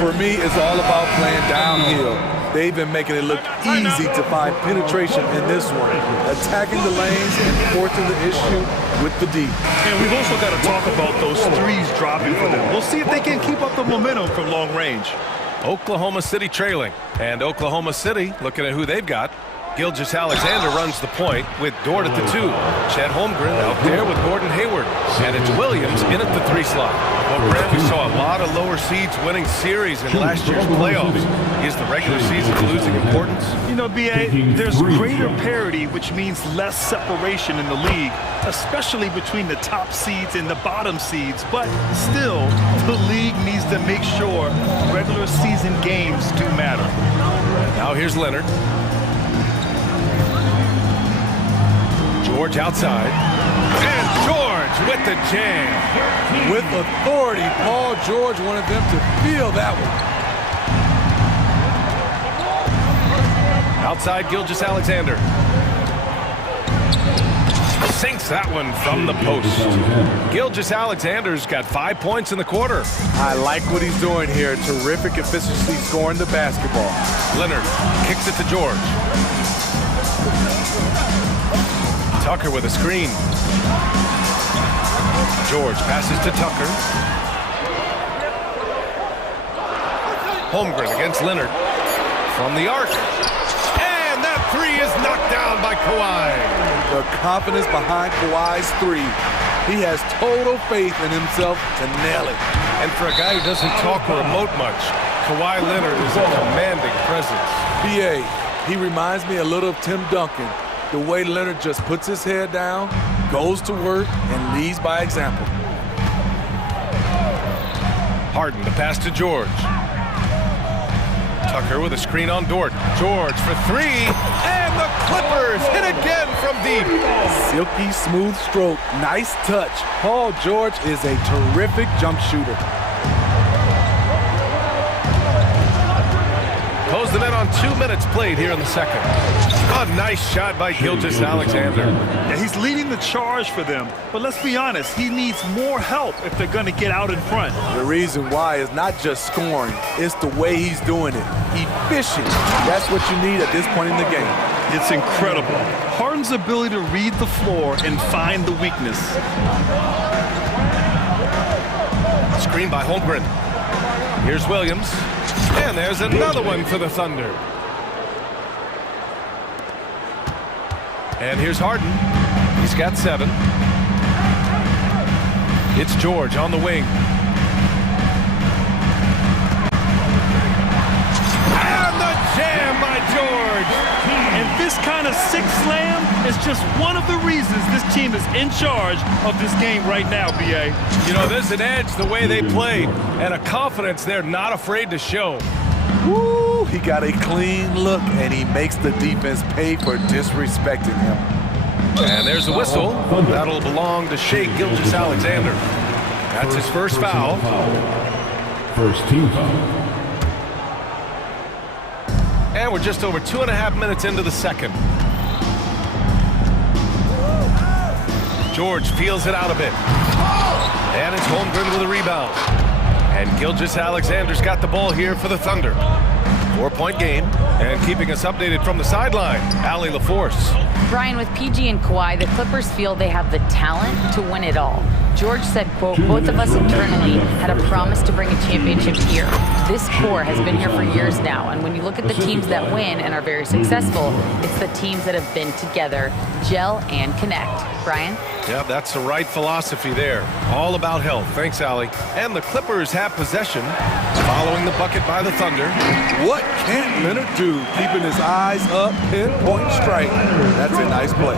For me, it's all about playing downhill. They've been making it look easy to find penetration in this one, attacking the lanes and forcing the issue with the D. And we've also got to talk about those threes dropping for them. We'll see if they can keep up the momentum from long range. Oklahoma City trailing, and Oklahoma City looking at who they've got. Gilgeous-Alexander runs the point with Dort at the 2. Chet Holmgren out there with Gordon Hayward. And it's Williams in at the 3 slot. Well, Graham, we saw a lot of lower seeds winning series in last year's playoffs. Is the regular season losing importance? You know, B.A., there's greater parity, which means less separation in the league, especially between the top seeds and the bottom seeds. But still, the league needs to make sure regular season games do matter. Now here's Leonard. George outside. And George with the jam. With authority, Paul George wanted them to feel that one. Outside Gilgeous-Alexander. Sinks that one from the post. Gilgeous-Alexander's got 5 points in the quarter. I like what he's doing here. Terrific efficiency scoring the basketball. Leonard kicks it to George. Tucker with a screen. George passes to Tucker. Holmgren against Leonard. From the arc. And that 3 is knocked down by Kawhi. The confidence behind Kawhi's 3. He has total faith in himself to nail it. And for a guy who doesn't talk or emote much, Kawhi Leonard is a commanding presence. B.A., he reminds me a little of Tim Duncan. The way Leonard just puts his head down, goes to work, and leads by example. Harden to pass to George. Tucker with a screen on Dort. George for 3, and the Clippers hit again from deep. Silky smooth stroke, nice touch. Paul George is a terrific jump shooter. Close the net on 2 minutes played here in the second. A nice shot by Gilgeous-Alexander. Yeah, he's leading the charge for them, but let's be honest, he needs more help if they're going to get out in front. The reason why is not just scoring, it's the way he's doing it. Efficient. That's what you need at this point in the game. It's incredible. Harden's ability to read the floor and find the weakness. Screen by Holmgren. Here's Williams. And there's another one for the Thunder. And here's Harden. He's got 7. It's George on the wing. And the jam by George. And this kind of sick slam is just one of the reasons this team is in charge of this game right now, B.A. You know, there's an edge the way they played and a confidence they're not afraid to show. Woo, he got a clean look, and he makes the defense pay for disrespecting him. And there's a whistle. That'll belong to Shai Gilgeous-Alexander. That's his first foul. First team foul. And we're just over 2.5 minutes into the second. George feels it out a bit. And it's Holmgren with a rebound. And Gilgeous-Alexander's got the ball here for the Thunder. 4-point game. And keeping us updated from the sideline, Allie LaForce. Brian, with PG and Kawhi, the Clippers feel they have the talent to win it all. George said, quote, both of us internally had a promise to bring a championship here. This core has been here for years now, and when you look at the teams that win and are very successful, it's the teams that have been together, gel and connect. Brian? Yeah, that's the right philosophy there. All about health. Thanks, Allie. And the Clippers have possession, following the bucket by the Thunder. What can't Leonard do? Keeping his eyes up, pinpoint strike. That's a nice play.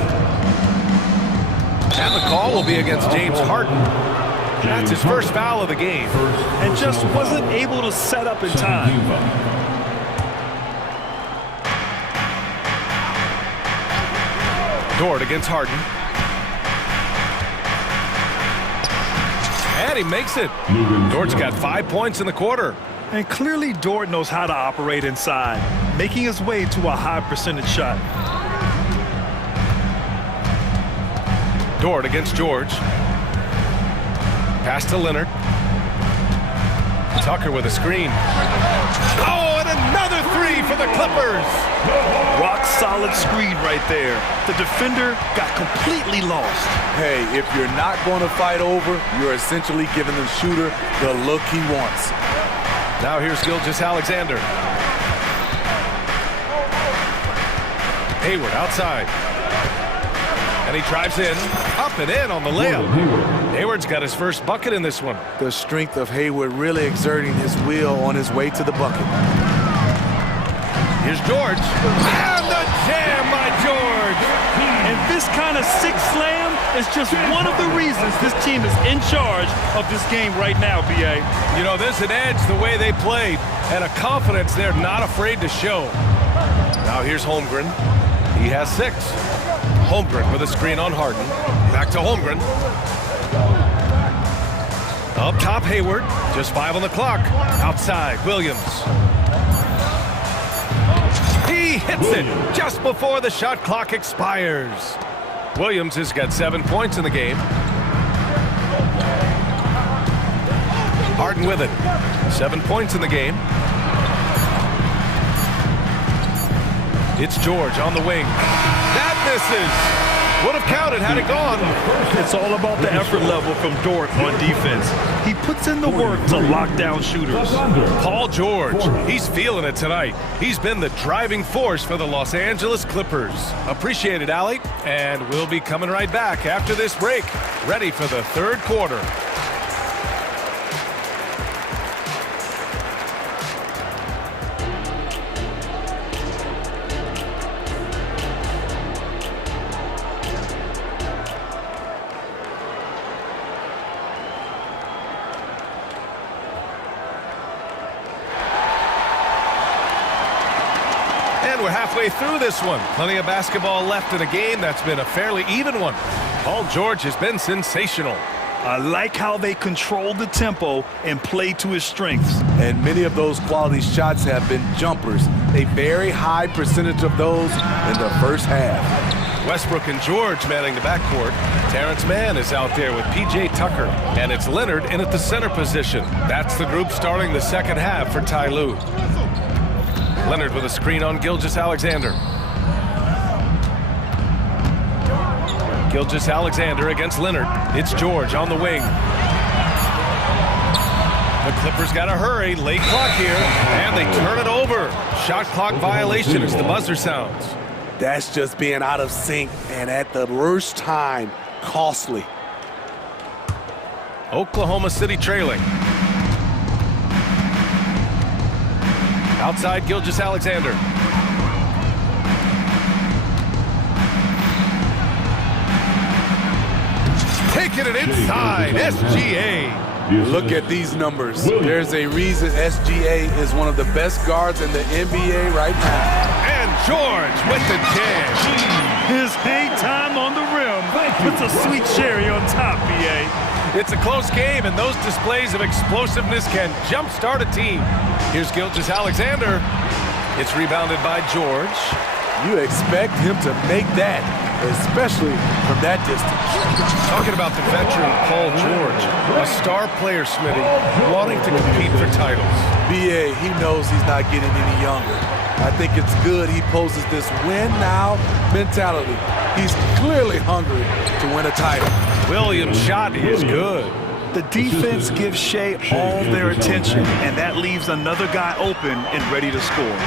And the call will be against James Harden. That's his first foul of the game. And just wasn't able to set up in time. Dort against Harden. And he makes it. Dort's got 5 points in the quarter. And clearly Dort knows how to operate inside, making his way to a high percentage shot. Dort against George. Pass to Leonard. Tucker with a screen. Oh, and another three for the Clippers. Rock solid screen right there. The defender got completely lost. Hey, if you're not going to fight over, you're essentially giving the shooter the look he wants. Now here's Gilgeous-Alexander. Hayward outside. And he drives in, up and in on the layup. Hayward's got his first bucket in this one. The strength of Hayward really exerting his will on his way to the bucket. Here's George. And the jam by George. And this kind of sick slam is just one of the reasons this team is in charge of this game right now, B.A. You know, there's an edge the way they played and a confidence they're not afraid to show. Now here's Holmgren. He has 6. Holmgren with a screen on Harden. Back to Holmgren. Up top, Hayward. Just 5 on the clock. Outside, Williams. He hits it just before the shot clock expires. Williams has got 7 points in the game. Harden with it. 7 points in the game. It's George on the wing. That misses. Would have counted had it gone. It's all about the effort level from Dort on defense. He puts in the work to lock down shooters. Paul George, he's feeling it tonight. He's been the driving force for the Los Angeles Clippers. Appreciate it, Allie. And we'll be coming right back after this break, ready for the third quarter. We're halfway through this one. Plenty of basketball left in a game that's been a fairly even one. Paul George has been sensational. I like how they control the tempo and play to his strengths. And many of those quality shots have been jumpers. A very high percentage of those in the first half. Westbrook and George manning the backcourt. Terrence Mann is out there with P.J. Tucker. And it's Leonard in at the center position. That's the group starting the second half for Ty Lue. Leonard with a screen on Gilgeous-Alexander. Gilgeous-Alexander against Leonard. It's George on the wing. The Clippers got to hurry. Late clock here. And they turn it over. Shot clock violation as the buzzer sounds. That's just being out of sync and at the worst time, costly. Oklahoma City trailing. Outside Gilgeous-Alexander. Taking it inside, SGA. Look at these numbers. There's a reason SGA is one of the best guards in the NBA right now. And George with the jam. His hang time on the rim puts a sweet cherry on top, BA. It's a close game, and those displays of explosiveness can jumpstart a team. Here's Gilgeous-Alexander. It's rebounded by George. You expect him to make that, especially from that distance. Talking about the veteran Paul George, a star player, Smitty, wanting to compete for titles. BA, he knows he's not getting any younger. I think it's good he poses this win-now mentality. He's clearly hungry to win a title. Williams' shot is good. The defense gives Shea all their attention, and that leaves another guy open and ready to score.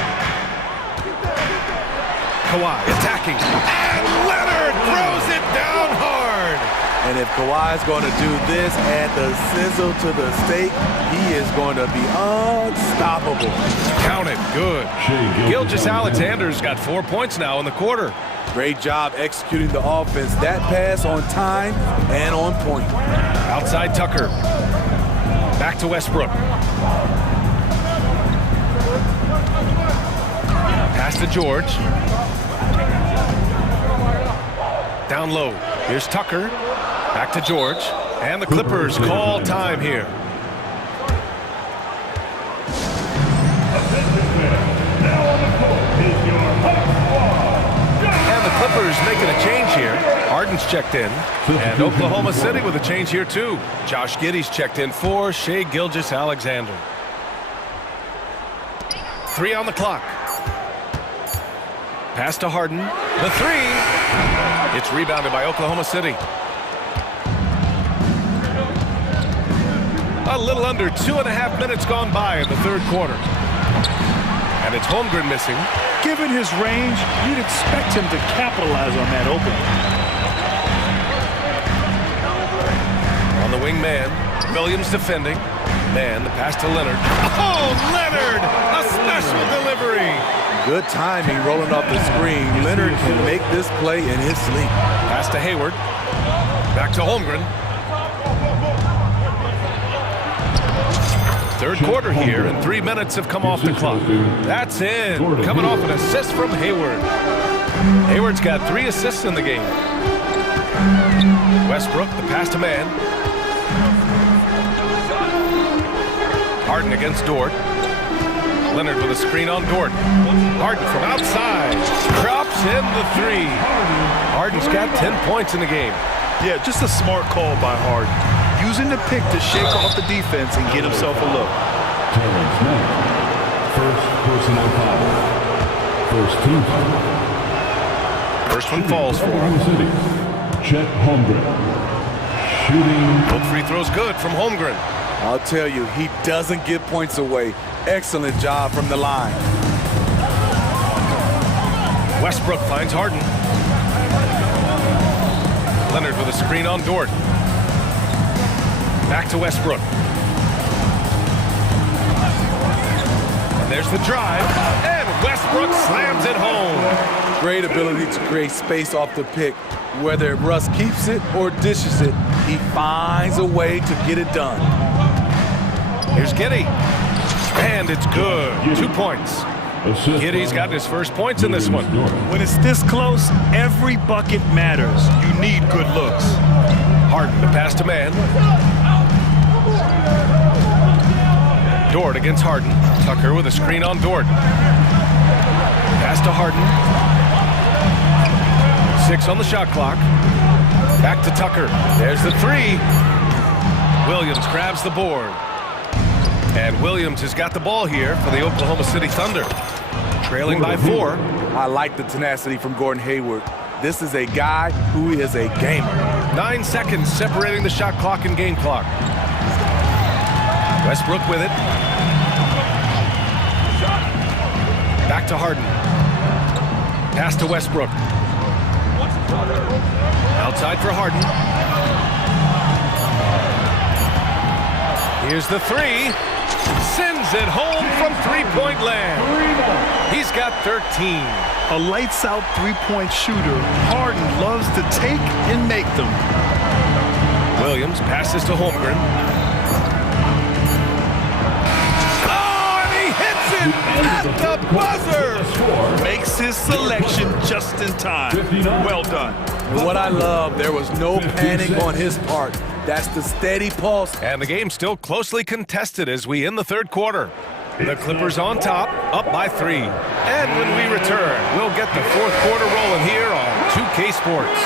Kawhi attacking, and Leonard throws it down hard. And if Kawhi's going to do this, add the sizzle to the steak, he is going to be unstoppable. Count it, good. Gilgeous-Alexander's got 4 points now in the quarter. Great job executing the offense. That pass on time and on point. Outside Tucker. Back to Westbrook. Pass to George. Down low. Here's Tucker. Back to George. And the Clippers call time here. And the Clippers making a change here. Harden's checked in. And Oklahoma City with a change here too. Josh Giddey's checked in for Shea Gilgeous-Alexander. 3 on the clock. Pass to Harden. The 3. It's rebounded by Oklahoma City. A little under 2.5 minutes gone by in the third quarter. And it's Holmgren missing. Given his range, you'd expect him to capitalize on that opening. On the wing man, Williams defending. Man, the pass to Leonard. Oh, Leonard! A special delivery! Good timing rolling off the screen. Leonard can make this play in his sleep. Pass to Hayward. Back to Holmgren. Third quarter here, and 3 minutes have come off the clock. That's in. Coming off an assist from Hayward. Hayward's got 3 assists in the game. Westbrook, the pass to man. Harden against Dort. Leonard with a screen on Dort. Harden from outside. Drops in the 3. Harden's got 10 points in the game. Yeah, just a smart call by Harden. Using the pick to shake off the defense and get himself a look. First personal foul. First team foul. First one falls for him. Chet Holmgren. Shooting. Both free throws good from Holmgren. I'll tell you, he doesn't give points away. Excellent job from the line. Westbrook finds Harden. Leonard with a screen on Dort. Back to Westbrook. And there's the drive. And Westbrook slams it home. Great ability to create space off the pick. Whether Russ keeps it or dishes it, he finds a way to get it done. Here's Giddey. And it's good. 2 points. Giddey's gotten his first points in this one. When it's this close, every bucket matters. You need good looks. Harden, the pass to man. Dort against Harden. Tucker with a screen on Dort. Pass to Harden. 6 on the shot clock. Back to Tucker. There's the 3. Williams grabs the board. And Williams has got the ball here for the Oklahoma City Thunder. Trailing by 4. I like the tenacity from Gordon Hayward. This is a guy who is a gamer. 9 seconds separating the shot clock and game clock. Westbrook with it. Back to Harden. Pass to Westbrook. Outside for Harden. Here's the 3. Sends it home from three-point land. He's got 13. A lights-out three-point shooter. Harden loves to take and make them. Williams passes to Holmgren. at the buzzer. Makes his selection just in time. Well done. And what I love, there was no panic on his part. That's the steady pulse. And the game's still closely contested as we end the third quarter. The Clippers on top, up by 3. And when we return, we'll get the fourth quarter rolling here on 2K Sports.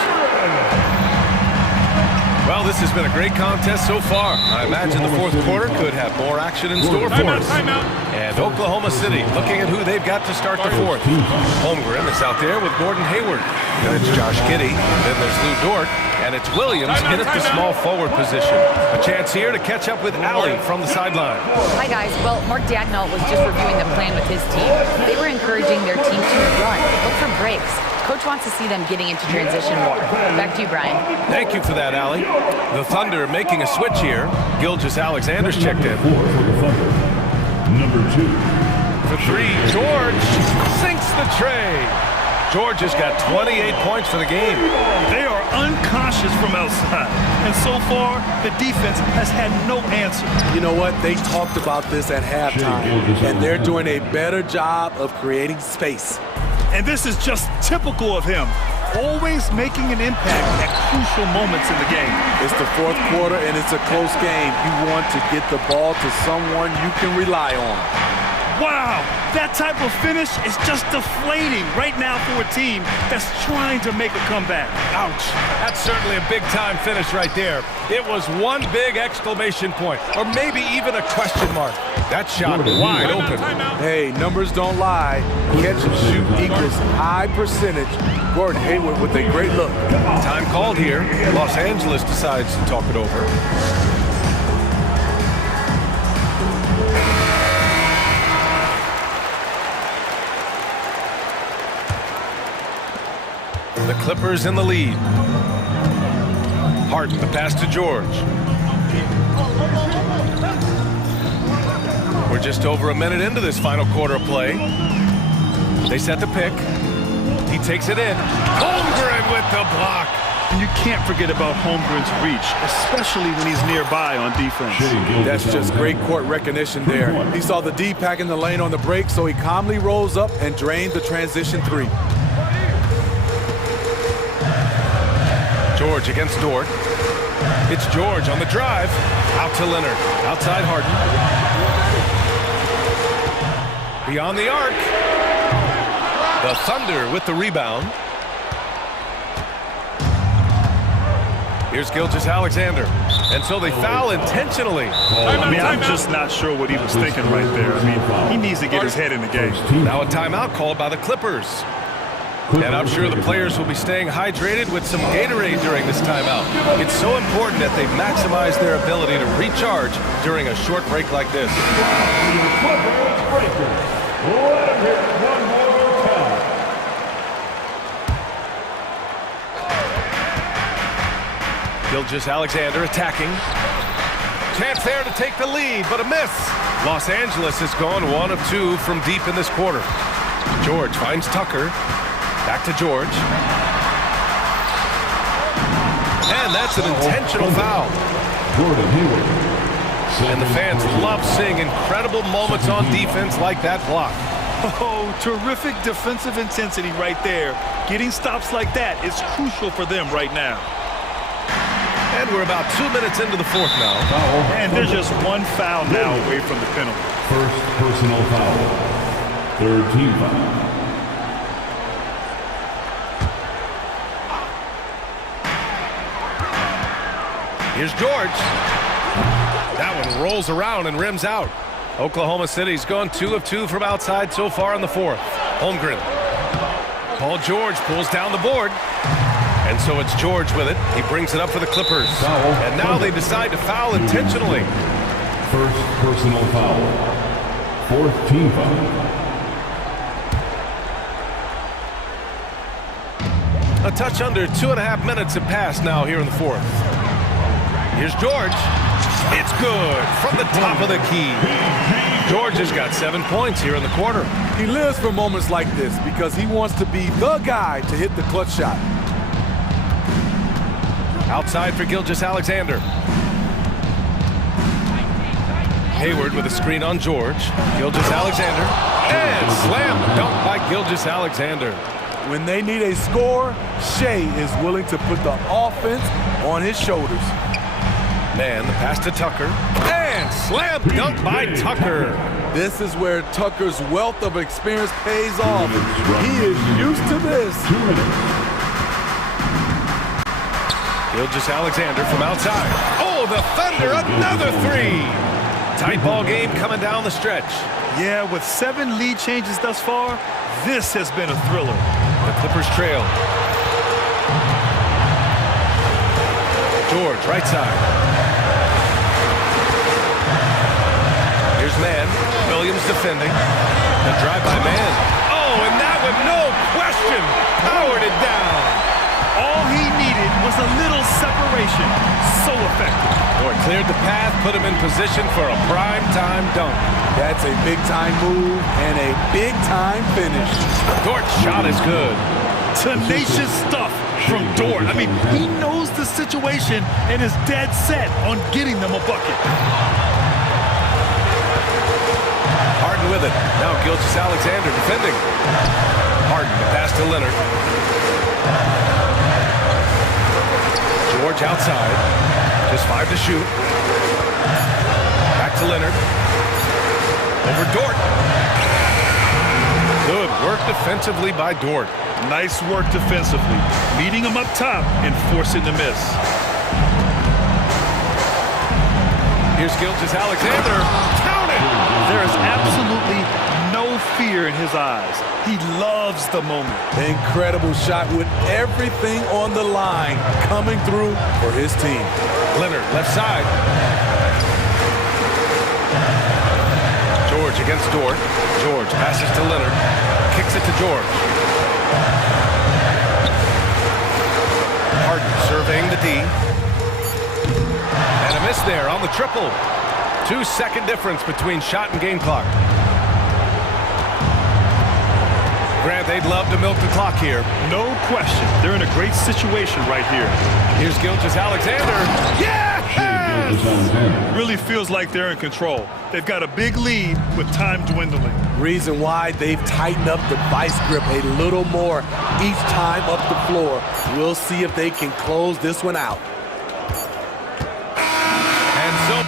Well, this has been a great contest so far. I imagine the fourth quarter could have more action in store for us. And Oklahoma City looking at who they've got to start the fourth. Holmgren is out there with Gordon Hayward. Then it's Josh Giddey. Then there's Lou Dort. And it's Williams in at the small forward position. A chance here to catch up with Allie from the sideline. Hi, guys. Well, Mark Dagnall was just reviewing the plan with his team. They were encouraging their team to run, look for breaks. Coach wants to see them getting into transition more. Back to you, Brian. Thank you for that, Allie. The Thunder making a switch here. Gilgeous-Alexander's checked in. Number 2. For 3, George sinks the tray. George has got 28 points for the game. They are unconscious from outside. And so far, the defense has had no answer. You know what? They talked about this at halftime, and they're doing a better job of creating space. And this is just typical of him, always making an impact at crucial moments in the game. It's the fourth quarter, and it's a close game. You want to get the ball to someone you can rely on. Wow, that type of finish is just deflating right now for a team that's trying to make a comeback. Ouch. That's certainly a big-time finish right there. It was one big exclamation point, or maybe even a question mark. That shot wide open. Hey, numbers don't lie. Catch and shoot equals high percentage. Gordon Hayward with a great look. Time called here. Los Angeles decides to talk it over. The Clippers in the lead. Harden, the pass to George. We're just over a minute into this final quarter of play. They set the pick. He takes it in. Holmgren with the block. And you can't forget about Holmgren's reach, especially when he's nearby on defense. That's just great court recognition there. He saw the D pack in the lane on the break, so he calmly rolls up and drained the transition 3. George against Dort. It's George on the drive. Out to Leonard. Outside Harden. Beyond the arc. The Thunder with the rebound. Here's Gilgeous-Alexander. And so they foul intentionally. I'm just not sure what he was thinking right there. He needs to get his head in the game. Now a timeout called by the Clippers. And I'm sure the players will be staying hydrated with some Gatorade during this timeout. It's so important that they maximize their ability to recharge during a short break like this. Gilgeous-Alexander attacking. Chance there to take the lead, but a miss. Los Angeles has gone 1 of 2 from deep in this quarter. George finds Tucker. Back to George. And that's an intentional foul. And the fans love seeing incredible moments on defense like that block. Oh, terrific defensive intensity right there. Getting stops like that is crucial for them right now. And we're about 2 minutes into the fourth now. And there's just one foul now away from the penalty. First personal foul. Third team foul. Here's George. That one rolls around and rims out. Oklahoma City's gone 2 of 2 from outside so far in the fourth. Holmgren. Paul George pulls down the board. And so it's George with it. He brings it up for the Clippers. And now they decide to foul intentionally. First personal foul. Fourth team foul. A touch under 2.5 minutes have passed now here in the fourth. Here's George. It's good from the top of the key. George has got 7 points here in the quarter. He lives for moments like this because he wants to be the guy to hit the clutch shot. Outside for Gilgeous-Alexander. Hayward with a screen on George. Gilgeous-Alexander. And slam dunk by Gilgeous-Alexander. When they need a score, Shea is willing to put the offense on his shoulders. Man, the pass to Tucker. And slam dunk by Tucker. This is where Tucker's wealth of experience pays off. He is used to this. Gilgeous-Alexander from outside. Oh, the Thunder, another three. Tight ball game coming down the stretch. Yeah, with 7 lead changes thus far, this has been a thriller. The Clippers trail. George, right side. Here's Mann. Williams defending. The drive by Mann. Oh, and that one, no question, powered it down. All he needed was a little separation. So effective. Dort cleared the path, put him in position for a prime-time dunk. That's a big-time move and a big-time finish. Dort's shot is good. Tenacious stuff from Dort. I mean, he knows the situation and is dead set on getting them a bucket. Harden with it. Now Gilgeous-Alexander defending. Harden, the pass to Leonard. George outside. Just 5 to shoot. Back to Leonard. Over Dort. Good work defensively by Dort. Nice work defensively. Meeting him up top and forcing the miss. Here's Gilgeous-Alexander. Count it! There is absolutely no fear in his eyes. He loves the moment. Incredible shot with everything on the line coming through for his team. Leonard, left side. George against Dort. George passes to Leonard. Kicks it to George. Harden surveying the D. And a miss there on the triple. 2-second difference between shot and game clock. Grant, they'd love to milk the clock here. No question. They're in a great situation right here. Here's Gilgeous-Alexander. Yes! Really feels like they're in control. They've got a big lead with time dwindling. Reason why they've tightened up the vice grip a little more each time up the floor. We'll see if they can close this one out. And so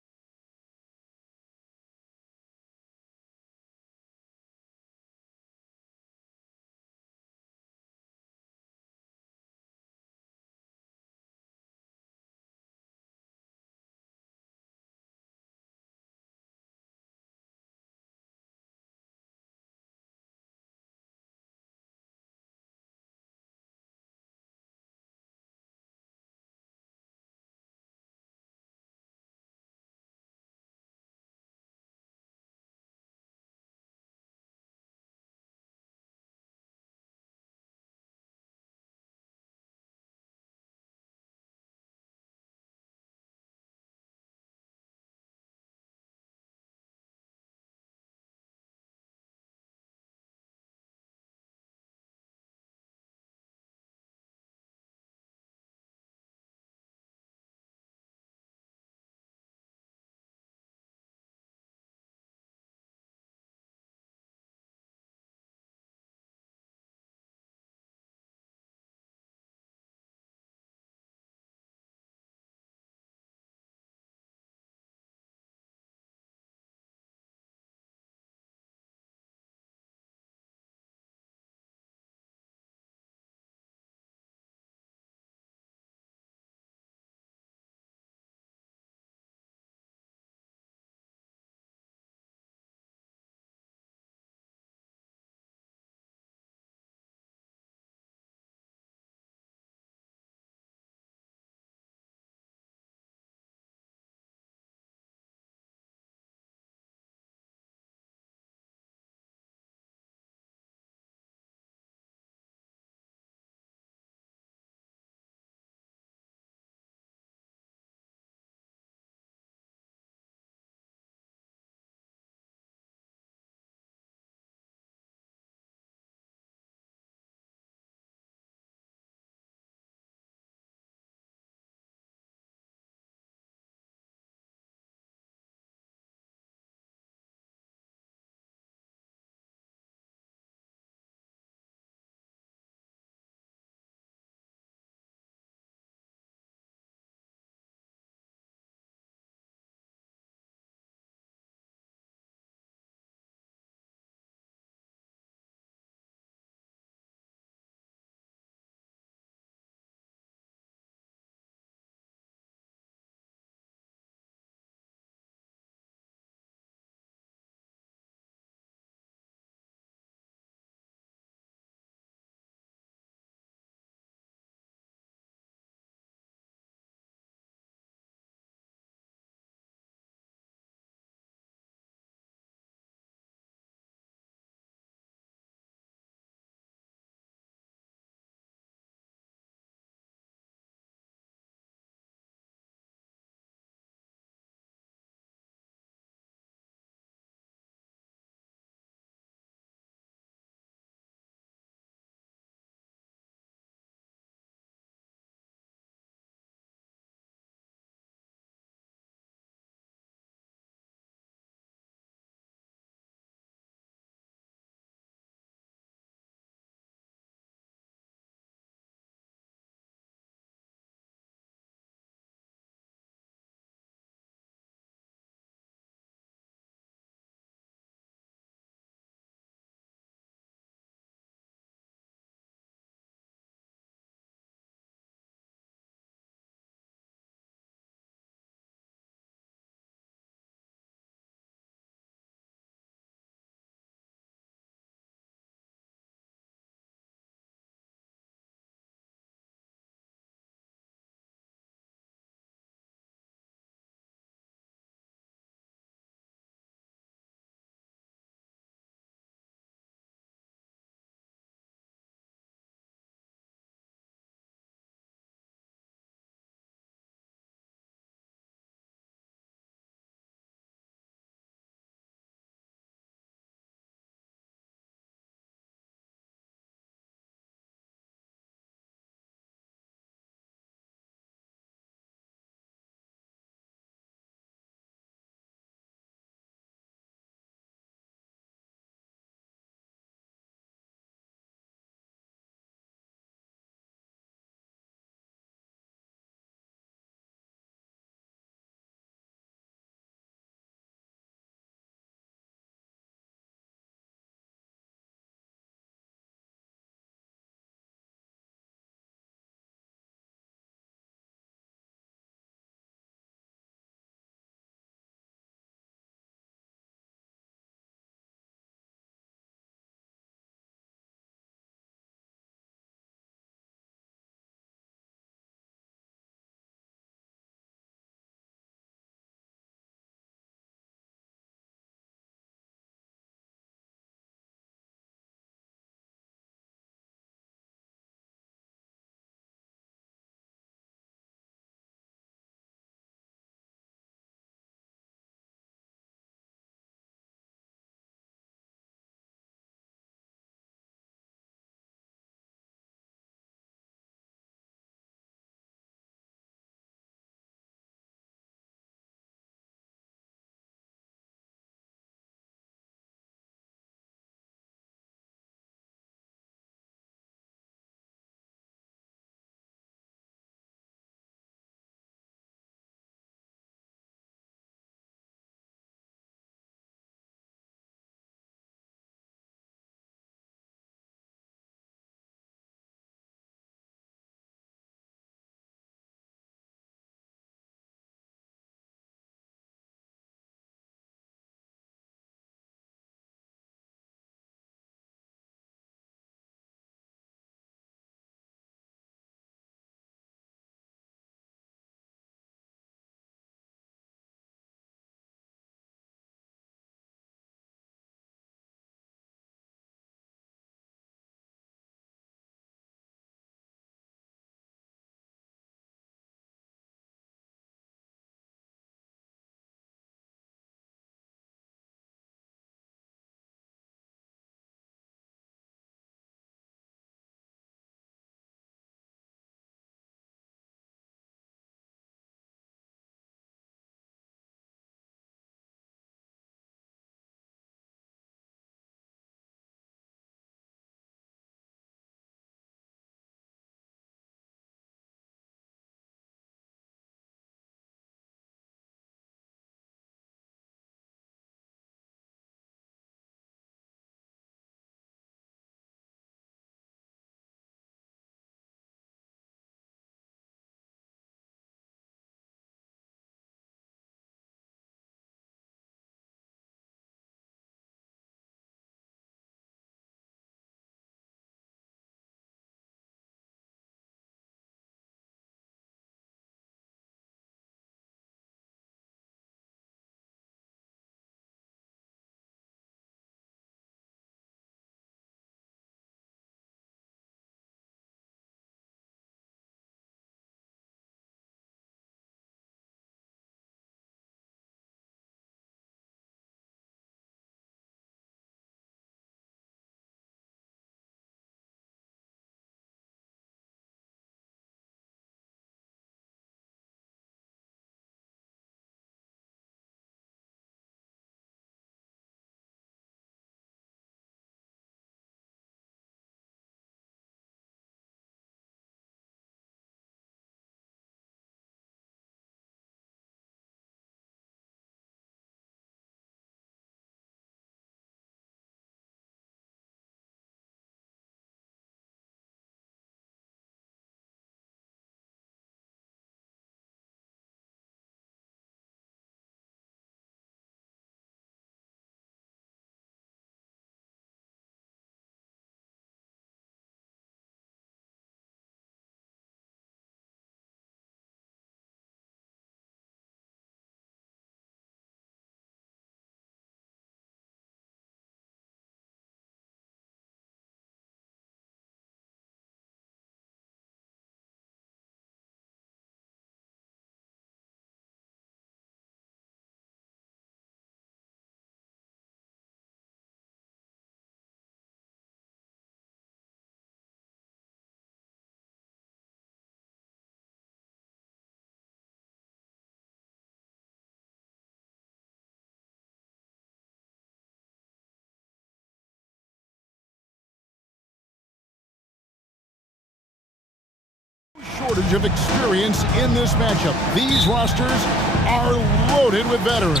shortage of experience in this matchup. These rosters are loaded with veterans.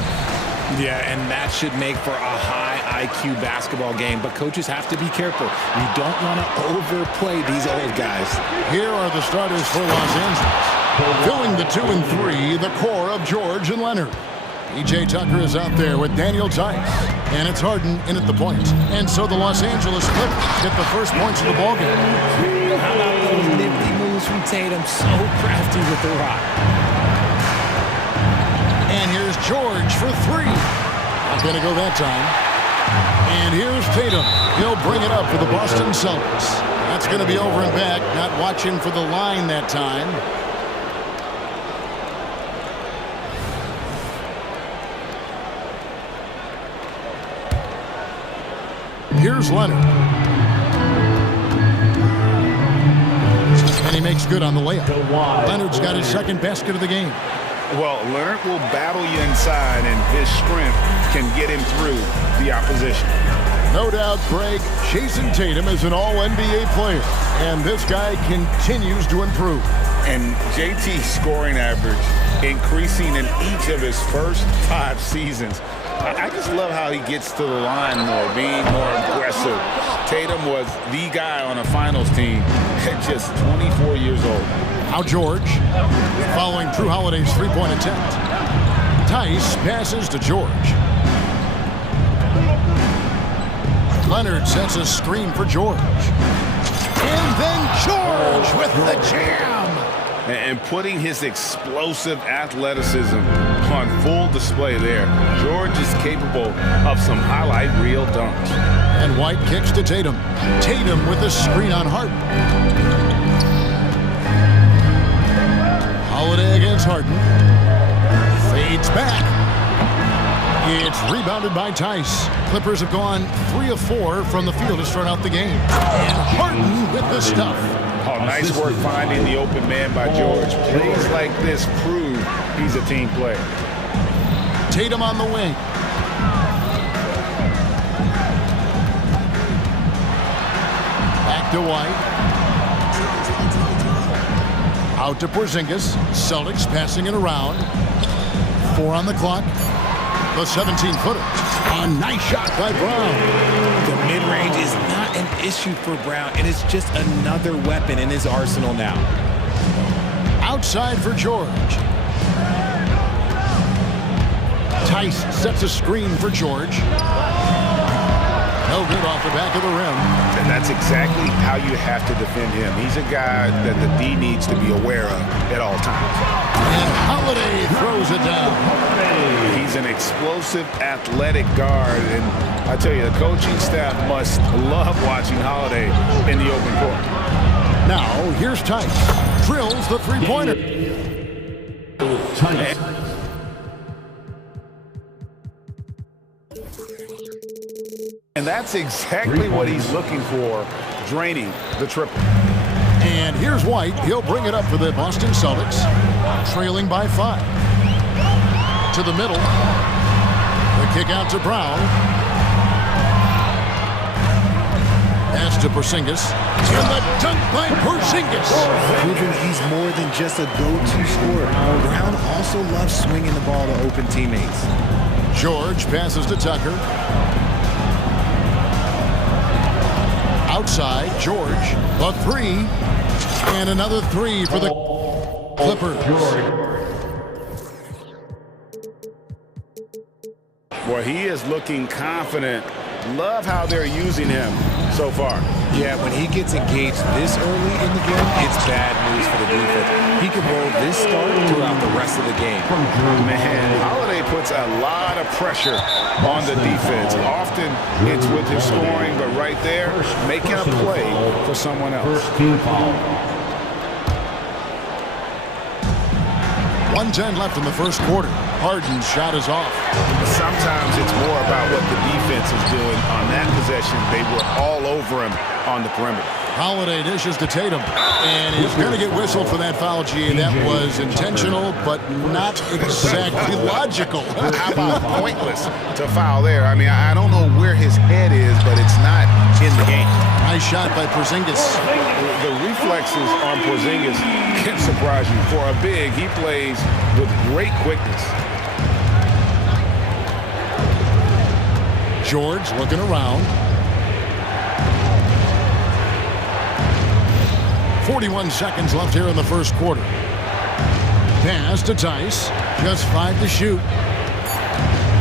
Yeah, and that should make for a high IQ basketball game, but coaches have to be careful. You don't want to overplay these old guys. Here are the starters for Los Angeles. Filling the 2 and 3, the core of George and Leonard. E.J. Tucker is out there with Daniel Tice. And it's Harden in at the point. And so the Los Angeles Clippers get the first points of the ballgame. How about those nifty moves from Tatum? So crafty with the rock. And here's George for 3. Not going to go that time. And here's Tatum. He'll bring it up for the Boston Celtics. That's going to be over and back. Not watching for the line that time. Here's Leonard. And he makes good on the layup. Leonard's got his second basket of the game. Well, Leonard will battle you inside, and his strength can get him through the opposition. No doubt, Greg, Jason Tatum is an all-NBA player, and this guy continues to improve. And JT's scoring average increasing in each of his first 5 seasons. I just love how he gets to the line more, being more aggressive. Tatum was the guy on a finals team at just 24 years old. Now George, following Drew Holiday's three-point attempt. Tice passes to George. Leonard sets a screen for George. And then George with the jam. And putting his explosive athleticism on full display there. George is capable of some highlight reel dunks. And White kicks to Tatum. Tatum with the screen on Harden. Holiday against Harden. Fades back. It's rebounded by Tice. Clippers have gone 3 of 4 from the field to start out the game. And Harden with the stuff. Oh, nice work finding the open man by George. Plays like this prove he's a team player. Tatum on the wing. Back to White. Out to Porzingis. Celtics passing it around. 4 on the clock. The 17-footer. A nice shot by Brown. The mid-range is not an issue for Brown, and it's just another weapon in his arsenal now. Outside for George. Tice sets a screen for George. No good off the back of the rim. And that's exactly how you have to defend him. He's a guy that the D needs to be aware of at all times. And Holiday throws it down. He's an explosive, athletic guard, and I tell you, the coaching staff must love watching Holiday in the open court. Now, here's Tice. Drills the three-pointer. And that's exactly what he's looking for, draining the triple. And here's White. He'll bring it up for the Boston Celtics, trailing by 5. To the middle. The kick out to Brown. Pass to Porzingis. And the dunk by Porzingis. Proving he's more than just a go-to scorer. Brown also loves swinging the ball to open teammates. George passes to Tucker. Outside, George, a 3, and another 3 for the Clippers. Boy, he is looking confident. Love how they're using him so far. Yeah, when he gets engaged this early in the game, it's bad news for the defense. He can roll this start throughout the rest of the game. Man, Holiday puts a lot of pressure on the defense. Often it's with his scoring, but right there, making a play for someone else. 1:10 left in the first quarter. Harden's shot is off. Sometimes it's more about what the defense is doing on that possession. They were all over him on the perimeter. Holiday dishes to Tatum, and he's going to get whistled for that foul, G. That was intentional, but not exactly logical. How about pointless to foul there? I mean, I don't know where his head is, but it's not in the game. Nice shot by Porzingis. The reflex reflexes on Porzingis can surprise you. For a big, he plays with great quickness. George looking around. 41 seconds left here in the first quarter. Pass to Tice. Just 5 to shoot.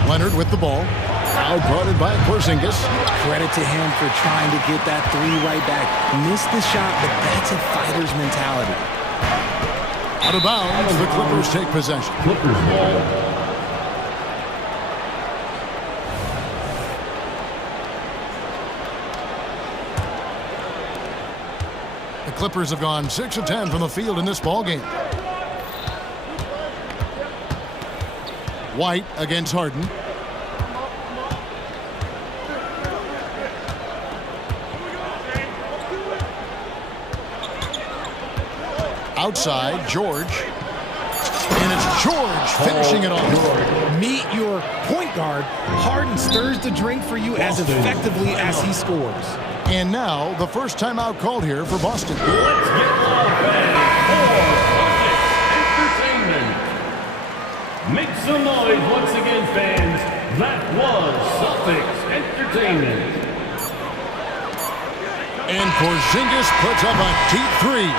Leonard with the ball. Outguarded by Porzingis. Credit to him for trying to get that three right back. Missed the shot, but that's a fighter's mentality. Out of bounds, the Clippers take possession. Clippers ball. The Clippers have gone 6 of 10 from the field in this ballgame. White against Harden. Outside, George. And it's George finishing it off. Meet your point guard. Harden stirs the drink for you as effectively as he scores. And now, the first timeout called here for Boston. Let's get offense for entertainment. Make some noise once again, fans. That was Celtics Entertainment. And Porzingis puts up a deep three.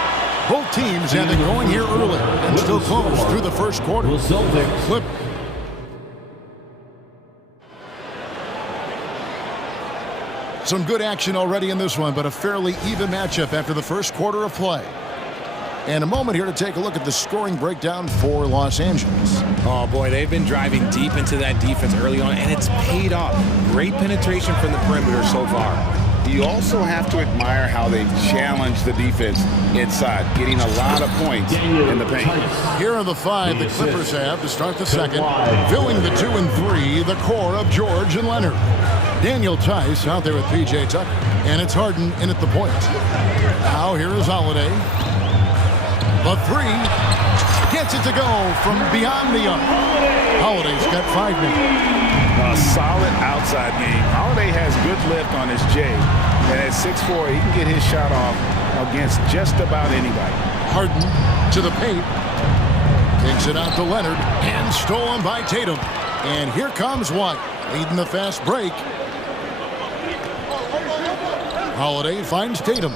Both teams have been going here early and still close through the first quarter. Clip. Some good action already in this one, but a fairly even matchup after the first quarter of play. And a moment here to take a look at the scoring breakdown for Los Angeles. Oh, boy, they've been driving deep into that defense early on, and it's paid off. Great penetration from the perimeter so far. You also have to admire how they've challenged the defense inside, getting a lot of points in the paint. Here are the 5 the Clippers have to start the second. Filling the 2 and 3, the core of George and Leonard. Daniel Tice out there with P.J. Tucker. And it's Harden in at the point. Now here is Holiday. The 3 gets it to go from beyond the arc. Holiday's got 5 minutes. A solid outside game. Holiday has good lift on his J. And at 6'4", he can get his shot off against just about anybody. Harden to the paint. Kicks it out to Leonard. And stolen by Tatum. And here comes White, leading the fast break. Holiday finds Tatum.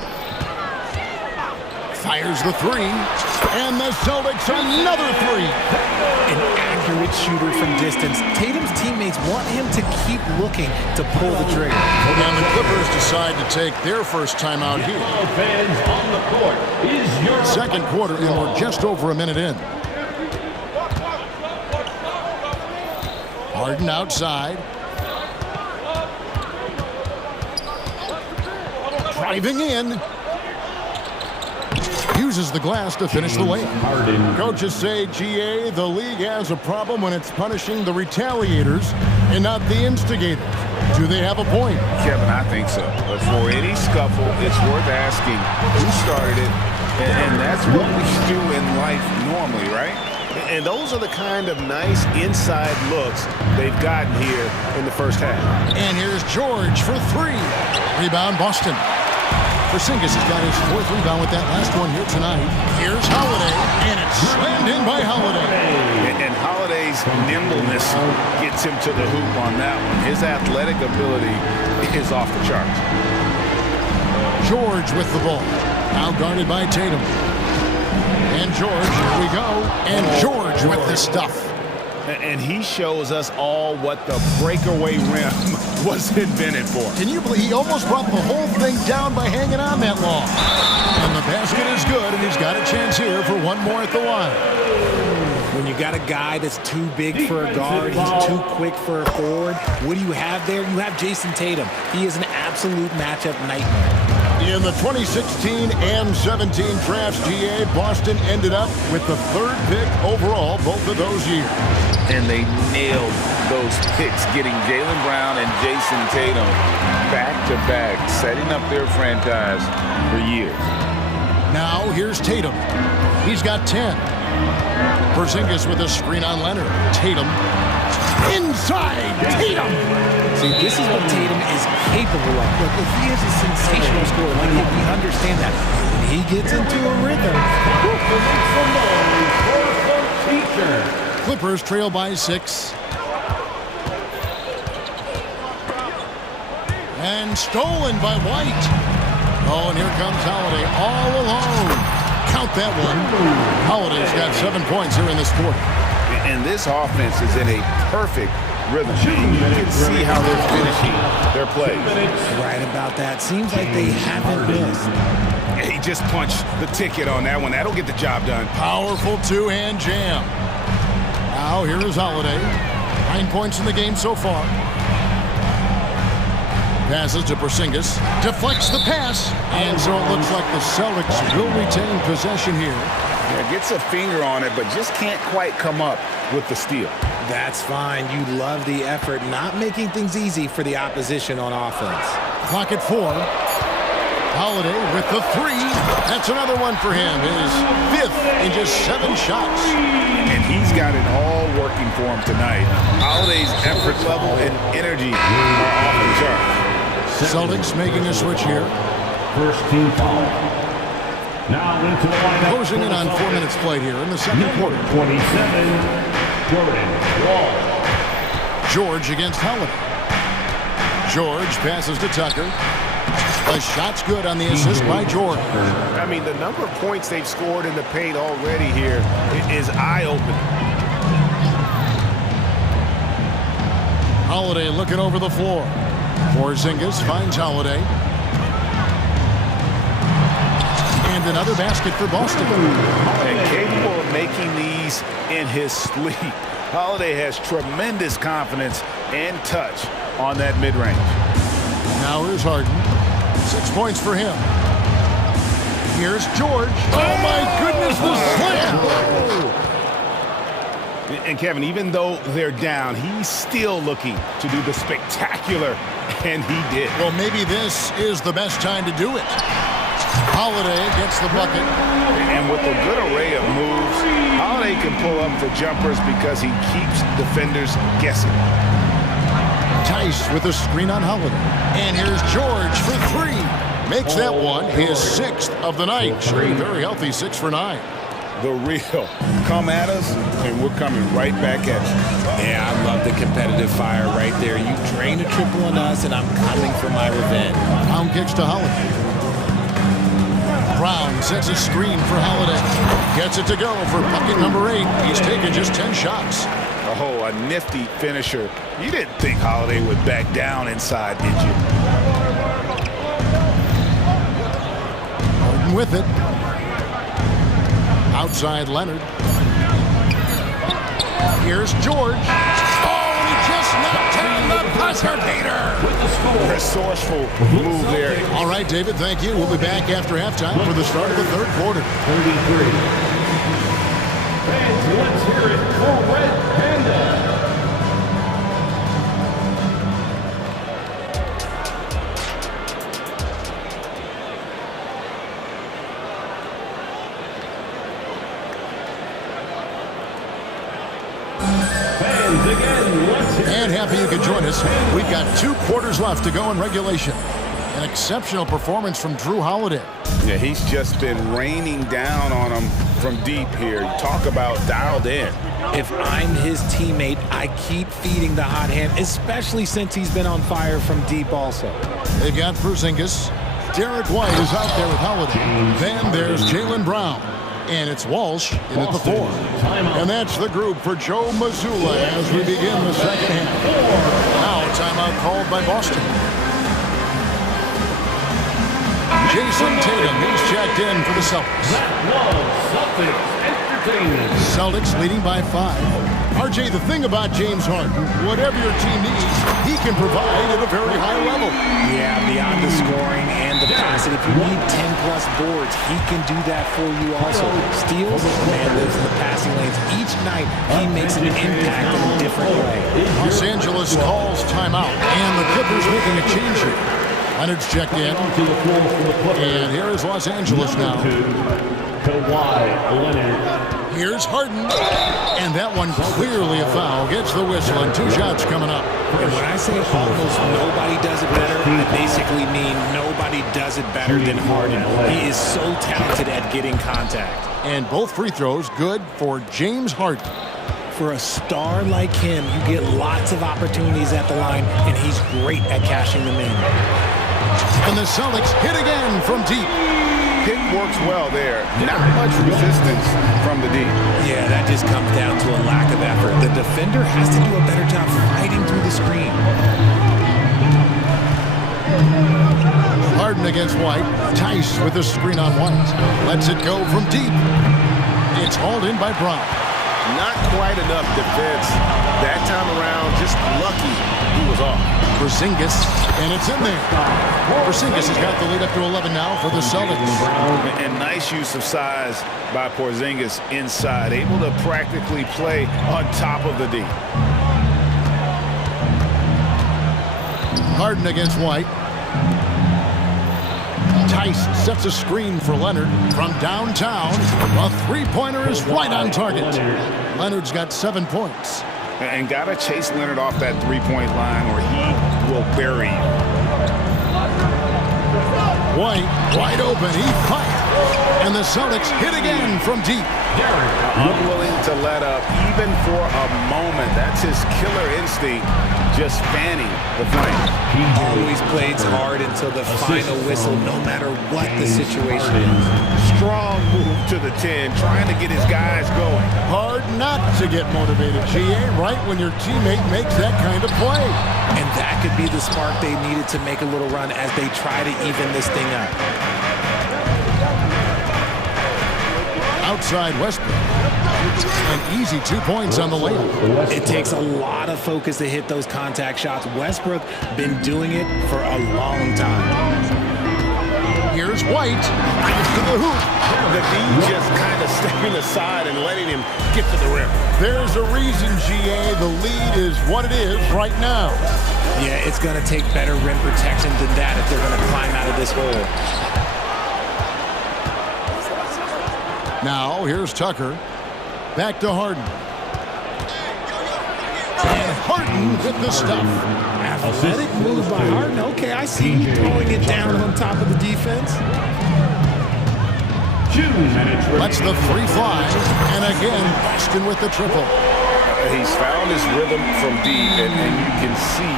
Fires the 3. And the Celtics another 3. An accurate shooter from distance. Tatum's teammates want him to keep looking to pull the trigger. And the Clippers decide to take their first timeout here. Fans on the court is your Second quarter, and we're just over a minute in. Harden outside. Driving in. Uses the glass to finish the layup. Coaches say, GA, the league has a problem when it's punishing the retaliators and not the instigators. Do they have a point? Kevin, I think so. But for any scuffle, it's worth asking who started it, and that's what we do in life normally, right? And those are the kind of nice inside looks they've gotten here in the first half. And here's George for 3. Rebound, Boston. Porzingis has got his 4th rebound with that last one here tonight. Here's Holiday, and it's slammed in by Holiday. And Holiday's nimbleness gets him to the hoop on that one. His athletic ability is off the charts. George with the ball. Now guarded by Tatum. And George, here we go. And George with the stuff. And he shows us all what the breakaway rim was invented for. Can you believe he almost brought the whole thing down by hanging on that long? And the basket is good, and he's got a chance here for one more at the line. When you got a guy that's too big for a guard, he's too quick for a forward, what do you have there? You have Jason Tatum. He is an absolute matchup nightmare. In the 2016 and 17 drafts, GA, Boston ended up with the 3rd pick overall both of those years. And they nailed those picks, getting Jaylen Brown and Jason Tatum back-to-back, setting up their franchise for years. Now here's Tatum. He's got 10. Porzingis with a screen on Leonard. Tatum. Inside. Tatum. See, this is what Tatum is capable of. Look, if he is a sensational scorer, like we understand that. When he gets into a rhythm. Clippers trail by 6. And stolen by White. Oh, and here comes Holiday all alone. Count that one. Holiday's got 7 points here in this quarter. And this offense is in a perfect rhythm. You can see how they're finishing their plays. Right about that. Seems like they haven't missed. He just punched the ticket on that one. That'll get the job done. Powerful two-hand jam. Now here is Holiday. 9 points in the game so far. Passes to Porzingis. Deflects the pass. And so it looks like the Celtics will retain possession here. Yeah, gets a finger on it, but just can't quite come up with the steal. That's fine. You love the effort, not making things easy for the opposition on offense. Clock at 4. Holiday with the 3. That's another one for him. His 5th in just 7 shots. And he's got it all working for him tonight. Holiday's effort level and energy are off the chart. Celtics making a switch here. First team foul. Now into the lineup. Closing in on 4 minutes played here in the second quarter. 27, Jordan Wall. George against Holiday. George passes to Tucker. The shot's good on the assist by George. I mean, the number of points they've scored in the paint already here is eye-opening. Holiday looking over the floor. Porzingis finds Holiday. And another basket for Boston. And capable of making these in his sleep. Holiday has tremendous confidence and touch on that mid-range. Now here's Harden. 6 points for him. Here's George. Oh my goodness, the slam! And Kevin, even though they're down, he's still looking to do the spectacular, and he did. Well, maybe this is the best time to do it. Holiday gets the bucket. And with a good array of moves, Holiday can pull up for jumpers because he keeps defenders guessing. Tice with a screen on Holiday. And here's George for 3. Makes that one his 6th of the night. A very healthy 6 for 9. The real. Come at us, and we're coming right back at you. Yeah, I love the competitive fire right there. You drain a triple on us, and I'm coming for my revenge. Brown kicks to Holiday. Brown sets a screen for Holiday. Gets it to go for bucket number 8. He's taken just 10 shots. Oh, a nifty finisher. You didn't think Holiday would back down inside, did you? Harden with it. Outside Leonard. Here's George. Oh, and he just knocked down the buzzer beater. With the score. Resourceful move there. All right, David, thank you. We'll be back after halftime for the start of the third quarter. 33. Fans, let's hear it for Red Panda. And happy you could join us. We've got 2 quarters left to go in regulation. An exceptional performance from Drew Holiday. Yeah, he's just been raining down on him from deep here. Talk about dialed in. If I'm his teammate, I keep feeding the hot hand, especially since he's been on fire from deep also. They've got Porzingis. Derek White is out there with Holiday. Then there's Jaylen Brown. And it's Walsh in at the 4. And that's the group for Joe Mazzulla as we begin the second half. Now a timeout called by Boston. Jason Tatum, he's checked in for the Celtics. Celtics leading by 5. RJ, the thing about James Harden, whatever your team needs, he can provide at a very high level. Yeah, beyond the scoring and the passing. If you need 10-plus boards, he can do that for you also. Steals, man lives in the passing lanes. Each night, he makes an impact in a different way. Los Angeles calls timeout, and the Clippers making a change here. Leonard's checked in, and here is Los Angeles now. Kawhi Leonard. Here's Harden. And that one clearly a foul. Gets the whistle and 2 shots coming up. And when I say almost nobody does it better, I basically mean nobody does it better than Harden. He is so talented at getting contact. And both free throws good for James Harden. For a star like him, you get lots of opportunities at the line, and he's great at cashing them in. And the Celtics hit again from deep. Pick works well there. Not much resistance from the deep. Yeah, that just comes down to a lack of effort. The defender has to do a better job fighting through the screen. Harden against White. Tice with the screen on White. Lets it go from deep. It's hauled in by Brown. Not quite enough defense that time around. Just lucky he was off. Porzingis, and it's in there. Porzingis has got the lead up to 11 now for the Celtics. And nice use of size by Porzingis inside. Able to practically play on top of the D. Harden against White. Tice sets a screen for Leonard from downtown. A three-pointer is right on target. Leonard's got 7 points. And got to chase Leonard off that three-point line or he will bury you. White, wide open, he fights. And the Celtics hit again from deep. Unwilling to let up even for a moment. That's his killer instinct, just fanning the flame. He always plays hard until the final whistle, no matter what the situation is. Strong move to the 10, trying to get his guys going. Hard not to get motivated, GA, right when your teammate makes that kind of play. And that could be the spark they needed to make a little run as they try to even this thing up. Outside Westbrook. An easy 2 points on the layup. It takes a lot of focus to hit those contact shots. Westbrook been doing it for a long time. Here's White. To the hoop. The D just kind of stepping aside and letting him get to the rim. There's a reason, GA. The lead is what it is right now. Yeah, it's going to take better rim protection than that if they're going to climb out of this hole. Now, here's Tucker. Back to Harden. And Harden with the stuff. Athletic move by Harden. Okay, I see him throwing it down on top of the defense. Lets the three fly. And again, Boston with the triple. He's found his rhythm from deep, and you can see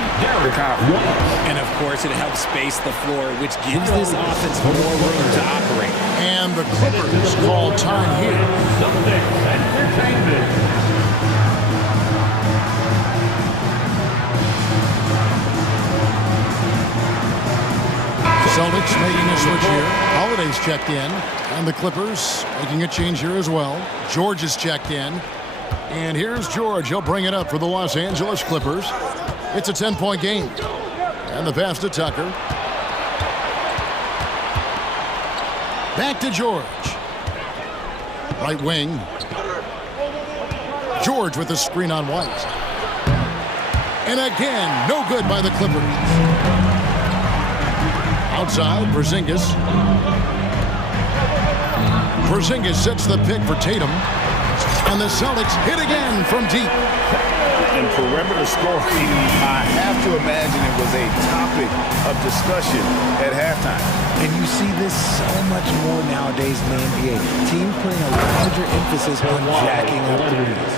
the confidence. And, of course, it helps space the floor, which gives this offense more room to operate. And the Clippers call time here. Celtics making a switch here. Holiday's checked in. And the Clippers making a change here as well. George is checked in. And here's George. He'll bring it up for the Los Angeles Clippers. It's a 10-point game. And the pass to Tucker. Back to George. Right wing. George with the screen on White. And again, no good by the Clippers. Outside, Porzingis. Porzingis sets the pick for Tatum. And the Celtics hit again from deep. And perimeter scoring, I have to imagine it was a topic of discussion at halftime. And you see this so much more nowadays in the NBA. Teams putting a larger emphasis on jacking up threes.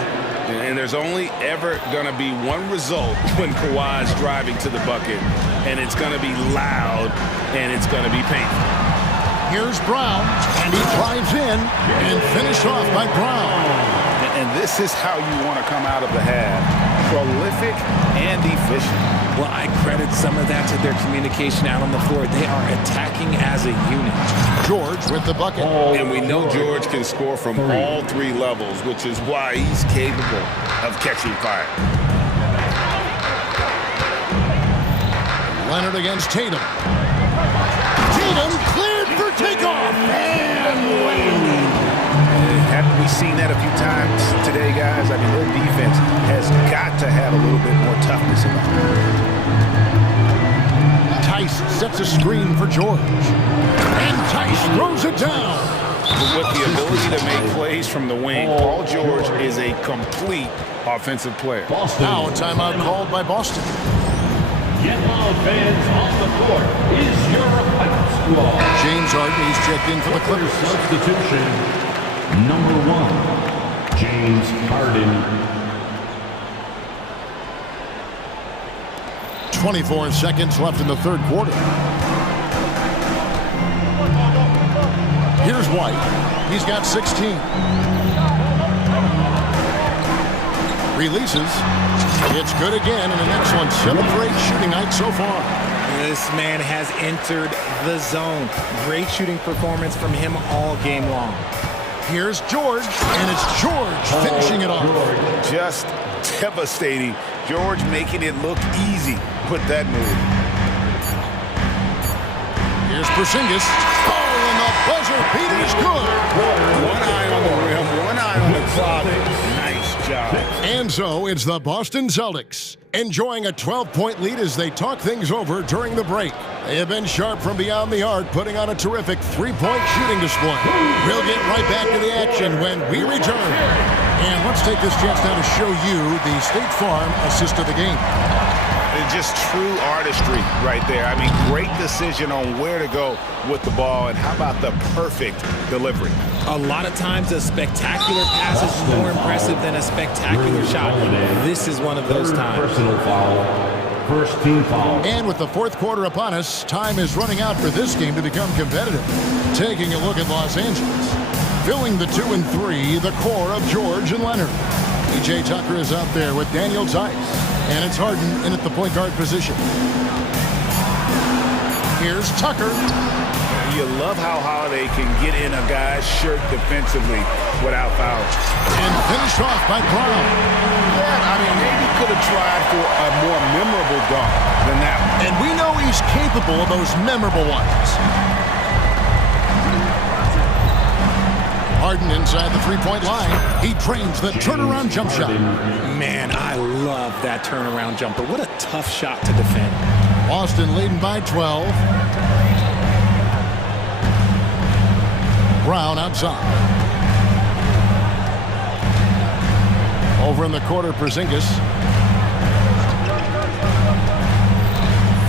And there's only ever going to be one result when Kawhi's driving to the bucket. And it's going to be loud, and it's going to be painful. Here's Brown, and he drives in and finished off by Brown. And this is how you want to come out of the half. Prolific and efficient. Well, I credit some of that to their communication out on the floor. They are attacking as a unit. George with the bucket. And we know George can score from all three levels, which is why he's capable of catching fire. Leonard against Tatum. Tatum cleared for takeoff. And Wayne. Haven't we seen that a few times today, guys? I mean, their defense has got to have a little bit more toughness about it. Tice sets a screen for George. And Tice throws it down. with the ability to make plays from the wing. Paul George is a complete offensive player. Now a timeout called by Boston. Yellow fans on the court is your opponent's squad. James Harden, he's checked in for the Clippers. Substitution, number 1, James Harden. 24 seconds left in the third quarter. Here's White. He's got 16. Releases. It's good again, and an excellent 7-for-8 shooting night so far. This man has entered the zone. Great shooting performance from him all game long. Here's George, and it's George finishing it off. Just devastating. George making it look easy. Put that move. Here's Porzingis. Oh, and the buzzer beater is good. One eye on the rim, one eye on the clock. Nice job. And so it's the Boston Celtics enjoying a 12-point lead as they talk things over during the break. They have been sharp from beyond the arc, putting on a terrific 3-point shooting display. We'll get right back to the action when we return. And let's take this chance now to show you the State Farm assist of the game. It's just true artistry right there. I mean, great decision on where to go with the ball, and how about the perfect delivery? A lot of times a spectacular pass is more impressive than a spectacular shot. This is one of those times. Personal foul. First team foul. And with the fourth quarter upon us, time is running out for this game to become competitive. Taking a look at Los Angeles. Filling the 2 and 3, the core of George and Leonard. PJ Tucker is out there with Daniel Tice. And it's Harden in at the point guard position. Here's Tucker. You love how Holiday can get in a guy's shirt defensively without fouling. And finished off by Brown. Yeah, I mean, maybe could have tried for a more memorable dunk than that one. And we know he's capable of those memorable ones. Harden inside the three-point line. He trains the turnaround jump shot. Man, I love that turnaround jumper. What a tough shot to defend. Boston leading by 12. Brown outside. Over in the quarter, Porzingis.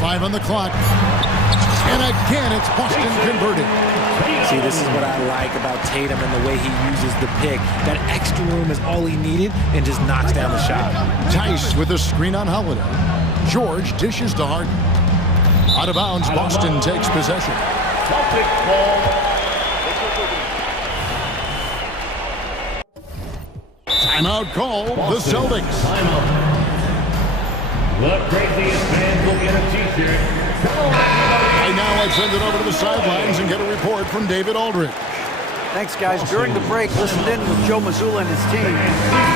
5 on the clock. And again, it's Boston converted. See, this is what I like about Tatum and the way he uses the pick. That extra room is all he needed and just knocks down the shot. Tice with a screen on Holiday. George dishes to Harden. Out of bounds, Boston takes possession. Timeout call, the Celtics. The craziest fans will get a t-shirt. Right now, let's send it over to the sidelines and get a report from David Aldridge. Thanks, guys. During the break, listened in with Joe Mazzulla and his team.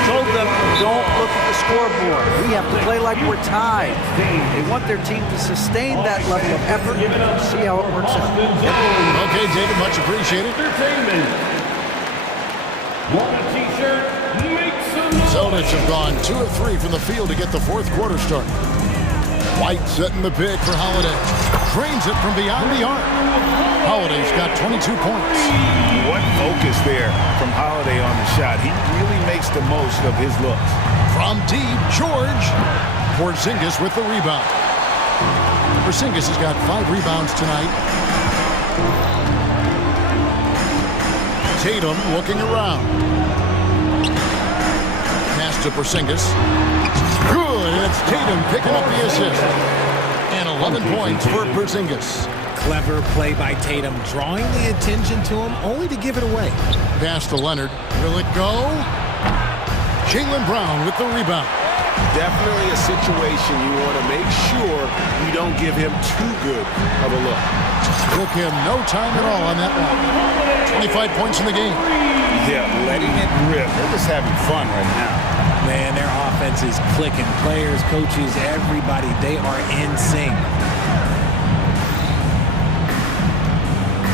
Told them, don't look at the scoreboard. We have to play like we're tied. They want their team to sustain that level of effort and see how it works out. Okay, David, much appreciated. Want a t-shirt? Make some noise. Celtics have gone 2 of 3 from the field to get the fourth quarter started. White setting the pick for Holiday. Trains it from beyond the arc. Holiday's got 22 points. What focus there from Holiday on the shot. He really makes the most of his looks. From deep, George. Porzingis with the rebound. Porzingis has got 5 rebounds tonight. Tatum looking around. Pass to Porzingis. Good, and it's Tatum picking up the assist. And 11 points for Porzingis. Clever play by Tatum, drawing the attention to him, only to give it away. Pass to Leonard. Will it go? Jaylen Brown with the rebound. Definitely a situation you want to make sure you don't give him too good of a look. Took him no time at all on that one. 25 points in the game. Yeah, letting it rip. They're just having fun right now. Man, their offense is clicking. Players, coaches, everybody, they are in sync.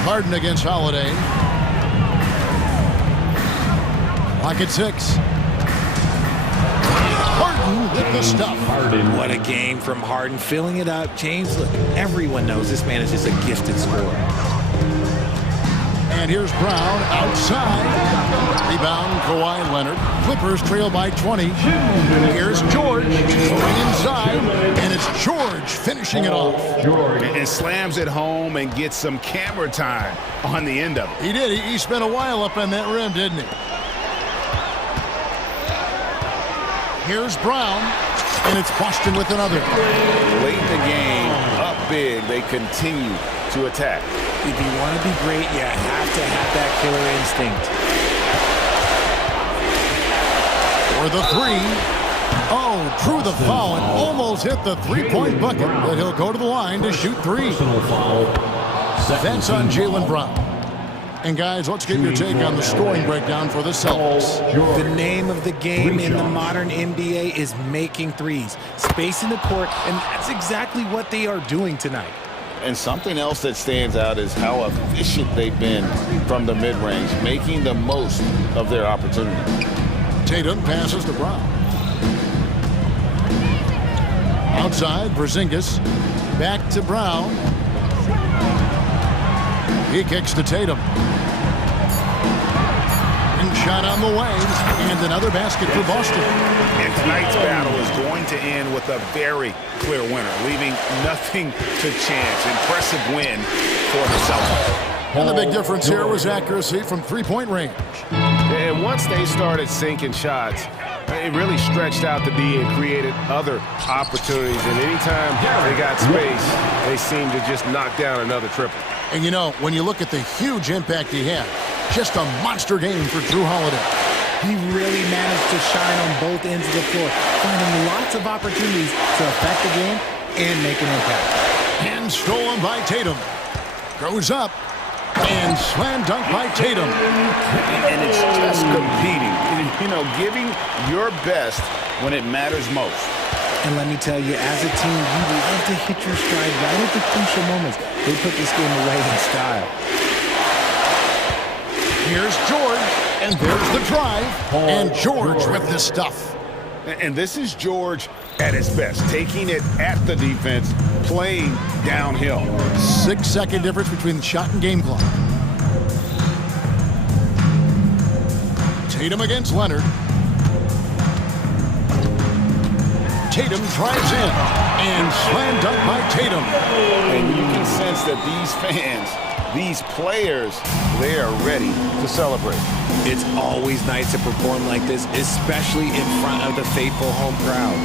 Harden against Holiday. Lock at 6. Harden with the stuff. What a game from Harden, filling it up. James, look, everyone knows this man is just a gifted scorer. And here's Brown outside. Rebound, Kawhi Leonard. Clippers trail by 20. Here's George going inside. And it's George finishing it off. And slams it home and gets some camera time on the end of it. He did. He spent a while up on that rim, didn't he? Here's Brown. And it's Boston with another. Late in the game, up big, they continue to attack. If you want to be great, you have to have that killer instinct. For the three. Oh, drew the foul and almost hit the three-point bucket, but he'll go to the line to shoot three. That's on Jaylen Brown. And guys, let's get your take on the scoring breakdown for the Celtics. The name of the game in the modern NBA is making threes, spacing the court, and that's exactly what they are doing tonight. And something else that stands out is how efficient they've been from the mid-range, making the most of their opportunity. Tatum passes to Brown. Outside, Porzingis. Back to Brown. He kicks to Tatum. And shot on the way. And another basket for Boston. And tonight's battle is going to end with a very clear winner, leaving nothing to chance. Impressive win for the Celtics. And the big difference here was accuracy from three-point range. And once they started sinking shots, it really stretched out the D and created other opportunities. And anytime they got space, they seemed to just knock down another triple. And you know, when you look at the huge impact he had, just a monster game for Drew Holiday. He really managed to shine on both ends of the floor, finding lots of opportunities to affect the game and make an impact. And stolen by Tatum. Goes up. And slam dunk by Tatum. And it's just competing. You know, giving your best when it matters most. And let me tell you, as a team, you love to hit your stride right at the crucial moments. They put this game away in style. Here's George, and there's the drive. And George with the stuff. And this is George at his best, taking it at the defense, playing downhill. 6-second difference between the shot and game clock. Tatum against Leonard. Tatum drives in, and slam dunk by Tatum. And you can sense that these fans, these players, they are ready to celebrate. It's always nice to perform like this, especially in front of the faithful home crowd.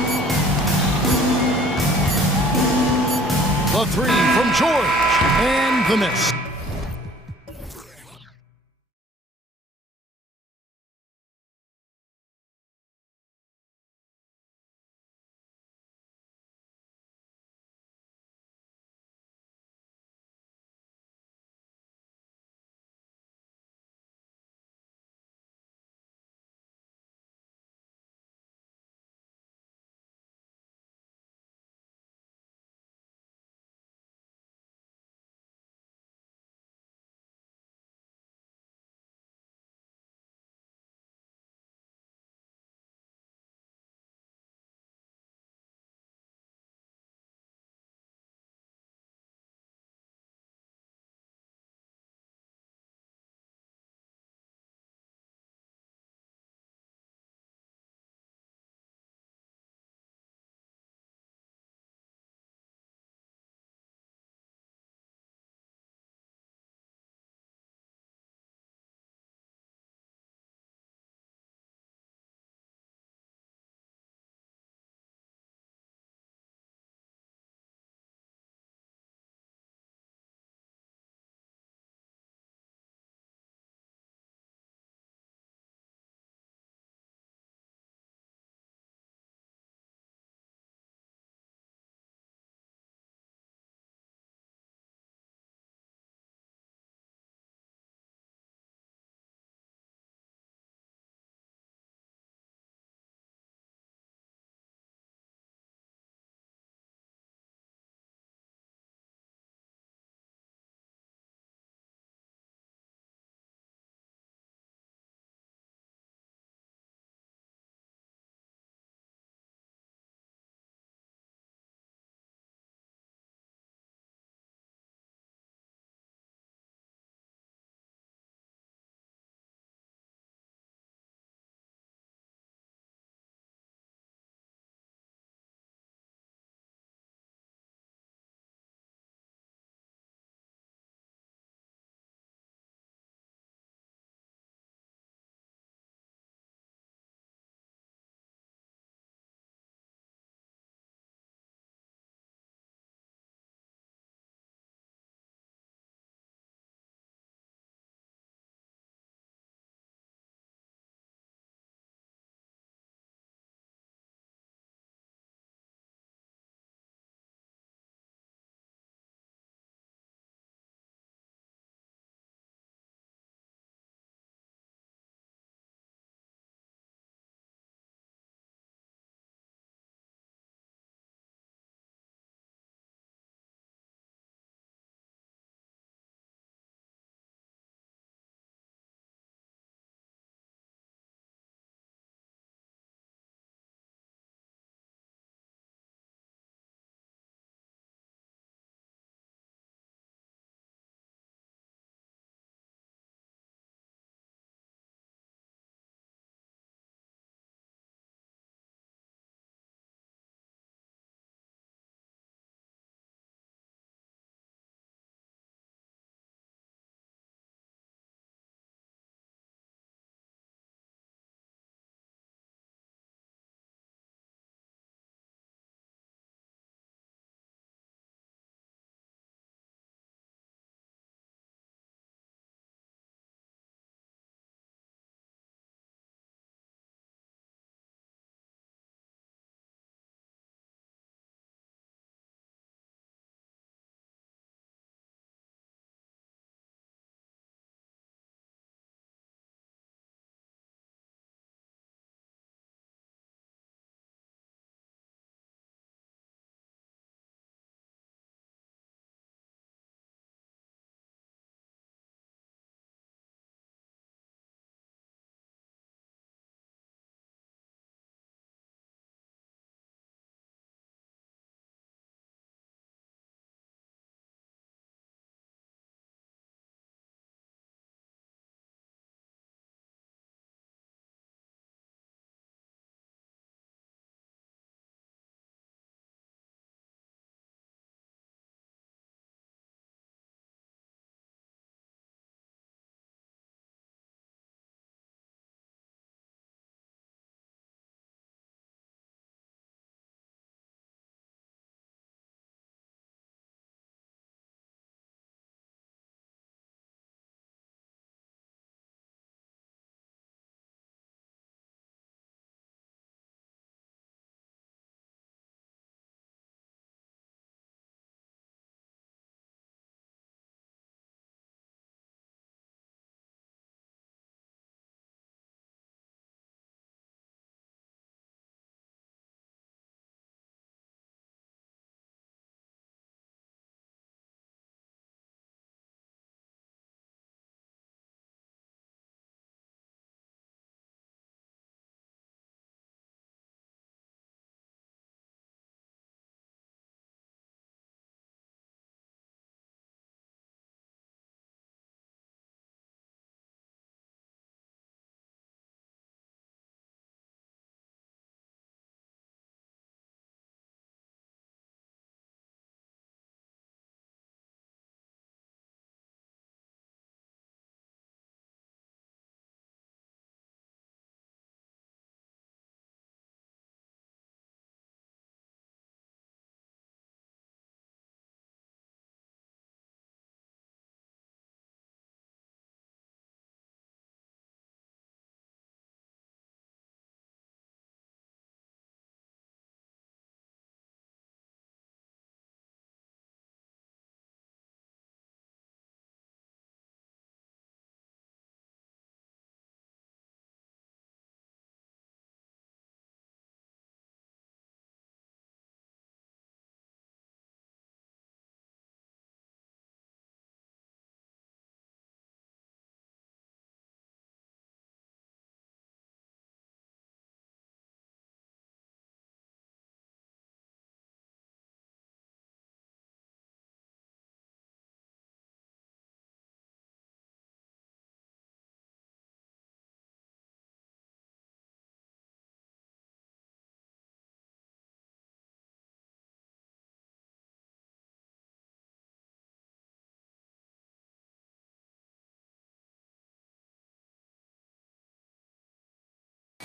The three from George, and the miss.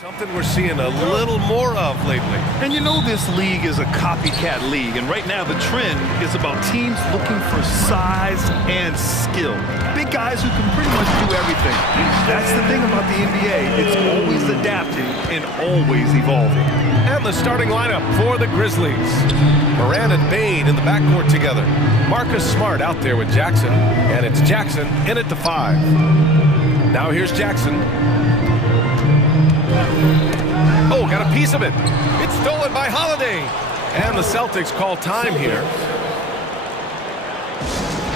Something we're seeing a little more of lately. And you know this league is a copycat league, and right now the trend is about teams looking for size and skill. Big guys who can pretty much do everything. That's the thing about the NBA. It's always adapting and always evolving. And the starting lineup for the Grizzlies. Morant and Bane in the backcourt together. Marcus Smart out there with Jackson, and it's Jackson in at the 5. Now here's Jackson. Oh, got a piece of it. It's stolen by Holiday. And the Celtics call time here.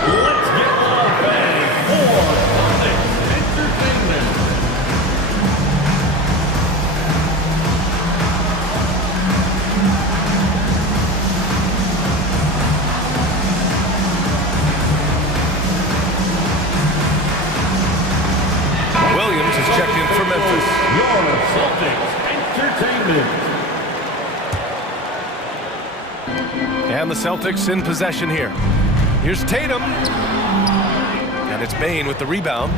Let's get all back for entertainment. Williams is checked in for Memphis. Your Celtics entertainment. And the Celtics in possession here. Here's Tatum. And it's Bane with the rebound.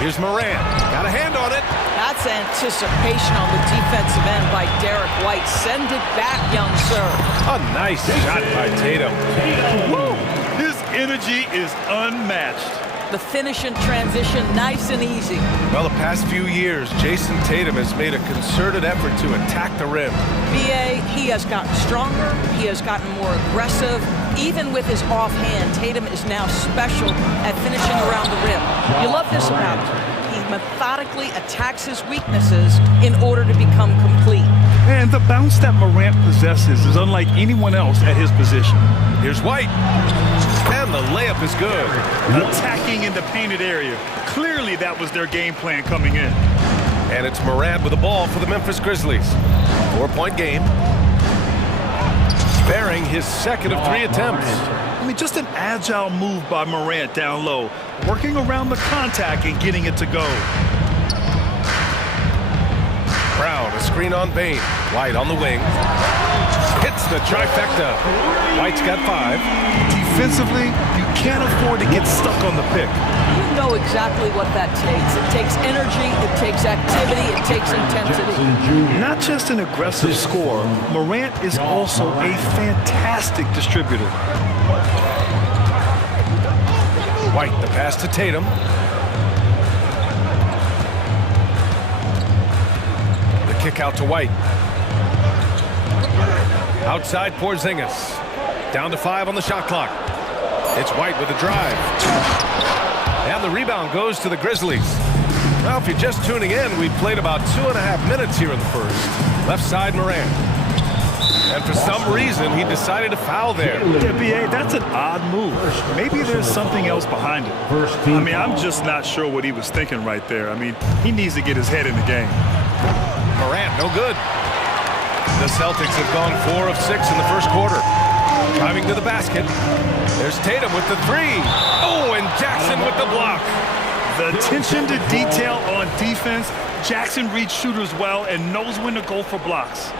Here's Morant. Got a hand on it. That's anticipation on the defensive end by Derek White. Send it back, young sir. A nice shot by Tatum. Woo! His energy is unmatched. The finish and transition, nice and easy. Well, the past few years, Jason Tatum has made a concerted effort to attack the rim. BA, he has gotten stronger. He has gotten more aggressive. Even with his offhand, Tatum is now special at finishing around the rim. You love this about him. He methodically attacks his weaknesses in order to become complete. And the bounce that Morant possesses is unlike anyone else at his position. Here's White. And the layup is good. Attacking in the painted area. Clearly that was their game plan coming in. And it's Morant with the ball for the Memphis Grizzlies. 4-point game. Sparing his second of 3 attempts. I mean, just an agile move by Morant down low. Working around the contact and getting it to go. Brown, a screen on Bane. White on the wing. Hits the trifecta. White's got 5. Defensively, you can't afford to get stuck on the pick. You know exactly what that takes. It takes energy, it takes activity, it takes intensity. Not just an aggressive scorer, Morant is also a fantastic distributor. White, the pass to Tatum. The kick out to White. Outside Porzingis. Down to 5 on the shot clock. It's White with the drive. And the rebound goes to the Grizzlies. Well, if you're just tuning in, we've played about 2.5 minutes here in the first. Left side Morant. And for some reason, he decided to foul there. Yeah, BA, that's an odd move. Maybe there's something else behind it. I mean, I'm just not sure what he was thinking right there. I mean, he needs to get his head in the game. Morant, no good. The Celtics have gone 4 of 6 in the first quarter. Driving to the basket. There's Tatum with the 3. Oh, and Jackson with the block. The attention to detail on defense. Jackson reads shooters well and knows when to go for blocks.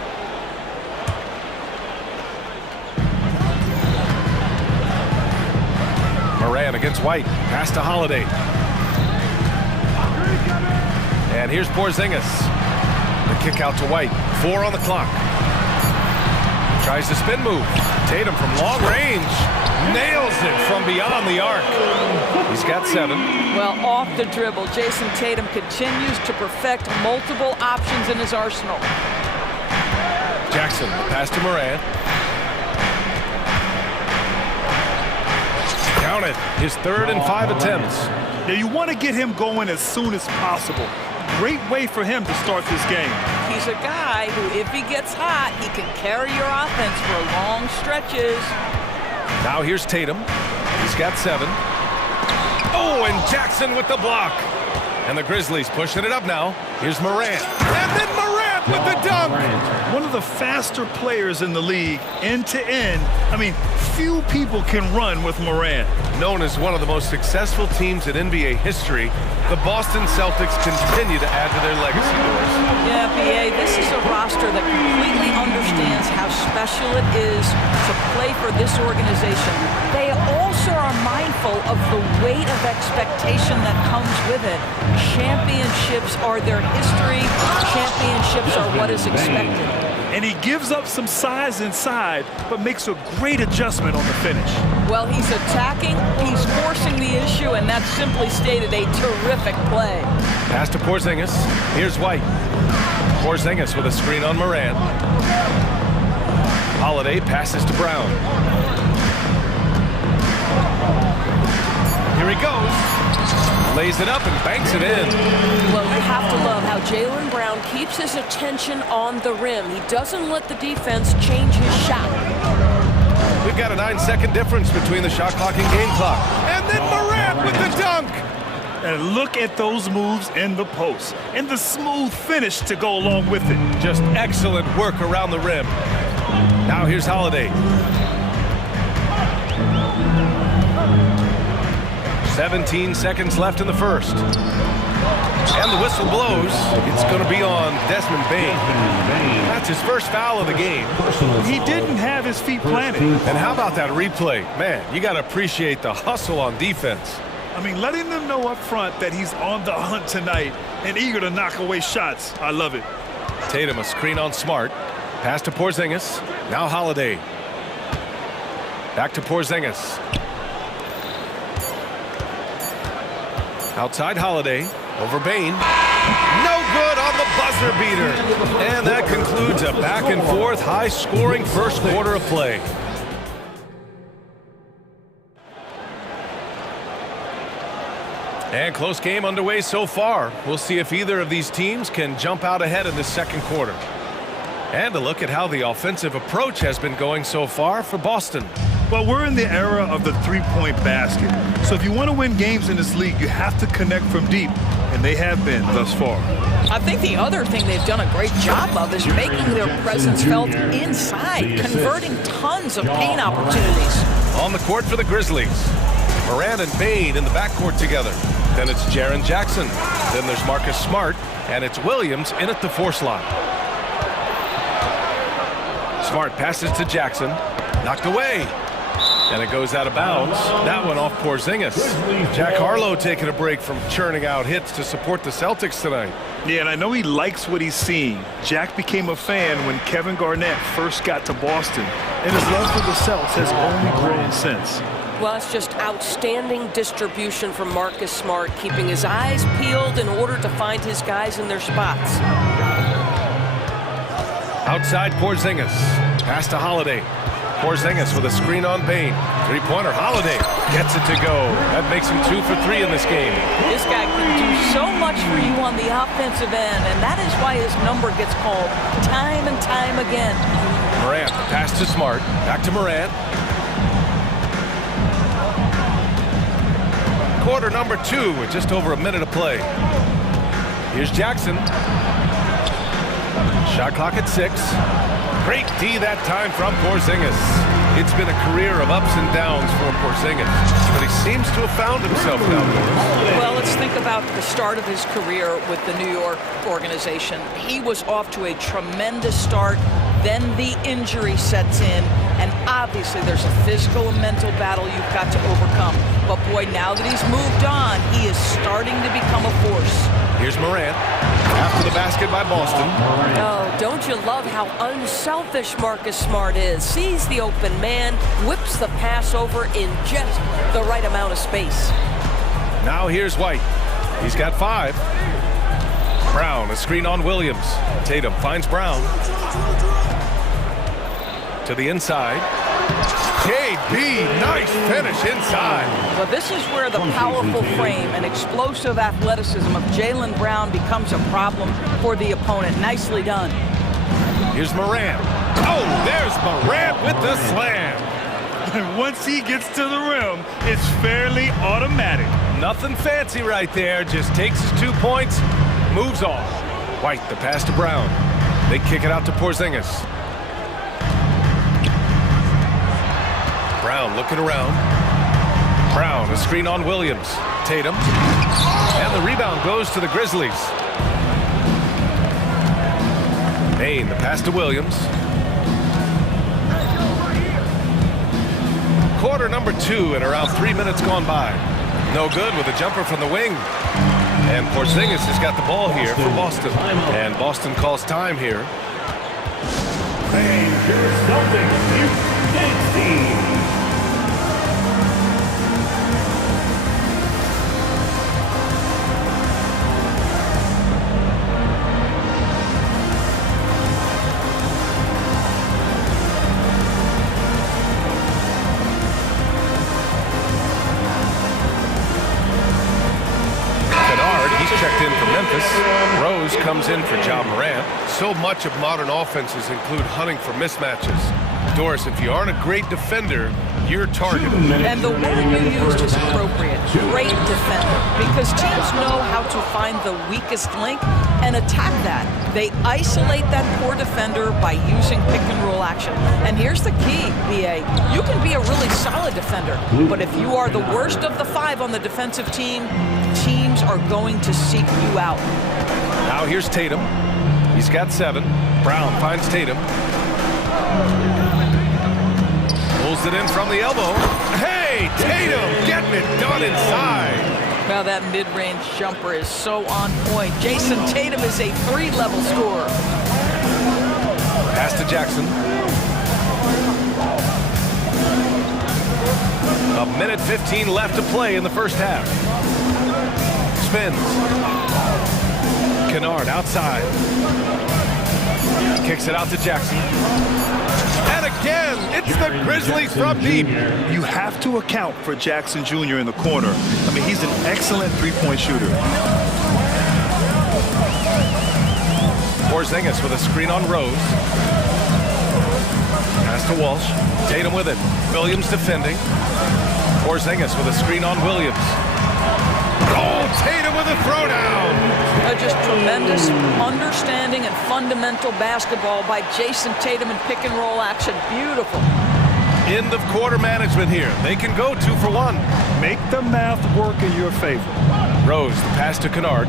Morant against White. Pass to Holiday. And here's Porzingis. The kick out to White. 4 on the clock. Tries the spin move. Tatum from long range. Nails it from beyond the arc. He's got 7. Well, off the dribble, Jason Tatum continues to perfect multiple options in his arsenal. Jackson, the pass to Morant. Count it. His 3rd and 5 attempts. Now you want to get him going as soon as possible. Great way for him to start this game. He's a guy who, if he gets hot, he can carry your offense for long stretches. Now here's Tatum. He's got 7. Oh, and Jackson with the block. And the Grizzlies pushing it up now. Here's Morant. And then Morant with the dunk. One of the faster players in the league, end to end. I mean, few people can run with Morant. Known as one of the most successful teams in NBA history, the Boston Celtics continue to add to their legacy doors. Yeah, BA, this is a roster that completely understands how special it is to play for this organization. They all also are mindful of the weight of expectation that comes with it. Championships are their history. Championships are what is expected. And he gives up some size inside, but makes a great adjustment on the finish. Well, he's attacking, he's forcing the issue, and that's simply stated a terrific play. Pass to Porzingis. Here's White. Porzingis with a screen on Morant. Holiday passes to Brown. Here he goes. Lays it up and banks it in. Well, you have to love how Jaylen Brown keeps his attention on the rim. He doesn't let the defense change his shot. We've got a 9-second difference between the shot clock and game clock. And then Morant with the dunk. And look at those moves in the post and the smooth finish to go along with it. Just excellent work around the rim. Now here's Holiday. 17 seconds left in the first. And the whistle blows. It's going to be on Desmond Bane. That's his first foul of the game. He didn't have his feet planted. And how about that replay? Man, you got to appreciate the hustle on defense. I mean, letting them know up front that he's on the hunt tonight and eager to knock away shots. I love it. Tatum, a screen on Smart. Pass to Porzingis. Now Holiday. Back to Porzingis. Outside Holiday. Over Bane. No good on the buzzer beater. And that concludes a back-and-forth, high-scoring first quarter of play. And close game underway so far. We'll see if either of these teams can jump out ahead in the second quarter. And a look at how the offensive approach has been going so far for Boston. Well, we're in the era of the three-point basket. So if you want to win games in this league, you have to connect from deep. And they have been thus far. I think the other thing they've done a great job of is making their presence felt inside, converting tons of paint opportunities. On the court for the Grizzlies. Morant and Bane in the backcourt together. Then it's Jaren Jackson. Then there's Marcus Smart. And it's Williams in at the 4 slot. Smart passes to Jackson. Knocked away. And it goes out of bounds. That one off Porzingis. Jack Harlow taking a break from churning out hits to support the Celtics tonight. Yeah, and I know he likes what he's seeing. Jack became a fan when Kevin Garnett first got to Boston. And his love for the Celtics has only grown since. Well, it's just outstanding distribution from Marcus Smart, keeping his eyes peeled in order to find his guys in their spots. Outside Porzingis. Pass to Holiday. Porzingis with a screen on Bane. Three-pointer. Holiday gets it to go. That makes him 2 for 3 in this game. This guy can do so much for you on the offensive end, and that is why his number gets called time and time again. Morant, pass to Smart. Back to Morant. Quarter number 2 with just over a minute of play. Here's Jackson. Shot clock at 6. Great D that time from Porzingis. It's been a career of ups and downs for Porzingis, but he seems to have found himself down there. Well, let's think about the start of his career with the New York organization. He was off to a tremendous start. Then the injury sets in, and obviously there's a physical and mental battle you've got to overcome. But boy, now that he's moved on, he is starting to become a force. Here's Morant. After the basket by Boston. Oh, don't you love how unselfish Marcus Smart is? Sees the open man, whips the pass over in just the right amount of space. Now here's White. He's got 5. Brown, a screen on Williams. Tatum finds Brown. To the inside. KB, nice finish inside. Well, this is where the powerful frame and explosive athleticism of Jaylen Brown becomes a problem for the opponent. Nicely done. Here's Morant. Oh, there's Morant with the slam. And once he gets to the rim, it's fairly automatic. Nothing fancy right there. Just takes his 2 points, moves on. White, the pass to Brown. They kick it out to Porzingis. Brown looking around. Brown, a screen on Williams. Tatum. And the rebound goes to the Grizzlies. Bane, the pass to Williams. quarter number 2 and around 3 minutes gone by. No good with a jumper from the wing. And Porzingis has got the ball here for Boston. And Boston calls time here. And your Celtics, Knicks team. Checked in for Memphis. Rose comes in for Ja Morant. So much of modern offenses include hunting for mismatches. Doris, if you aren't a great defender, you're targeted. And the word you used is appropriate. Great defender. Because teams know how to find the weakest link and attack that. They isolate that poor defender by using pick-and-roll action. And here's the key, BA. You can be a really solid defender, but if you are the worst of the 5 on the defensive team, teams are going to seek you out. Now here's Tatum. He's got 7. Brown finds Tatum. Pulls it in from the elbow. Hey, Tatum getting it done inside. Now that mid-range jumper is so on point. Jason Tatum is a 3-level scorer. Pass to Jackson. A minute 15 left to play in the first half. Spins. Kennard outside. Kicks it out to Jackson. And again, it's the Grizzlies from deep. You have to account for Jackson Jr. in the corner. I mean, he's an excellent three-point shooter. Porzingis with a screen on Rose. Pass to Walsh. Tatum with it. Williams defending. Porzingis with a screen on Williams. Oh, Tatum with a throwdown. Just tremendous understanding and fundamental basketball by Jason Tatum in pick-and-roll action. Beautiful. End of quarter management here. They can go 2 for 1. Make the math work in your favor. Rose, the pass to Kennard.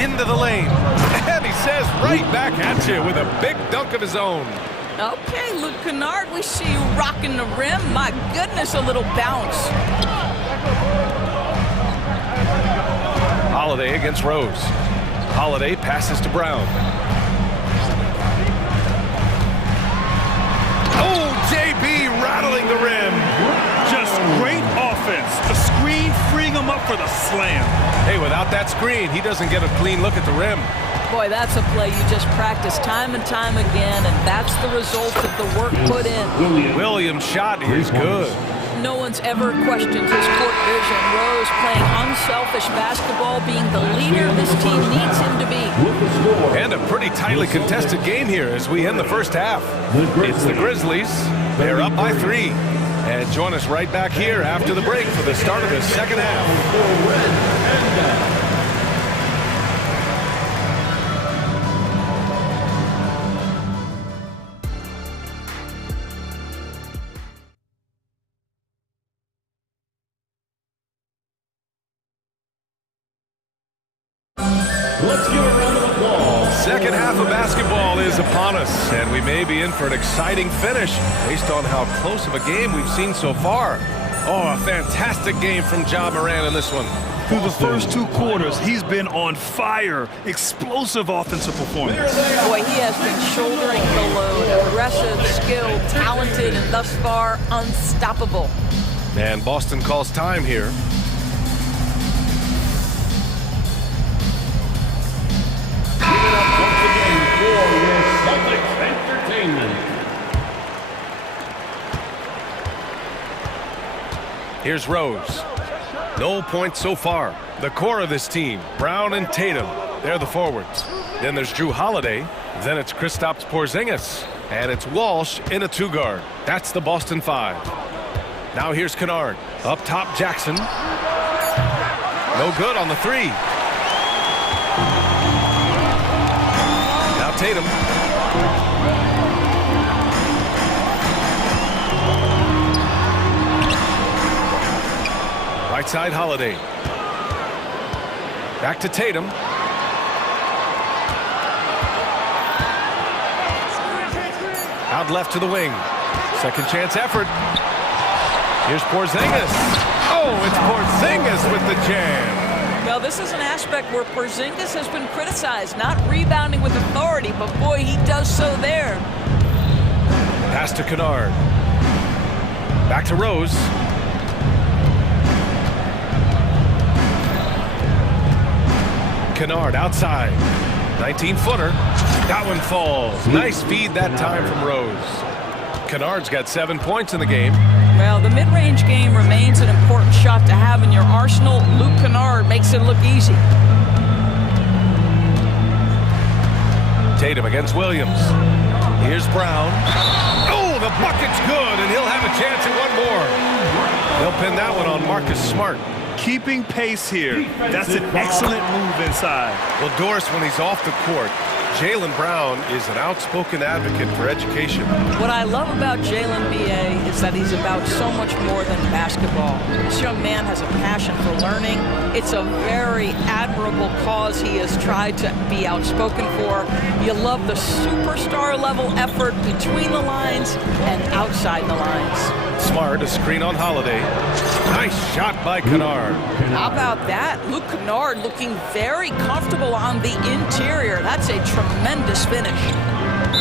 Into the lane. And he says right back at you with a big dunk of his own. Okay, Luke Kennard, we see you rocking the rim. My goodness, a little bounce. Holiday against Rose. Holiday passes to Brown. Oh, JB rattling the rim. Just great offense. The screen freeing him up for the slam. Hey, without that screen, he doesn't get a clean look at the rim. Boy, that's a play you just practice time and time again, and that's the result of the work put in. Williams' shot is good. No one's ever questioned his court vision. Rose playing unselfish basketball, being the leader this team needs him to be. And a pretty tightly contested game here as we end the first half. It's the Grizzlies. They're up by 3. And join us right back here after the break for the start of the second half. Let's give a round of applause. Second half of basketball is upon us, and we may be in for an exciting finish based on how close of a game we've seen so far. Oh, a fantastic game from Ja Morant in this one. Through the first 2 quarters, he's been on fire. Explosive offensive performance. Boy, he has been shouldering the load. Aggressive, skilled, talented, and thus far unstoppable. And Boston calls time here. For your Celtics entertainment. Here's Rose. No points so far. The core of this team, Brown and Tatum, they're the forwards. Then there's Drew Holiday. Then it's Kristaps Porzingis. And it's Walsh in a 2-guard. That's the Boston 5. Now here's Kennard. Up top, Jackson. No good on the 3. Tatum. Right side, Holiday. Back to Tatum. Out left to the wing. Second chance effort. Here's Porzingis. Oh, it's Porzingis with the jam. Now, this is an aspect where Porzingis has been criticized, not rebounding with authority, but boy, he does so there. Pass to Kennard. Back to Rose. Kennard outside. 19-footer. That one falls. Nice feed that time from Rose. Kennard's got 7 points in the game. Well, the mid-range game remains an important shot to have in your arsenal. Luke Kennard makes it look easy. Tatum against Williams. Here's Brown. Oh, the bucket's good, and he'll have a chance at one more. They'll pin that one on Marcus Smart. Keeping pace here. That's an excellent move inside. Well, Doris, when he's off the court, Jaylen Brown is an outspoken advocate for education. What I love about Jaylen B.A. is that he's about so much more than basketball. This young man has a passion for learning. It's a very admirable cause he has tried to be outspoken for. You love the superstar level effort between the lines and outside the lines. Smart, a screen on Holiday. Nice shot by Kennard. How about that? Luke Kennard looking very comfortable on the interior. That's a tremendous finish.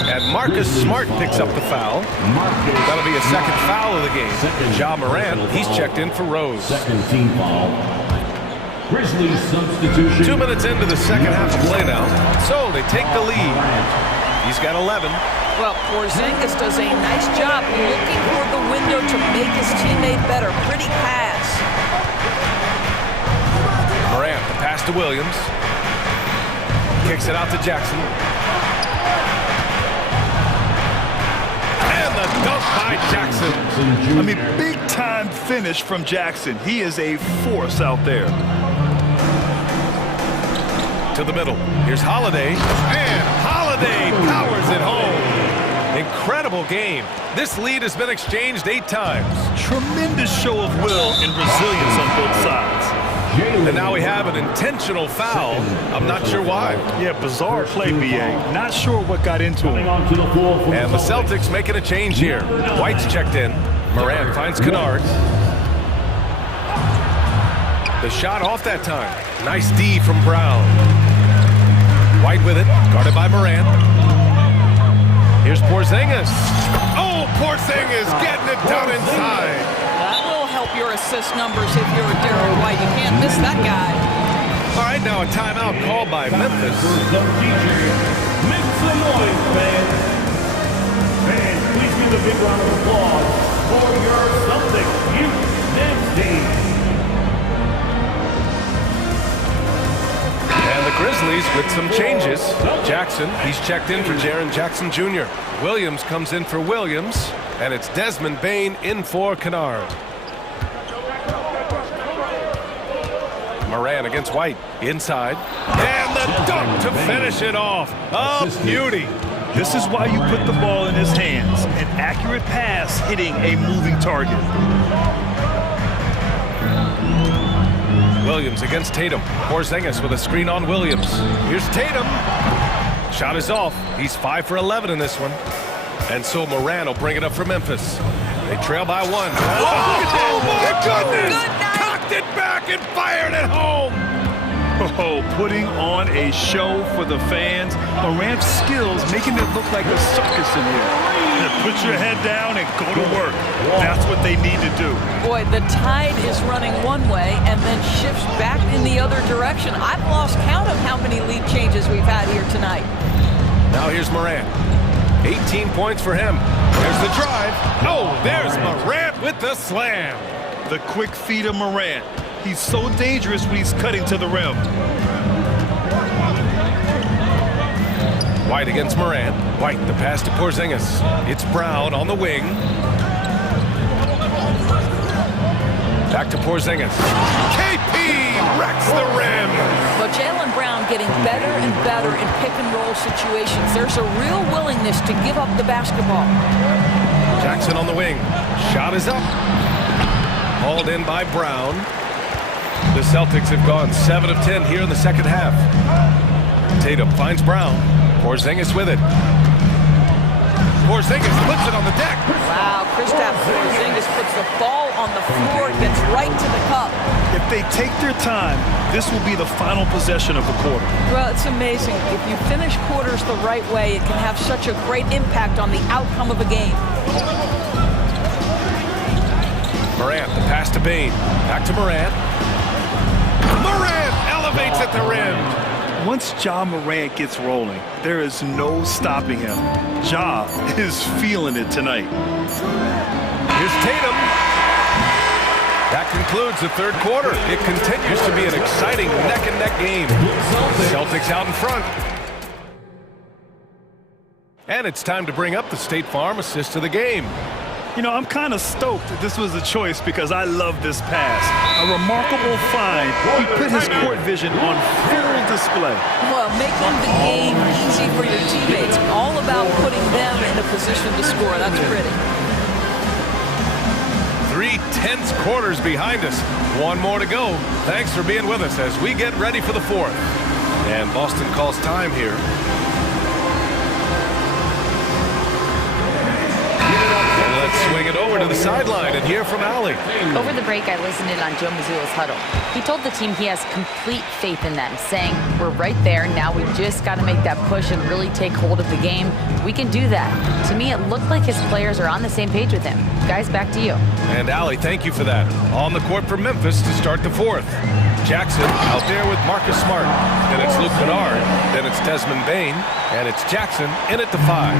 And Marcus Smart picks up the foul. That'll be a second foul of the game. Ja Morant, he's checked in for Rose. Second team foul. Grizzlies substitution. 2 minutes into the second half of play now. So they take the lead. He's got 11. Well, Porzingis does a nice job looking for the window to make his teammate better. Pretty pass. Morant, the pass to Williams. Kicks it out to Jackson. And the dunk by Jackson. I mean, big-time finish from Jackson. He is a force out there. To the middle. Here's Holiday. And Holiday powers it home. Incredible game. This lead has been exchanged 8 times. Tremendous show of will and resilience on both sides. And now we have an intentional foul. I'm not sure why. Yeah, bizarre play, B.A. Not sure what got into him. And the Celtics making a change here. White's checked in. Morant finds Kennard. The shot off that time. Nice D from Brown. White with it, guarded by Morant. Here's Porzingis. Oh, Porzingis getting it down inside. That will help your assist numbers if you're a Derrick White. You can't miss that guy. All right, now a timeout called by Memphis. Make some noise, fans. Fans, please give a big round of applause for your Celtics youth next team. And the Grizzlies with some changes. Jackson, he's checked in for Jaren Jackson Jr. Williams comes in for Williams. And it's Desmond Bane in for Kennard. Morant against White. Inside. And the dunk to finish it off. Oh, beauty. This is why you put the ball in his hands. An accurate pass hitting a moving target. Williams against Tatum. Porzingis with a screen on Williams. Here's Tatum. Shot is off. He's 5 for 11 in this one. And so Morant will bring it up for Memphis. They trail by 1. Oh, my goodness! Cocked it back and fired it home. Oh, putting on a show for the fans. Morant's skills making it look like a circus in here. Put your head down and go to work. That's what they need to do. Boy, the tide is running one way and then shifts back in the other direction. I've lost count of how many lead changes we've had here tonight. Now here's Morant. 18 points for him. There's the drive. Oh, there's Morant with the slam. The quick feed of Morant. He's so dangerous when he's cutting to the rim. White against Morant. White, the pass to Porzingis. It's Brown on the wing. Back to Porzingis. KP wrecks the rim. But Jaylen Brown getting better and better in pick-and-roll situations. There's a real willingness to give up the basketball. Jackson on the wing. Shot is up. Hauled in by Brown. The Celtics have gone 7 of 10 here in the second half. Tatum finds Brown. Porzingis with it. Porzingis puts it on the deck. Wow, Kristaps Porzingis puts the ball on the floor, gets right to the cup. If they take their time, this will be the final possession of the quarter. Well, it's amazing. If you finish quarters the right way, it can have such a great impact on the outcome of a game. Morant, the pass to Bane. Back to Morant. Morant elevates at the rim. Once Ja Morant gets rolling, there is no stopping him. Ja is feeling it tonight. Here's Tatum. That concludes the third quarter. It continues to be an exciting neck-and-neck game. Celtics out in front. And it's time to bring up the State Farm assist of the game. You know, I'm kind of stoked that this was a choice because I love this pass. A remarkable find. He put his court vision on full display. Well, making the game easy for your teammates. All about putting them in a position to score. That's pretty. 3 tense quarters behind us. One more to go. Thanks for being with us as we get ready for the fourth. And Boston calls time here. Swing it over to the sideline and hear from Allie. Over the break, I listened in on Joe Mazzulla's huddle. He told the team he has complete faith in them, saying, we're right there. Now we just got to make that push and really take hold of the game. We can do that. To me, it looked like his players are on the same page with him. Guys, back to you. And Allie, thank you for that. On the court for Memphis to start the fourth. Jackson out there with Marcus Smart. Then it's Luke Kennard. Then it's Desmond Bane. And it's Jackson in at the 5.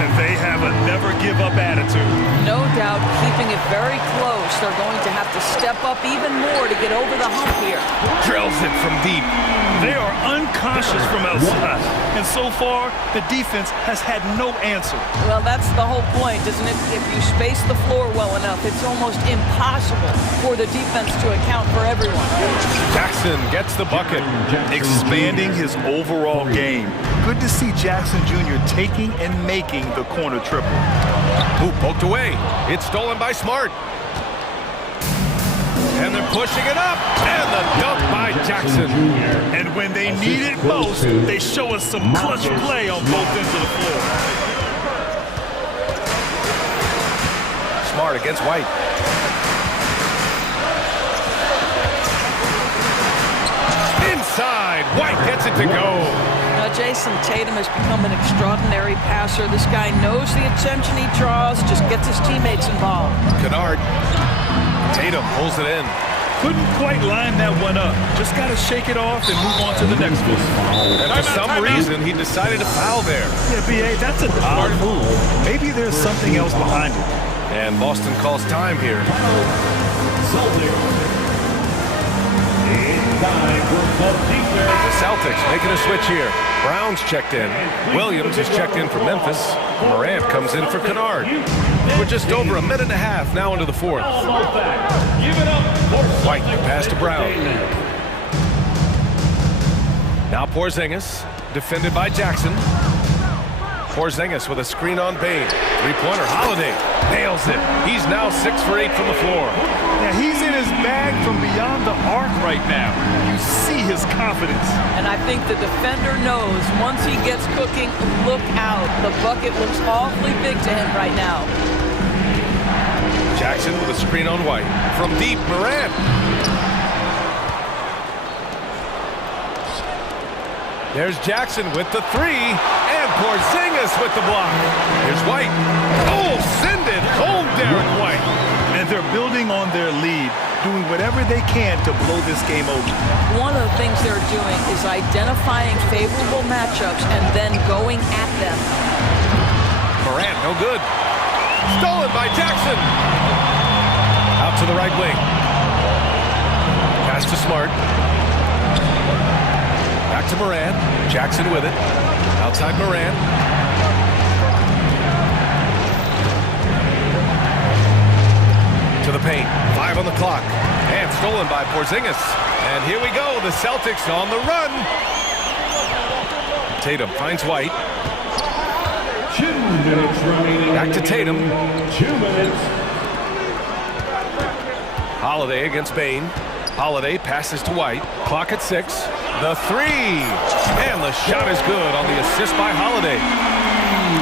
And they have a never-give-up attitude. No doubt, keeping it very close. They're going to have to step up even more to get over the hump here. Drills it from deep. They are unconscious from outside. And so far, the defense has had no answer. Well, that's the whole point, isn't it? If you space the floor well enough, it's almost impossible for the defense to account for everyone. Jackson gets the bucket. Expanding his overall game. Good to see Jackson Jr. taking and making the corner triple. Ooh, poked away. It's stolen by Smart. And they're pushing it up. And the dunk by Jackson. And when they need it most, they show us some clutch play on both ends of the floor. Smart against White. Inside. White gets it to go. Now, Jason Tatum has become an extraordinary passer. This guy knows the attention he draws, just gets his teammates involved. Kennard. Tatum pulls it in. Couldn't quite line that one up. Just got to shake it off and move on to the next one. And for some reason, he decided to foul there. Yeah, B.A., that's an odd move. Maybe there's something else behind it. And Boston calls time here. The Celtics making a switch here. Brown's checked in. Williams is checked in for Memphis. Morant comes in for Kennard. We're just over a minute and a half now into the fourth. White, pass to Brown. Now Porzingis, defended by Jackson. Porzingis with a screen on Bane. Three-pointer, Holiday nails it. He's now 6 for 8 from the floor. Yeah, he's in his bag from beyond the arc right now. You see his confidence. And I think the defender knows once he gets cooking, look out. The bucket looks awfully big to him right now. Jackson with a screen on White. From deep, Morant. There's Jackson with the 3, and Porzingis with the block. Here's White. Oh, send it home, Derek White. And they're building on their lead, doing whatever they can to blow this game over. One of the things they're doing is identifying favorable matchups and then going at them. Morant, no good. Stolen by Jackson. Out to the right wing. Pass to Smart. Back to Morant. Jackson with it. Outside Morant. To the paint. 5 on the clock. And stolen by Porzingis. And here we go. The Celtics on the run. Tatum finds White. 2 minutes remaining. Back to Tatum. 2 minutes. Holiday against Bane. Holiday passes to White. Clock at 6. The 3. And the shot is good on the assist by Holiday.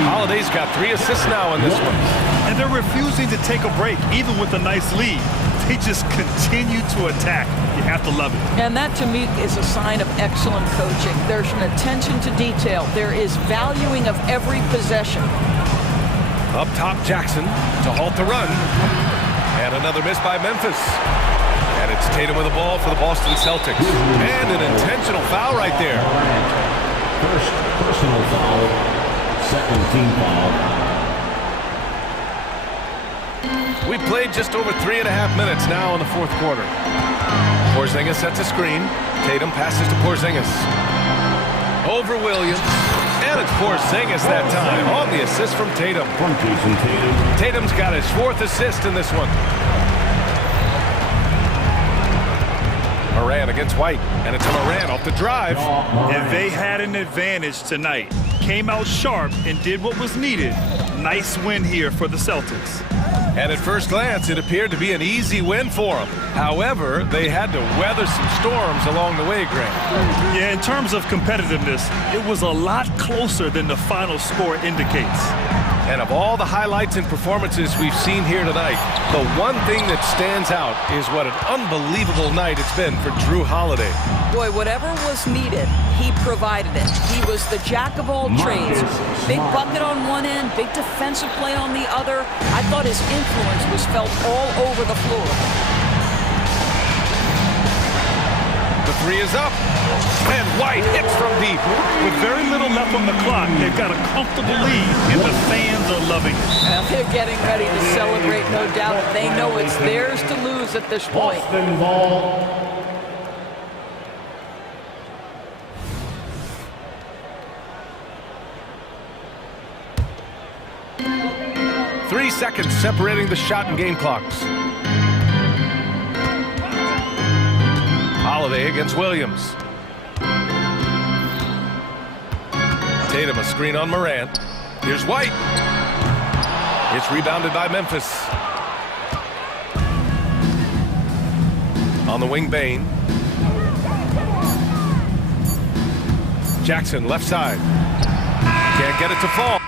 Holiday's got 3 assists now in this one. And they're refusing to take a break, even with a nice lead. They just continue to attack. You have to love it. And that, to me, is a sign of excellent coaching. There's an attention to detail. There is valuing of every possession. Up top, Jackson to halt the run. And another miss by Memphis. And it's Tatum with the ball for the Boston Celtics. And an intentional foul right there. First personal foul, second team foul. We played just over 3.5 minutes now in the fourth quarter. Porzingis sets a screen. Tatum passes to Porzingis. Over Williams. And it's Porzingis that time on the assist from Tatum. Tatum's got his 4th assist in this one. Morant against White, and it's Morant off the drive. And they had an advantage tonight. Came out sharp and did what was needed. Nice win here for the Celtics. And at first glance, it appeared to be an easy win for them. However, they had to weather some storms along the way, Grant. Yeah, in terms of competitiveness, it was a lot closer than the final score indicates. And of all the highlights and performances we've seen here tonight, the one thing that stands out is what an unbelievable night it's been for Drew Holiday. Boy, whatever was needed, he provided it. He was the jack of all trades. Big bucket on one end, big defensive play on the other. I thought his influence was felt all over the floor. The 3 is up. And White hits from deep. With very little left on the clock, they've got a comfortable lead, and the fans are loving it. Well, they're getting ready to celebrate, no doubt. They know it's theirs to lose at this point. Boston ball. 3 seconds separating the shot and game clocks. Holiday against Williams. Tatum a screen on Morant. Here's White. It's rebounded by Memphis. On the wing, Bane. Jackson left side. Can't get it to fall.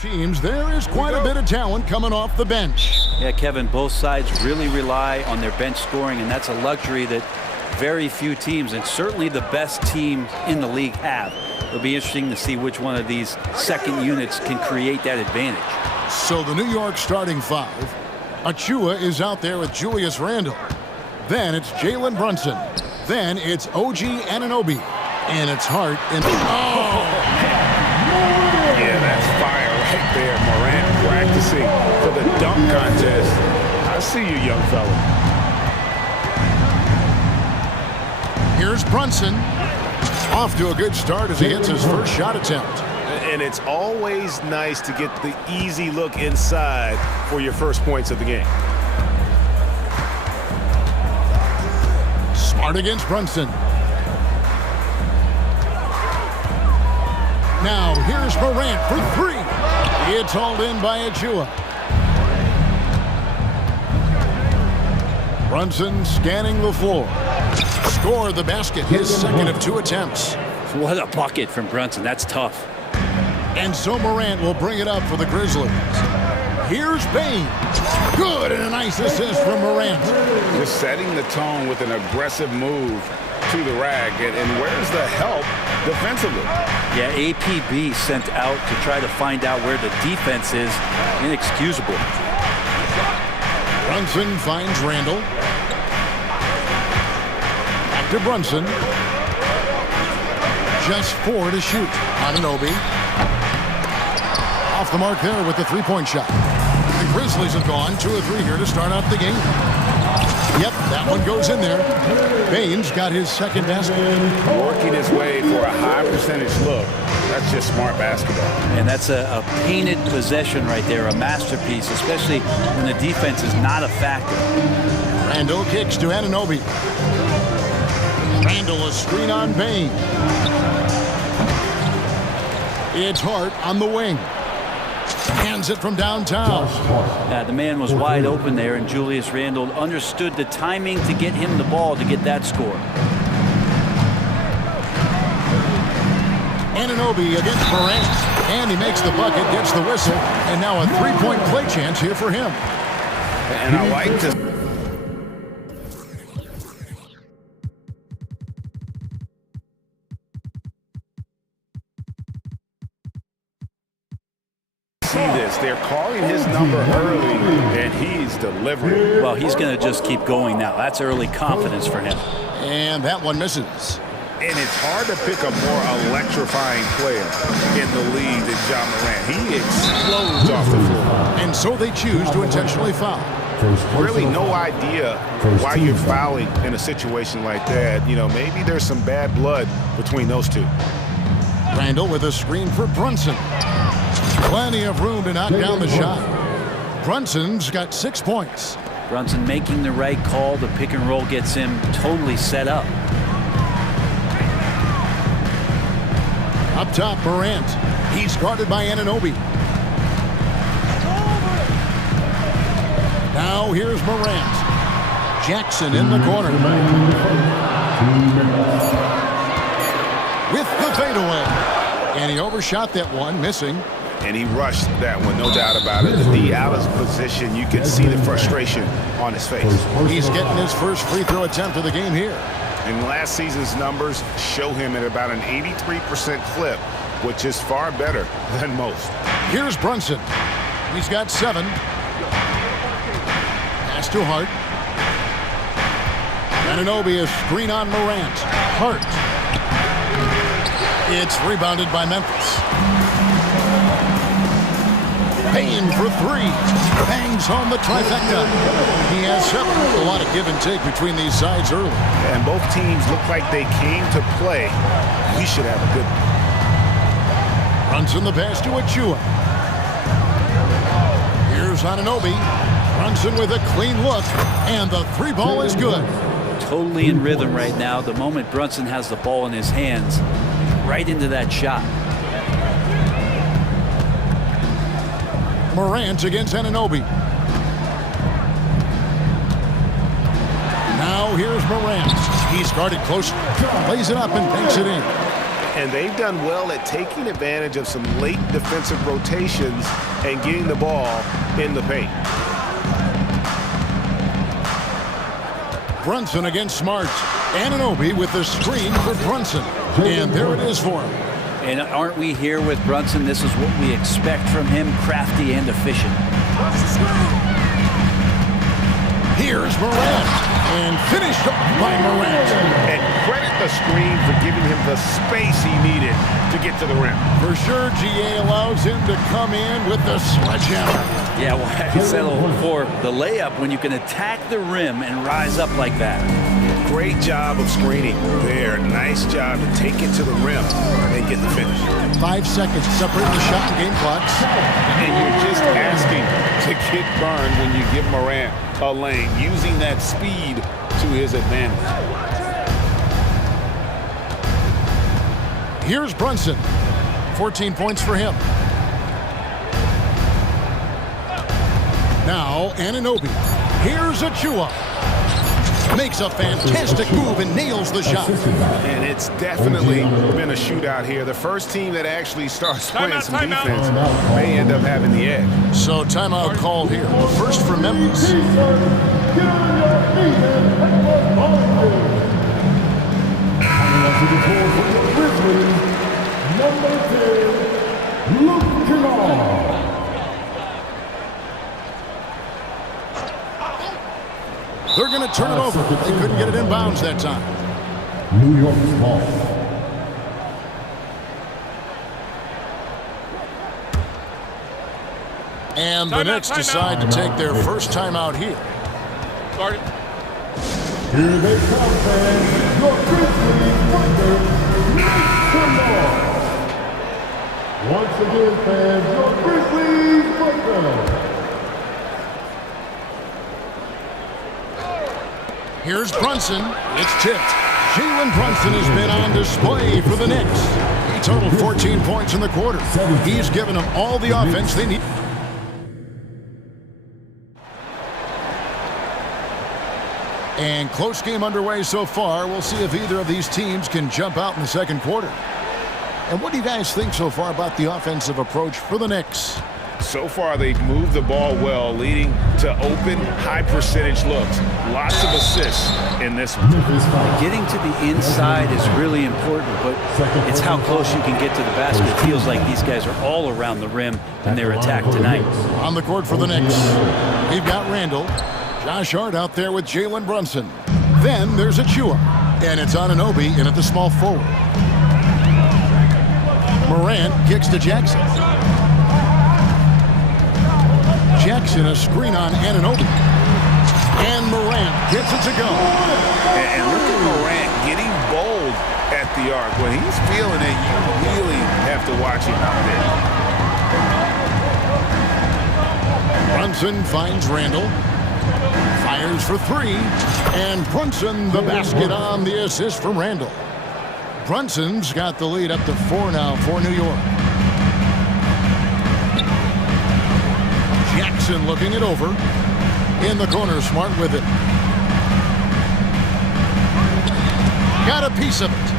teams, there is quite a bit of talent coming off the bench. Yeah, Kevin, both sides really rely on their bench scoring, and that's a luxury that very few teams, and certainly the best team in the league, have. It'll be interesting to see which one of these second units can create that advantage. So the New York starting five. Achua is out there with Julius Randle. Then it's Jalen Brunson. Then it's OG Anunoby. And it's Hart. And yeah, that's fire right there. Morant practicing for the dunk contest. I see you, young fella. Here's Brunson. Off to a good start as he hits his first shot attempt. And it's always nice to get the easy look inside for your first points of the game. Smart against Brunson. Now here's Morant for three. It's hauled in by Achua. Brunson scanning the floor. Score the basket, his second of 2 attempts. What a bucket from Brunson. That's tough. And so Morant will bring it up for the Grizzlies. Here's Bane. Good, and a nice assist from Morant. Just setting the tone with an aggressive move to the rack. And where's the help defensively? Yeah, APB sent out to try to find out where the defense is. Inexcusable. Brunson finds Randle. Back to Brunson. Just 4 to shoot. Anunoby. Off the mark there with the three-point shot. The Grizzlies have gone 2 of 3 here to start out the game. Yep, that one goes in there. Baines got his second basket. Working his way for a high percentage look. That's just smart basketball. And that's a painted possession right there, a masterpiece, especially when the defense is not a factor. Randle kicks to Anunoby. Randle a screen on Bane. It's Hart on the wing. Hands it from downtown. Yeah, the man was wide open there, and Julius Randle understood the timing to get him the ball to get that score. Anunoby against Morant. And he makes the bucket, gets the whistle, and now a three-point play chance here for him. And I like to see this. They're calling his number early, and he's delivering. Well, he's going to just keep going now. That's early confidence for him. And that one misses. And it's hard to pick a more electrifying player in the league than Ja Morant. He explodes off the floor. And so they choose to intentionally foul. Really no idea why you're fouling in a situation like that. You know, maybe there's some bad blood between those two. Randle with a screen for Brunson. Plenty of room to knock down the shot. Brunson's got 6 points. Brunson making the right call. The pick and roll gets him totally set up. Up top, Morant. He's guarded by Anunoby. Now here's Morant. Jackson in the corner. With the fadeaway. And he overshot that one, missing. And he rushed that one, no doubt about it. The D out of position, you can see the frustration on his face. He's getting his first free throw attempt of the game here. And last season's numbers show him at about an 83% clip, which is far better than most. Here's Brunson. He's got 7. Pass to Hart. Anunoby a screen on Morant. Hart. It's rebounded by Memphis. Payne for 3. Bangs home the trifecta. He has 7. A lot of give and take between these sides early. And both teams look like they came to play. We should have a good one. Brunson the pass to Achua. Here's Anunoby. Brunson with a clean look. And the 3 ball is good. Totally in rhythm right now. The moment Brunson has the ball in his hands, right into that shot. Morant against Anunoby. Now here's Morant. He's guarded close. Lays it up and banks it in. And they've done well at taking advantage of some late defensive rotations and getting the ball in the paint. Brunson against Smart. Anunoby with the screen for Brunson. And there it is for him. And aren't we here with Brunson? This is what we expect from him, crafty and efficient. Here's Morant, and finished off by Morant. And credit the screen for giving him the space he needed to get to the rim. For sure, GA allows him to come in with the sledgehammer. Yeah, well, I settle for the layup when you can attack the rim and rise up like that. Great job of screening there. Nice job to take it to the rim and get the finish. 5 seconds separating the shot and game clocks. And you're just asking to get burned when you give Morant a lane, using that speed to his advantage. Here's Brunson. 14 points for him. Now Anunoby. Here's Achua. Makes a fantastic move and nails the shot. And it's definitely been a shootout here. The first team that actually starts playing some defense may end up having the edge. So timeout called here. The first for Memphis. They're going to turn it over. They couldn't get it in bounds that time. New York's ball. And the Knicks decide to take their first timeout here. Started. Here they come, fans. Your Grizzlies Fighters, make some noise. Once again, fans, your Grizzlies Fighters. Here's Brunson. It's tipped. Jalen Brunson has been on display for the Knicks. He totaled 14 points in the quarter. He's given them all the offense they need. And close game underway so far. We'll see if either of these teams can jump out in the second quarter. And what do you guys think so far about the offensive approach for the Knicks? So far, they've moved the ball well, leading to open, high-percentage looks. Lots of assists in this one. Getting to the inside is really important, but it's how close you can get to the basket. It feels like these guys are all around the rim in their attack tonight. On the court for the Knicks, we've got Randall. Josh Hart out there with Jalen Brunson. Then there's Achua, and it's Anunoby in at the small forward. Morant kicks to Jackson. Jackson a screen on Anunoby. And Morant gets it to go. And look at Morant getting bold at the arc. When he's feeling it, you really have to watch him out there. Brunson finds Randall. Fires for three. And Brunson the basket on the assist from Randall. Brunson's got the lead up to 4 now for New York. Jackson looking it over. In the corner, Smart with it. Got a piece of it.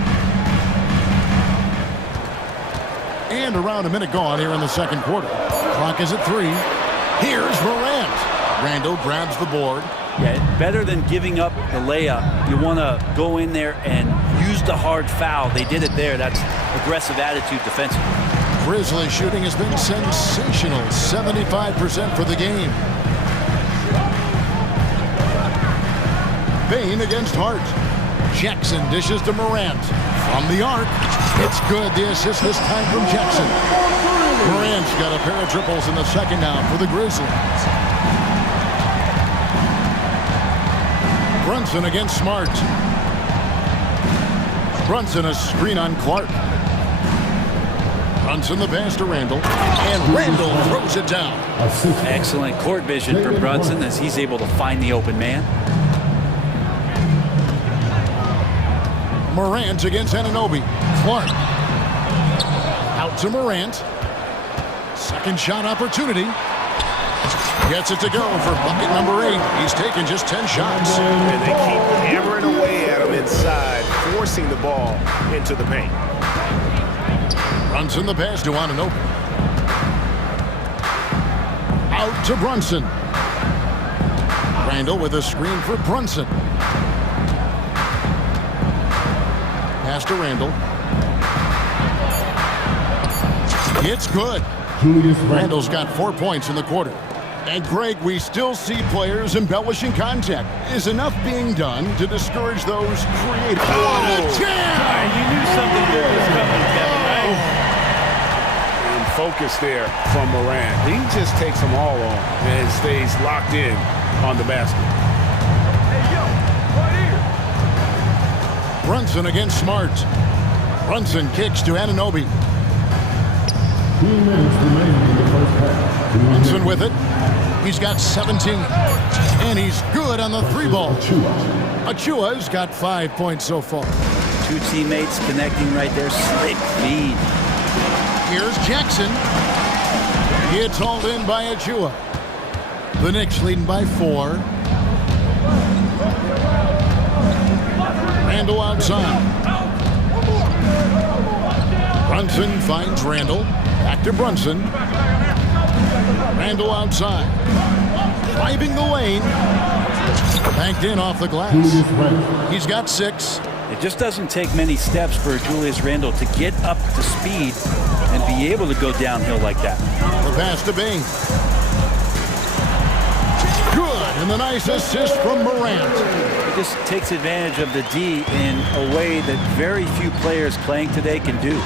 And around a minute gone here in the second quarter. Clock is at 3. Here's Morant. Randall grabs the board. Yeah, better than giving up the layup. You want to go in there and use the hard foul. They did it there. That's aggressive attitude defensively. Grizzly shooting has been sensational. 75% for the game. Bain against Hart. Jackson dishes to Morant. From the arc. It's good. The assist this time from Jackson. Morant's got a pair of triples in the second now for the Grizzlies. Brunson against Smart. Brunson a screen on Clark. Brunson the pass to Randall. And Randall throws it down. Excellent court vision for Brunson as he's able to find the open man. Morant against Anunoby. Clark. Out to Morant. Second shot opportunity. Gets it to go for bucket number 8. He's taken just 10 shots. And they keep hammering away at him inside, forcing the ball into the paint. Brunson the pass to Anunoby. Out to Brunson. Randall with a screen for Brunson. Pass to Randall. It's good. Randall's got 4 points in the quarter. And Greg, we still see players embellishing contact. Is enough being done to discourage those creative? Oh, you knew something good was coming, Kevin, right? And focus there from Morant. He just takes them all on and stays locked in on the basket. Brunson against Smart. Brunson kicks to Anunoby. 2 minutes remaining in the first half. Brunson with it. He's got 17. And he's good on the 3-ball. Achua's got 5 points so far. 2 teammates connecting right there. Slick feed. Here's Jackson. It's hauled in by Achua. The Knicks leading by 4. Randall outside. Brunson finds Randall. Back to Brunson. Randall outside. Driving the lane. Banked in off the glass. He's got 6. It just doesn't take many steps for Julius Randle to get up to speed and be able to go downhill like that. The pass to Bain. Good, and the nice assist from Morant. He just takes advantage of the D in a way that very few players playing today can do.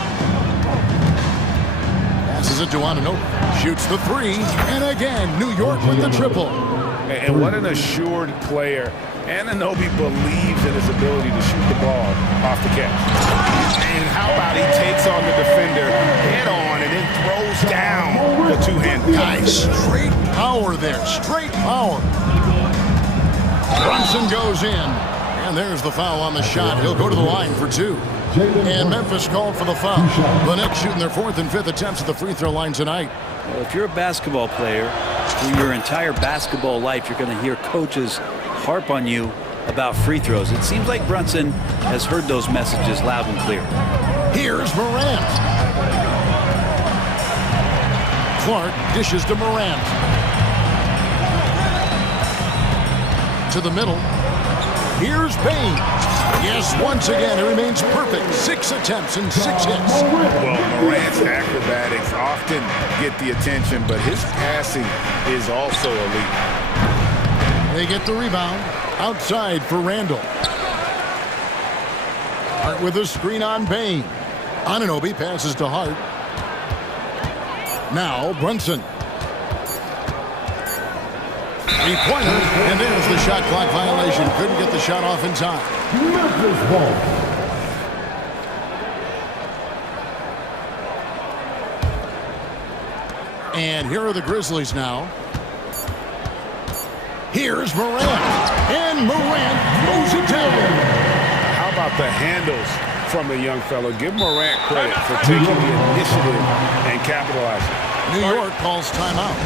Passes it to Anunoby. Shoots the 3, and again, New York with the triple. And what an assured player. Anunoby believes in his ability to shoot the ball off the catch. And how about he takes on the defender head on and then throws down the two-handed. Nice straight power there. Straight power. Brunson goes in. And there's the foul on the shot. He'll go to the line for 2. And Memphis called for the foul. The Knicks shooting their 4th and 5th attempts at the free throw line tonight. Well, if you're a basketball player, through your entire basketball life, you're going to hear coaches harp on you about free throws. It seems like Brunson has heard those messages loud and clear. Here's Morant. Clark dishes to Morant. To the middle. Here's Bain. Yes, once again, it remains perfect. 6 attempts and 6 hits. Well, Morant's acrobatics often get the attention, but his passing is also elite. They get the rebound. Outside for Randall. Hart with a screen on Bain. Anunoby passes to Hart. Now Brunson. 3-pointer, and there's the shot clock violation. Couldn't get the shot off in time. Memphis ball. And here are the Grizzlies now. Here's Morant. And Morant throws it down. How about the handles from the young fellow? Give Morant credit for taking the initiative and capitalizing. New York calls timeout.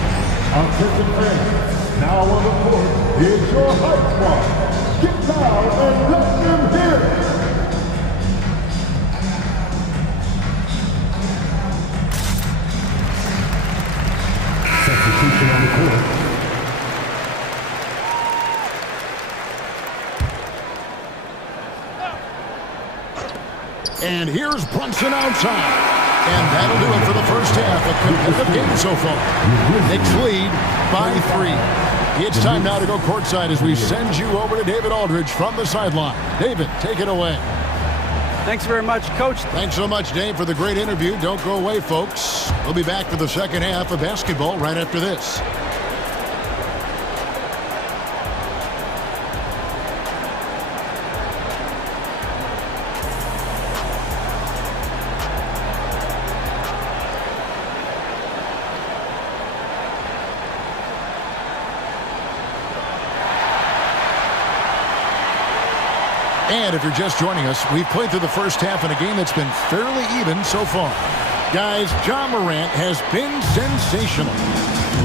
Attention fans. Now on the court, it's your hype squad. Get down and let them hear it. Substitution on the court. And here's Brunson outside. And that'll do it for the first half of competitive game so far. Knicks lead by 3. It's time now to go courtside as we send you over to David Aldridge from the sideline. David, take it away. Thanks very much, Coach. Thanks so much, Dave, for the great interview. Don't go away, folks. We'll be back for the second half of basketball right after this. And if you're just joining us, we've played through the first half in a game that's been fairly even so far. Guys, Ja Morant has been sensational.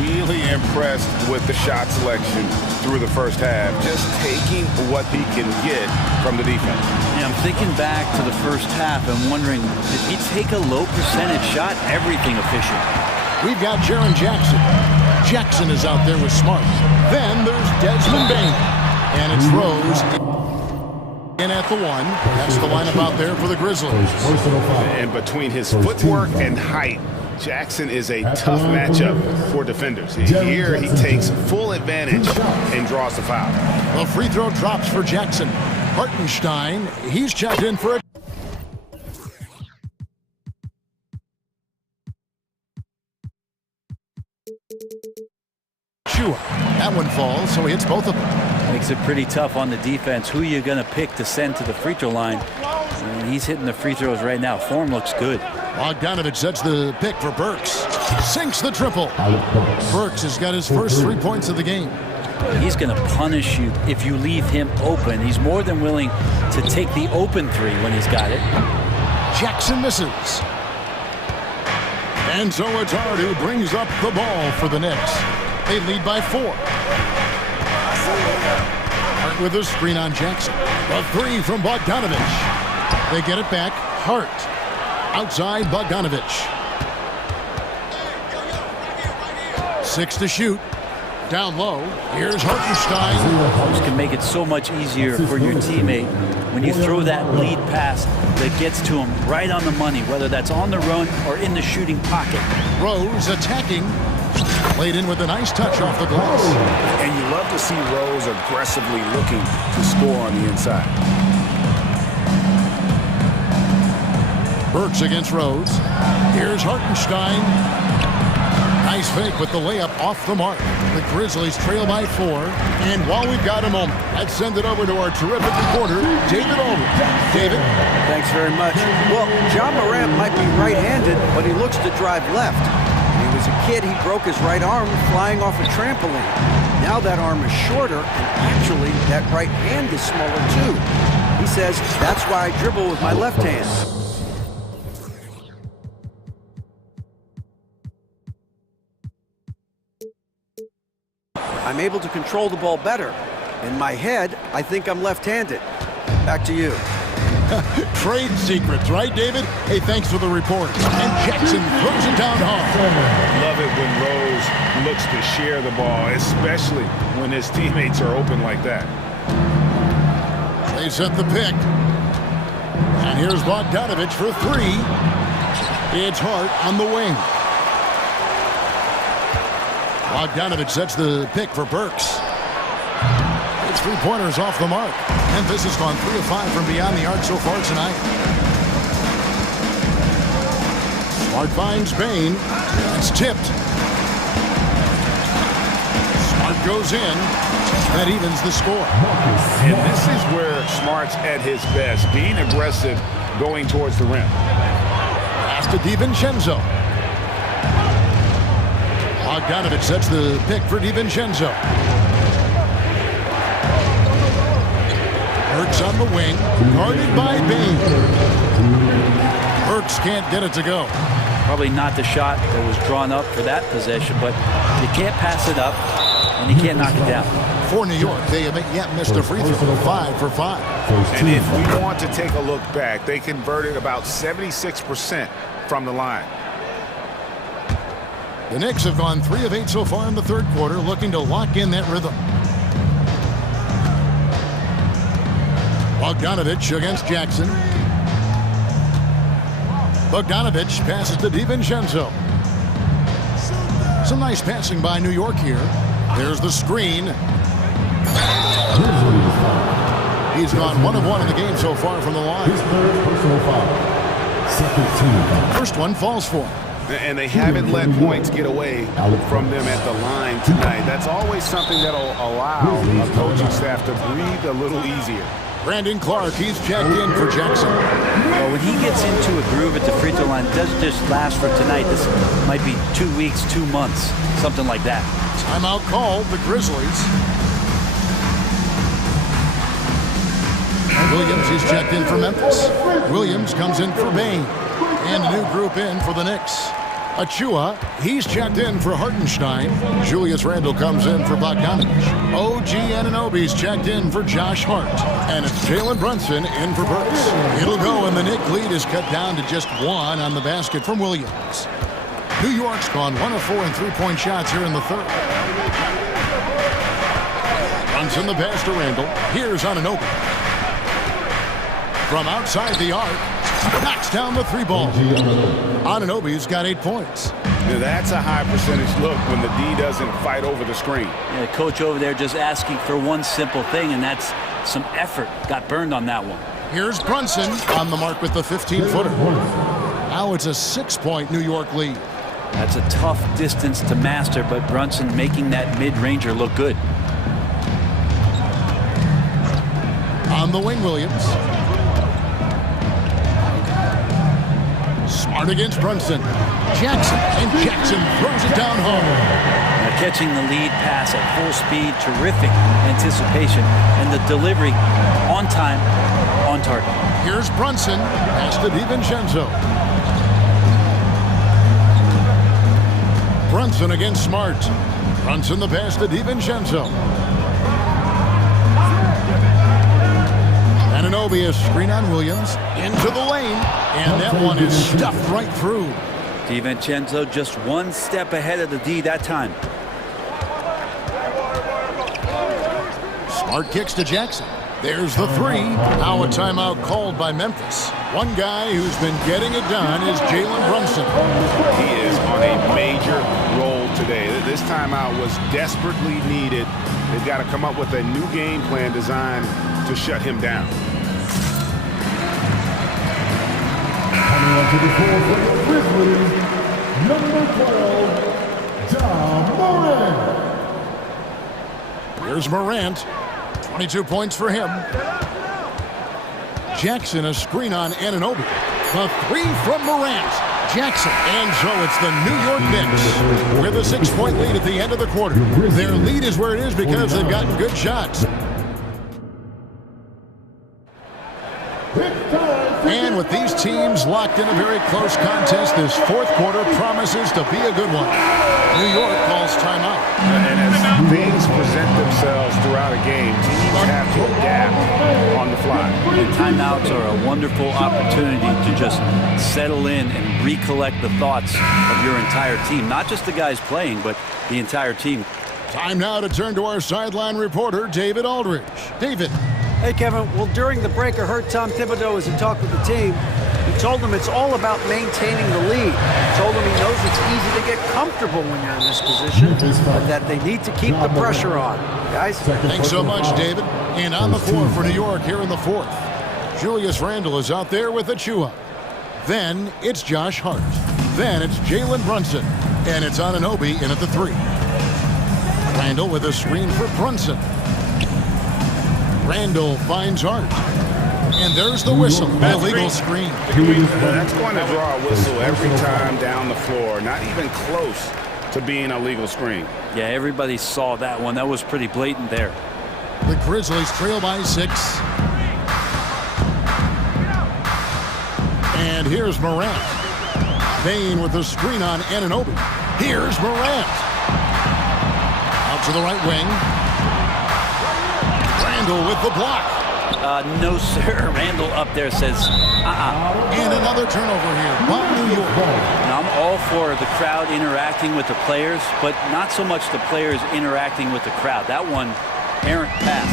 Really impressed with the shot selection through the first half. Just taking what he can get from the defense. You I'm thinking back to the first half and wondering, did he take a low percentage shot? Everything efficient. We've got Jaren Jackson. Jackson is out there with Smart. Then there's Desmond Bain. And it's Rose in at the one. That's the lineup out there for the Grizzlies. And between his footwork and height, Jackson is a tough matchup for defenders. Here he takes full advantage and draws the foul. The free throw drops for Jackson. Hartenstein, he's checked in for it. That one falls, so he hits both of them. Makes it pretty tough on the defense. Who you're going to pick to send to the free throw line. And he's hitting the free throws right now. Form looks good. Bogdanovich sets the pick for Burks. Sinks the triple. Burks has got his first 3 points of the game. He's going to punish you if you leave him open. He's more than willing to take the open three when he's got it. Jackson misses. And so it's Hart who brings up the ball for the Knicks. They lead by 4. Hart with a screen on Jackson. A three from Bogdanovich. They get it back. Hart. Outside Bogdanovich. 6 to shoot. Down low. Here's Hartenstein. This can make it so much easier for your teammate when you throw that lead pass that gets to him right on the money, whether that's on the run or in the shooting pocket. Rose attacking. Played in with a nice touch off the glass. And you love to see Rose aggressively looking to score on the inside. Burks against Rose. Here's Hartenstein. Nice fake with the layup off the mark. The Grizzlies trail by 4. And while we've got a moment, let's send it over to our terrific reporter, David Aldridge. David? Thanks very much. Well, John Morant might be right-handed, but he looks to drive left. When he was a kid, he broke his right arm flying off a trampoline. Now that arm is shorter, and actually that right hand is smaller too. He says, that's why I dribble with my left hand. I'm able to control the ball better. In my head, I think I'm left-handed. Back to you. Trade secrets, right, David? Hey, thanks for the report. And Jackson throws it down hard. Love it when Rose looks to share the ball, especially when his teammates are open like that. They set the pick. And here's Bogdanovich for 3. It's Hart on the wing. Bogdanovich sets the pick for Burks. It's 3-pointers off the mark. Memphis has gone 3 of 5 from beyond the arc so far tonight. Smart finds Bain. It's tipped. Smart goes in. That evens the score. And this is where Smart's at his best, being aggressive, going towards the rim. Pass to DiVincenzo. Bogdanovich sets the pick for DiVincenzo. Burks on the wing, guarded by Bain. Burks can't get it to go. Probably not the shot that was drawn up for that possession, but you can't pass it up, and you can't knock it down. For New York, they haven't yet missed a free throw. 5 for 5. And if we want to take a look back, they converted about 76% from the line. The Knicks have gone 3 of 8 so far in the third quarter, looking to lock in that rhythm. Bogdanovich against Jackson. Bogdanovich passes to DiVincenzo. Some nice passing by New York here. There's the screen. He's gone 1 of 1 in the game so far from the line. His third personal foul. Second team. First one falls for him. And they haven't let points get away from them at the line tonight. That's always something that'll allow a coaching staff to breathe a little easier. Brandon Clark, he's checked in for Jackson. Well, when he gets into a groove at the free throw line, it doesn't just last for tonight. This might be 2 weeks, 2 months, something like that. Timeout called, the Grizzlies. And Williams, he's checked in for Memphis. Williams comes in for Bain. And a new group in for the Knicks. Achua, he's checked in for Hartenstein. Julius Randle comes in for Bogdanovic. OG Anunoby's checked in for Josh Hart. And it's Jalen Brunson in for Burks. It'll go, and the Knicks lead is cut down to just 1 on the basket from Williams. New York's gone 1 of 4 in three-point shots here in the third. Brunson the pass to Randle. Here's Anunoby. From outside the arc, knocks down the three ball. Anunoby's got 8 points. Now that's a high percentage look when the D doesn't fight over the screen. Yeah, coach over there just asking for one simple thing, and that's some effort. Got burned on that one. Here's Brunson on the mark with the 15-footer. Now it's a 6-point New York lead. That's a tough distance to master, but Brunson making that mid-ranger look good. On the wing, Williams. Smart against Brunson. Jackson, and Jackson throws it down home. Now catching the lead pass at full speed, terrific anticipation, and the delivery on time, on target. Here's Brunson, pass to DiVincenzo. Brunson against Smart. Brunson the pass to DiVincenzo. Anunoby, a screen on Williams, into the lane, and that one is stuffed right through. DiVincenzo just one step ahead of the D that time. Smart kicks to Jackson. There's the three. Now a timeout called by Memphis. One guy who's been getting it done is Jalen Brunson. He is on a major roll today. This timeout was desperately needed. They've got to come up with a new game plan designed to shut him down. Coming onto the floor for the Grizzlies, number 12, Ja Morant. Here's Morant. 22 points for him. Jackson, a screen on Anunoby. The three from Morant. Jackson. And so it's the New York Knicks with a 6-point lead at the end of the quarter. Their lead is where it is because they've gotten good shots. And with these teams locked in a very close contest, this fourth quarter promises to be a good one. New York calls timeout. And as things present themselves throughout a game, teams have to adapt on the fly. And timeouts are a wonderful opportunity to just settle in and recollect the thoughts of your entire team. Not just the guys playing, but the entire team. Time now to turn to our sideline reporter, David Aldridge. David. Hey, Kevin. Well, during the break, I heard Tom Thibodeau as he talked with the team. He told them it's all about maintaining the lead. He told them he knows it's easy to get comfortable when you're in this position, and that they need to keep the pressure on. Guys? Thanks so much, David. And on the floor for New York here in the fourth. Julius Randle is out there with Achua. Then it's Josh Hart. Then it's Jalen Brunson. And it's Anunoby in at the three. Randle with a screen for Brunson. Randle finds Hart. And there's the whistle. Illegal screen. That's going to draw a whistle every time down the floor. Not even close to being a legal screen. Yeah, everybody saw that one. That was pretty blatant there. The Grizzlies trail by 6. And here's Morant. Bain with the screen on Anunoby. Here's Morant. Out to the right wing. Randle with the block. No, sir. Randle up there says, And another turnover here by New York. Now, I'm all for the crowd interacting with the players, but not so much the players interacting with the crowd. That one, errant pass.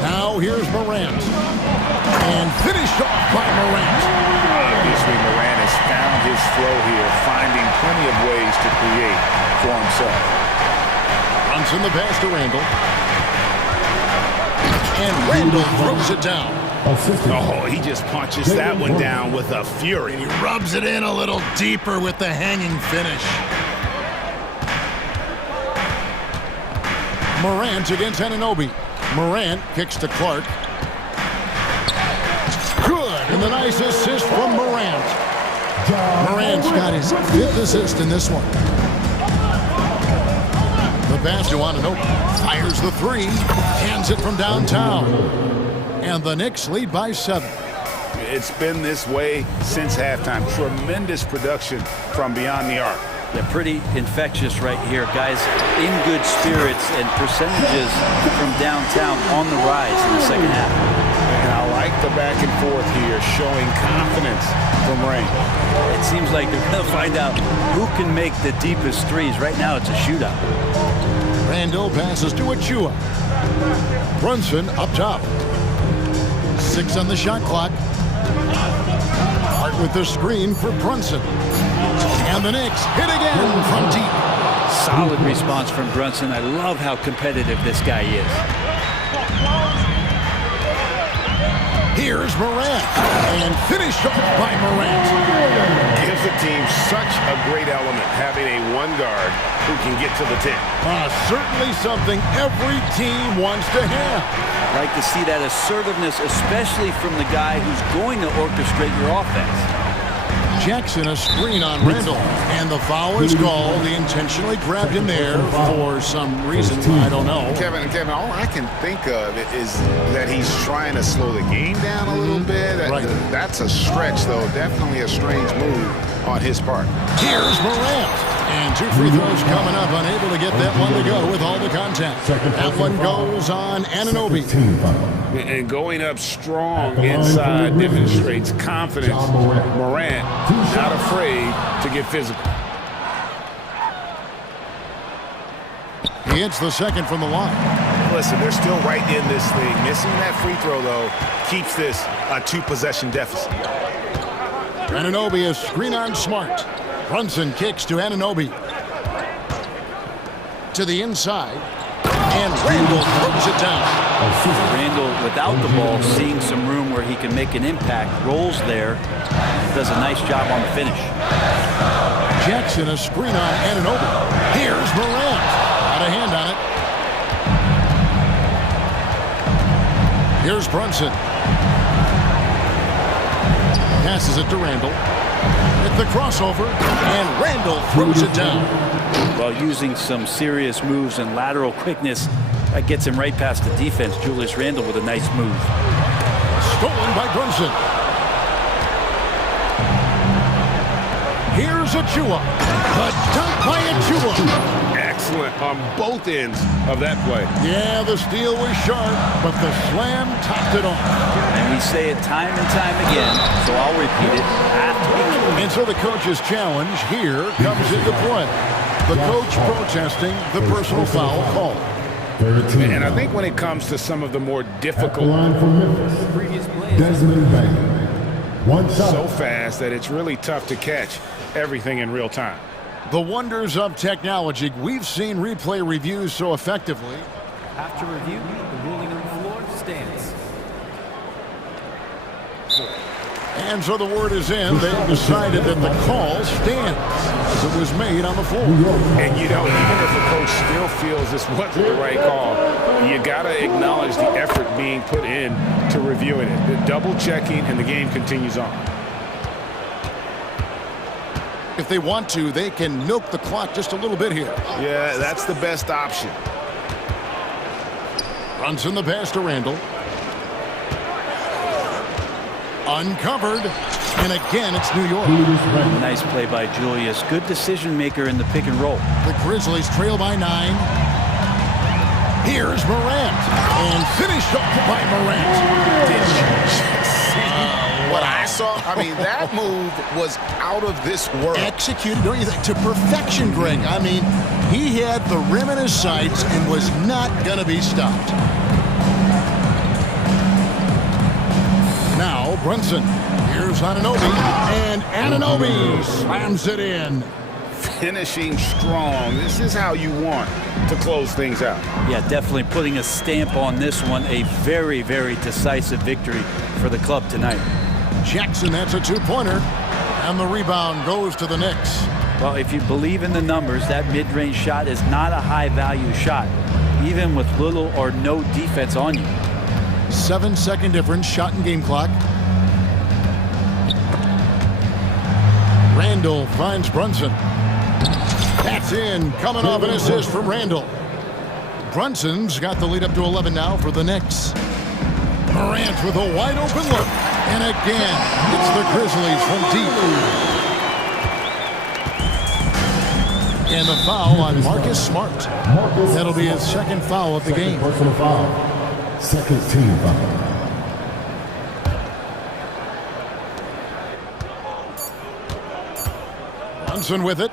Now here's Morant. And finished off by Morant. Obviously, Morant has found his flow here, finding plenty of ways to create for himself. In the pass to Randle. And Randle throws it down. Oh, he just punches that one down with a fury. He rubs it in a little deeper with the hanging finish. Morant against Anunoby. Morant kicks to Clark. Good, and the nice assist from Morant. Morant's got his 5th assist in this one. The pass to Anunoby. Fires the three. Hands it from downtown. And the Knicks lead by 7. It's been this way since halftime. Tremendous production from beyond the arc. Yeah, pretty infectious right here. Guys in good spirits and percentages from downtown on the rise in the second half. And I like the back and forth here, showing confidence from Rain. It seems like they're going to find out who can make the deepest threes. Right now it's a shootout. Randall passes to Achua. Brunson up top. 6 on the shot clock. Hart with the screen for Brunson. And the Knicks hit again from deep. Solid response from Brunson. I love how competitive this guy is. Here's Morant. And finished off by Morant. Gives the team such a great element, having a one guard who can get to the 10. Certainly something every team wants to have. Like to see that assertiveness, especially from the guy who's going to orchestrate your offense. Jackson a screen on Randall, and the foul is called. He intentionally grabbed him there for some reason, I don't know. Kevin, all I can think of is that he's trying to slow the game down a little bit. That's a stretch, though. Definitely a strange move on his part. Here's Morant. And 2 free throws coming up, unable to get that one to go with all the contact. That one goes on Anunoby. And going up strong inside demonstrates confidence. Morant not afraid to get physical. He hits the second from the line. Listen, they're still right in this thing. Missing that free throw, though, keeps this a 2-possession deficit. Anunoby is screen on Smart. Brunson kicks to Anunoby. To the inside. And Randall throws it down. Randall, without the ball, seeing some room where he can make an impact, rolls there, does a nice job on the finish. Jackson a screen on Anunoby. Here's Morant. Got a hand on it. Here's Brunson. Passes it to Randall. With the crossover, and Randall throws it down. Well, using some serious moves and lateral quickness, that gets him right past the defense. Julius Randle with a nice move. Stolen by Brunson. Here's Achua. The dunk by Achua. Excellent on both ends of that play. Yeah, the steal was sharp, but the slam topped it off. And we say it time and time again, so I'll repeat it. And so the coach's challenge here comes into play. The coach protesting the personal foul call. And I think when it comes to some of the more difficult, so fast that it's really tough to catch everything in real time. The wonders of technology. We've seen replay reviews so effectively. After review, the ruling on the floor stands. And so the word is in. They've decided that the call stands as it was made on the floor. And you know, even if a coach still feels this wasn't the right call, you got to acknowledge the effort being put in to reviewing it. The double checking, and the game continues on. If they want to, they can milk the clock just a little bit here. Yeah, that's the best option. Brunson the pass to Randall. Uncovered. And again, it's New York. Nice play by Julius. Good decision maker in the pick and roll. The Grizzlies trail by 9. Here's Morant. And finished up by Morant. What I saw, I mean, that move was out of this world. Executed, don't you think, to perfection, Greg. I mean, he had the rim in his sights and was not going to be stopped. Now, Brunson. Here's Anunoby. And Anunoby slams it in. Finishing strong. This is how you want to close things out. Yeah, definitely putting a stamp on this one. A very, very decisive victory for the club tonight. Jackson, that's a 2-pointer. And the rebound goes to the Knicks. Well, if you believe in the numbers, that mid-range shot is not a high-value shot, even with little or no defense on you. 7-second difference, shot and game clock. Randall finds Brunson. That's in, coming off an assist from Randall. Brunson's got the lead up to 11 now for the Knicks. Morant with a wide open look. And again, it's the Grizzlies from deep. And the foul on Marcus Smart. That'll be his second foul of the game. Personal foul. Second team foul. Brunson with it.